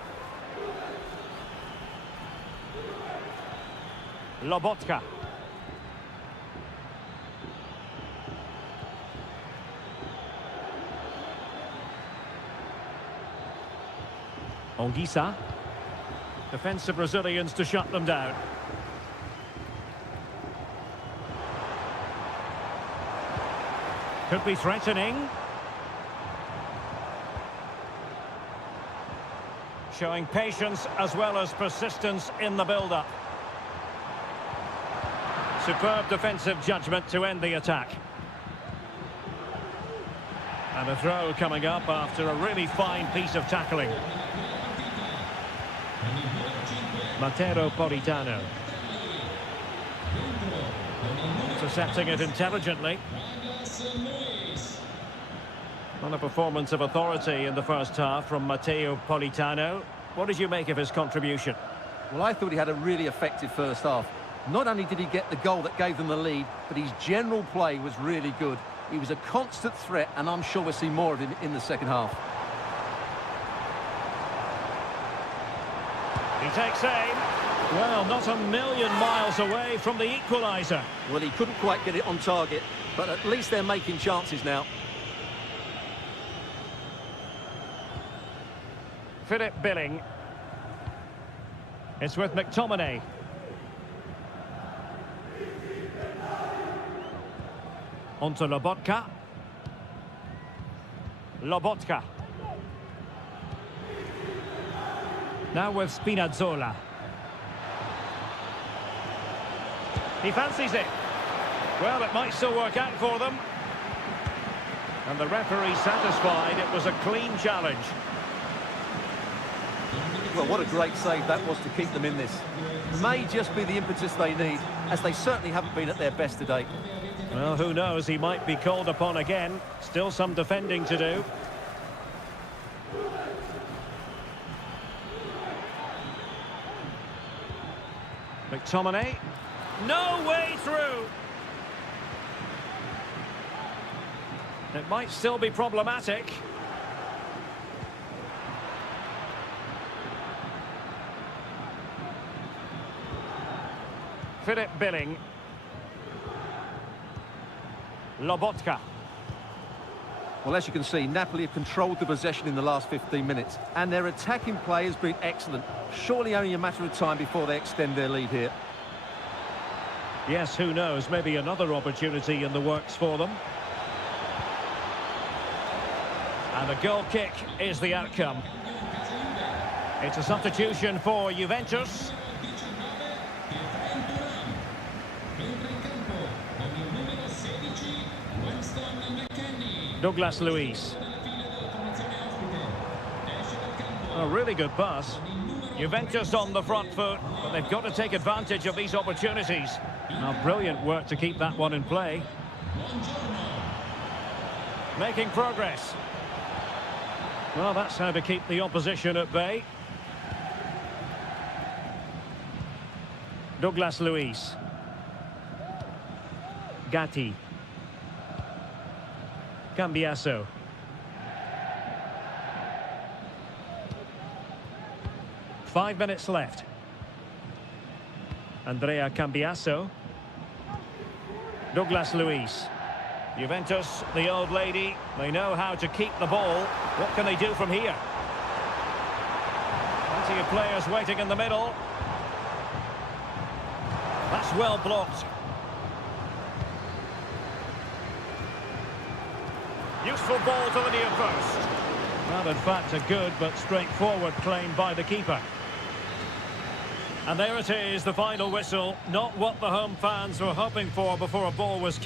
Lobotka. Anguissa. Defensive Brazilians to shut them down. Could be threatening. Showing patience as well as persistence in the build-up. Superb defensive judgment to end the attack. And a throw coming up after a really fine piece of tackling. Matteo Politano. Intercepting it intelligently. On a performance of authority in the first half from Matteo Politano. What did you make of his contribution? Well, I thought he had a really effective first half. Not only did he get the goal that gave them the lead, but his general play was really good. He was a constant threat, and I'm sure we'll see more of him in the second half. He takes aim. Well, not a million miles away from the equaliser. Well, he couldn't quite get it on target, but at least they're making chances now. Philip Billing. It's with McTominay. On to Lobotka. Lobotka. Now with Spinazzola. He fancies it. Well, it might still work out for them. And the referee satisfied it was a clean challenge. Well, what a great save that was to keep them in this. May just be the impetus they need, as they certainly haven't been at their best today. Well, who knows? He might be called upon again. Still some defending to do. McTominay. No way through. It might still be problematic. Philip Billing. Lobotka. Well, as you can see, Napoli have controlled the possession in the last 15 minutes, and their attacking play has been excellent. Surely only a matter of time before they extend their lead here. Yes, who knows? Maybe another opportunity in the works for them. And a goal kick is the outcome. It's a substitution for Juventus. Douglas Luiz. A really good pass. Juventus on the front foot, but they've got to take advantage of these opportunities. Now, brilliant work to keep that one in play. Making progress. Well, that's how to keep the opposition at bay. Douglas Luiz. Gatti. Cambiasso. Five minutes left. Andrea Cambiasso. Douglas Luiz. Juventus, the old lady, they know how to keep the ball. What can they do from here? Plenty of players waiting in the middle. That's well blocked. Useful ball to the near post. Well, in fact, a good but straightforward claim by the keeper. And there it is, the final whistle. Not what the home fans were hoping for before a ball was...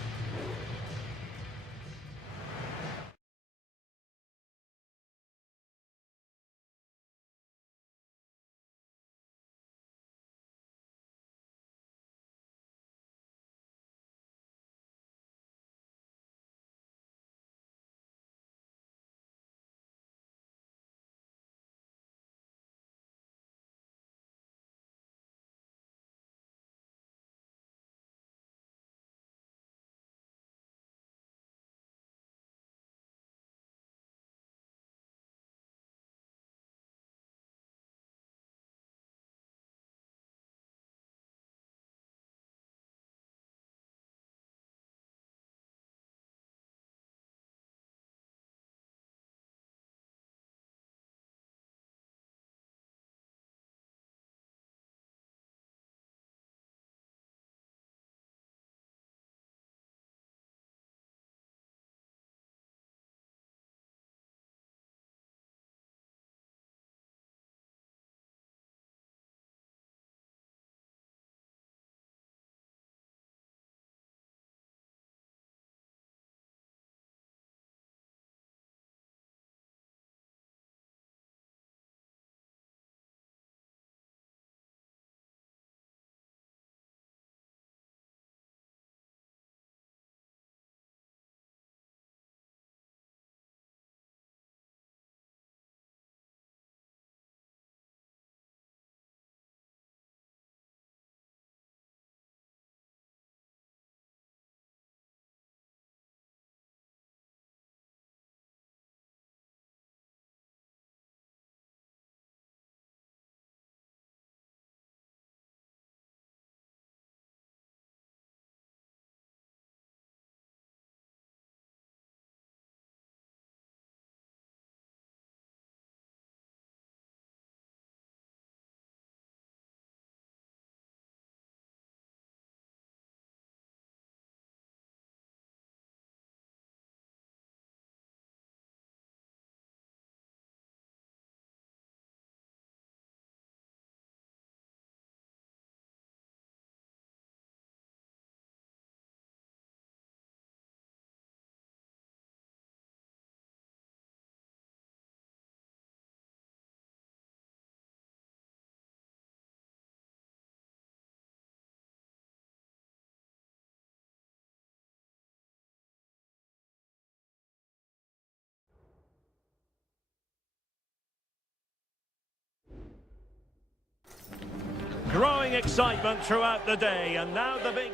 Growing excitement throughout the day, and now the big...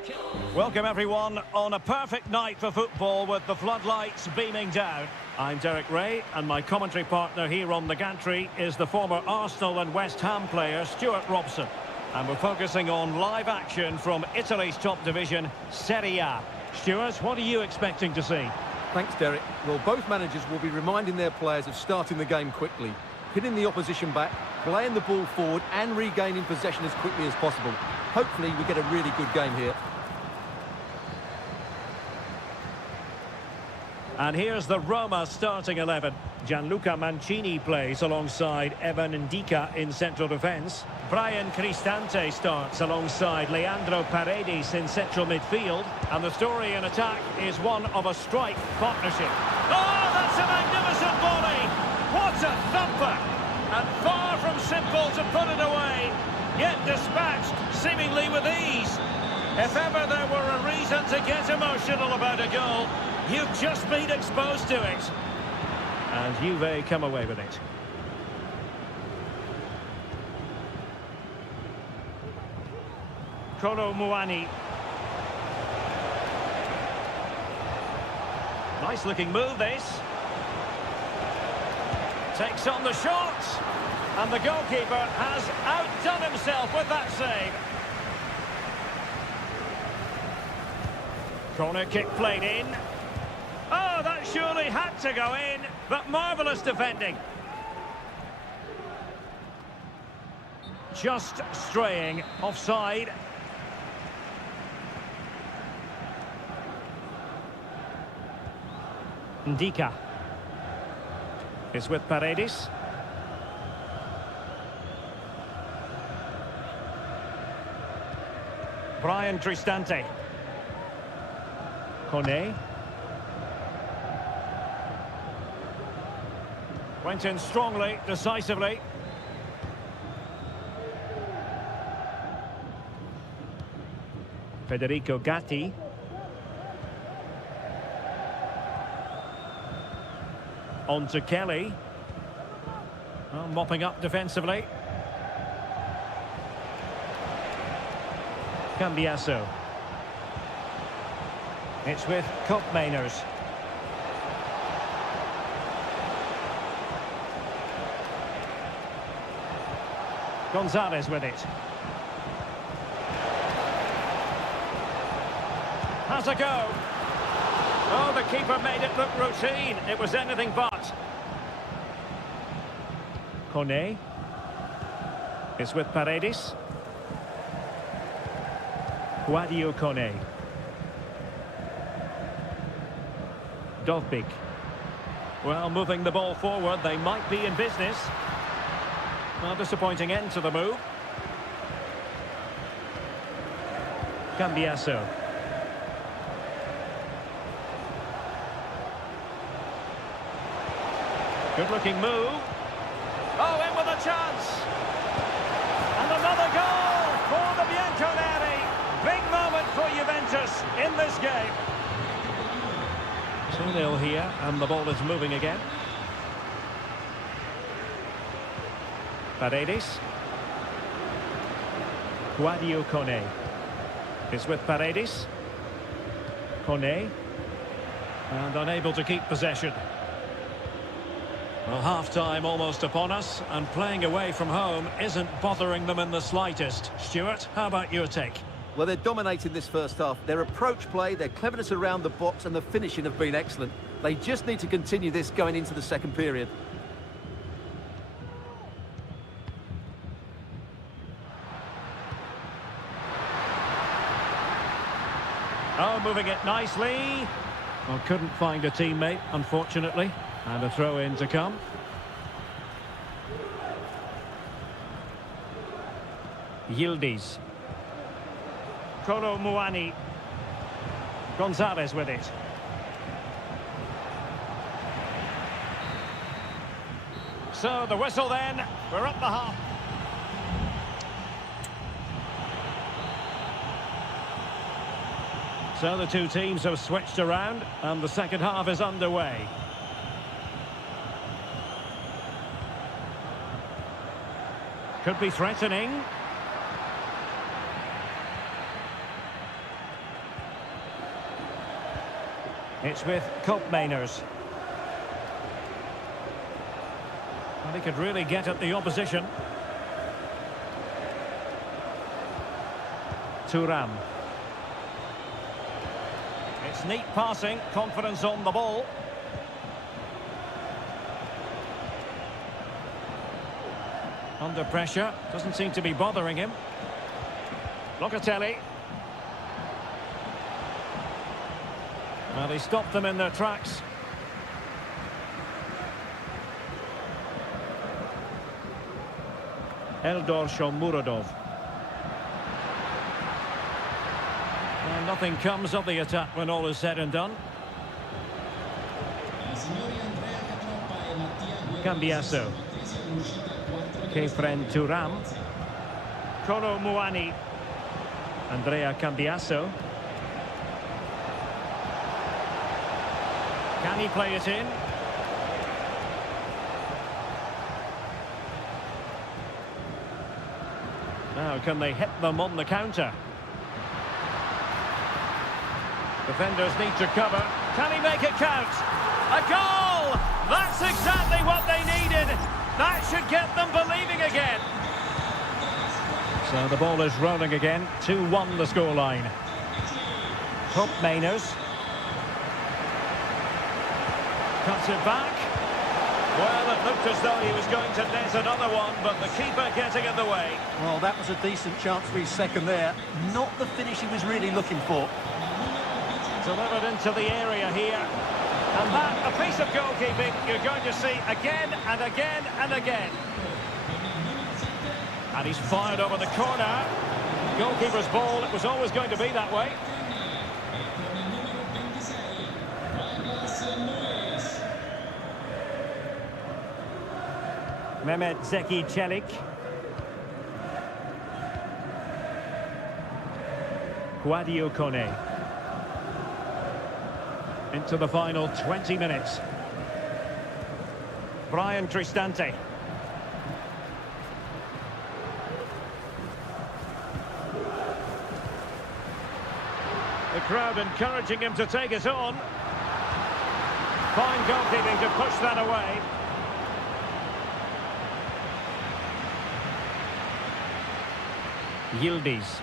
Welcome everyone on a perfect night for football with the floodlights beaming down. I'm Derek Ray, and my commentary partner here on the gantry is the former Arsenal and West Ham player Stuart Robson. And we're focusing on live action from Italy's top division, Serie A. Stuart, what are you expecting to see? Thanks, Derek. Well, both managers will be reminding their players of starting the game quickly, hitting the opposition back, playing the ball forward and regaining possession as quickly as possible. Hopefully we get a really good game here. And here's the Roma starting 11. Gianluca Mancini plays alongside Evan Ndika in central defence. Brian Cristante starts alongside Leandro Paredes in central midfield. And the story in attack is one of a strike partnership. Oh, that's a magnificent volley! What a thumper! And far from simple to put it away, yet dispatched seemingly with ease. If ever there were a reason to get emotional about a goal, you've just been exposed to it. And Juve come away with it. Kolo Muani. Nice looking move this. Takes on the shot. And the goalkeeper has outdone himself with that save. Corner kick played in. Oh, that surely had to go in, but marvellous defending. Just straying offside. Ndika is with Paredes. Brian Cristante. Kone. Went in strongly, decisively. Federico Gatti. On to Kelly. Well, mopping up defensively. Cambiasso. It's with Koopmeiners. Gonzalez with it. Has a go. Oh, the keeper made it look routine. It was anything but. Kone is with Paredes. Guadio Kone. Dovbik. Well, moving the ball forward, they might be in business. Well, disappointing end to the move. Cambiasso. Good-looking move. Oh, in with a chance. And another goal for the Bianconeri. Big moment for Juventus in this game. 2-0 here, and the ball is moving again. Paredes. Guadio Kone is with Paredes. Kone. And unable to keep possession. Well, half-time almost upon us, and playing away from home isn't bothering them in the slightest. Stuart, how about your take? Well, they're dominating this first half. Their approach play, their cleverness around the box and the finishing have been excellent. They just need to continue this going into the second period. Oh, moving it nicely. Well, couldn't find a teammate, unfortunately. And a throw-in to come. Yildiz. Kolo Muani. Gonzalez with it. So the whistle then. We're up the half. So the two teams have switched around and the second half is underway. Could be threatening. It's with Koopmeiners. Well, he could really get at the opposition. Thuram. It's neat passing, confidence on the ball. Under pressure, doesn't seem to be bothering him. Locatelli. Well, he stopped them in their tracks. Eldor Shomurodov. And nothing comes of the attack when all is said and done. Cambiasso. Kefren Thuram. Kolo Muani. Andrea Cambiasso. Can he play it in? Now, can they hit them on the counter? Defenders need to cover. Can he make it count? A goal! That's exactly what they needed. That should get them believing again. So the ball is rolling again. 2-1 the scoreline. Koopmeiners. Cuts it back. Well, it looked as though he was going to net another one, but the keeper getting in the way. Well, that was a decent chance for his second there. Not the finish he was really looking for. Delivered into the area here. And that, a piece of goalkeeping you're going to see again and again and again. And he's fired over the corner. Goalkeeper's ball, it was always going to be that way. Mehmet Zeki Çelik. Guadio Kone. Into the final 20 minutes. Brian Cristante. The crowd encouraging him to take it on. Fine goalkeeping to push that away. Yildiz.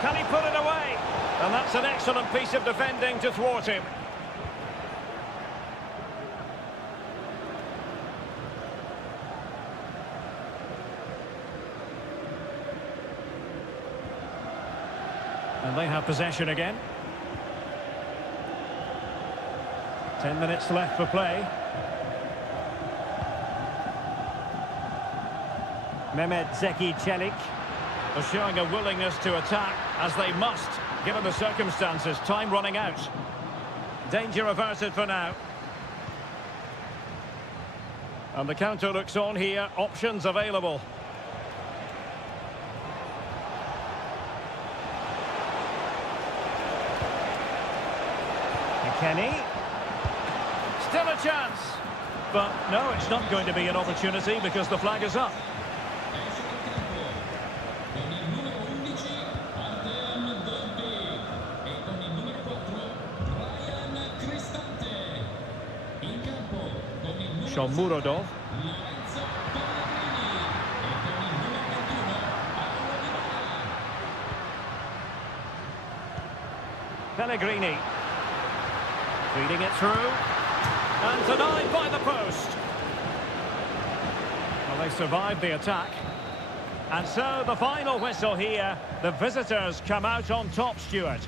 Can he put it away? And that's an excellent piece of defending to thwart him. And they have possession again. 10 minutes left for play. Mehmet Zeki Çelik are showing a willingness to attack, as they must, given the circumstances. Time running out. Danger averted for now. And the counter looks on here. Options available. McKennie. Still a chance. But no, it's not going to be an opportunity because the flag is up. Shomurodov. Pellegrini. Feeding it through. And denied by the post. Well, they survived the attack. And so the final whistle here. The visitors come out on top, Stuart.